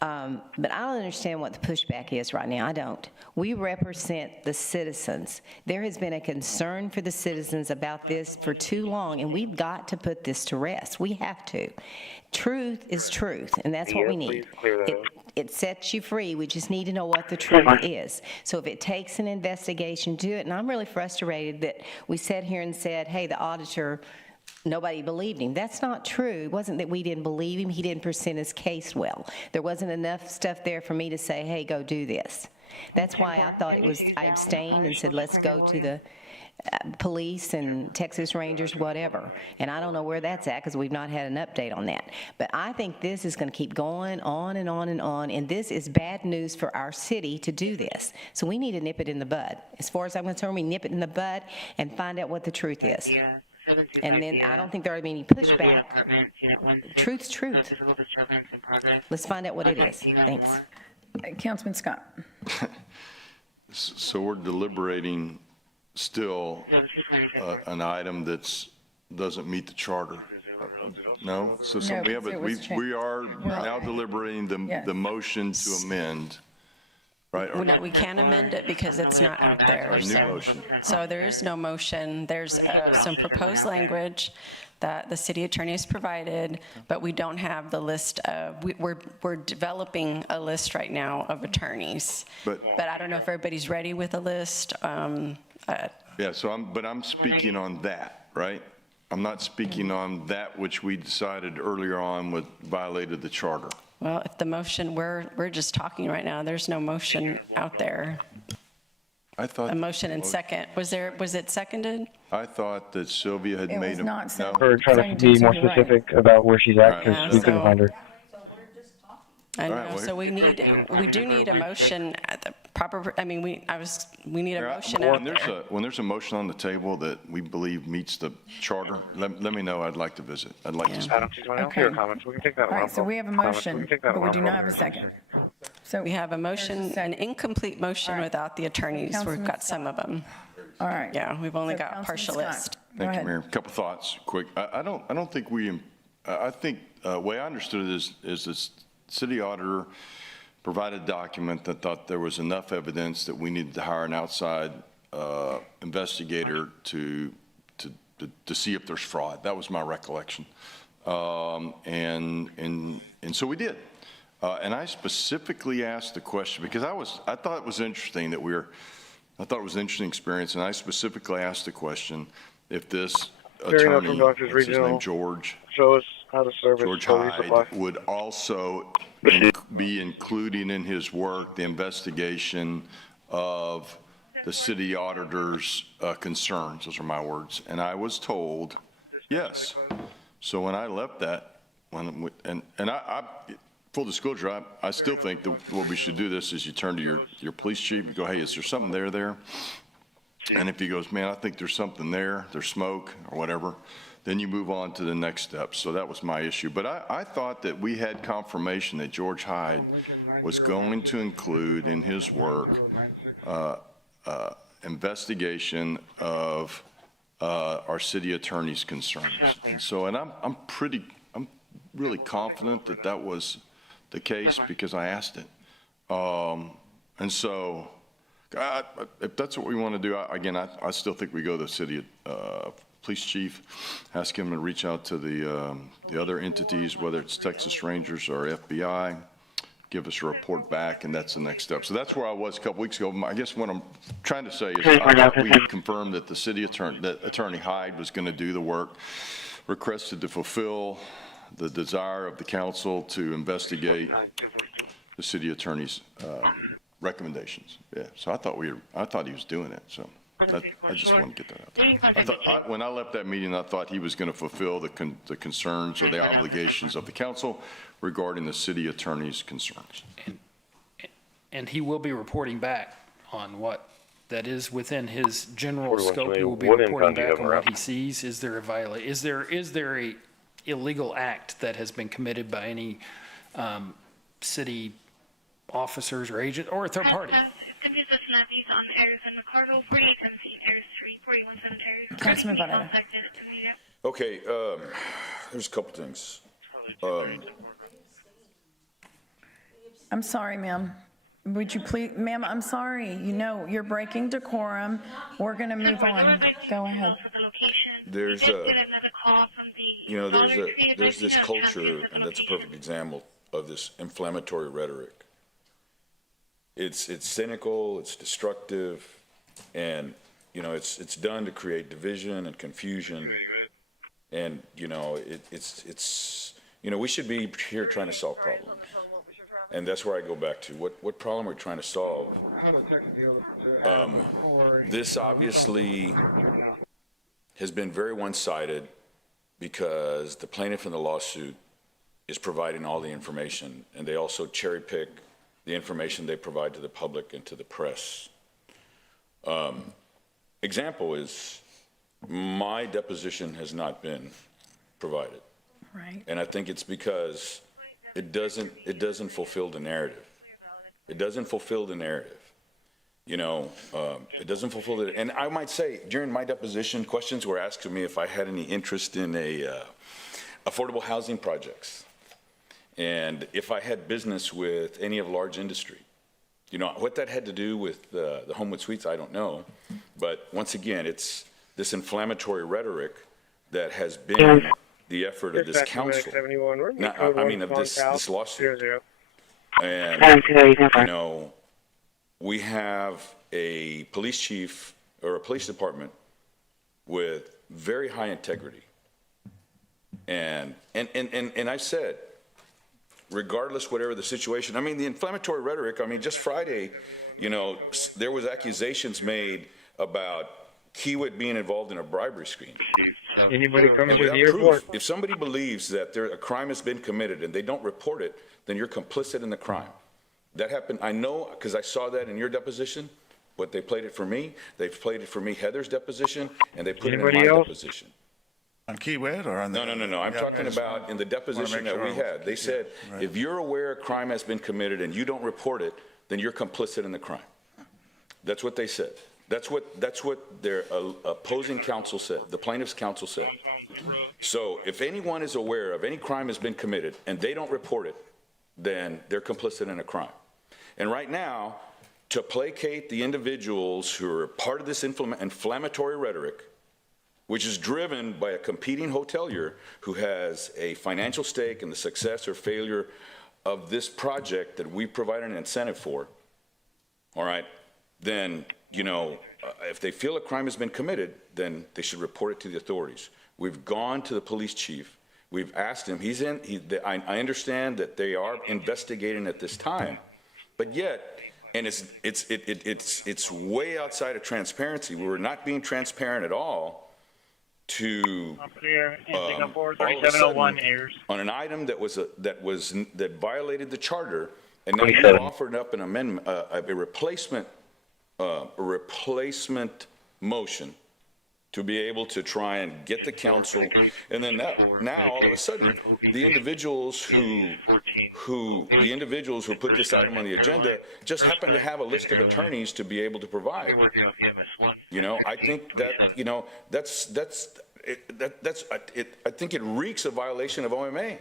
But I don't understand what the pushback is right now. I don't. We represent the citizens. There has been a concern for the citizens about this for too long, and we've got to put this to rest. We have to. Truth is truth, and that's what we need. It sets you free. We just need to know what the truth is. So if it takes an investigation to do it, and I'm really frustrated that we sat here and said, hey, the auditor, nobody believed him. That's not true. It wasn't that we didn't believe him. He didn't present his case well. There wasn't enough stuff there for me to say, hey, go do this. That's why I thought I abstained and said, let's go to the police and Texas Rangers, whatever. And I don't know where that's at because we've not had an update on that. But I think this is going to keep going on and on and on, and this is bad news for our city to do this. So we need to nip it in the bud. As far as I'm concerned, we nip it in the bud and find out what the truth is. And then I don't think there ought to be any pushback. Truth's truth. Let's find out what it is. Thanks. Councilman Scott. So we're deliberating still an item doesn't meet the charter. No? So No, we have it was changed. we are now deliberating the motion to amend, right? Well, no, we can't amend it because it's not out there. A new motion. So there is no motion. There's some proposed language that the city attorney has provided, but we don't have the list of, we're developing a list right now of attorneys. But I don't know if everybody's ready with a list. Yeah, so I'm speaking on that, right? I'm not speaking on that which we decided earlier on violated the charter. Well, if the motion, we're just talking right now. There's no motion out there. I thought. A motion and second. Was it seconded? I thought that Sylvia had made a. not no. We're trying to be more specific about where she's at because we couldn't find her. I know, Right, well, so we do need a motion at the proper, I mean, we need a motion When out there. when there's a motion on the table that we believe meets the charter, let me know. I'd like to visit. I'd like to. I don't see anyone else here comments. We can take that All one. right, so we have a motion, but we do not have a second. So We have a motion, an incomplete motion without the attorneys. We've got some of them. All right. Yeah, we've only So got a Councilman partial Scott. list. Thank you, Mayor. A couple thoughts, quick. I don't think I think the way I understood it is this city auditor provided a document that thought there was enough evidence that we needed to hire an outside investigator to see if there's fraud. That was my recollection. And so we did. And I specifically asked the question because I thought it was interesting that I thought it was an interesting experience, and I specifically asked the question if this attorney, what's his name, George? Show us how to service George police Hyde supply. would also be including in his work the investigation of the city auditor's concerns. Those are my words. And I was told, yes. So when I left that, I full disclosure, I still think that what we should do this is you turn to your police chief and go, hey, is there something there? And if he goes, man, I think there's something there, there's smoke or whatever, then you move on to the next step. So that was my issue. But I thought that we had confirmation that George Hyde was going to include in his work investigation of our city attorney's concerns. And so, I'm really confident that that was the case because I asked it. And so, if that's what we want to do, I still think we go to the city police chief, ask him to reach out to the other entities, whether it's Texas Rangers or FBI, give us a report back, and that's the next step. So that's where I was a couple weeks ago. I guess what I'm trying to say is we confirmed that the city attorney, that Attorney Hyde was going to do the work, requested to fulfill the desire of the council to investigate the city attorney's recommendations. Yeah, so I thought he was doing it. So I just want to get that out there. When I left that meeting, I thought he was going to fulfill the concerns or the obligations of the council regarding the city attorney's concerns. And he will be reporting back on what that is within his general scope. He will be reporting back on what he sees. Is there a violation? Is there a illegal act that has been committed by any city officers or agent or a third party? Councilman Barrera. Okay, there's a couple things. I'm sorry, ma'am. Would you please, ma'am, I'm sorry. You know, you're breaking decorum. We're going to move on. Go ahead. There's this culture, and that's a perfect example of this inflammatory rhetoric. It's cynical, it's destructive, and it's done to create division and confusion. And it's we should be here trying to solve problems. And that's where I go back to what problem we're trying to solve. This obviously has been very one-sided because the plaintiff in the lawsuit is providing all the information, and they also cherry-pick the information they provide to the public and to the press. Example is my deposition has not been provided. Right. And I think it's because it doesn't fulfill the narrative. It doesn't fulfill the narrative. it doesn't fulfill it. And I might say, during my deposition, questions were asked of me if I had any interest in affordable housing projects, and if I had business with any of large industry. What that had to do with the Homewood Suites, I don't know. But once again, it's this inflammatory rhetoric that has been the effort of this council. Of this lawsuit. And, we have a police chief or a police department with very high integrity. And I've said, regardless whatever the situation, the inflammatory rhetoric, just Friday, there was accusations made about Kiewit being involved in a bribery scheme. Anybody coming to the proof, airport? if somebody believes that a crime has been committed and they don't report it, then you're complicit in the crime. That happened, I know, because I saw that in your deposition, but they played it for me. They've played it for me, Heather's deposition, and they put it in my deposition. On Kiewit or on the... No. I'm talking about in the deposition that we had. They said, if you're aware a crime has been committed and you don't report it, then you're complicit in the crime. That's what they said. That's what their opposing counsel said, the plaintiff's counsel said. So if anyone is aware of any crime has been committed and they don't report it, then they're complicit in a crime. And right now, to placate the individuals who are part of this inflammatory rhetoric, which is driven by a competing hotelier who has a financial stake in the success or failure of this project that we provide an incentive for, all right, then, if they feel a crime has been committed, then they should report it to the authorities. We've gone to the police chief. We've asked him. I understand that they are investigating at this time, but yet, and it's way outside of transparency. We're not being transparent at all to all of a sudden, on an item that violated the charter, and now you offered up an amendment, a replacement motion to be able to try and get the council, and then now all of a sudden the individuals who put this item on the agenda just happen to have a list of attorneys to be able to provide. I think that I think it reeks of violation of OMA.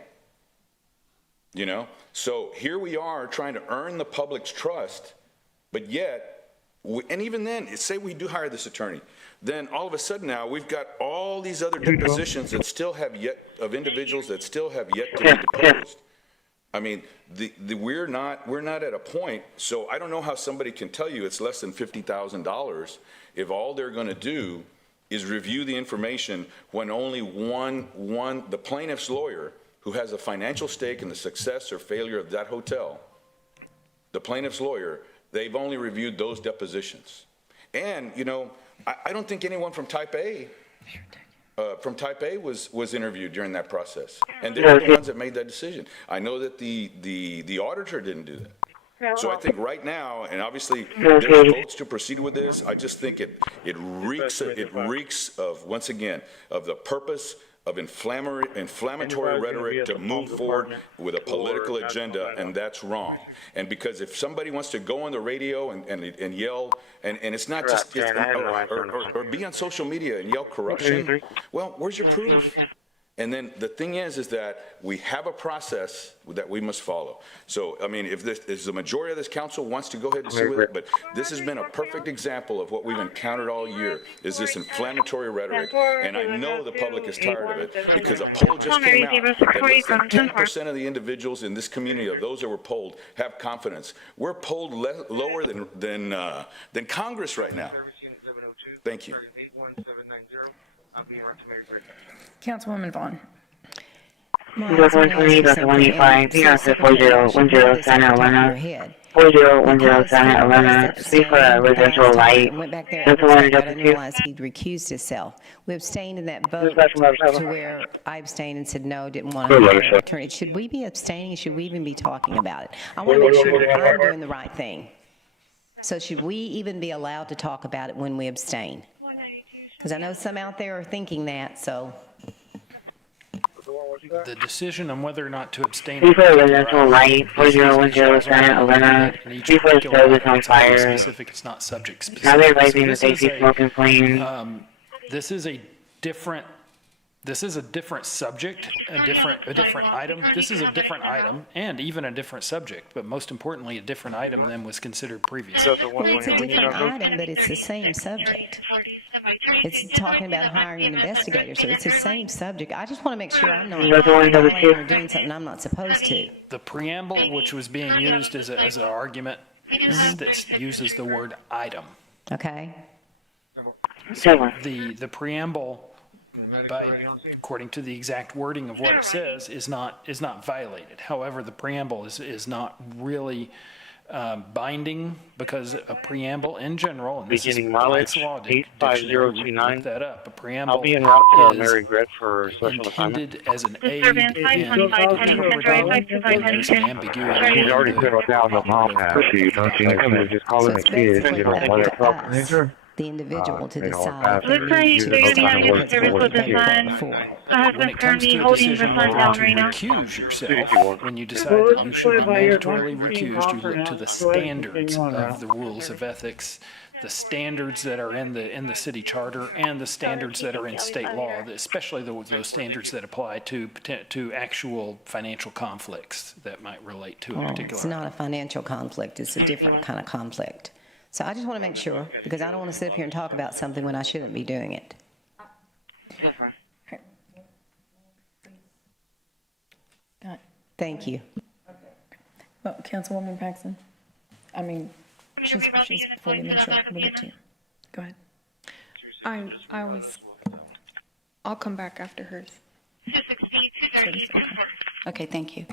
So here we are trying to earn the public's trust, but yet, and even then, say we do hire this attorney, then all of a sudden now we've got all these other depositions that still have of individuals that still have yet to be deposed. We're not at a point, so I don't know how somebody can tell you it's less than $50,000 if all they're going to do is review the information when only the plaintiff's lawyer, who has a financial stake in the success or failure of that hotel, the plaintiff's lawyer, they've only reviewed those depositions. And, I don't think anyone from Type A was interviewed during that process. And they're the ones that made that decision. I know that the auditor didn't do that. So I think right now, and obviously there's votes to proceed with this, I just think it reeks of, once again, of the purpose of inflammatory rhetoric to move forward with a political agenda, and that's wrong. And because if somebody wants to go on the radio and yell, and it's not just, or be on social media and yell corruption, well, where's your proof? And then the thing is that we have a process that we must follow. So, if the majority of this council wants to go ahead and see with it, but this has been a perfect example of what we've encountered all year, is this inflammatory rhetoric. And I know the public is tired of it, because a poll just came out that less than 10% of the individuals in this community, of those that were polled, have confidence. We're polled lower than Congress right now. Thank you. Councilwoman Vaughn. Zero 120, Delta 185, PRS 4010, Santa Elena. 4010, Santa Elena. Speak for a residential light. Delta 1, Delta 2. He'd recused himself. We abstained in that vote to where I abstained and said no, didn't want to hire an attorney. Should we be abstaining? Should we even be talking about it? I want to make sure that I'm doing the right thing. So should we even be allowed to talk about it when we abstain? Because I know some out there are thinking that, so. the decision on whether or not to abstain. Before residential light, 4010 Senate, Elena, before the stove is on fire. Specific, it's not subject specific. Now they're raising that they see smoke and flames. This is a different subject, a different item. This is a different item and even a different subject, but most importantly, a different item than was considered previously. Well, it's a different item, but it's the same subject. It's talking about hiring an investigator, so it's the same subject. I just want to make sure I'm not violating or doing something I'm not supposed to. The preamble, which was being used as an argument, that uses the word item. Okay. So the preamble, according to the exact wording of what it says, is not violated. However, the preamble is not really binding, because a preamble in general, and this is Black's Law Dictionary, look that up. A preamble I'll be en route to Mary Gret for special assignment. intended as an aid in there's an ambiguity. She's already settled down the mom house. She just calling the kids, you know, let her talk to the individual to decide. Looks like you're going to be having a service with the son. My husband's currently holding the son down right now. Recuse yourself, when you decide that you should be mandatorily recused, you look to the standards of the rules of ethics, the standards that are in the city charter, and the standards that are in state law, especially those standards that apply to actual financial conflicts that might relate to a particular. It's not a financial conflict, it's a different kind of conflict. So I just want to make sure, because I don't want to sit up here and talk about something when I shouldn't be doing it. Thank you. Well, Councilwoman Paxton, I mean, she's fully neutral. We'll get to you. Go ahead. I'll come back after hers. Okay, thank you.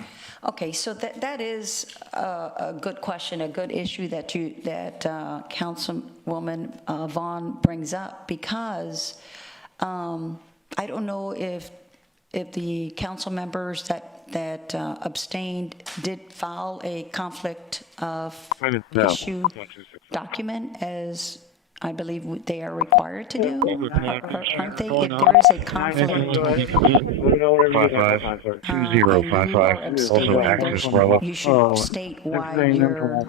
Okay, so that is a good question, a good issue that Councilwoman Vaughn brings up, because I don't know if the council members that abstained did file a conflict of issue document, as I believe they are required to do, aren't they? If there is a conflict, 2055, also access level. you should state why you're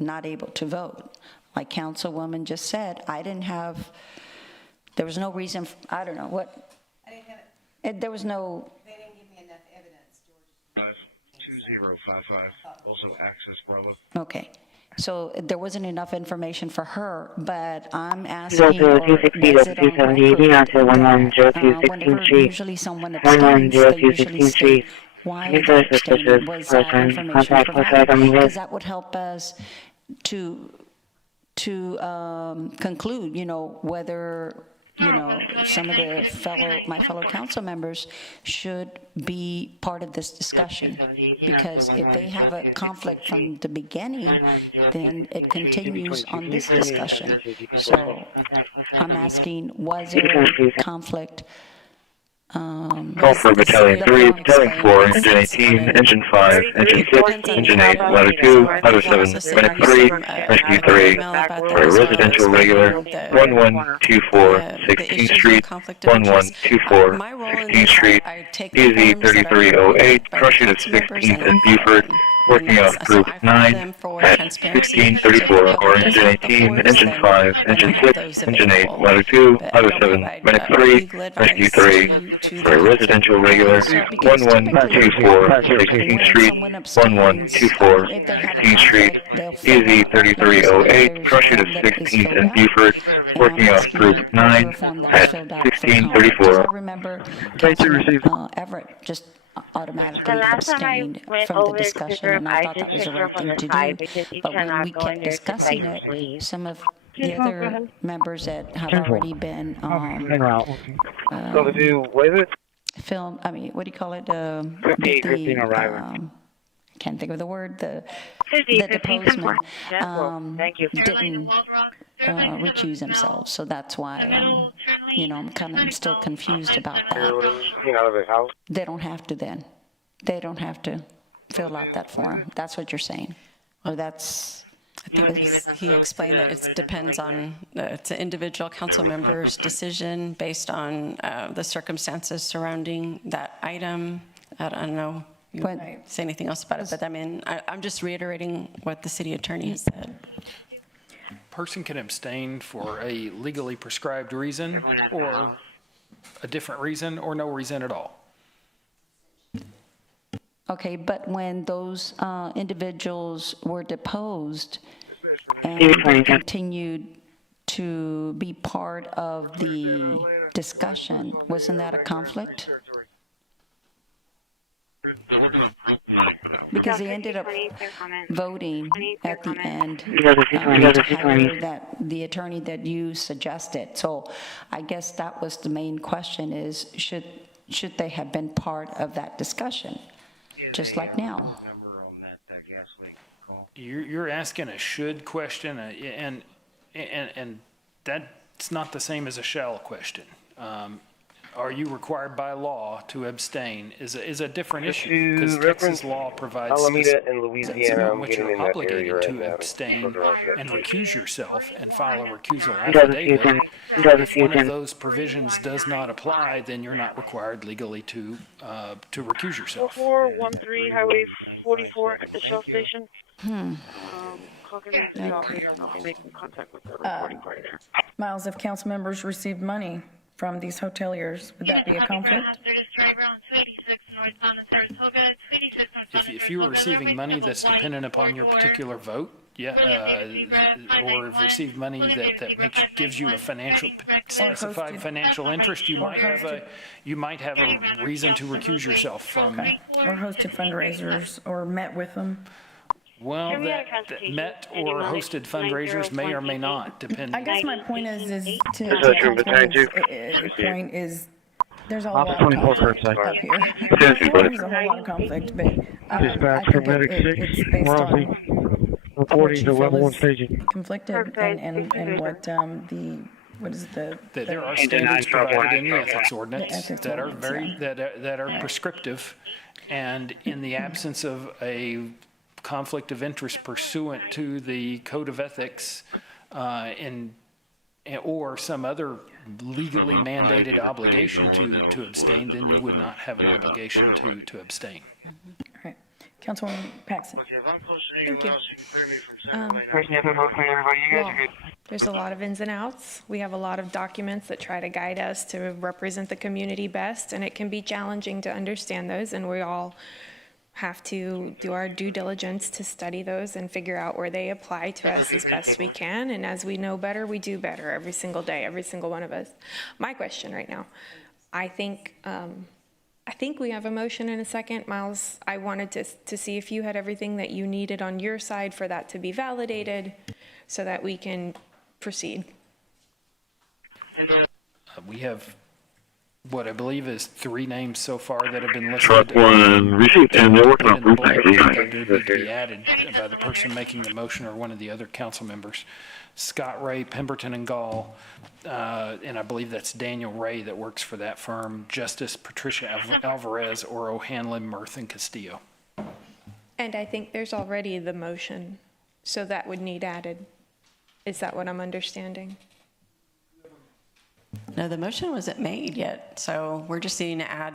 not able to vote. Like Councilwoman just said, there was no reason, I don't know what. I didn't have it. There was no. They didn't give me enough evidence, George. 2055, also access Bravo. Okay. So there wasn't enough information for her, but I'm asking, whenever usually someone abstains, they usually state why they're abstaining. Was that information provided? Because that would help us to conclude, whether some of my fellow council members should be part of this discussion, because if they have a conflict from the beginning, then it continues on this discussion. So I'm asking, was there a conflict? Gulf Battalion 3, Battalion 4, Engine 18, Engine 5, Engine 6, Engine 8, Ladder 2, Ladder 7, Medic 3, Rescue 3, for a residential regular, 1124 16th Street, 1124 16th Street, PZ 3308, crushing at 16th and Buford, working off Group 9 at 1634, or Engine 18, Engine 5, Engine 6, Engine 8, Ladder 2, Ladder 7, Medic 3, Rescue 3, for a residential regular, 1124 16th Street, 1124 16th Street, PZ 3308, crushing at 16th and Buford, working off Group 9 at 1634. I remember Councilman Everett just automatically abstained from the discussion, and I thought that was the right thing to do. But when we kept discussing it, some of the other members that have already been film, I mean, what do you call it? I can't think of the word. The deposement didn't recuse themselves, so that's why I'm still confused about that. They don't have to then. They don't have to fill out that form. That's what you're saying, or that's. I think he explained that it depends on, it's an individual council member's decision based on the circumstances surrounding that item. I don't know if you want to say anything else about it, but I mean, I'm just reiterating what the city attorney has said. Person can abstain for a legally prescribed reason or a different reason or no reason at all. Okay, but when those individuals were deposed and continued to be part of the discussion, wasn't that a conflict? Because they ended up voting at the end to hire the attorney that you suggested. So I guess that was the main question is, should they have been part of that discussion, just like now? You're asking a should question, and that's not the same as a shall question. Are you required by law to abstain is a different issue, because Texas law provides Alameda in Louisiana, in which you're obligated to abstain and recuse yourself and file a recusal affidavit. If one of those provisions does not apply, then you're not required legally to recuse yourself. 4413 Highway 44 at the Shell station. I'll be making contact with the reporting partner. Miles, if council members received money from these hoteliers, would that be a conflict? If you were receiving money that's dependent upon your particular vote, or received money that gives you a specified financial interest, you might have a reason to recuse yourself from. Okay. Or hosted fundraisers, or met with them. Well, that met or hosted fundraisers may or may not depend. I guess my point is to Councilman's point is there's a whole lot of conflict up here. There's a whole lot of conflict, but I think it's based on reporting to level 1 is staging. conflicted and what there are standards provided in the ethics ordinance that are that are prescriptive, and in the absence of a conflict of interest pursuant to the Code of Ethics or some other legally mandated obligation to abstain, then you would not have an obligation to abstain. All right. Councilwoman Paxton. Thank you. There's a lot of ins and outs. We have a lot of documents that try to guide us to represent the community best, and it can be challenging to understand those, and we all have to do our due diligence to study those and figure out where they apply to us as best we can. And as we know better, we do better every single day, every single one of us. My question right now, I think we have a motion in a second. Miles, I wanted to see if you had everything that you needed on your side for that to be validated so that we can proceed. We have what I believe is 3 names so far that have been listed. Truck one received, and they're working on group activity. That need to be added by the person making the motion or one of the other council members. Scott Ray, Pemberton and Gall, and I believe that's Daniel Ray that works for that firm, Justice Patricia Alvarez, or O'Hanlon, Mirth, and Castillo. And I think there's already the motion, so that would need added. Is that what I'm understanding? No, the motion wasn't made yet, so we're just needing to add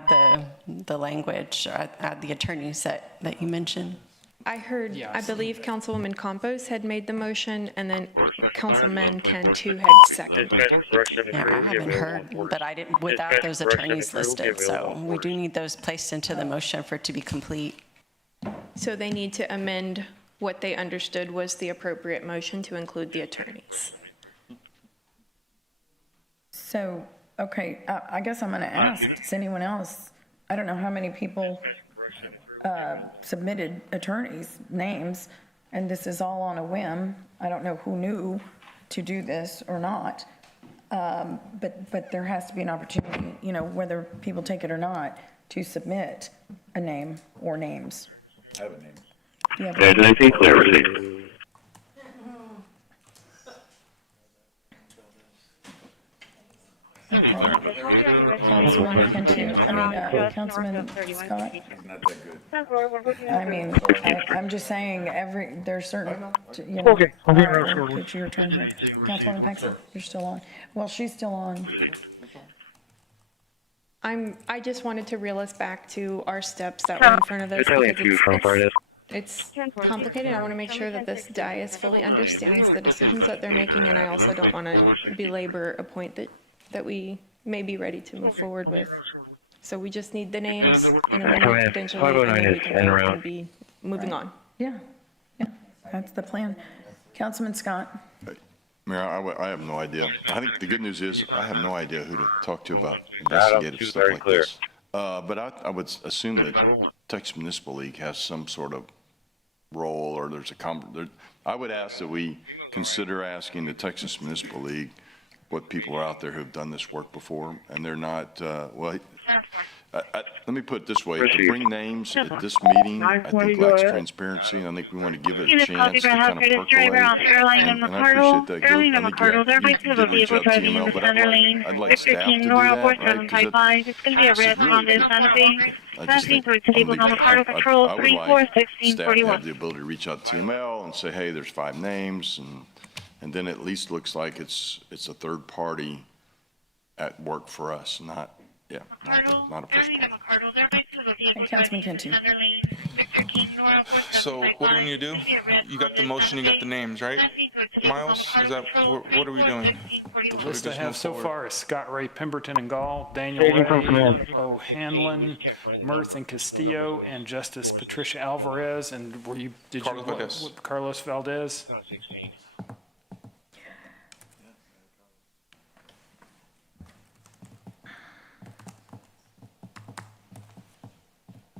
the language, add the attorneys that you mentioned. I heard, I believe Councilwoman Campos had made the motion, and then Councilman Cantu had seconded. Yeah, I haven't heard, but I didn't, without those attorneys listed, so we do need those placed into the motion for it to be complete. So they need to amend what they understood was the appropriate motion to include the attorneys. So, okay, I guess I'm going to ask, does anyone else, I don't know how many people submitted attorneys' names, and this is all on a whim. I don't know who knew to do this or not, but there has to be an opportunity, you know, whether people take it or not, to submit a name or names. I have a name. Yeah, I think Claire received. Councilman Kenty, Councilman Scott. I mean, I'm just saying, there's certain, you know. Okay. All right, it's your turn here. Councilwoman Paxton, you're still on. Well, she's still on. I just wanted to reel us back to our steps that were in front of us because it's complicated. I want to make sure that this dais fully understands the decisions that they're making, and I also don't want to belabor a point that we may be ready to move forward with. So we just need the names and amendment potentially, and then we can vote and be moving on. Yeah, that's the plan. Councilman Scott. Mayor, I have no idea. I think the good news is I have no idea who to talk to about investigative stuff like this. But I would assume that Texas Municipal League has some sort of role, or there's I would ask that we consider asking the Texas Municipal League what people are out there who've done this work before, and they're not, let me put it this way, to bring names at this meeting, I think lacks transparency, and I think we want to give it a chance to kind of percolate. And I appreciate that, Gil. I think you did reach out to TML, but I'd like staff to do that, right? It's going to be a red Honda Santa Fe. I just think, I would like staff to have the ability to reach out to TML and say, hey, there's 5 names, and then at least looks like it's a third party at work for us, not a first party. And Councilman Kenty. So what do we need to do? You got the motion, you got the names, right? Miles, what are we doing? The list I have so far is Scott Ray, Pemberton and Gall, Daniel Ray, O'Hanlon, Mirth and Castillo, and Justice Patricia Alvarez. And Carlos Valdez?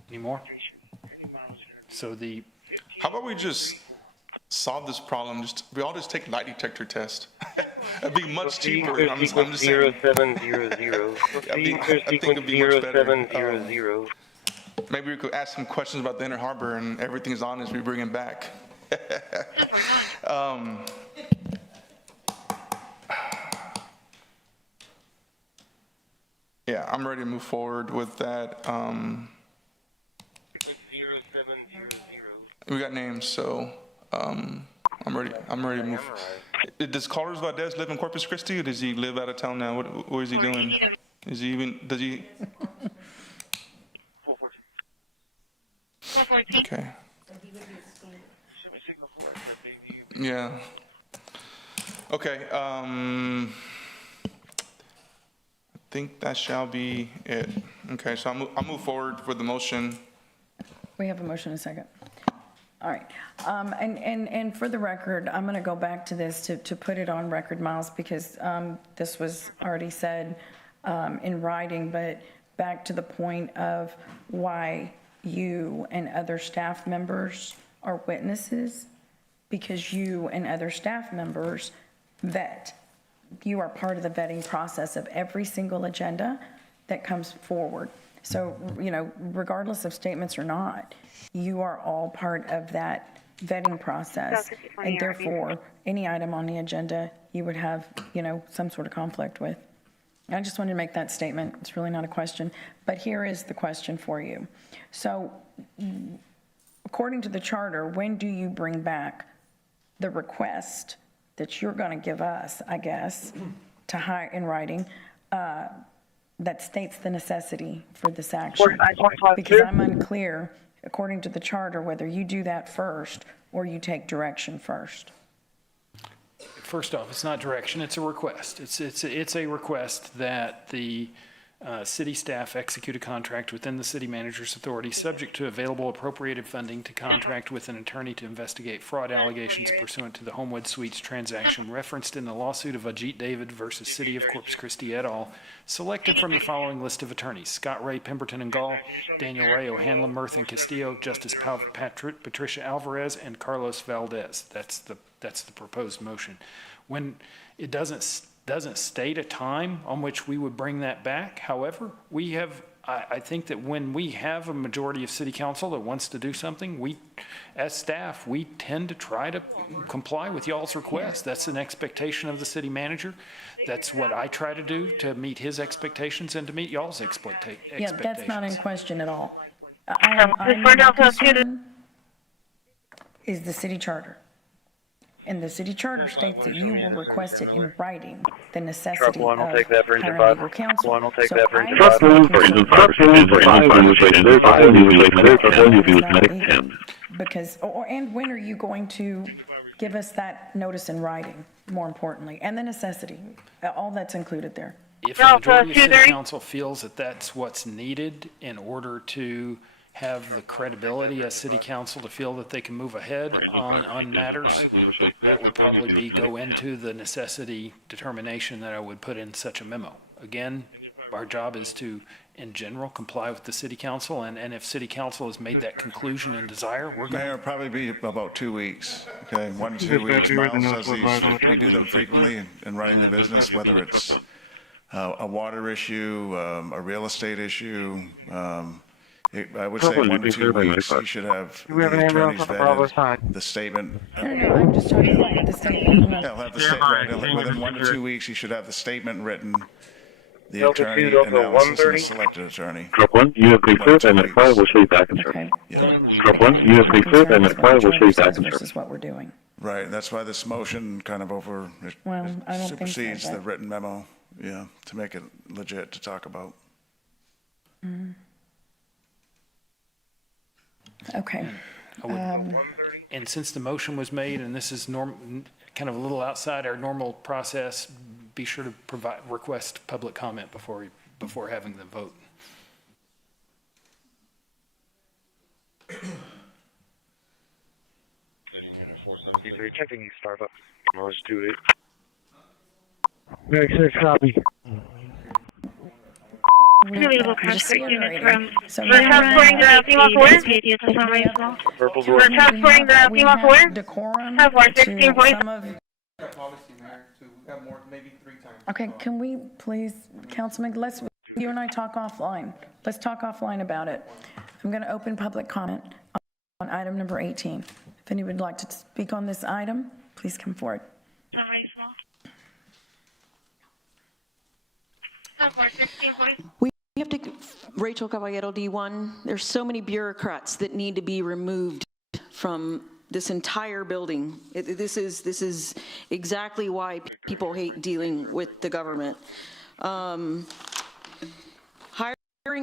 Any more? So how about we just solve this problem? We all just take lie detector test. It'd be much cheaper. I'm just saying. 0700. I think it'd be much better. Maybe we could ask some questions about the Inner Harbor, and everything's honest. We bring it back. Yeah, I'm ready to move forward with that. We got names, so I'm ready to move. Does Carlos Valdez live in Corpus Christi, or does he live out of town now? What is he doing? Does he? Okay. Yeah. Okay. I think that shall be it. Okay, so I'll move forward with the motion. We have a motion and a second. All right. And for the record, I'm going to go back to this to put it on record, Miles, because this was already said in writing, but back to the point of why you and other staff members are witnesses, because you and other staff members vet. You are part of the vetting process of every single agenda that comes forward. So, regardless of statements or not, you are all part of that vetting process. And therefore, any item on the agenda, you would have, some sort of conflict with. I just wanted to make that statement. It's really not a question. But here is the question for you. So, according to the charter, when do you bring back the request that you're going to give us, I guess, to hire in writing, that states the necessity for this action? Because I'm unclear, according to the charter, whether you do that first or you take direction first. First off, it's not direction, it's a request. It's a request that the city staff execute a contract within the city manager's authority, subject to available appropriated funding, to contract with an attorney to investigate fraud allegations pursuant to the Homewood Suites transaction referenced in the lawsuit of Ajit David versus City of Corpus Christi et al., selected from the following list of attorneys: Scott Ray, Pemberton and Gall, Daniel Ray, O'Hanlon, Mirth and Castillo, Justice Patricia Alvarez, and Carlos Valdez. That's the proposed motion. When it doesn't state a time on which we would bring that back. However, we have I think that when we have a majority of city council that wants to do something, we, as staff, we tend to try to comply with y'all's requests. That's an expectation of the city manager. That's what I try to do to meet his expectations and to meet y'all's expectations. Yeah, that's not in question at all. My concern is the city charter. And the city charter states that you will request it in writing, the necessity of hiring legal counsel. One will take So that for engine I five. because, and when are you going to give us that notice in writing, more importantly, and the necessity, all that's included there? If the majority of city council feels that that's what's needed in order to have the credibility as city council to feel that they can move ahead on matters, that would probably go into the necessity determination that I would put in such a memo. Again, our job is to, in general, comply with the city council, and if city council has made that conclusion and desire, we're going to... Mayor, probably be about 2 weeks, okay? 1 to 2 weeks. Miles says we do them frequently in running the business, whether it's a water issue, a real estate issue. I would say 1 to 2 weeks, you should have the attorneys vetted, the statement. No, I'm just talking about the statement. Yeah, he'll have the statement, within 1 to 2 weeks, you should have the statement written, the attorney analysis, and the selected attorney. Drop 1, you have confirmed, and the file will show you back in Okay. Drop 1, you have confirmed, and the file will show you back in This is what we're doing. Right, that's why this motion kind of Well, I don't think so, supersedes the but- written memo, yeah, to make it legit to talk about. Okay. And since the motion was made, and this is kind of a little outside our normal process, be sure to request public comment before having the vote. You're checking Starbucks. Let's do it. Very safe copy. Illegal transport unit from, So we're transporting the female forward. We're transporting the female forward. Decorum Have one, to 16 points. some of... Okay, can we please, Councilman, you and I talk offline. Let's talk offline about it. I'm going to open public comment on item number 18. If anyone would like to speak on this item, please come forward. We have to, Rachel Caballero, D1, there's so many bureaucrats that need to be removed from this entire building. This is exactly why people hate dealing with the government. Hiring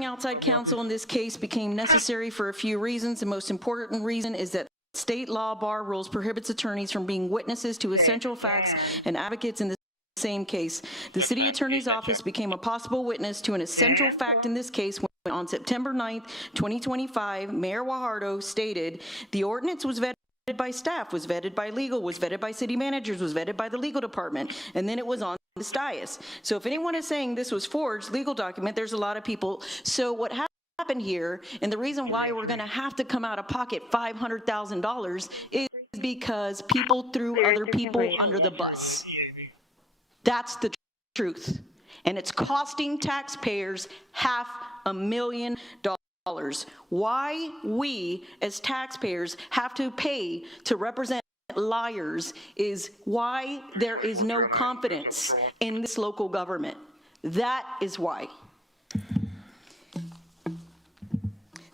outside counsel in this case became necessary for a few reasons. The most important reason is that state law bar rules prohibits attorneys from being witnesses to essential facts and advocates in the same case. The city attorney's office became a possible witness to an essential fact in this case when on September 9th, 2025, Mayor Guajardo stated the ordinance was vetted by staff, was vetted by legal, was vetted by city managers, was vetted by the legal department, and then it was on the dais. So if anyone is saying this was forged legal document, there's a lot of people. So what happened here, and the reason why we're going to have to come out of pocket $500,000 is because people threw other people under the bus. That's the truth. And it's costing taxpayers $500,000. Why we as taxpayers have to pay to represent liars is why there is no confidence in this local government. That is why.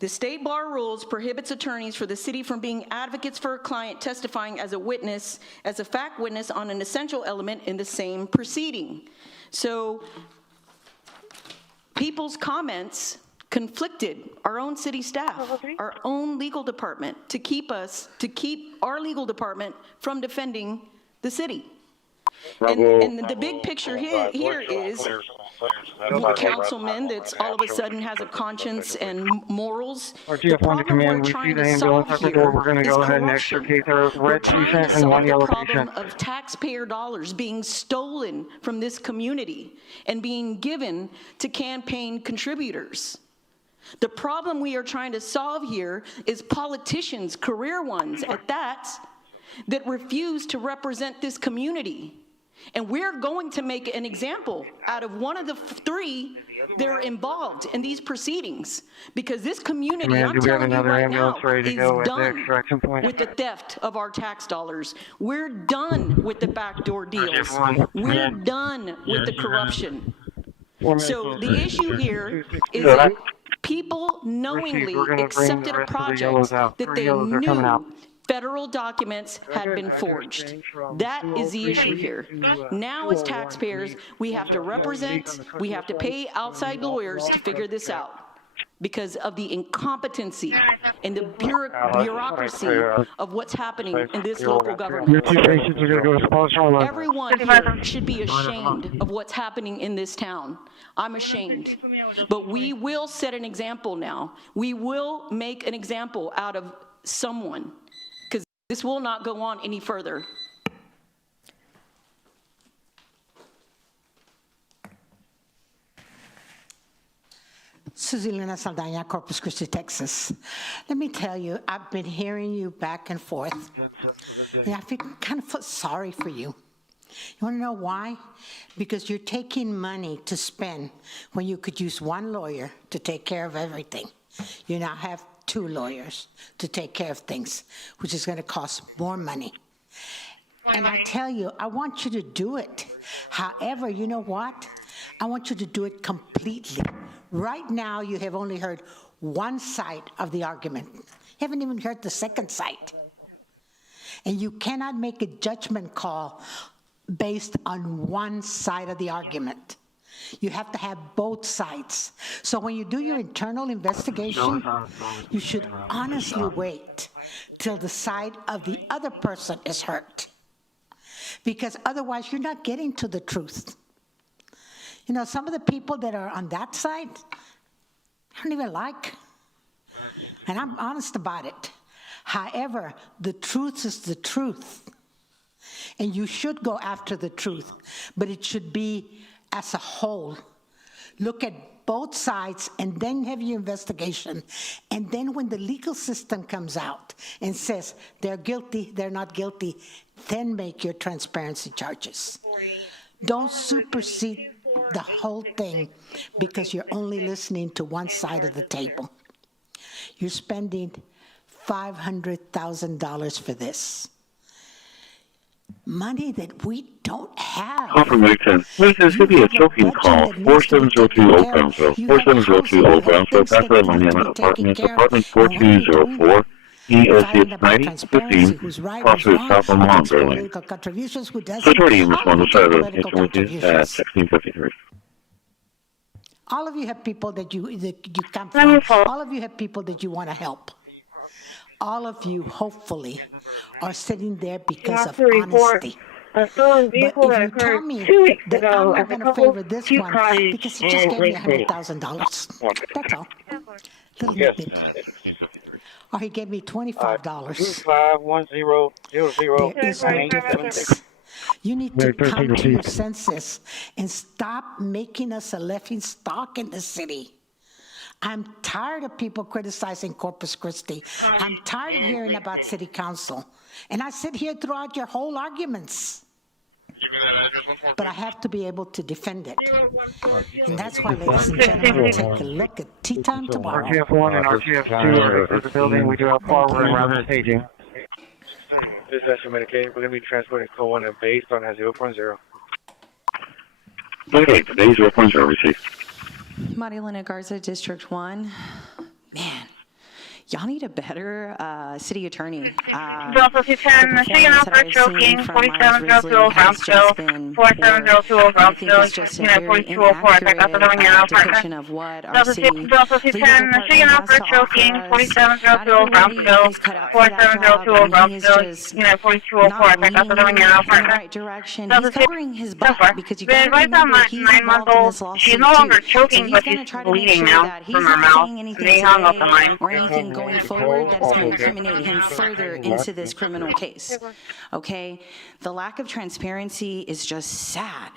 The state bar rules prohibits attorneys for the city from being advocates for a client testifying as a witness, as a fact witness on an essential element in the same proceeding. So people's comments conflicted our own city staff, our own legal department, to keep our legal department from defending the city. And the big picture here is a councilman that's all of a sudden has a conscience and morals. The problem we're trying to solve here is corruption. We're trying to solve the problem of taxpayer dollars being stolen from this community and being given to campaign contributors. The problem we are trying to solve here is politicians, career ones at that refuse to represent this community. And we're going to make an example out of one of the three that are involved in these proceedings. Because this community, I'm telling you right now, is done with the theft of our tax dollars. We're done with the backdoor deals. We're done with the corruption. So the issue here is that people knowingly accepted a project that they knew federal documents had been forged. That is the issue here. Now as taxpayers, we have to represent, we have to pay outside lawyers to figure this out because of the incompetency and the bureaucracy of what's happening in this local government. Everyone here should be ashamed of what's happening in this town. I'm ashamed. But we will set an example now. We will make an example out of someone. This will not go on any further. Susie Luna Saldana, Corpus Christi, Texas. Let me tell you, I've been hearing you back and forth, and I feel kind of sorry for you. You want to know why? Because you're taking money to spend when you could use one lawyer to take care of everything. You now have 2 lawyers to take care of things, which is going to cost more money. And I tell you, I want you to do it. However, you know what? I want you to do it completely. Right now, you have only heard one side of the argument. You haven't even heard the second side. And you cannot make a judgment call based on one side of the argument. You have to have both sides. So when you do your internal investigation, you should honestly wait till the side of the other person is hurt. Because otherwise you're not getting to the truth. You know, some of the people that are on that side, I don't even like. And I'm honest about it. However, the truth is the truth. And you should go after the truth, but it should be as a whole. Look at both sides and then have your investigation. And then when the legal system comes out and says they're guilty, they're not guilty, then make your transparency charges. Don't supersede the whole thing because you're only listening to one side of the table. You're spending $500,000 for this. Money that we don't have. Confirmation. This could be a choking call. 4702 Old Brownsville. 4702 Old Brownsville. Pass that Montana Apartments. Apartment 4204. ESC 9015. Possibly south on Long Berlin. Majority in this one will serve as with you at 1653. All of you have people that you come from. All of you have people that you want to help. All of you, hopefully, are sitting there because of honesty. But if you tell me that I'm not going to favor this one because he just gave me $100,000, that's all. Little bit. Or he gave me $25. 251000. There is no difference. You need to come to your senses and stop making us a laughing stock in the city. I'm tired of people criticizing Corpus Christi. I'm tired of hearing about city council. And I sit here throughout your whole arguments. But I have to be able to defend it. And that's why, ladies and gentlemen, take a look at tea time tomorrow. RTF1 and RTF2 are at the building. We do have forward and rapid staging. This session Medicaid, we're going to be transporting code 1 and based on has 0.0. Okay, today's 0.0 received. Marilena Garza, District 1. Man, y'all need a better city attorney. Delta 210, Michigan Alpha choking, 4702 Brownsville, 4702 Brownsville, Unit 4204, attack out the living in our apartment. Delta 210, Michigan Alpha choking, 4702 Brownsville, 4702 Brownsville, Unit 4204, attack out the living in our apartment. Direction. He's covering his butt because you The can't advice on remember he's involved in this lawsuit she's no longer too. choking, but she's bleeding now from her mouth. They hung up the line. Or anything going forward that is going to incriminate him further into this criminal case. Okay? The lack of transparency is just sad.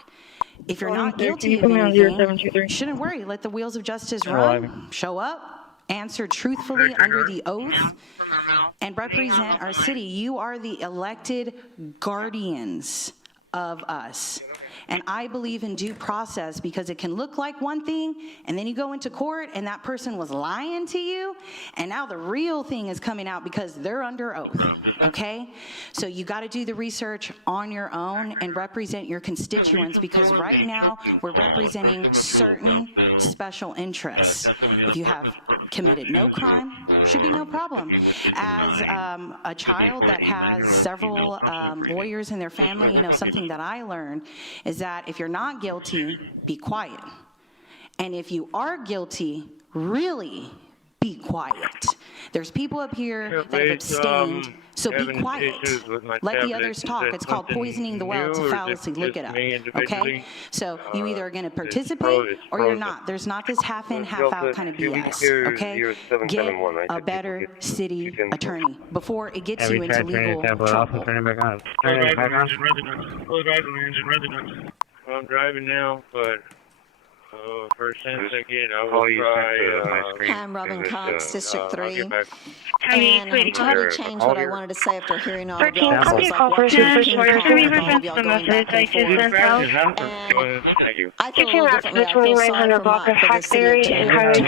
If you're not guilty of anything, you shouldn't worry. Let the wheels of justice run. Show up, answer truthfully under the oath, and represent our city. You are the elected guardians of us. And I believe in due process because it can look like one thing, and then you go into court and that person was lying to you, and now the real thing is coming out because they're under oath, okay? So you got to do the research on your own and represent your constituents, because right now we're representing certain special interests. If you have committed no crime, should be no problem. As a child that has several lawyers in their family, you know, something that I learned is that if you're not guilty, be quiet. And if you are guilty, really be quiet. There's people up here that have abstained, so be quiet. Let the others talk. It's called poisoning the well. It's a fallacy. Look it up, okay? So you either are going to participate or you're not. There's not this half in, half out kind of BS, okay? Get a better city attorney before it gets you into legal trouble. I'm driving now, but for a sense again, I will try. Hi, I'm Robin Cox, District 3. And I'm trying to change what I wanted to say after hearing all of y'all. I was like watching King Kong and all of y'all going back and forth. And I feel a little differently. I feel sorry for the city attorney.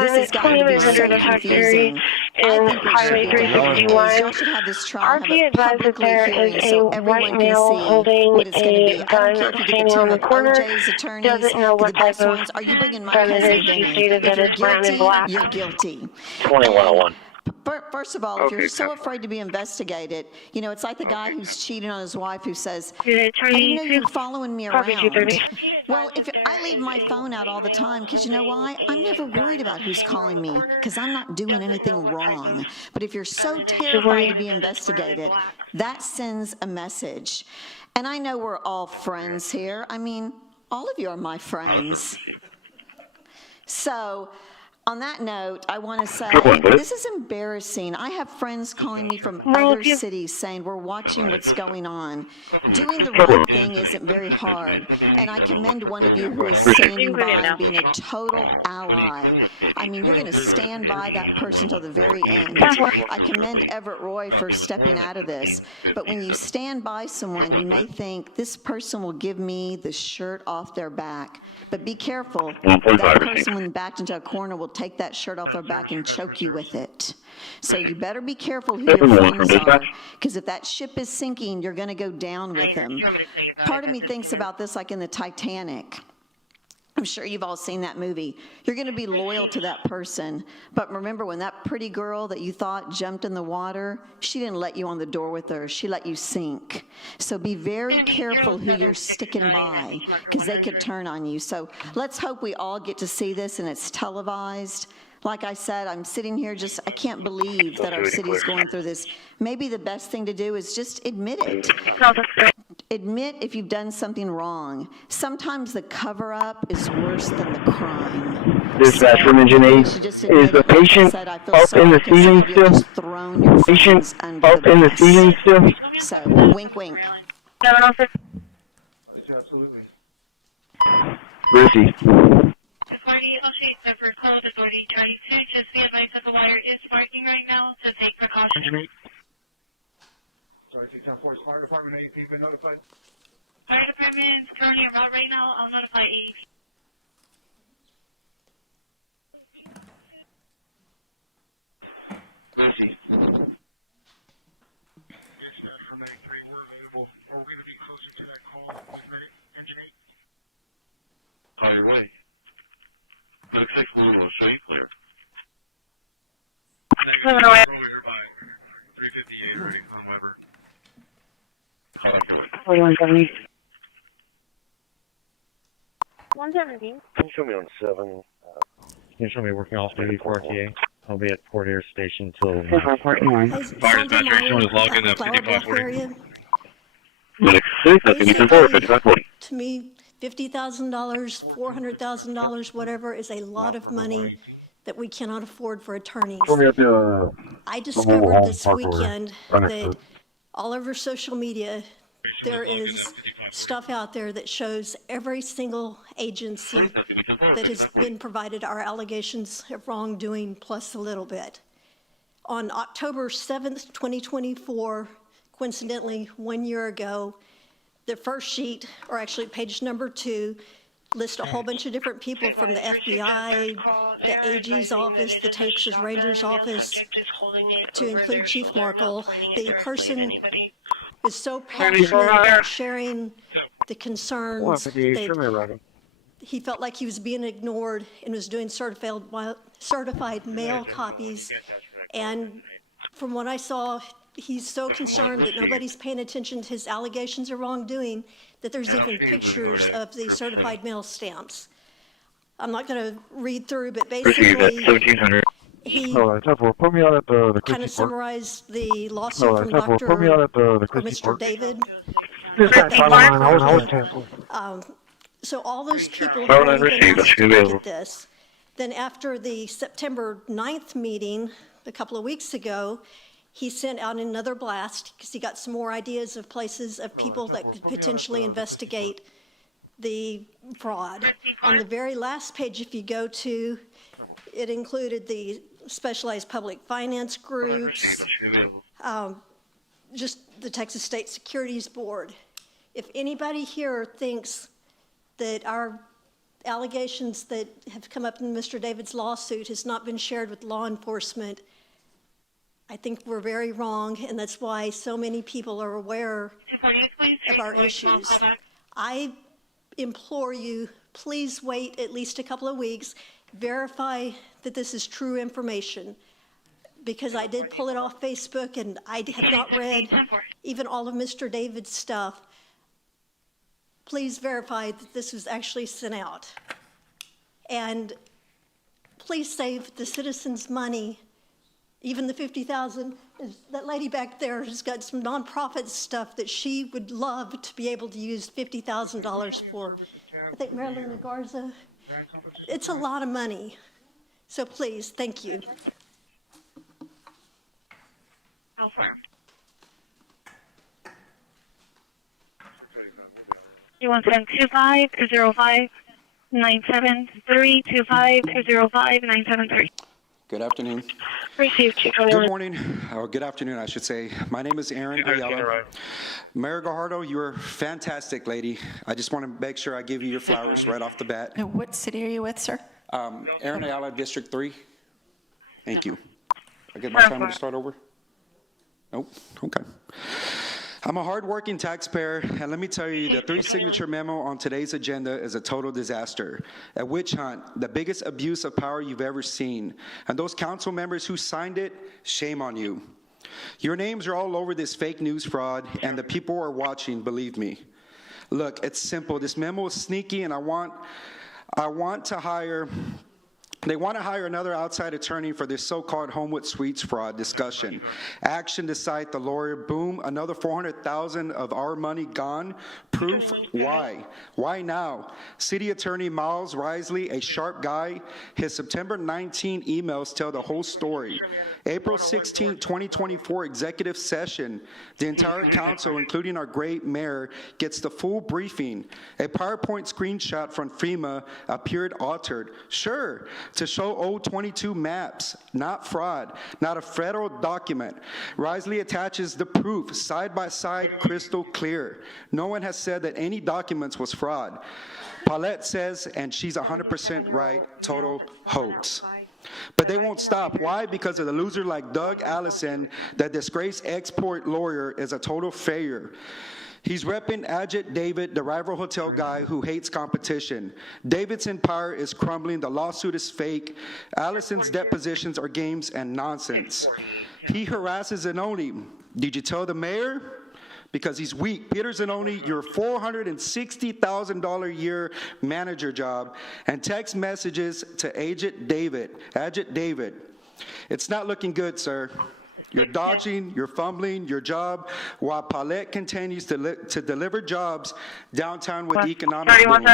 This has gotten to be so confusing. I think what should be done is y'all should have this trial, have it publicly hearing so everyone can see what it's going to be. I don't care if you get the team of OJ's attorneys, the best ones. Are you bringing my cousin Vinny? If you're guilty, you're guilty. 2101. First of all, if you're so afraid to be investigated, you know, it's like the guy who's cheating on his wife who says, I know you're following me around. Well, if I leave my phone out all the time, because you know why? I'm never worried about who's calling me, because I'm not doing anything wrong. But if you're so terrified to be investigated, that sends a message. And I know we're all friends here. I mean, all of you are my friends. So, on that note, I want to say, this is embarrassing. I have friends calling me from other cities saying, we're watching what's going on. Doing the right thing isn't very hard. And I commend one of you who is standing by and being a total ally. I mean, you're going to stand by that person till the very end. I commend Everett Roy for stepping out of this. But when you stand by someone, you may think, this person will give me the shirt off their back. But be careful. That person, when backed into a corner, will take that shirt off their back and choke you with it. So you better be careful who your friends are, because if that ship is sinking, you're going to go down with them. Part of me thinks about this like in the Titanic. I'm sure you've all seen that movie. You're going to be loyal to that person. But remember, when that pretty girl that you thought jumped in the water, she didn't let you on the door with her. She let you sink. So be very careful who you're sticking by, because they could turn on you. So let's hope we all get to see this and it's televised. Like I said, I'm sitting here just, I can't believe that our city's going through this. Maybe the best thing to do is just admit it. Admit if you've done something wrong. Sometimes the cover-up is worse than the crime. Dispatch from Engine 8. Is the patient up in the ceiling still? Patient up in the ceiling still? So, wink, wink. Christi. Authority associates the first call, authority trying to just be advised that the wire is sparking right now, so take precautions. Sorry, 604 Fire Department 8, you've been notified? Fire Department's currently en route right now. I'll notify 8. Christi. Dispatch from 93, we're available. We're going to be closer to that call. Engine 8. Call your way. 6 will show you clear. Over here by 358, ready on Weber. 4170. 117. Can you show me on 7? Can you show me working off duty for RTA? I'll be at Port Air Station till... Fire dispatcher is logging up 5540. To me, $50,000, $400,000, whatever, is a lot of money that we cannot afford for attorneys. I discovered this weekend that all over social media, there is stuff out there that shows every single agency that has been provided our allegations of wrongdoing plus a little bit. On October 7th, 2024, coincidentally, 1 year ago, the first sheet, or actually page number 2, lists a whole bunch of different people from the FBI, the AG's office, the Texas Rangers office, to include Chief Markle. The person is so passionate about sharing the concerns that he felt like he was being ignored and was doing certified mail copies. And from what I saw, he's so concerned that nobody's paying attention to his allegations of wrongdoing that there's even pictures of the certified mail stamps. I'm not going to read through, but basically he kind of summarized the lawsuit from Mr. David. So all those people who are even asked to look at this. Then after the September 9th meeting a couple of weeks ago, he sent out another blast because he got some more ideas of places of people that could potentially investigate the fraud. On the very last page, if you go to, it included the specialized public finance groups, just the Texas State Securities Board. If anybody here thinks that our allegations that have come up in Mr. David's lawsuit has not been shared with law enforcement, I think we're very wrong, and that's why so many people are aware of our issues. I implore you, please wait at least a couple of weeks, verify that this is true information, because I did pull it off Facebook, and I have not read even all of Mr. David's stuff. Please verify that this was actually sent out. And please save the citizens' money, even the $50,000. That lady back there has got some nonprofit stuff that she would love to be able to use $50,000 for. I think Marilyn Garza. It's a lot of money. So please, thank you. You want 725-05-973-25-05-973. Good afternoon. Received, Chief. Good morning, or good afternoon, I should say. My name is Aaron Ayala. Mayor Gajardo, you're a fantastic lady. I just want to make sure I give you your flowers right off the bat. And what city are you with, sir? Aaron Ayala, District 3. Thank you. I get my timer to start over? Nope, okay. I'm a hardworking taxpayer, and let me tell you, the 3-signature memo on today's agenda is a total disaster. A witch hunt, the biggest abuse of power you've ever seen. And those council members who signed it, shame on you. Your names are all over this fake news fraud, and the people are watching, believe me. Look, it's simple. This memo is sneaky, and they want to hire another outside attorney for this so-called Homewood Suites fraud discussion. Action to cite the lawyer, boom, another $400,000 of our money gone. Proof, why? Why now? City Attorney Miles Risley, a sharp guy, his September 19 emails tell the whole story. April 16, 2024 executive session, the entire council, including our great mayor, gets the full briefing. A PowerPoint screenshot from FEMA appeared altered. Sure, to show old 22 maps, not fraud, not a federal document. Risley attaches the proof, side by side, crystal clear. No one has said that any documents was fraud. Paulette says, and she's 100% right, total hoax. But they won't stop. Why? Because of the loser like Doug Allison, that disgraced export lawyer, is a total failure. He's repping Ajit David, the rival hotel guy who hates competition. David's empire is crumbling. The lawsuit is fake. Allison's depositions are games and nonsense. He harasses Zanoni. Did you tell the mayor? Because he's weak. Peter Zanoni, your $460,000 a year manager job, and text messages to Ajit David. It's not looking good, sir. You're dodging, you're fumbling your job, while Paulette continues to deliver jobs downtown with economic boom.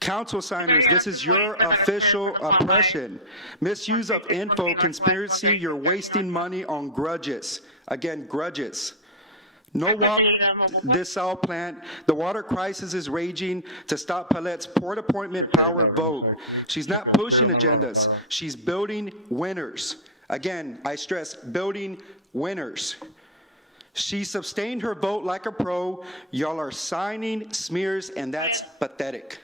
Council signers, this is your official oppression. Misuse of info, conspiracy, you're wasting money on grudges. Again, grudges. No water, this South plant. The water crisis is raging to stop Paulette's port appointment power vote. She's not pushing agendas. She's building winners. Again, I stress, building winners. She sustained her vote like a pro. Y'all are signing smears, and that's pathetic.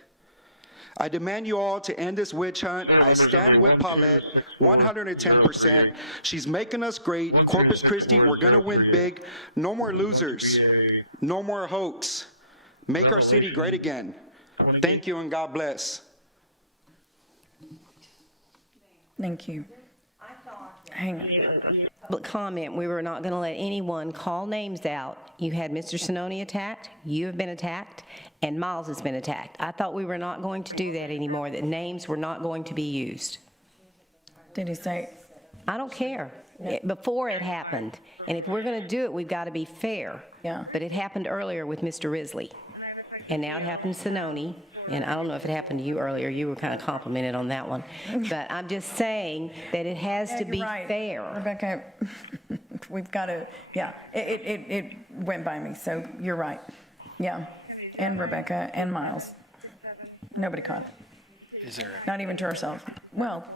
I demand you all to end this witch hunt. I stand with Paulette 110%. She's making us great. Corpus Christi, we're going to win big. No more losers. No more hoax. Make our city great again. Thank you and God bless. Thank you. Hang on. Public comment, we were not going to let anyone call names out. You had Mr. Sononi attacked, you have been attacked, and Miles has been attacked. I thought we were not going to do that anymore, that names were not going to be used. Did he say? I don't care. Before it happened. And if we're going to do it, we've got to be fair. Yeah. But it happened earlier with Mr. Risley. And now it happened to Sononi. And I don't know if it happened to you earlier. You were kind of complimented on that one. But I'm just saying that it has to be fair. Rebecca, we've got to, yeah, it went by me, so you're right. Yeah, and Rebecca and Miles. Nobody caught it. Is there? Not even to ourselves. Well,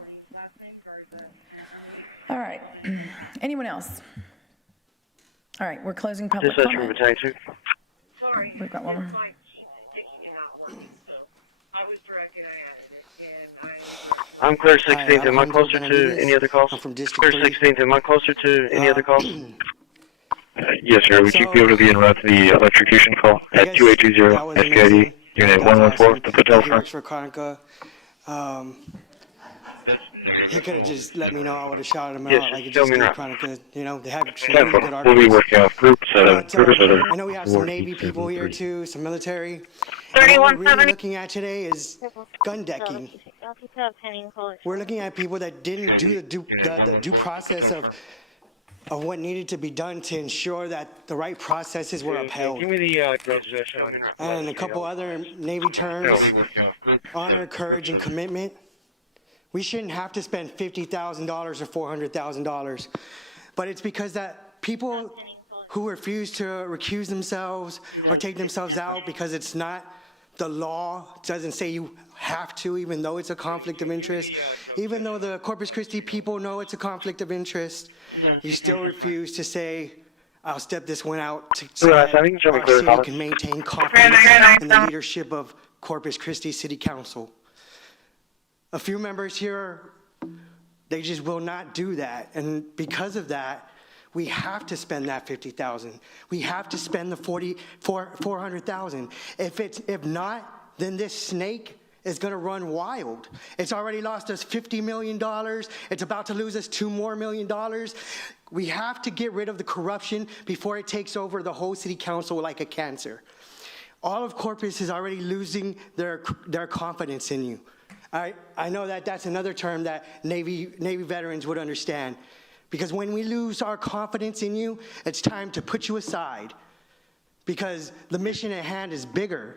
all right. Anyone else? All right, we're closing public comment. We've got one more. I'm clear 16th. Am I closer to any other calls? I'm from District 3. Clear 16th. Am I closer to any other calls? Yes, sir. Would you be able to be in route to the electrocution call at 2820 SKID, Unit 114, the Patel front? For Conica. He could have just let me know. I would have shouted him out. Like it just did Conica. You know, they have some really good We'll be working off groups. I know we have some Navy people here too, some military. And what we're really looking at today is gun decking. We're looking at people that didn't do the due process of what needed to be done to ensure that the right processes were upheld. Give me the And a couple other Navy terms: honor, courage, and commitment. We shouldn't have to spend $50,000 or $400,000, but it's because that people who refuse to recuse themselves or take themselves out because it's not the law, doesn't say you have to, even though it's a conflict of interest, even though the Corpus Christi people know it's a conflict of interest, you still refuse to say, I'll step this one out so that our city can maintain confidence in the leadership of Corpus Christi City Council. A few members here, they just will not do that. And because of that, we have to spend that $50,000. We have to spend the $400,000. If not, then this snake is going to run wild. It's already lost us $50 million. It's about to lose us $2 more million. We have to get rid of the corruption before it takes over the whole city council like a cancer. All of Corpus is already losing their confidence in you. I know that that's another term that Navy veterans would understand. Because when we lose our confidence in you, it's time to put you aside. Because the mission at hand is bigger.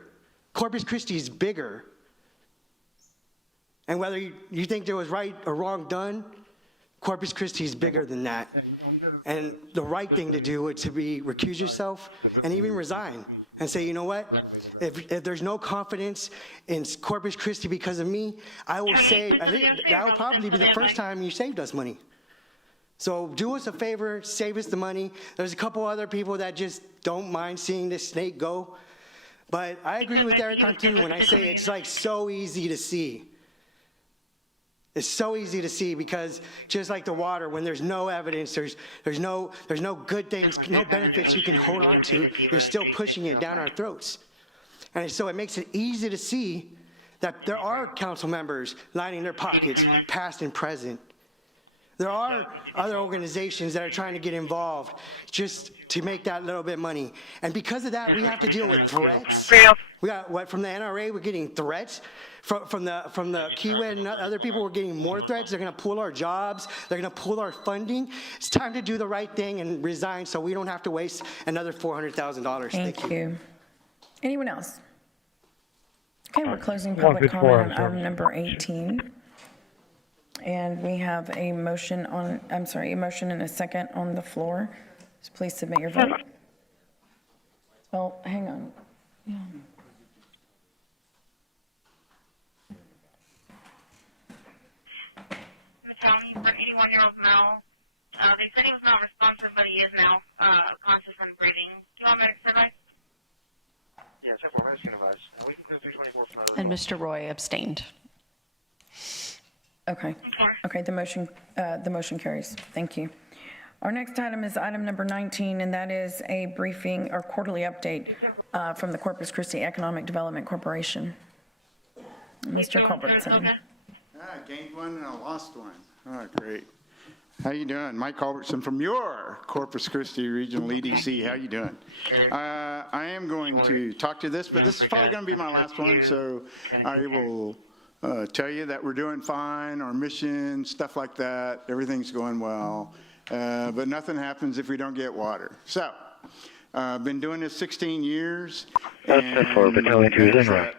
Corpus Christi is bigger. And whether you think there was right or wrong done, Corpus Christi is bigger than that. And the right thing to do would to be recuse yourself and even resign. And say, you know what, if there's no confidence in Corpus Christi because of me, I will say, I think that will probably be the first time you saved us money. So do us a favor, save us the money. There's a couple other people that just don't mind seeing this snake go. But I agree with Eric on too when I say it's like so easy to see. It's so easy to see because just like the water, when there's no evidence, there's no good things, no benefits you can hold on to, you're still pushing it down our throats. And so it makes it easy to see that there are council members lining their pockets, past and present. There are other organizations that are trying to get involved just to make that little bit of money. And because of that, we have to deal with threats. We got what from the NRA, we're getting threats. From the Kiewit and other people, we're getting more threats. They're going to pull our jobs. They're going to pull our funding. It's time to do the right thing and resign so we don't have to waste another $400,000. Thank you. Anyone else? Okay, we're closing public comment on item number 18. And we have a motion a motion and a second on the floor. So please submit your vote. Well, hang on. Yeah. For 81-year-old male. They said he was not responsive, but he is now conscious and Mr. Roy abstained. Okay, the motion carries. Thank you. Our next item is item number 19, and that is a briefing or quarterly update from the Corpus Christi Economic Development Corporation. Mr. Culbertson. I gained one and I lost one. Oh, great. How you doing? Mike Culbertson from your Corpus Christi Regional EDC. How you doing? I am going to talk to this, but this is probably going to be my last one, so I will tell you that we're doing fine, our mission, stuff like that, everything's going well, but nothing happens if we don't get water. So, I've been doing this 16 years, and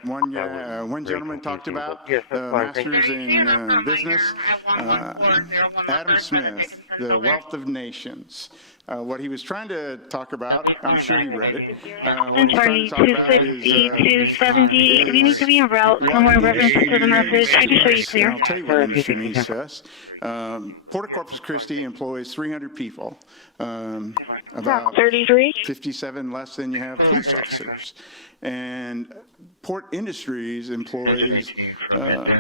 one gentleman talked about masters in business, Adam Smith, The Wealth of Nations. What he was trying to talk about, I'm sure he read it. I'm sorry, 260, 270. If you need to be en route somewhere reference to the message, I can show you clear. I'll tell you what industry means to us. Port of Corpus Christi employs 300 people, about 33. 57 less than you have police officers. And Port Industries employs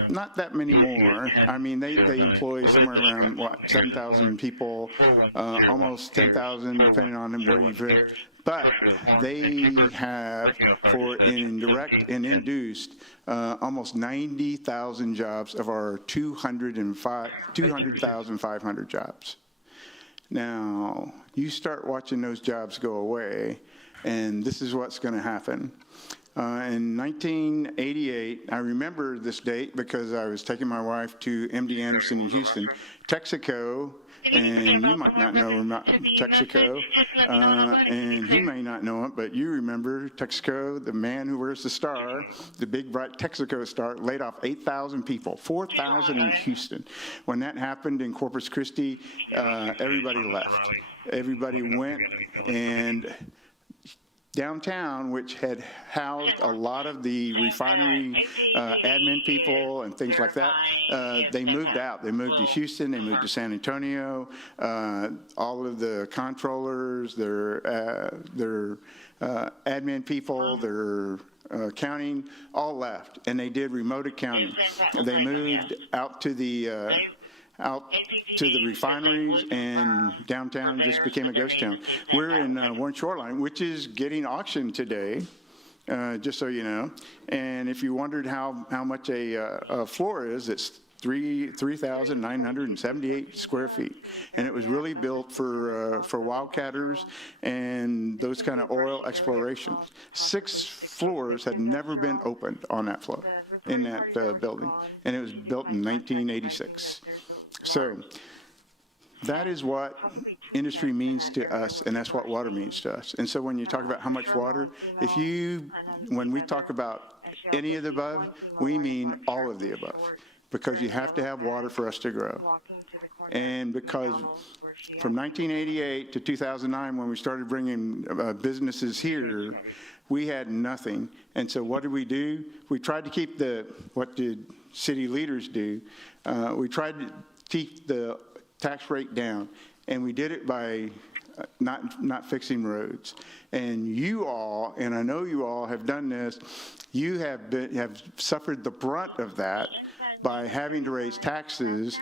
not that many more. I mean, they employ somewhere around, 7,000 people, almost 10,000, depending on where you've lived. But they have, for indirect and induced, almost 90,000 jobs of our 200,500 jobs. Now, you start watching those jobs go away, and this is what's going to happen. In 1988, I remember this date because I was taking my wife to MD Anderson in Houston, Texaco, and you might not know about Texaco, and he may not know it, but you remember Texaco, the man who wears the star, the big bright Texaco star, laid off 8,000 people, 4,000 in Houston. When that happened in Corpus Christi, everybody left. Everybody went, and downtown, which had housed a lot of the refinery admin people and things like that, they moved out. They moved to Houston, they moved to San Antonio. All of the controllers, their admin people, their accounting, all left, and they did remote accounting. They moved out to the refineries, and downtown just became a ghost town. We're in Warren Shoreline, which is getting auctioned today, just so you know. And if you wondered how much a floor is, it's 3,978 square feet. And it was really built for wildcatters and those kind of oil explorations. 6 floors had never been opened on that floor, in that building. And it was built in 1986. So that is what industry means to us, and that's what water means to us. And so when you talk about how much water, when we talk about any of the above, we mean all of the above, because you have to have water for us to grow. And because from 1988 to 2009, when we started bringing businesses here, we had nothing. And so what did we do? We tried to keep what did city leaders do? We tried to keep the tax rate down, and we did it by not fixing roads. And you all, and I know you all have done this, you have suffered the brunt of that by having to raise taxes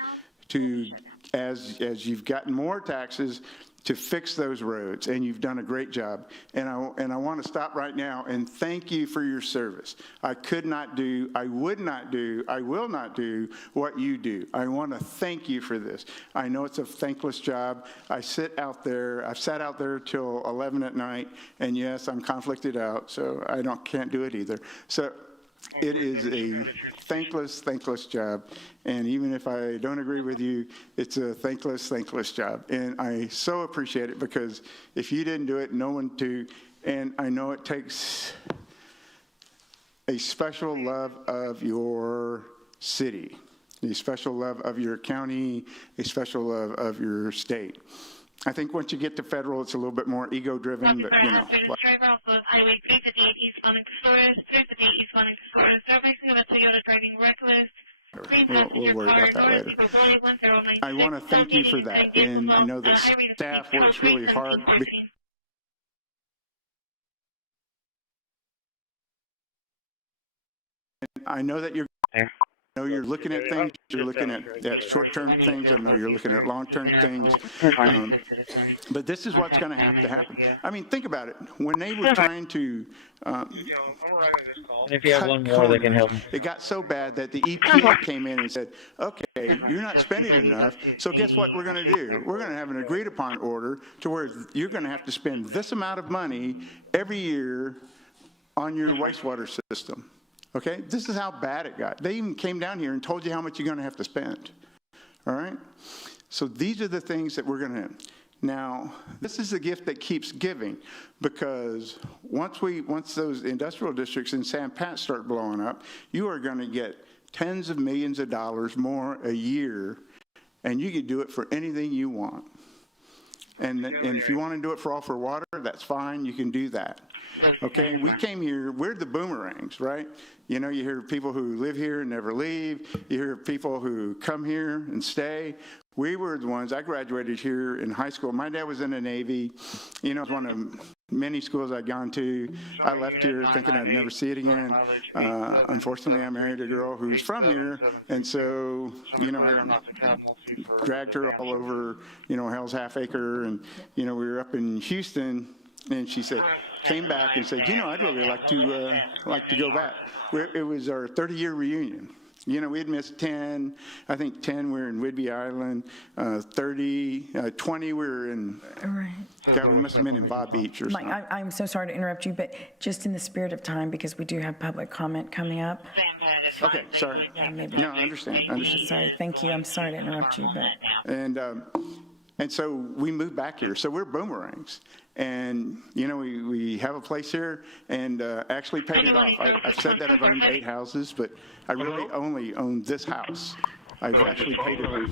as you've gotten more taxes to fix those roads, and you've done a great job. And I want to stop right now and thank you for your service. I could not do, I would not do, I will not do what you do. I want to thank you for this. I know it's a thankless job. I've sat out there till 11 at night, and yes, I'm conflicted out, so I can't do it either. So it is a thankless job, and even if I don't agree with you, it's a thankless job. And I so appreciate it, because if you didn't do it, no one to. And I know it takes a special love of your city, a special love of your county, a special love of your state. I think once you get to federal, it's a little bit more ego-driven, but you know. Highway 358 eastbound into Flores, 358 eastbound into Flores. Servicing of a Toyota driving reckless. We'll worry about that later. I want to thank you for that, and I know the staff works really hard. I know that you're looking at things, you're looking at short-term things, I know you're looking at long-term things, but this is what's going to have to happen. I mean, think about it. When they were trying to if you have one more, they can help. It got so bad that the EPA came in and said, okay, you're not spending enough, so guess what we're going to do? We're going to have an agreed-upon order to where you're going to have to spend this amount of money every year on your wastewater system. Okay, this is how bad it got. They even came down here and told you how much you're going to have to spend. All right? So these are the things that we're going to. Now, this is the gift that keeps giving, because once those industrial districts in San Pat start blowing up, you are going to get tens of millions of dollars more a year, and you can do it for anything you want. And if you want to do it for all for water, that's fine. You can do that. Okay, we came here, we're the boomerangs, right? You know, you hear people who live here and never leave. You hear people who come here and stay. We were the ones, I graduated here in high school. My dad was in the Navy. You know, it was one of many schools I'd gone to. I left here thinking I'd never see it again. Unfortunately, I married a girl who's from here. And so, you know, I dragged her all over, you know, Hell's Half Acre. And, you know, we were up in Houston, and she said, came back and said, you know, I'd really like to go back. It was our 30-year reunion. You know, we had missed 10. I think 10 we were in Whidbey Island. 20 we were in, God, we must have been in Bob Beach or Mike, something. I'm so sorry to interrupt you, but just in the spirit of time, because we do have public comment coming up. Okay, sorry. Yeah, maybe. No, I understand. Sorry, thank you. I'm sorry to interrupt you, but. And so we moved back here. So we're boomerangs. And, you know, we have a place here and actually paid it off. I've said that I've owned 8 houses, but I really only own this house. I've actually paid it off.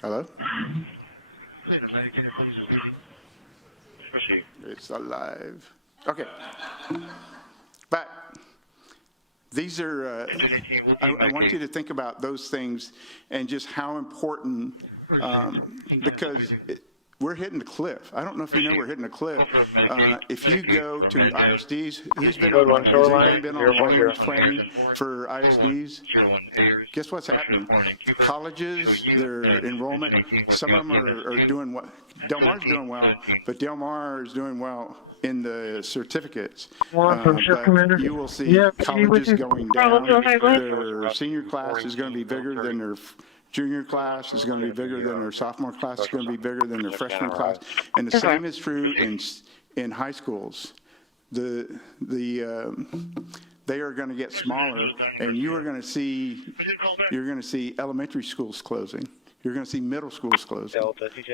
Hello? It's alive. Okay. But these are, I want you to think about those things and just how important, because we're hitting the cliff. I don't know if you know we're hitting a cliff. If you go to ISDs, has anybody been on long-range planning for ISDs? Guess what's happening? Colleges, their enrollment, some of them are doing what? Del Mar's doing well, but Del Mar is doing well in the certificates. But you will see colleges going down. Their senior class is going to be bigger than their junior class, is going to be bigger than their sophomore class, is going to be bigger than their freshman class. And the same is true in high schools. They are going to get smaller, and you're going to see elementary schools closing. You're going to see middle schools closing.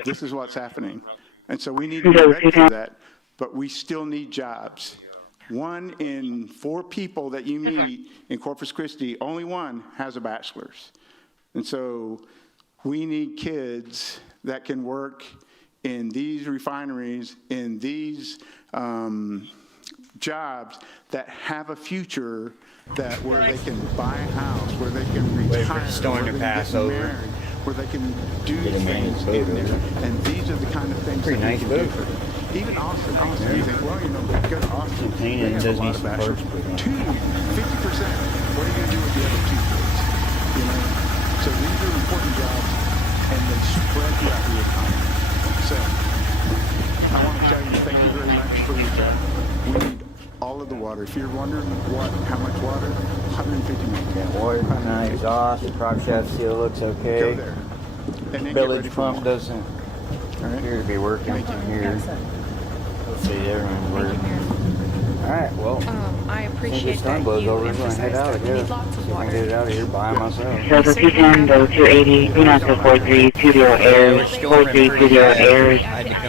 This is what's happening. And so we need to be ready for that, but we still need jobs. 1 in 4 people that you meet in Corpus Christi, only 1 has a bachelor's. And so we need kids that can work in these refineries, in these jobs that have a future, where they can buy a house, where they can retire, storm to pass over, where they can do things in there. And these are the kind of things that we can do for them. Even Austin, you think, well, you know, go to Austin. They have a lot of bachelors. 50%. What are you going to do with the other 2 kids? You know? So these are important jobs, and they spread throughout the economy. So I want to tell you, thank you very much for your trip. We need all of the water. If you're wondering how much water, 150 million. Yeah, water coming out of exhaust, the prop shaft seal looks okay. Go there. And then Village pump doesn't appear to be working here. Let's see, everyone's working. All right, well, I appreciate this storm blows over, we're going to head out, I guess. See if I can get it out of here by myself. Delta 210, Delta 280, Venus 4320 airs, 4320 airs,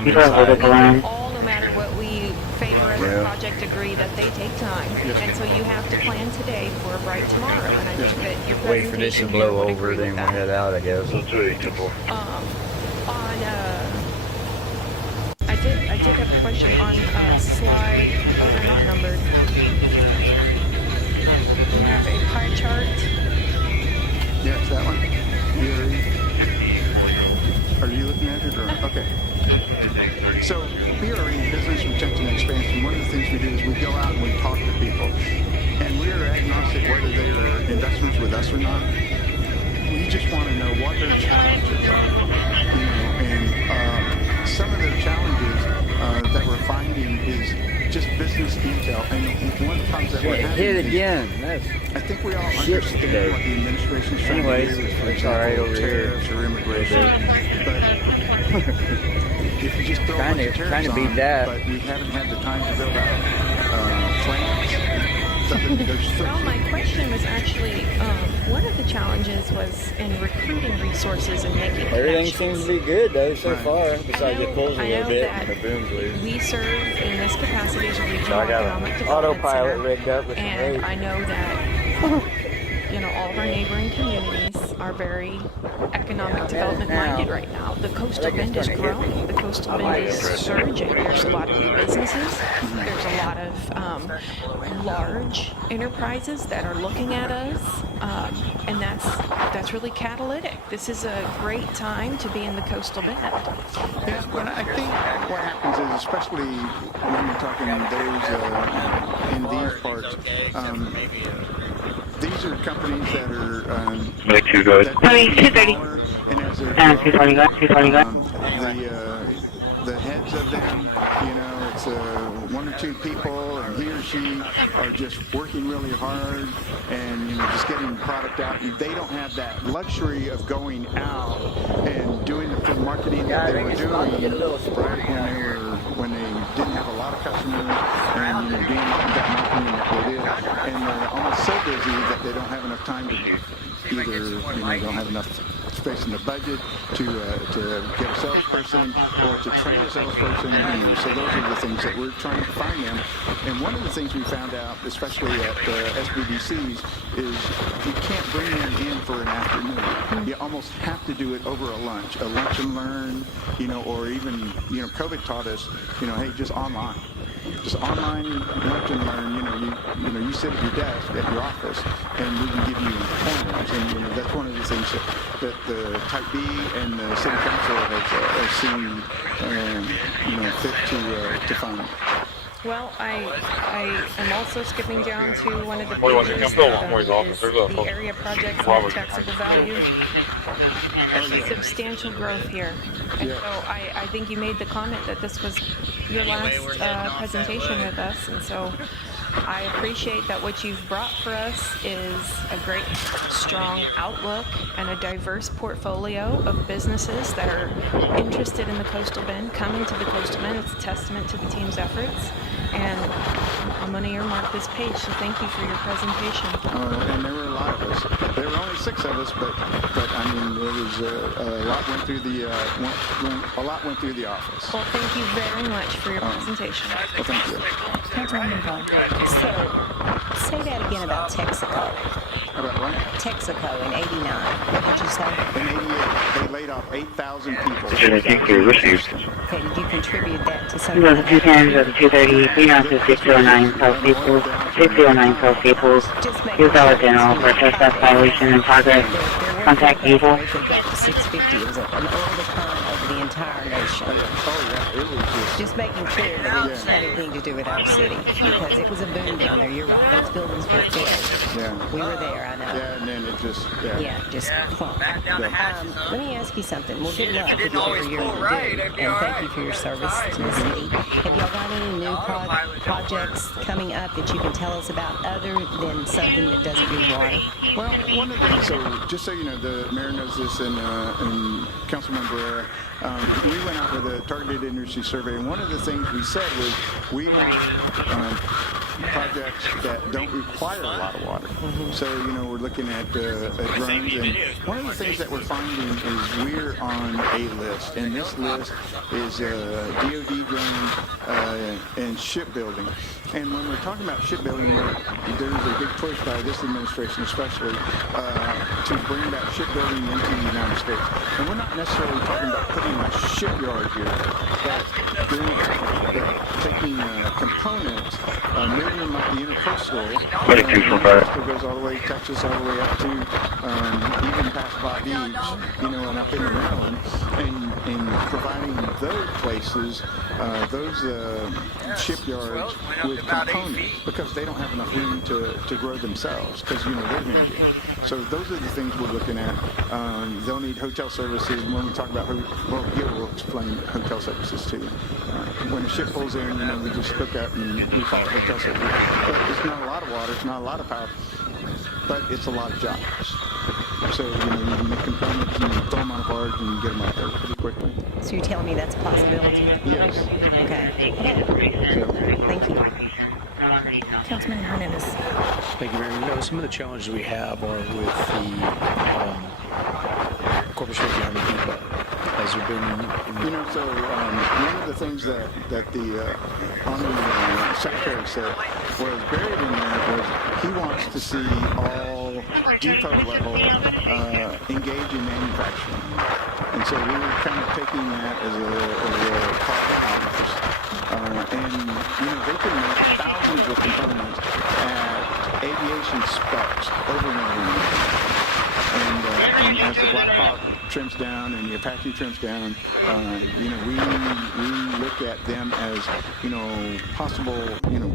you have vertical line. No matter what we favor as a project, agree that they take time. And so you have to plan today for a bright tomorrow. And I think that your Wait for this to blow over, then we'll head out, I guess. I did have a question on slide, they're not numbered. You have a pie chart. Yes, that one. Are you looking at it? Or? Okay. So BRE, Business Retention and Expansion, one of the things we do is we go out and we talk to people. And we are agnostic whether they are investors with us or not, we just want to know what their challenges are. And some of their challenges that we're finding is just business intel. And one of the problems that we're having hit is, again. I think we all understand what the administration's trying to do, with, for example, tariffs or immigration. But if you just throw a bunch of tariffs on, but we haven't had the time to build out plans, Well, my question was actually, one of the challenges was in recruiting resources and making Everything connections. seems to be good though so far. Besides it pulls a I little know bit that and the boom's loose. we serve in this capacity as a So regional I got economic an development autopilot center, rigged up with some and weight. I know that all of our neighboring communities are very economic development minded right now. The coastal bend is growing. The coastal bend is surging. There's a lot of new businesses. There's a lot of large enterprises that are looking at us, and that's really catalytic. This is a great time to be in the coastal bend. Yeah, well, I think what happens is, especially when you're talking those in these parts, these are companies that are that and as the heads of them, it's one or two people, and he or she are just working really hard and just getting product out. And they don't have that luxury of going out and doing the marketing that they were doing, right? When they didn't have a lot of customers and doing that marketing that they did, and they're almost so busy that they don't have enough time to either don't have enough space in the budget to get a salesperson or to train a salesperson. So those are the things that we're trying to find them. And one of the things we found out, especially at SBDCs, is you can't bring them in for an afternoon. You almost have to do it over a lunch and learn, or even, COVID taught us, hey, just online. Just online lunch and learn. You sit at your desk at your office, and we can give you pointers. And that's one of the things that the Type B and the City Council has seen, fit to fund. Well, I am also skipping down to one of the pages that is the area projects and taxable value. Substantial growth here. And so I think you made the comment that this was your last presentation with us, and so I appreciate that what you've brought for us is a great, strong outlook and a diverse portfolio of businesses that are interested in the Coastal Bend, coming to the Coastal Bend. It's a testament to the team's efforts, and I'm going to earmark this page, so thank you for your presentation. And there were a lot of us. There were only 6 of us, but I mean, there was a lot went through the office. Well, thank you very much for your presentation. Well, thank you. So, say that again about Texaco. About what? Texaco in 89. What did you say? In 88, they laid off 8,000 people. Okay, did you contribute that to something? The 210s or the 230, 3 ounces, 609 South Staples, 609 South Staples, $2 general for trespass violation in progress. Contact Evil. It got to 650. It was an overcome over the entire nation. It was just making clear that it didn't have anything to do with our city, because it was a boom down there. You're right. Those buildings were filled. Yeah. We were there, I know. Yeah, and then it just, just plump. Let me ask you something. Well, good luck with whatever you're going to do, and thank you for your service to the city. Have y'all got any new projects coming up that you can tell us about other than something that doesn't need water? Well, one of the, so just so you know, the mayor knows this, and Councilmember Era, we went out with a targeted industry survey, and one of the things we said was we want projects that don't require a lot of water. So, we're looking at drones, and one of the things that we're finding is we're on a list, and this list is DOD drones and shipbuilding. And when we're talking about shipbuilding, there's a big push by this administration especially to bring back shipbuilding into the United States. And we're not necessarily talking about putting a shipyard here, but taking components, moving them up the intercoastal, intercoastal goes all the way, Texas, all the way up to even past Bot Beach, and up into Maryland, and providing those places, those shipyards with components, because they don't have enough room to grow themselves, because, they're vending. So those are the things we're looking at. They'll need hotel services. When we talk about, Gil will explain hotel services too. When a ship pulls in, we just hook up and we call it hotel service. But it's not a lot of water, it's not a lot of power, but it's a lot of jobs. So, you can make components and throw them on a barge and get them out there pretty quickly. So you're telling me that's a possibility? Yes. Okay. Thank you. Councilman Hernandez. Thank you, Mayor. Some of the challenges we have are with the Corpus Christi Army Depot. Has there been... one of the things that the Army Secretary said was buried in there was he wants to see all depot level engage in manufacturing. And so we were kind of taking that as a call to arms. They can make thousands of components at aviation specs over and over again. And as the Black Hawk trims down and the Apache trims down, we look at them as, possible,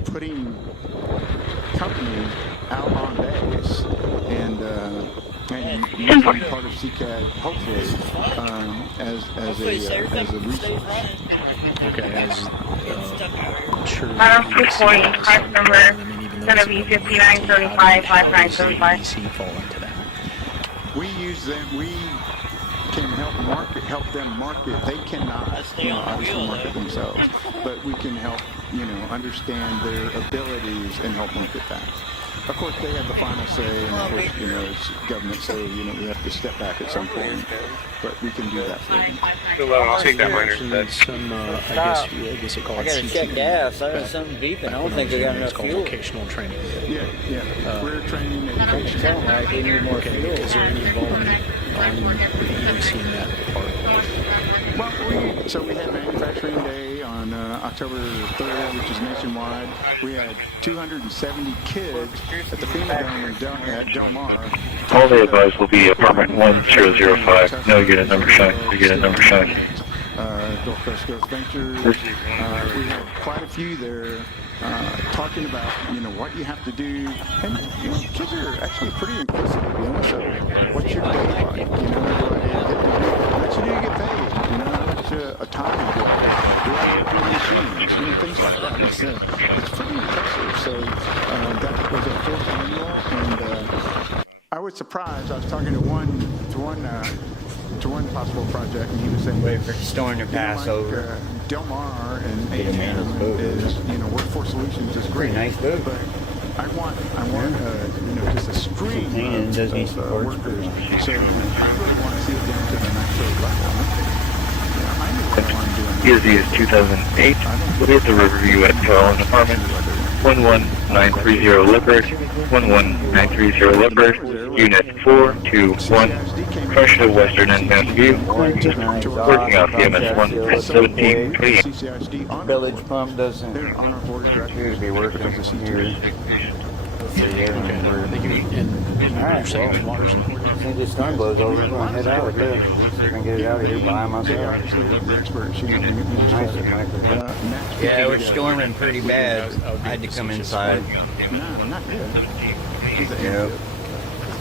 putting companies out on base and using part of CCAD, hopefully, as a resource. Okay, sure. Reporting, part number going to be 5935, 5935. fall into that? We use them, we can help them market. They cannot, obviously market themselves, but we can help, understand their abilities and help market that. Of course, they have the final say, and of course, it's government, so, we have to step back at some point, but we can do that for them. I'll take that minor. That's some, I guess they call it CCPD. Check gas. I was something beeping. I don't think we got enough fuel. Vocational training. Yeah. We're training education. We need more fuel. Is there any involvement on EDC in that part? Well, so we had Manufacturing Day on October 3rd, which is nationwide. We had 270 kids at the FEMA Dome at Del Mar. All the advice will be apartment 1005. No unit number sign. Unit number sign. Gulf Coast Skills Ventures. We had quite a few there talking about, what you have to do. And, kids are actually pretty inquisitive, so what's your day like? How much do you get paid? How much autonomy do I have? Do I work with machines? Things like that. It's pretty impressive. So that was our fourth annual, and I was surprised. I was talking to one possible project, and he was saying, wait for Storm to pass over. Del Mar and ATM is, Workforce Solutions is great. Nice boat. But I want, just a stream of workers. So I really want to see it down to the next level. I knew what I wanted to do. Easy is 2008. What is the Riverview at Carolyn Apartment? 11930 Leopard. 11930 Leopard. Unit 421. Fresh to Western and Mountain View. Working off the MS-1 17 20. Village pump doesn't appear to be working here. Alright, as soon as this storm blows over, we're going to head out with this. So we can get it out of here by myself. Yeah, we're storming pretty bad. I had to come inside. No, not good. Yep.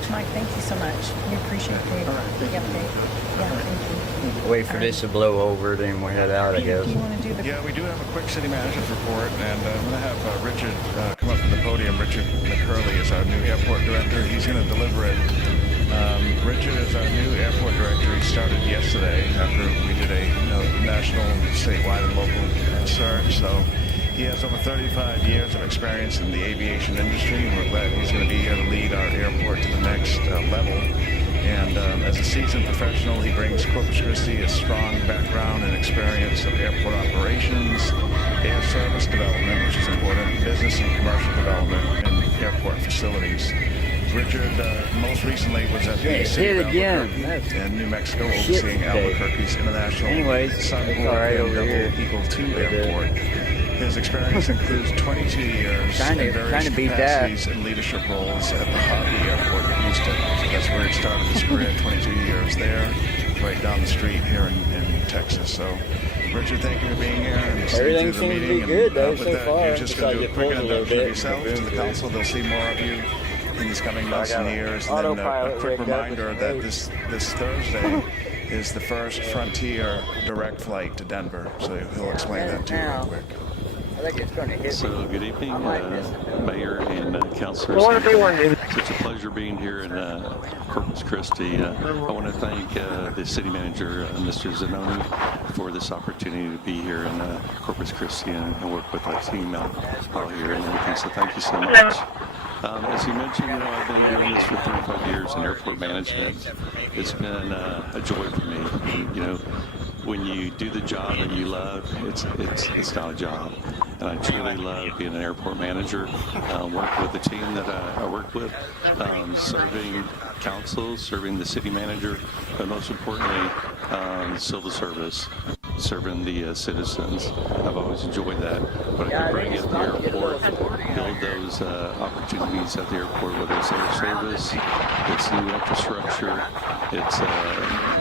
Mike, thank you so much. We appreciate the update. Yeah, thank you. Wait for this to blow over, then we'll head out, I guess. Do you want to do the... Yeah, we do have a quick city manager's report, and I'm going to have Richard come up to the podium. Richard McCurley is our new airport director. He's going to deliver it. Richard is our new airport director. He started yesterday after we did a national, statewide, and local search. So he has over 35 years of experience in the aviation industry, and we're glad he's going to be here to lead our airport to the next level. And as a seasoned professional, he brings Corpus Christi a strong background and experience of airport operations, air service development, which is important, business and commercial development, and airport facilities. Richard most recently was at the city of Albuquerque in New Mexico, overseeing Albuquerque's international Sunport BMW Eagle 2 airport. His experience includes 22 years in various capacities and leadership roles at the Hobby Airport in Houston. So that's where he started his career, 22 years there, right down the street here in Texas. So, Richard, thank you for being here and staying through the meeting. Everything seems to be good, though, with so that, far. you're just going to do a quick introduction of yourself to the council. They'll see more of you in these coming months and years. And then a quick reminder that this Thursday is the first Frontier direct flight to Denver. So he'll explain that to you real quick. So, good evening, Mayor and Councilors. It's a pleasure being here in Corpus Christi. I want to thank the City Manager, Mr. Zanoni, for this opportunity to be here in Corpus Christi and work with our team out here and everything. So, thank you so much. As you mentioned, I've been doing this for 35 years in airport management. It's been a joy for me. When you do the job that you love, it's not a job. And I truly love being an airport manager, working with the team that I work with, serving council, serving the city manager, but most importantly, civil service, serving the citizens. I've always enjoyed that. What I can bring at the airport, build those opportunities at the airport, whether it's air service, it's new infrastructure, it's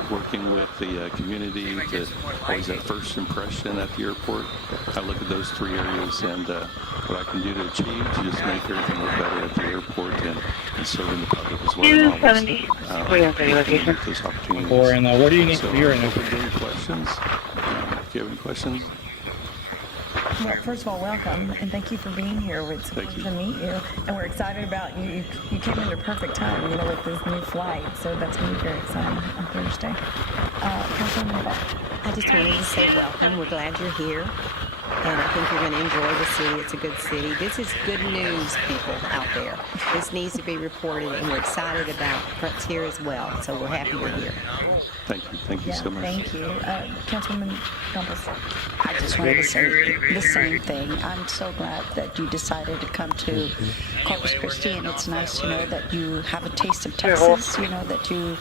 working with the community, to always that first impression at the airport. I look at those three areas and what I can do to achieve to just make everything look better at the airport and serving the public as well. 70. Those opportunities. What do you need so, to hear in open to any questions. If you have any questions. Well, first of all, welcome, and thank you for being here. It's a pleasure to meet you, and we're excited about you. You came into perfect time, with this new flight, so that's going to be very exciting on Thursday. Councilwoman Ball. I just wanted to say welcome. We're glad you're here, and I think you're going to enjoy the city. It's a good city. This is good news, people out there. This needs to be reported, and we're excited about Frontier as well, so we're happy you're here. Thank you so much. Thank you. Councilwoman Campos. I just wanted to say the same thing. I'm so glad that you decided to come to Corpus Christi, and it's nice to know that you have a taste of Texas, that you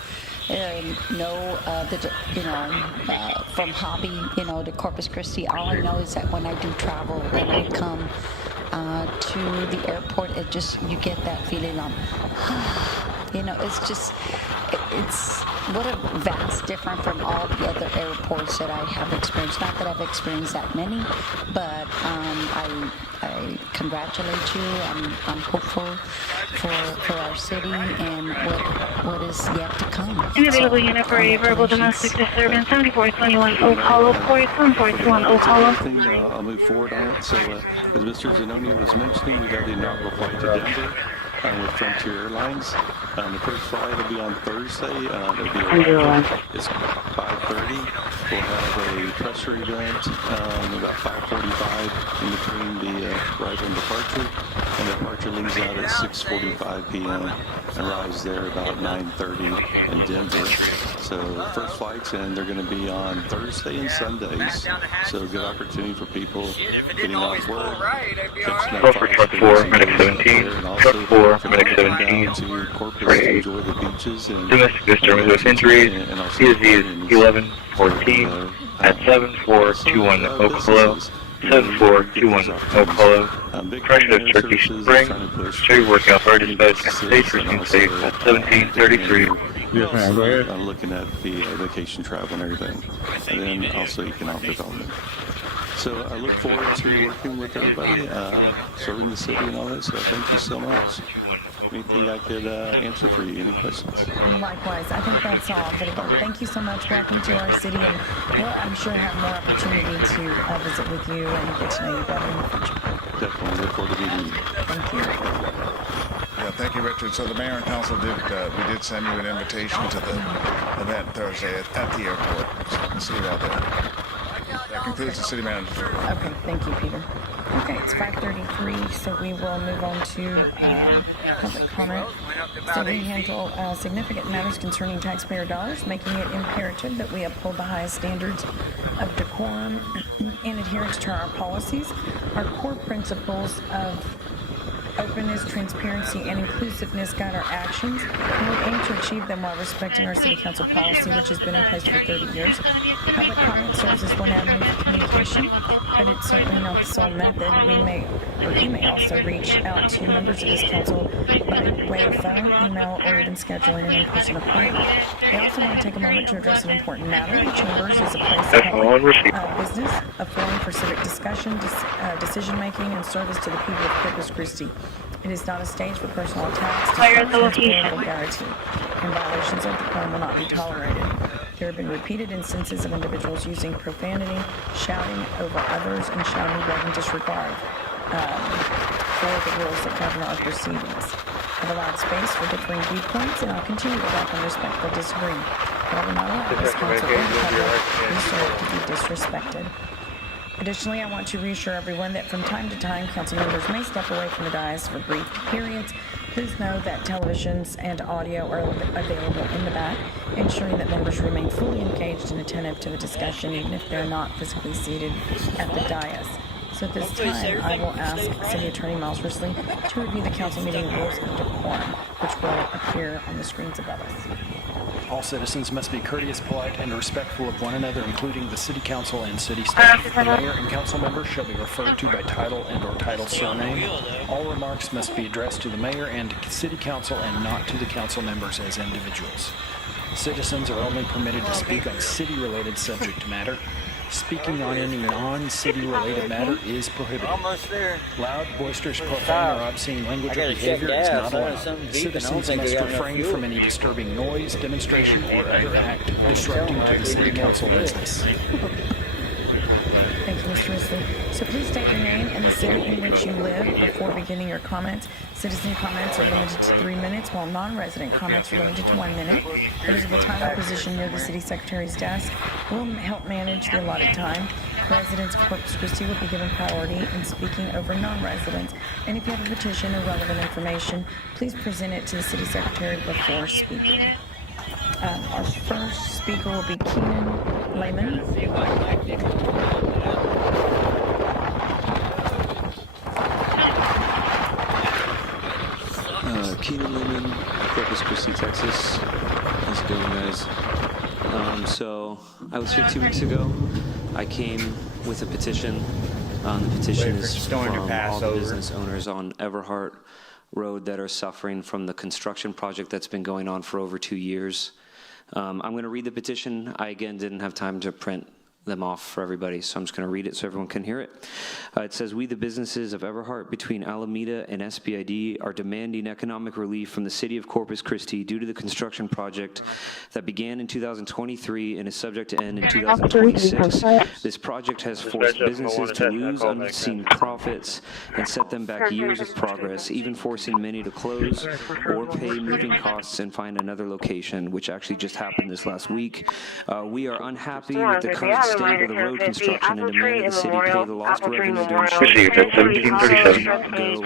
from Hobby, to Corpus Christi. All I know is that when I do travel and I come to the airport, you get that feeling of, it's what a vast difference from all the other airports that I have experienced. Not that I've experienced that many, but I congratulate you. I'm hopeful for our city and what is yet to come. Unavailable unit for a verbal domestic disturbance, 7421 Oak Hollow, 4741 Oak Hollow. I'll move forward on it. So, as Mr. Zanoni was mentioning, we have the inaugural flight to Denver with Frontier Airlines. The first flight will be on Thursday. It's 5:30. We'll have a presser event about 5:45 in between the arrival and departure. And departure leaves out at 6:45 p.m. and arrives there about 9:30 in Denver. So first flights, and they're going to be on Thursday and Sundays. So good opportunity for people getting off work, catching up for truck 4, medic 17, truck 4, medic 17, to Corpus to enjoy the beaches and domestic disturbance with injuries. PSV is 1114 at 7421 Oak Hollow. 7421 Oak Hollow. Pressure of Turkey Spring. Trade workout for dispatch state routine safe at 1733. Yes, ma'am. Go ahead. I'm looking at the vacation travel and everything, and then also economic development. So I look forward to working with everybody, serving the city and all that. So thank you so much. Anything I could answer for you? Any questions? Likewise. I think that's all. But again, thank you so much. Welcome to our city, and we'll, I'm sure, have more opportunity to visit with you and get to know you better in the future. Definitely. Look forward to meeting you. Thank you. Yeah, thank you, Richard. So the mayor and council did send you an invitation to the event Thursday at the airport. So you can see that there. That concludes the city manager. Okay, thank you, Peter. Okay, it's 5:33, so we will move on to public comment. So we handle significant matters concerning taxpayer dollars, making it imperative that we uphold the highest standards of decorum and adherence to our policies. Our core principles of Openness, transparency, and inclusiveness guide our actions, and we aim to achieve them while respecting our City Council policy, which has been in place for 30 years. Public comment serves as one avenue for communication, but it's certainly not the sole method. You may also reach out to members of this council by way of phone, email, or even scheduling an in-person appointment. I also want to take a moment to address an important matter. Chambers is a place of public business, a forum for civic discussion, decision-making, and service to the people of Corpus Christi. It is not a stage for personal attacks, disruptions, or vulgarity, and violations of decorum will not be tolerated. There have been repeated instances of individuals using profanity, shouting over others, and shouting blatant disregard for the rules that govern our proceedings. I've allowed space for differing viewpoints, and I'll continue to welcome respectful disagreement. But I will not allow this council or the public we serve to be disrespected. Additionally, I want to reassure everyone that from time to time, council members may step away from the dais for brief periods. Please know that televisions and audio are available in the back, ensuring that members remain fully engaged and attentive to the discussion, even if they're not physically seated at the dais. So at this time, I will ask City Attorney Miles Risley to review the council meeting rules of decorum, which will appear on the screens above us. All citizens must be courteous, polite, and respectful of one another, including the city council and city staff. The mayor and council members shall be referred to by title and/or title surname. All remarks must be addressed to the mayor and city council and not to the council members as individuals. Citizens are only permitted to speak on city-related subject matter. Speaking on any non-city related matter is prohibited. Almost there. Loud, boisterous, profane, or obscene language or behavior is not allowed. Citizens must refrain from any disturbing noise, demonstration, or other act disrupting to the city council business. Thank you, Mr. Risley. So please state your name and the city in which you live before beginning your comments. Citizen comments are limited to 3 minutes, while non-resident comments are limited to 1 minute. The visible timer position near the city secretary's desk will help manage the allotted time. Residents of Corpus Christi will be given priority in speaking over non-residents. And if you have a petition or relevant information, please present it to the city secretary before speaking. Our first speaker will be Keenan Lehman. Keenan Lehman, Corpus Christi, Texas. How's it going, guys? So I was here 2 weeks ago. I came with a petition. The petition is from all the business owners on Everhart Road that are suffering from the construction project that's been going on for over 2 years. I'm going to read the petition. I, again, didn't have time to print them off for everybody, so I'm just going to read it so everyone can hear it. It says, we, the businesses of Everhart between Alameda and SPID, are demanding economic relief from the city of Corpus Christi due to the construction project that began in 2023 and is subject to end in 2026. This project has forced businesses to lose unseen profits and set them back years of progress, even forcing many to close or pay moving costs and find another location, which actually just happened this last week. We are unhappy with the current state of the road construction and demand that the city pay the lost revenue to ensure that not go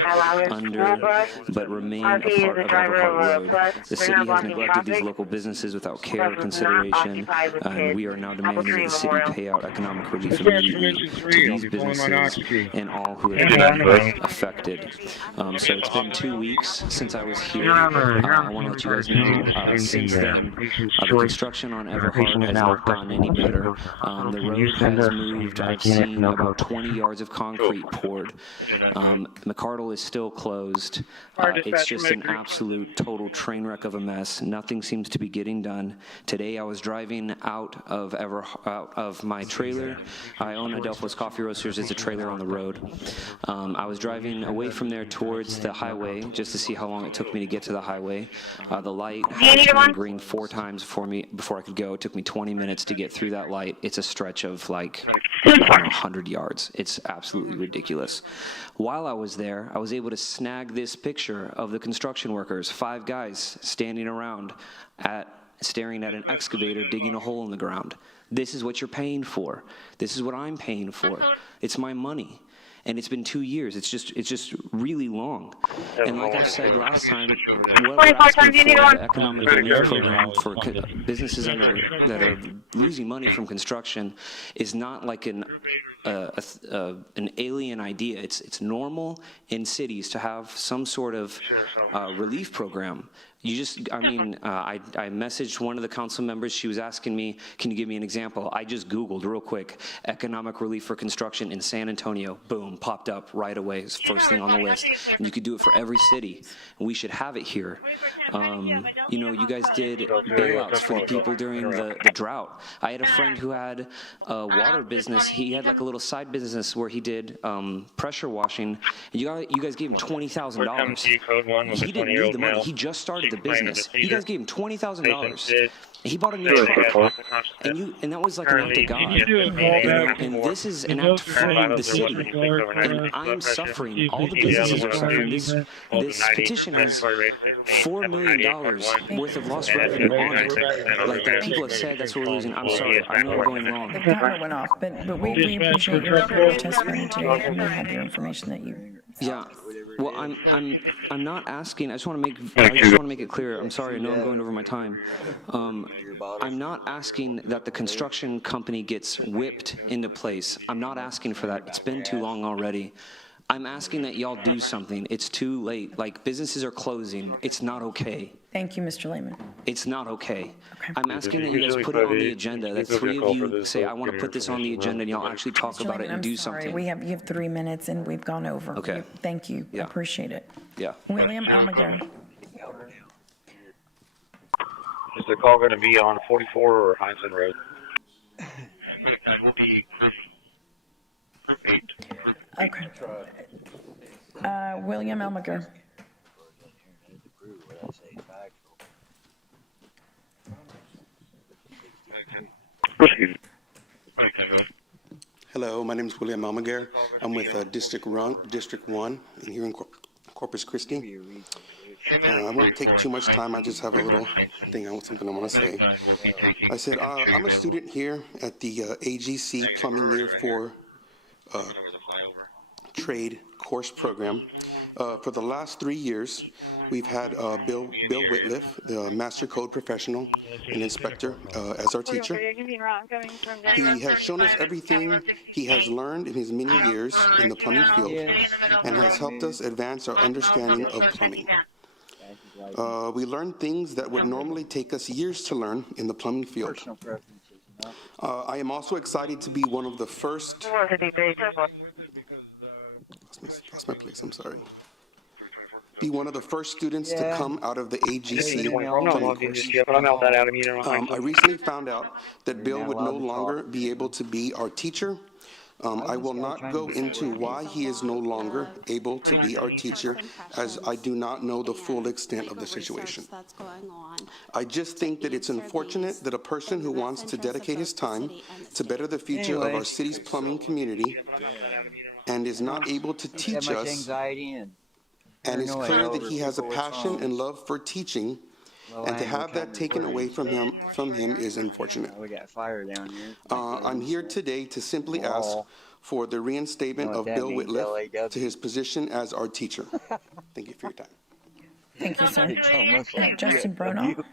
under but remain a part of Everhart Road. The city has neglected these local businesses without care or consideration, and we are now demanding that the city pay out economic relief immediately to these businesses and all who have been affected. So it's been 2 weeks since I was here. I want to let you guys know, since then, the construction on Everhart has not gotten any better. The road has moved. I've seen about 20 yards of concrete poured. McCardle is still closed. It's just an absolute total train wreck of a mess. Nothing seems to be getting done. Today I was driving out of my trailer. I own Adelphos Coffee Roasters. It's a trailer on the road. I was driving away from there towards the highway just to see how long it took me to get to the highway. The light had turned green 4 times before I could go. It took me 20 minutes to get through that light. It's a stretch of like 100 yards. It's absolutely ridiculous. While I was there, I was able to snag this picture of the construction workers, 5 guys standing around staring at an excavator digging a hole in the ground. This is what you're paying for. This is what I'm paying for. It's my money. And it's been 2 years. It's just really long. And like I said last time, what we're asking for the economic relief program for businesses that are losing money from construction is not like an alien idea. It's normal in cities to have some sort of relief program. I messaged one of the council members. She was asking me, can you give me an example? I just Googled real quick, economic relief for construction in San Antonio. Boom, popped up right away. It's first thing on the list. And you could do it for every city. And we should have it here. You guys did bailouts for the people during the drought. I had a friend who had a water business. He had like a little side business where he did pressure washing. And you guys gave him $20,000. He didn't need the money. He just started the business. You guys gave him $20,000. He bought a new truck, and that was like an act of God. And this is an act from the city, and I'm suffering. All the businesses are suffering. This petition has $4 million worth of lost revenue on it. Like that, people have said that's what we're losing. I'm sorry. I know I'm going wrong. The power went off, but we appreciate your testimony today, and we have your information that you. Yeah. Well, I'm not asking. I just want to make it clear. I'm sorry. I know I'm going over my time. I'm not asking that the construction company gets whipped into place. I'm not asking for that. It's been too long already. I'm asking that y'all do something. It's too late. Like, businesses are closing. It's not okay. Thank you, Mr. Lehman. It's not okay. I'm asking that you guys put it on the agenda, that 3 of you say, I want to put this on the agenda, and y'all actually talk about it and do something. You have 3 minutes, and we've gone over. Okay. Thank you. Yeah. Appreciate it. Yeah. William Almaguer. Is the call going to be on 44 or Heinzen Road? Okay. William Almaguer. Hello, my name is William Almaguer. I'm with District 1 and here in Corpus Christi. I won't take too much time. I just have a little thing, something I want to say. I said, I'm a student here at the AGC Plumbing Year 4 Trade Course Program. For the last 3 years, we've had Bill Whitliff, the Master Code Professional and Inspector, as our teacher. He has shown us everything he has learned in his many years in the plumbing field and has helped us advance our understanding of plumbing. We learned things that would normally take us years to learn in the plumbing field. I am also excited to be one of the first... Lost my place, I'm sorry. Be one of the first students to come out of the AGC plumbing course. I recently found out that Bill would no longer be able to be our teacher. I will not go into why he is no longer able to be our teacher, as I do not know the full extent of the situation. I just think that it's unfortunate that a person who wants to dedicate his time to better the future of our city's plumbing community and is not able to teach us, and it's clear that he has a passion and love for teaching, and to have that taken away from him is unfortunate. I'm here today to simply ask for the reinstatement of Bill Whitliff to his position as our teacher. Thank you for your time. Thank you, sir. Justin Bruno.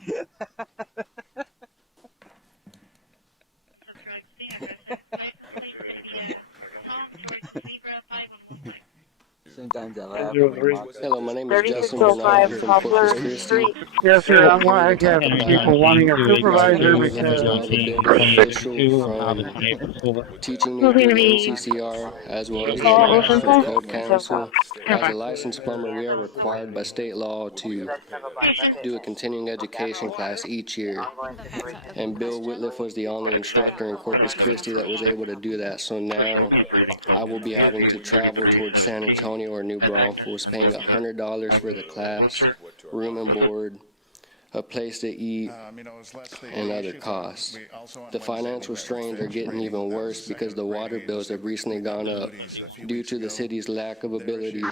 Sometimes I laugh. Hello, my name is Justin Bernard from Corpus Christi. Yes, sir. I'm going to have people wanting a supervisor because teaching me through the NCCR as well as the National Code Council. As a licensed plumber, we are required by state law to do a continuing education class each year. And Bill Whitliff was the only instructor in Corpus Christi that was able to do that. So now I will be having to travel towards San Antonio or New Braunfels, paying $100 for the class, room and board, a place to eat, and other costs. The financial strains are getting even worse because the water bills have recently gone up due to the city's lack of ability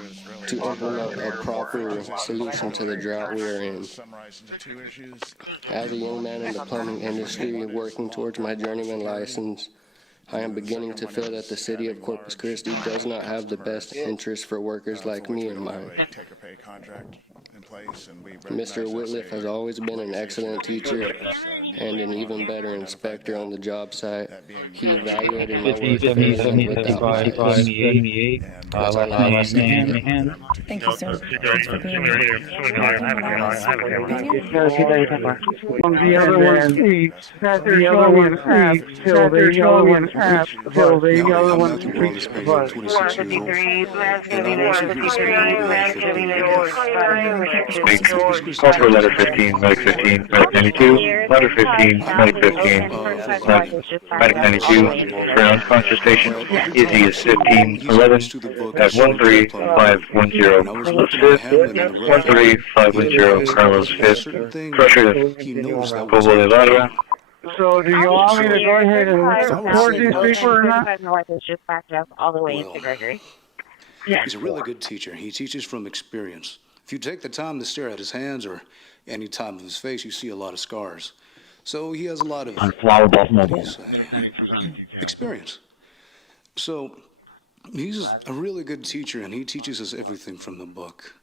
to implement a proper solution to the drought we are in. As a young man in the plumbing industry working towards my journeyman license, I am beginning to feel that the city of Corpus Christi does not have the best interest for workers like me in mind. Take-or-pay contract in place, and we Mr. Whitliff has always been an excellent teacher and an even better inspector on the job site. He evaluated my work fairly and without bias. That's all I have to say. Thank you, sir. Thanks for being here. The other one's eat, the other one's eat, till the other one's eat, till the other one's eat the bus. 453, last giving the 453, last giving the Call for letter 15, medic 15, medic 92, letter 15, medic 15, medic 92, for an unconscious patient, Izzy is 1511 at 13510, Fifth, 13510, Carlos Fifth, pressure is Bobo de Lara. So do you want me to go ahead and report these people or not? Just backed up all the way into Gregory. He's a really good teacher. He teaches from experience. If you take the time to stare at his hands or any time of his face, you see a lot of scars. So he has a lot of experience. So he's a really good teacher, and he teaches us everything from the book.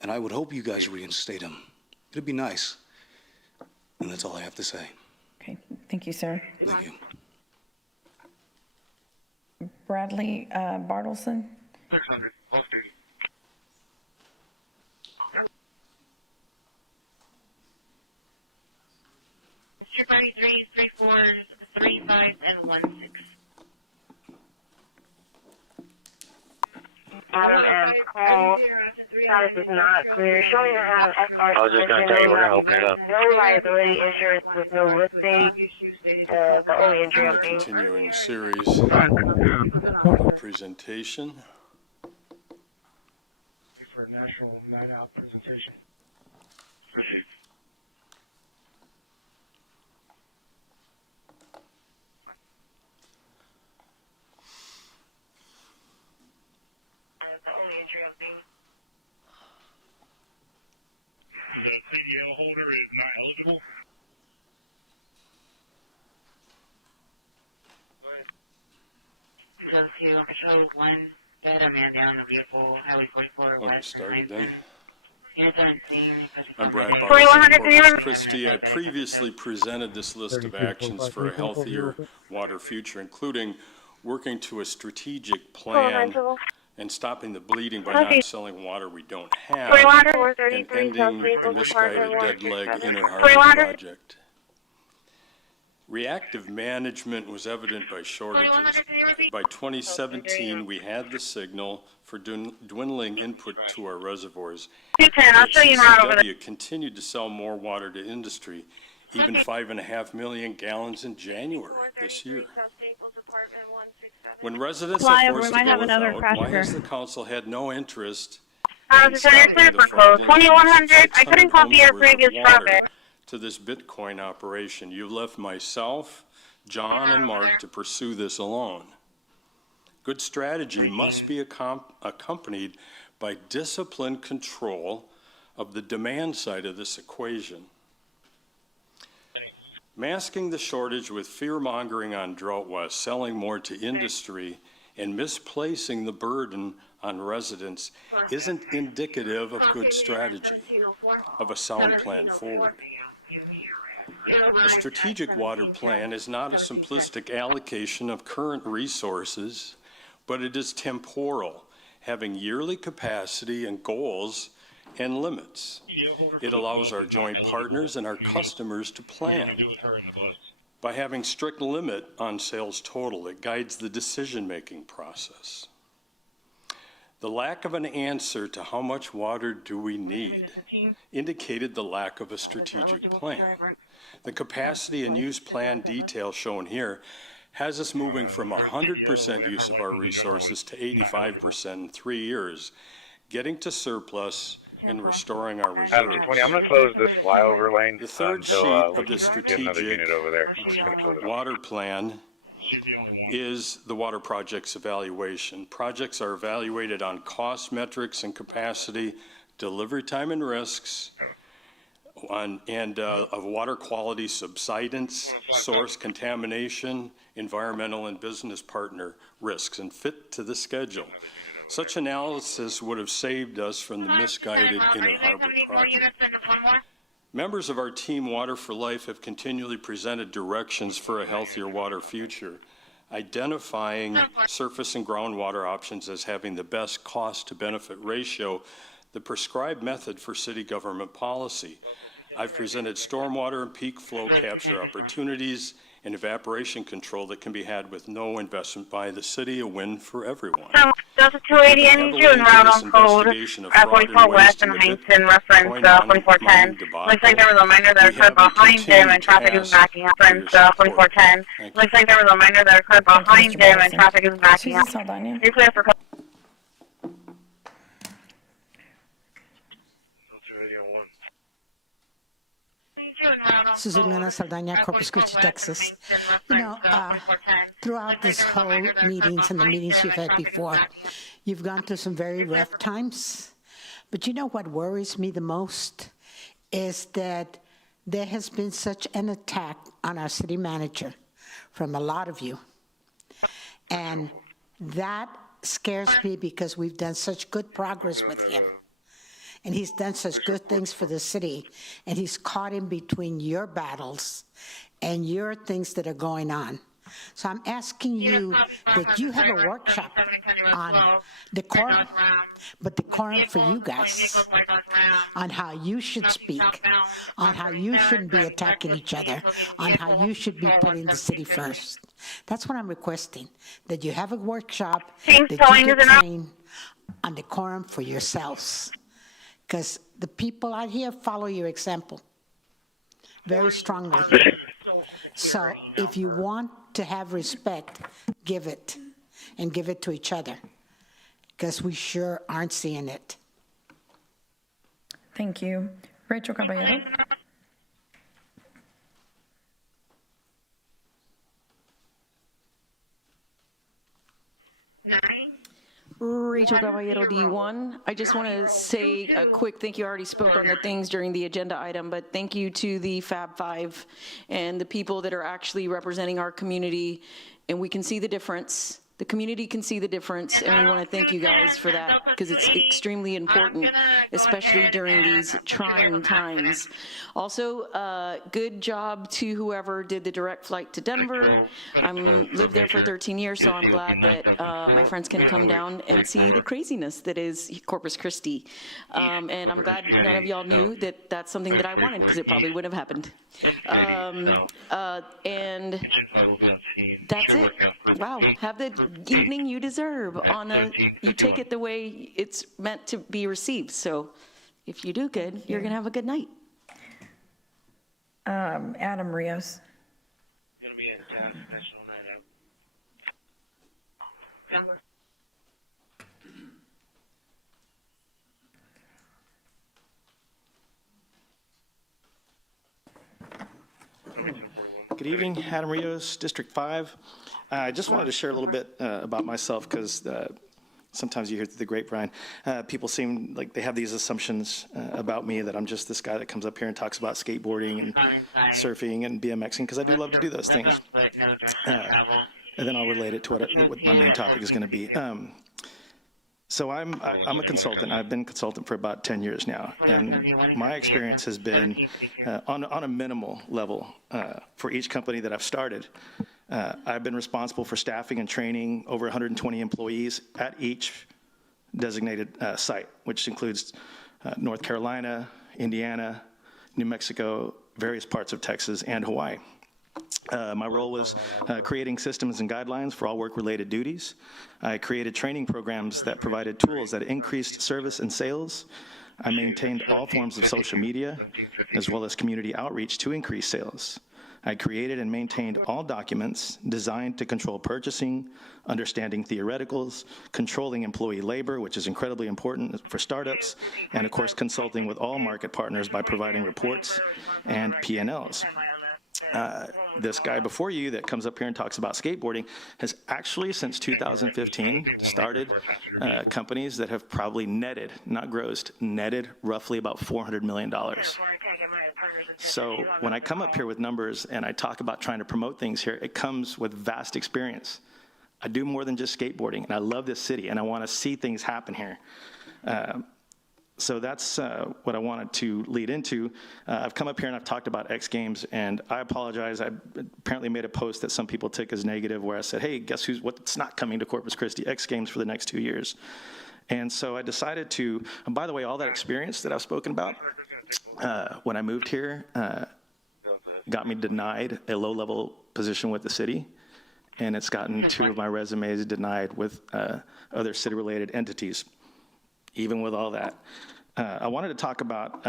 And I would hope you guys reinstate him. It'd be nice. And that's all I have to say. Okay, thank you, sir. Thank you. Bradley Bartleson. Mr. 33, 34, 35, and 16. Adam and Cole, status is not clear. Showing that I was just going to tell you, we're going to open it up. No liability insurance with no listing. The only injury I'm being. Continuing series presentation. For a national night out presentation. The CDL holder is not eligible. So to patrol 1, go ahead and man down the vehicle, Highway 44. Okay, started then. Yes, I'm seeing. I'm Brad Bartleson, Corpus Christi. I previously presented this list of actions for a healthier water future, including working to a strategic plan and stopping the bleeding by not selling water we don't have, and ending the misguided dead leg Inner-Harbor project. Reactive management was evident by shortages. By 2017, we had the signal for dwindling input to our reservoirs. CCPD continued to sell more water to industry, even 5.5 million gallons in January this year. When residents are forced to go without, why has the council had no interest in stopping the fraud 2100. I couldn't copy your previous profit to this Bitcoin operation? You've left myself, John, and Mark to pursue this alone. Good strategy must be accompanied by disciplined control of the demand side of this equation. Masking the shortage with fear-mongering on drought while selling more to industry and misplacing the burden on residents isn't indicative of good strategy, of a sound plan forward. A strategic water plan is not a simplistic allocation of current resources, but it is temporal, having yearly capacity and goals and limits. It allows our joint partners and our customers to plan. By having strict limit on sales total, it guides the decision-making process. The lack of an answer to how much water do we need indicated the lack of a strategic plan. The capacity and use plan detail shown here has us moving from 100% use of our resources to 85% in 3 years, getting to surplus and restoring our reserves. I'm going to close this flyover lane. The third sheet of the strategic water plan is the water projects evaluation. Projects are evaluated on cost metrics and capacity, delivery time and risks, of water quality subsidence, source contamination, environmental and business partner risks, and fit to the schedule. Such analysis would have saved us from the misguided Inner Harbor project. Members of our team Water for Life have continually presented directions for a healthier water future, identifying surface and groundwater options as having the best cost to benefit ratio, the prescribed method for city government policy. I've presented stormwater and peak flow capture opportunities and evaporation control that can be had with no investment by the city, a win for everyone. Delta 280 and June route on code 44 West and Huntington, reference 4410. Looks like there was a minor that occurred behind him and traffic is backing up. Reference 4410. Looks like there was a minor that occurred behind him and traffic is backing up. You're clear for code. Susana Saldana, Corpus Christi, Texas. You know, throughout this whole meetings and the meetings you've had before, you've gone through some very rough times. But you know what worries me the most is that there has been such an attack on our city manager from a lot of you. And that scares me because we've done such good progress with him. And he's done such good things for the city, and he's caught in between your battles and your things that are going on. So I'm asking you that you have a workshop on decorum, but decorum for you guys, on how you should speak, on how you shouldn't be attacking each other, on how you should be putting the city first. That's what I'm requesting, that you have a workshop, that you get trained on decorum for yourselves. Because the people out here follow your example very strongly. So if you want to have respect, give it, and give it to each other, because we sure aren't seeing it. Thank you. Rachel Caballero. Rachel Caballero, D1. I just want to say a quick thank you. I already spoke on the things during the agenda item, but thank you to the Fab Five and the people that are actually representing our community, and we can see the difference. The community can see the difference, and we want to thank you guys for that because it's extremely important, especially during these trying times. Also, good job to whoever did the direct flight to Denver. I lived there for 13 years, so I'm glad that my friends can come down and see the craziness that is Corpus Christi. And I'm glad none of y'all knew that that's something that I wanted because it probably wouldn't have happened. And that's it. Wow, have the evening you deserve. You take it the way it's meant to be received. So if you do good, you're gonna have a good night. Adam Rios. Good evening, Adam Rios, District 5. I just wanted to share a little bit about myself because sometimes you hear through the grapevine, people seem like they have these assumptions about me that I'm just this guy that comes up here and talks about skateboarding and surfing and BMXing, because I do love to do those things. And then I'll relate it to what my main topic is going to be. So I'm a consultant. I've been a consultant for about 10 years now, and my experience has been on a minimal level for each company that I've started. I've been responsible for staffing and training over 120 employees at each designated site, which includes North Carolina, Indiana, New Mexico, various parts of Texas, and Hawaii. My role was creating systems and guidelines for all work-related duties. I created training programs that provided tools that increased service and sales. I maintained all forms of social media, as well as community outreach to increase sales. I created and maintained all documents designed to control purchasing, understanding theoreticals, controlling employee labor, which is incredibly important for startups, and of course consulting with all market partners by providing reports and P&Ls. This guy before you that comes up here and talks about skateboarding has actually, since 2015, started companies that have probably netted, not grossed, netted roughly about $400 million. So when I come up here with numbers and I talk about trying to promote things here, it comes with vast experience. I do more than just skateboarding, and I love this city, and I want to see things happen here. So that's what I wanted to lead into. I've come up here and I've talked about X Games, and I apologize. I apparently made a post that some people took as negative where I said, hey, guess what's not coming to Corpus Christi? X Games for the next 2 years. And so I decided to, and by the way, all that experience that I've spoken about, when I moved here, got me denied a low-level position with the city, and it's gotten 2 of my resumes denied with other city-related entities. Even with all that, I wanted to talk about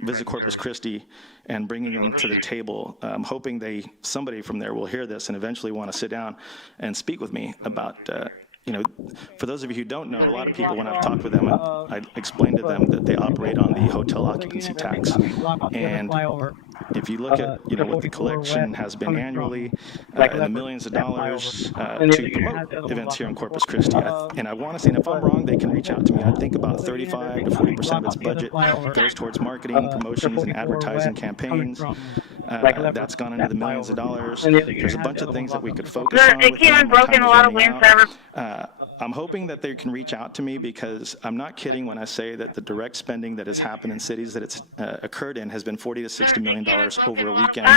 Visit Corpus Christi and bringing them to the table. I'm hoping somebody from there will hear this and eventually want to sit down and speak with me about, for those of you who don't know, a lot of people, when I've talked with them, I explained to them that they operate on the hotel occupancy tax. And if you look at, what the collection has been annually, in the millions of dollars to promote events here in Corpus Christi. And I want to say, and if I'm wrong, they can reach out to me. I think about 35 to 40% of its budget goes towards marketing, promotions, and advertising campaigns. That's gone into the millions of dollars. There's a bunch of things that we could focus on. It came and broken a lot of winds. I'm hoping that they can reach out to me, because I'm not kidding when I say that the direct spending that has happened in cities that it's occurred in has been $40 to $60 million over a weekend,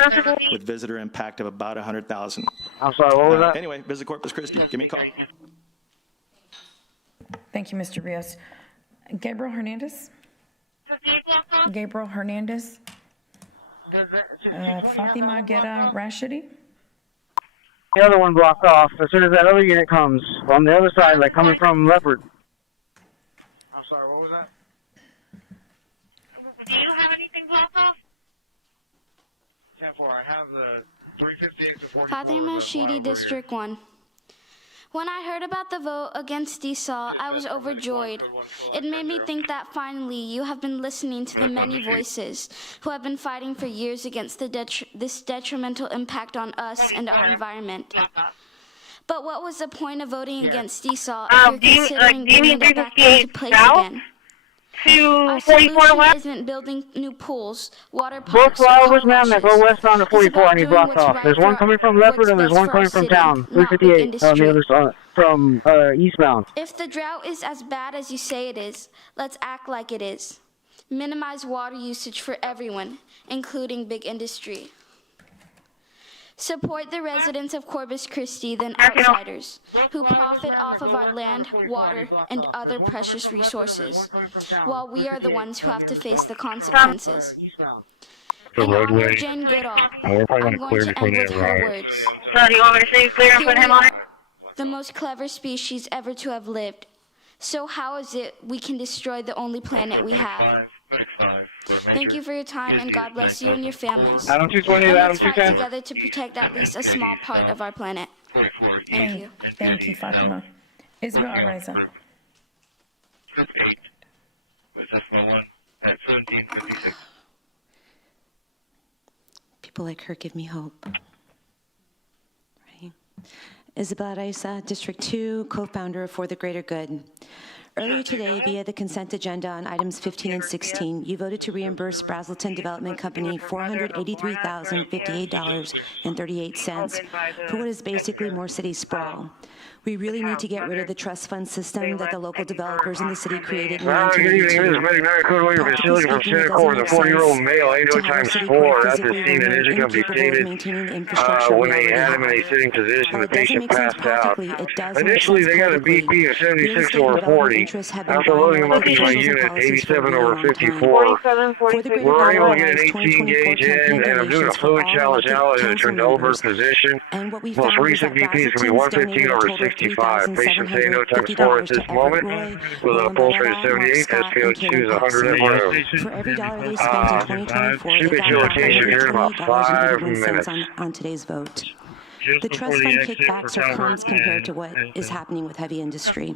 with visitor impact of about 100,000. I'm sorry, what was that? Anyway, Visit Corpus Christi. Give me a call. Thank you, Mr. Rios. Gabriel Hernandez? Gabriel Hernandez? Fatima Guerra Rashidi? The other one blocked off. As soon as that other unit comes on the other side, like coming from Leopard. I'm sorry, what was that? Do you have anything blocked off? 10-4, I have the 358 to 44. Fatima Shidi, District 1. When I heard about the vote against DSAW, I was overjoyed. It made me think that finally you have been listening to the many voices who have been fighting for years against this detrimental impact on us and our environment. But what was the point of voting against DSAW if you're considering bringing it back into place again? Our solution isn't building new pools, water parks, both flowers, ma'am, that go westbound to 44 and he blocked off. There's one coming from Leopard and there's one coming from town, 358 on the other side, from eastbound. If the drought is as bad as you say it is, let's act like it is. Minimize water usage for everyone, including big industry. Support the residents of Corpus Christi than outsiders, who profit off of our land, water, and other precious resources, while we are the ones who have to face the consequences. In honor of Jane Goodall, I'm going to end with her words. So do you want me to say clear and put him on it? The most clever species ever to have lived. So how is it we can destroy the only planet we have? Thank you for your time, and God bless you and your families. Adam 220, and Adam let's fight 210. together to protect at least a small part of our planet. Thank you. Thank you, Fatima. Isabel Araiza. People like her give me hope. Right? Isabel Araiza, District 2, co-founder of For the Greater Good. Earlier today, via the consent agenda on items 15 and 16, you voted to reimburse Brazelton Development Company $483,058.38 for what is basically more city sprawl. We really need to get rid of the trust fund system that the local developers in the city created in 1982. Good evening, this is Betty Code William facility from Center Court, the 40-year-old male, 80 times 4, after seeing an injury become detained, when they had him in a sitting position, the patient passed out. Initially, they got a BP of 76 over 40. After loading him up into my unit, 87 over 54. We're able to get an 18 gauge in, and I'm doing a fluid challenge out in a turnover position. Most recent BP is going to be 115 over 65. Patient saying no times 4 at this moment, with a pulse rate of 78, SpO2 is 100 For every dollar they spent in 2024, should be your rotation here in about 5 minutes. On today's vote. The trust fund kickbacks are crumbs compared to what is happening with heavy industry.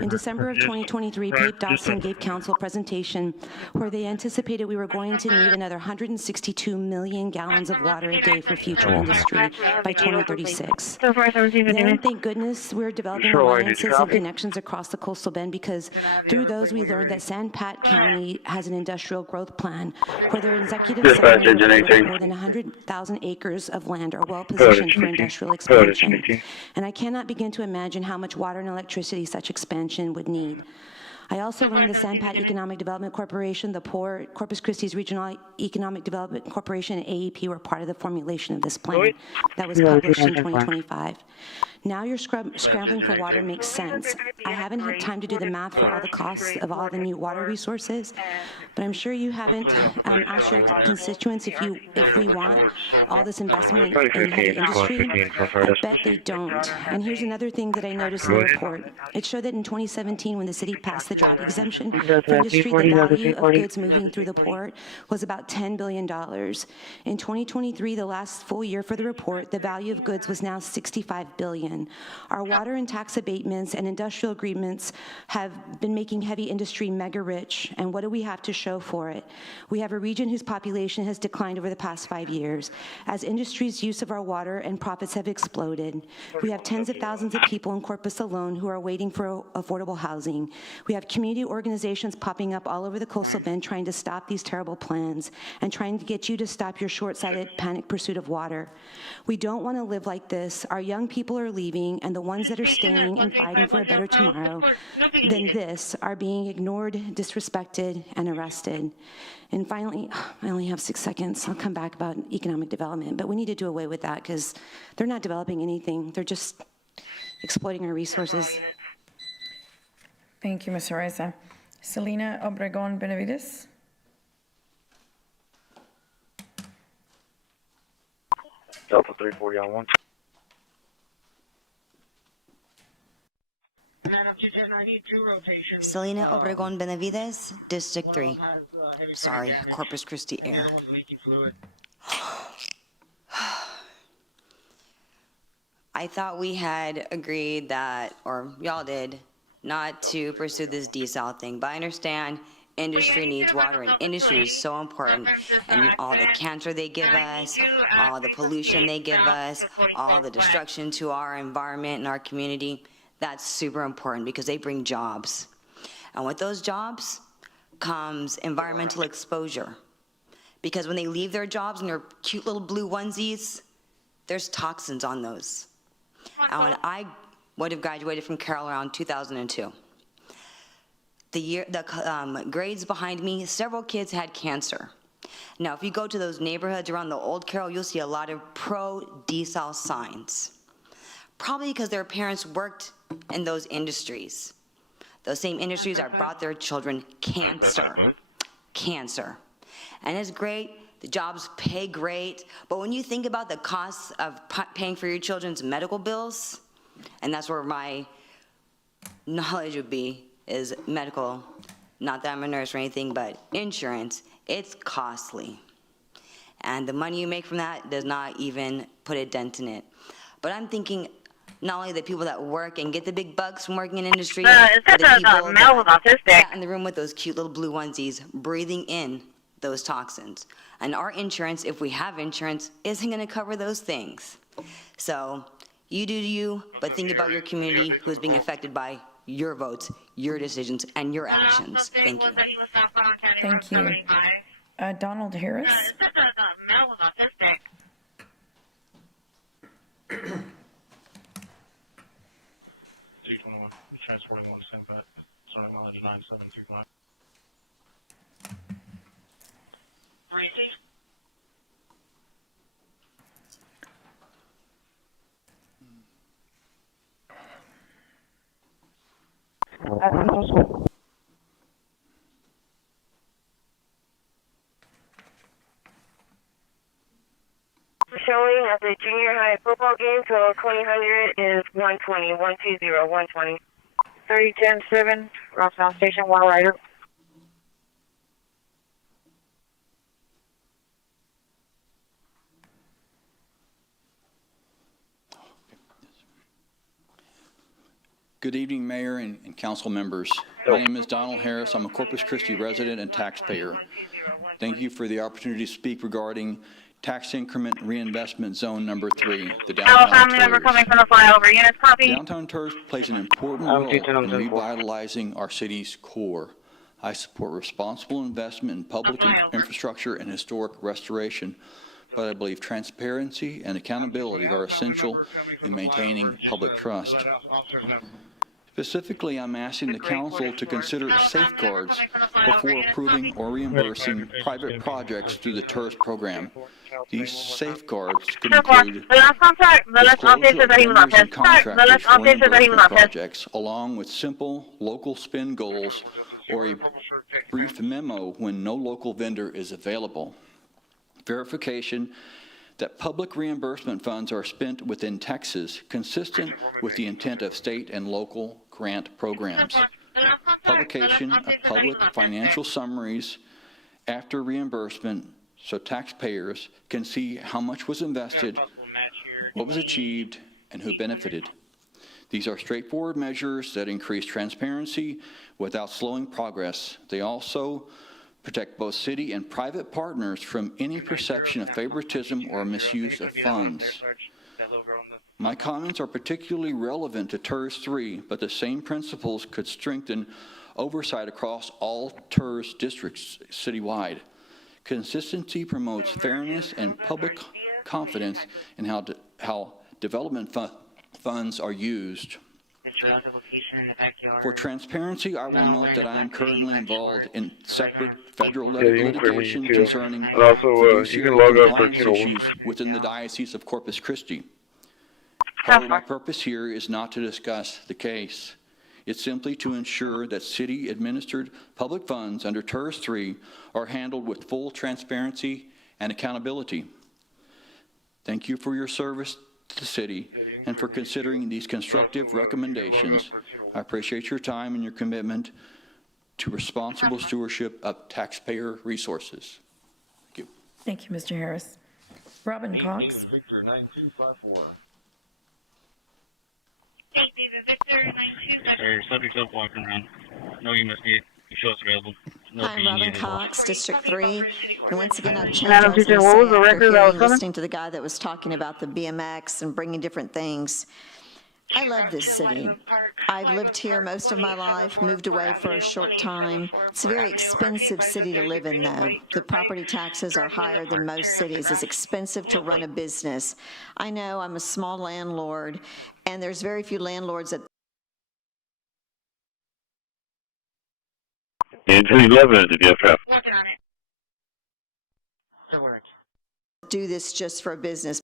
In December of 2023, Pape Dawson gave council a presentation where they anticipated we were going to need another 162 million gallons of water a day for future industry by 2036. Then, thank goodness, we're developing alliances and connections across the coastal bend, because through those we learned that San Pat County has an industrial growth plan where their executive summary reported that more than 100,000 acres of land are well positioned for industrial expansion. And I cannot begin to imagine how much water and electricity such expansion would need. I also learned the San Pat Economic Development Corporation, the Port, Corpus Christi's Regional Economic Development Corporation, and AEP were part of the formulation of this plan that was published in 2025. Now you're scrambling for water makes sense. I haven't had time to do the math for all the costs of all the new water resources, but I'm sure you haven't asked your constituents if we want all this investment in heavy industry. I bet they don't. And here's another thing that I noticed in the report. It showed that in 2017, when the city passed the drought exemption for industry, the value of goods moving through the port was about $10 billion. In 2023, the last full year for the report, the value of goods was now $65 billion. Our water and tax abatements and industrial agreements have been making heavy industry mega rich, and what do we have to show for it? We have a region whose population has declined over the past 5 years, as industry's use of our water and profits have exploded. We have tens of thousands of people in Corpus alone who are waiting for affordable housing. We have community organizations popping up all over the coastal bend trying to stop these terrible plans and trying to get you to stop your short-sighted panic pursuit of water. We don't want to live like this. Our young people are leaving, and the ones that are staying and fighting for a better tomorrow than this are being ignored, disrespected, and arrested. And finally, I only have 6 seconds. I'll come back about economic development, but we need to do away with that because they're not developing anything. They're just exploiting our resources. Thank you, Ms. Araiza. Selena Obregon Benavides. Delta 340 on 1. Selena Obregon Benavides, District 3. Sorry, Corpus Christi Air. I thought we had agreed that, or y'all did, not to pursue this desal thing, but I understand industry needs water, and industry is so important, and all the cancer they give us, all the pollution they give us, all the destruction to our environment and our community, that's super important because they bring jobs. And with those jobs comes environmental exposure. Because when they leave their jobs in their cute little blue onesies, there's toxins on those. And when I would have graduated from Carroll around 2002, the grades behind me, several kids had cancer. Now, if you go to those neighborhoods around the old Carroll, you'll see a lot of pro-desal signs. Probably because their parents worked in those industries. Those same industries that brought their children cancer. And it's great, the jobs pay great, but when you think about the costs of paying for your children's medical bills, and that's where my knowledge would be, is medical, not that I'm a nurse or anything, but insurance, it's costly. And the money you make from that does not even put a dent in it. But I'm thinking, not only the people that work and get the big bucks from working in industry, but the people that sat in the room with those cute little blue onesies breathing in those toxins. And our insurance, if we have insurance, isn't going to cover those things. So you do you, but think about your community who is being affected by your votes, your decisions, and your actions. Thank you. Thank you. Donald Harris. Transporting 175, sorry, mileage 9735. Showing at the junior high football game till 2000 is 120, 120. 3010-7, Rocktown Station, Wild Rider. Good evening, Mayor and council members. My name is Donald Harris. I'm a Corpus Christi resident and taxpayer. Thank you for the opportunity to speak regarding tax increment reinvestment zone number 3, the downtown member TERS. coming from the flyover. Units copy. Downtown TERS plays an important role in revitalizing our city's core. I support responsible investment in public infrastructure and historic restoration, but I believe transparency and accountability are essential in maintaining public trust. Specifically, I'm asking the council to consider safeguards before approving or reimbursing private projects through the TERS program. These safeguards could include disclosure of vendors and contractors for reimbursement projects, along with simple local spend goals or a brief memo when no local vendor is available. Verification that public reimbursement funds are spent within Texas, consistent with the intent of state and local grant programs. Publication of public financial summaries after reimbursement so taxpayers can see how much was invested, what was achieved, and who benefited. These are straightforward measures that increase transparency without slowing progress. They also protect both city and private partners from any perception of favoritism or misuse of funds. My comments are particularly relevant to TERS 3, but the same principles could strengthen oversight across all TERS districts citywide. Consistency promotes fairness and public confidence in how development funds are used. For transparency, I will note that I am currently involved in separate federal litigation concerning fiduciary compliance issues within the Diocese of Corpus Christi. However, my purpose here is not to discuss the case. It's simply to ensure that city-administered public funds under TERS 3 are handled with full transparency and accountability. Thank you for your service to the city and for considering these constructive recommendations. I appreciate your time and your commitment to responsible stewardship of taxpayer resources. Thank you. Thank you, Mr. Harris. Robin Cox. Subject up walking around. No, you must be. Show us available. No I'm Robin Cox, District 3, and once again I've changed Madam Teacher, what was the record that was listening to the guy that was talking about the BMX and bringing different things. I love this city. I've lived here most of my life, moved away for a short time. It's a very expensive city to live in, though. The property taxes are higher than most cities. It's expensive to run a business. I know I'm a small landlord, and there's very few landlords that do this just for a business.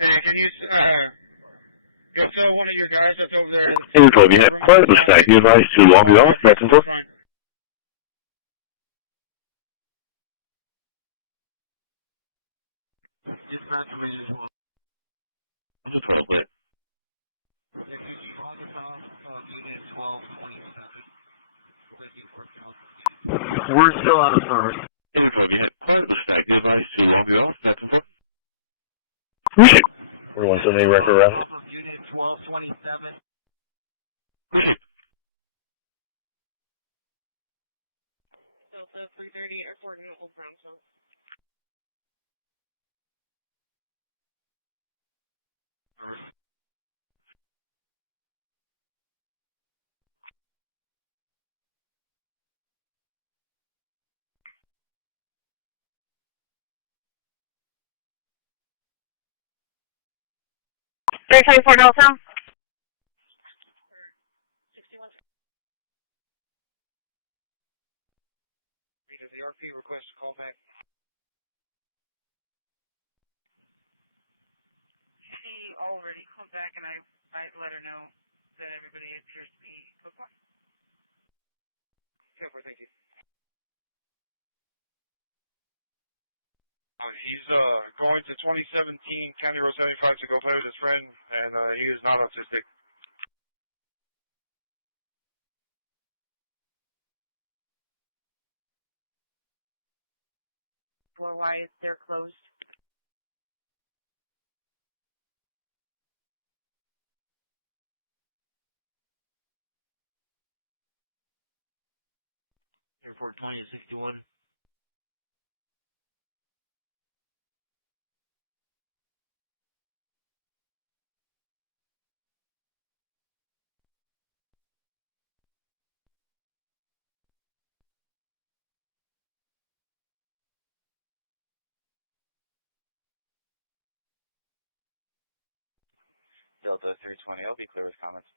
Can you go tell one of your guys that's over there? Info, we have quite a stack. You advise to log it off, that's info. We're still out of service. Info, we have quite a stack. You advise to log it off, that's info. We're one so many record around. Unit 1227. Delta 330 Airport Old Brownstone. Delta. RP request a call back. She already called back, and I let her know that everybody appears to be code one. Yeah, thank you. He's going to 2017 County Road 75 to go play with his friend, and he is not autistic. Or why they're closed. Airport County 61. Delta 320, I'll be clear with comments.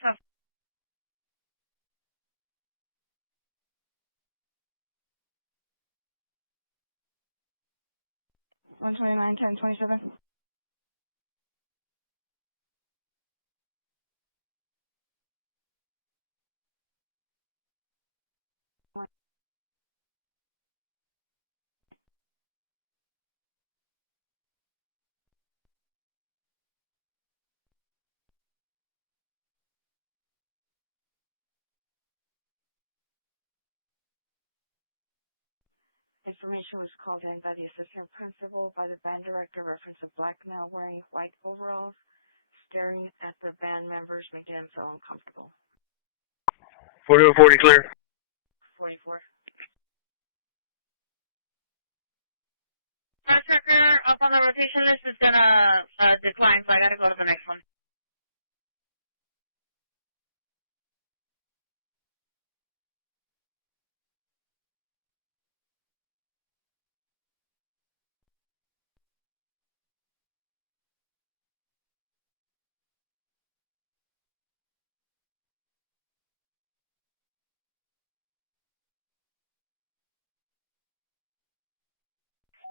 Huh. 129, 10, 27. Information was called in by the assistant principal, by the band director, reference of black male wearing white overalls, staring at the band members, making them feel uncomfortable. 40 clear. 44. First checker up on the rotation list is gonna decline, so I gotta go to the next one.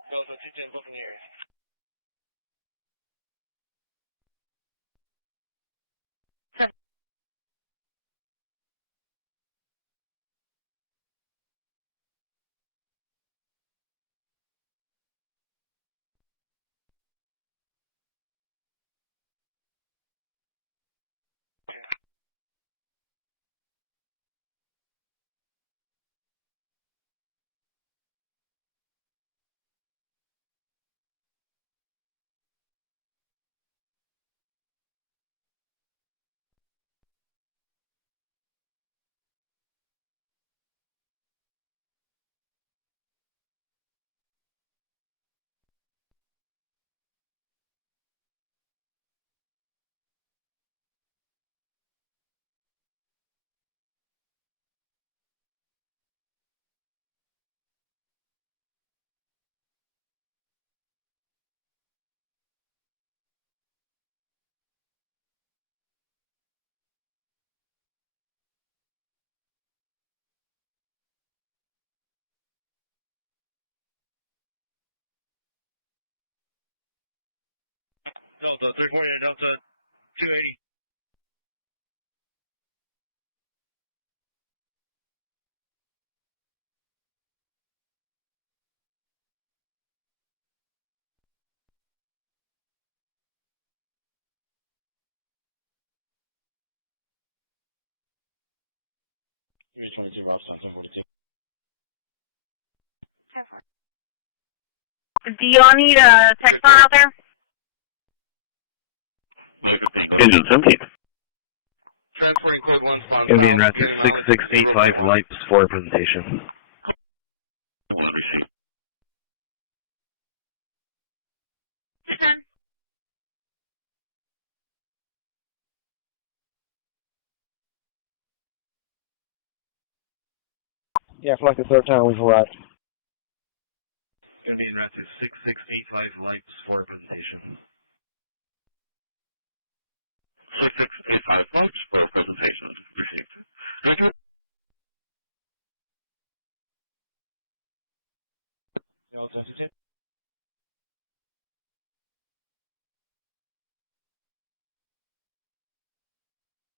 Delta 210, look in the area. Delta 340, Delta 280. Three 22, Rob Johnson 42. Do y'all need a text on out there? Engine 17. Transferring code 1 spawn. Indian Raptor 6685 lights for presentation. Yeah, for like the third time we've arrived. Indian Raptor 6685 lights for presentation. 6685 votes for presentation received. Roger. Delta 10.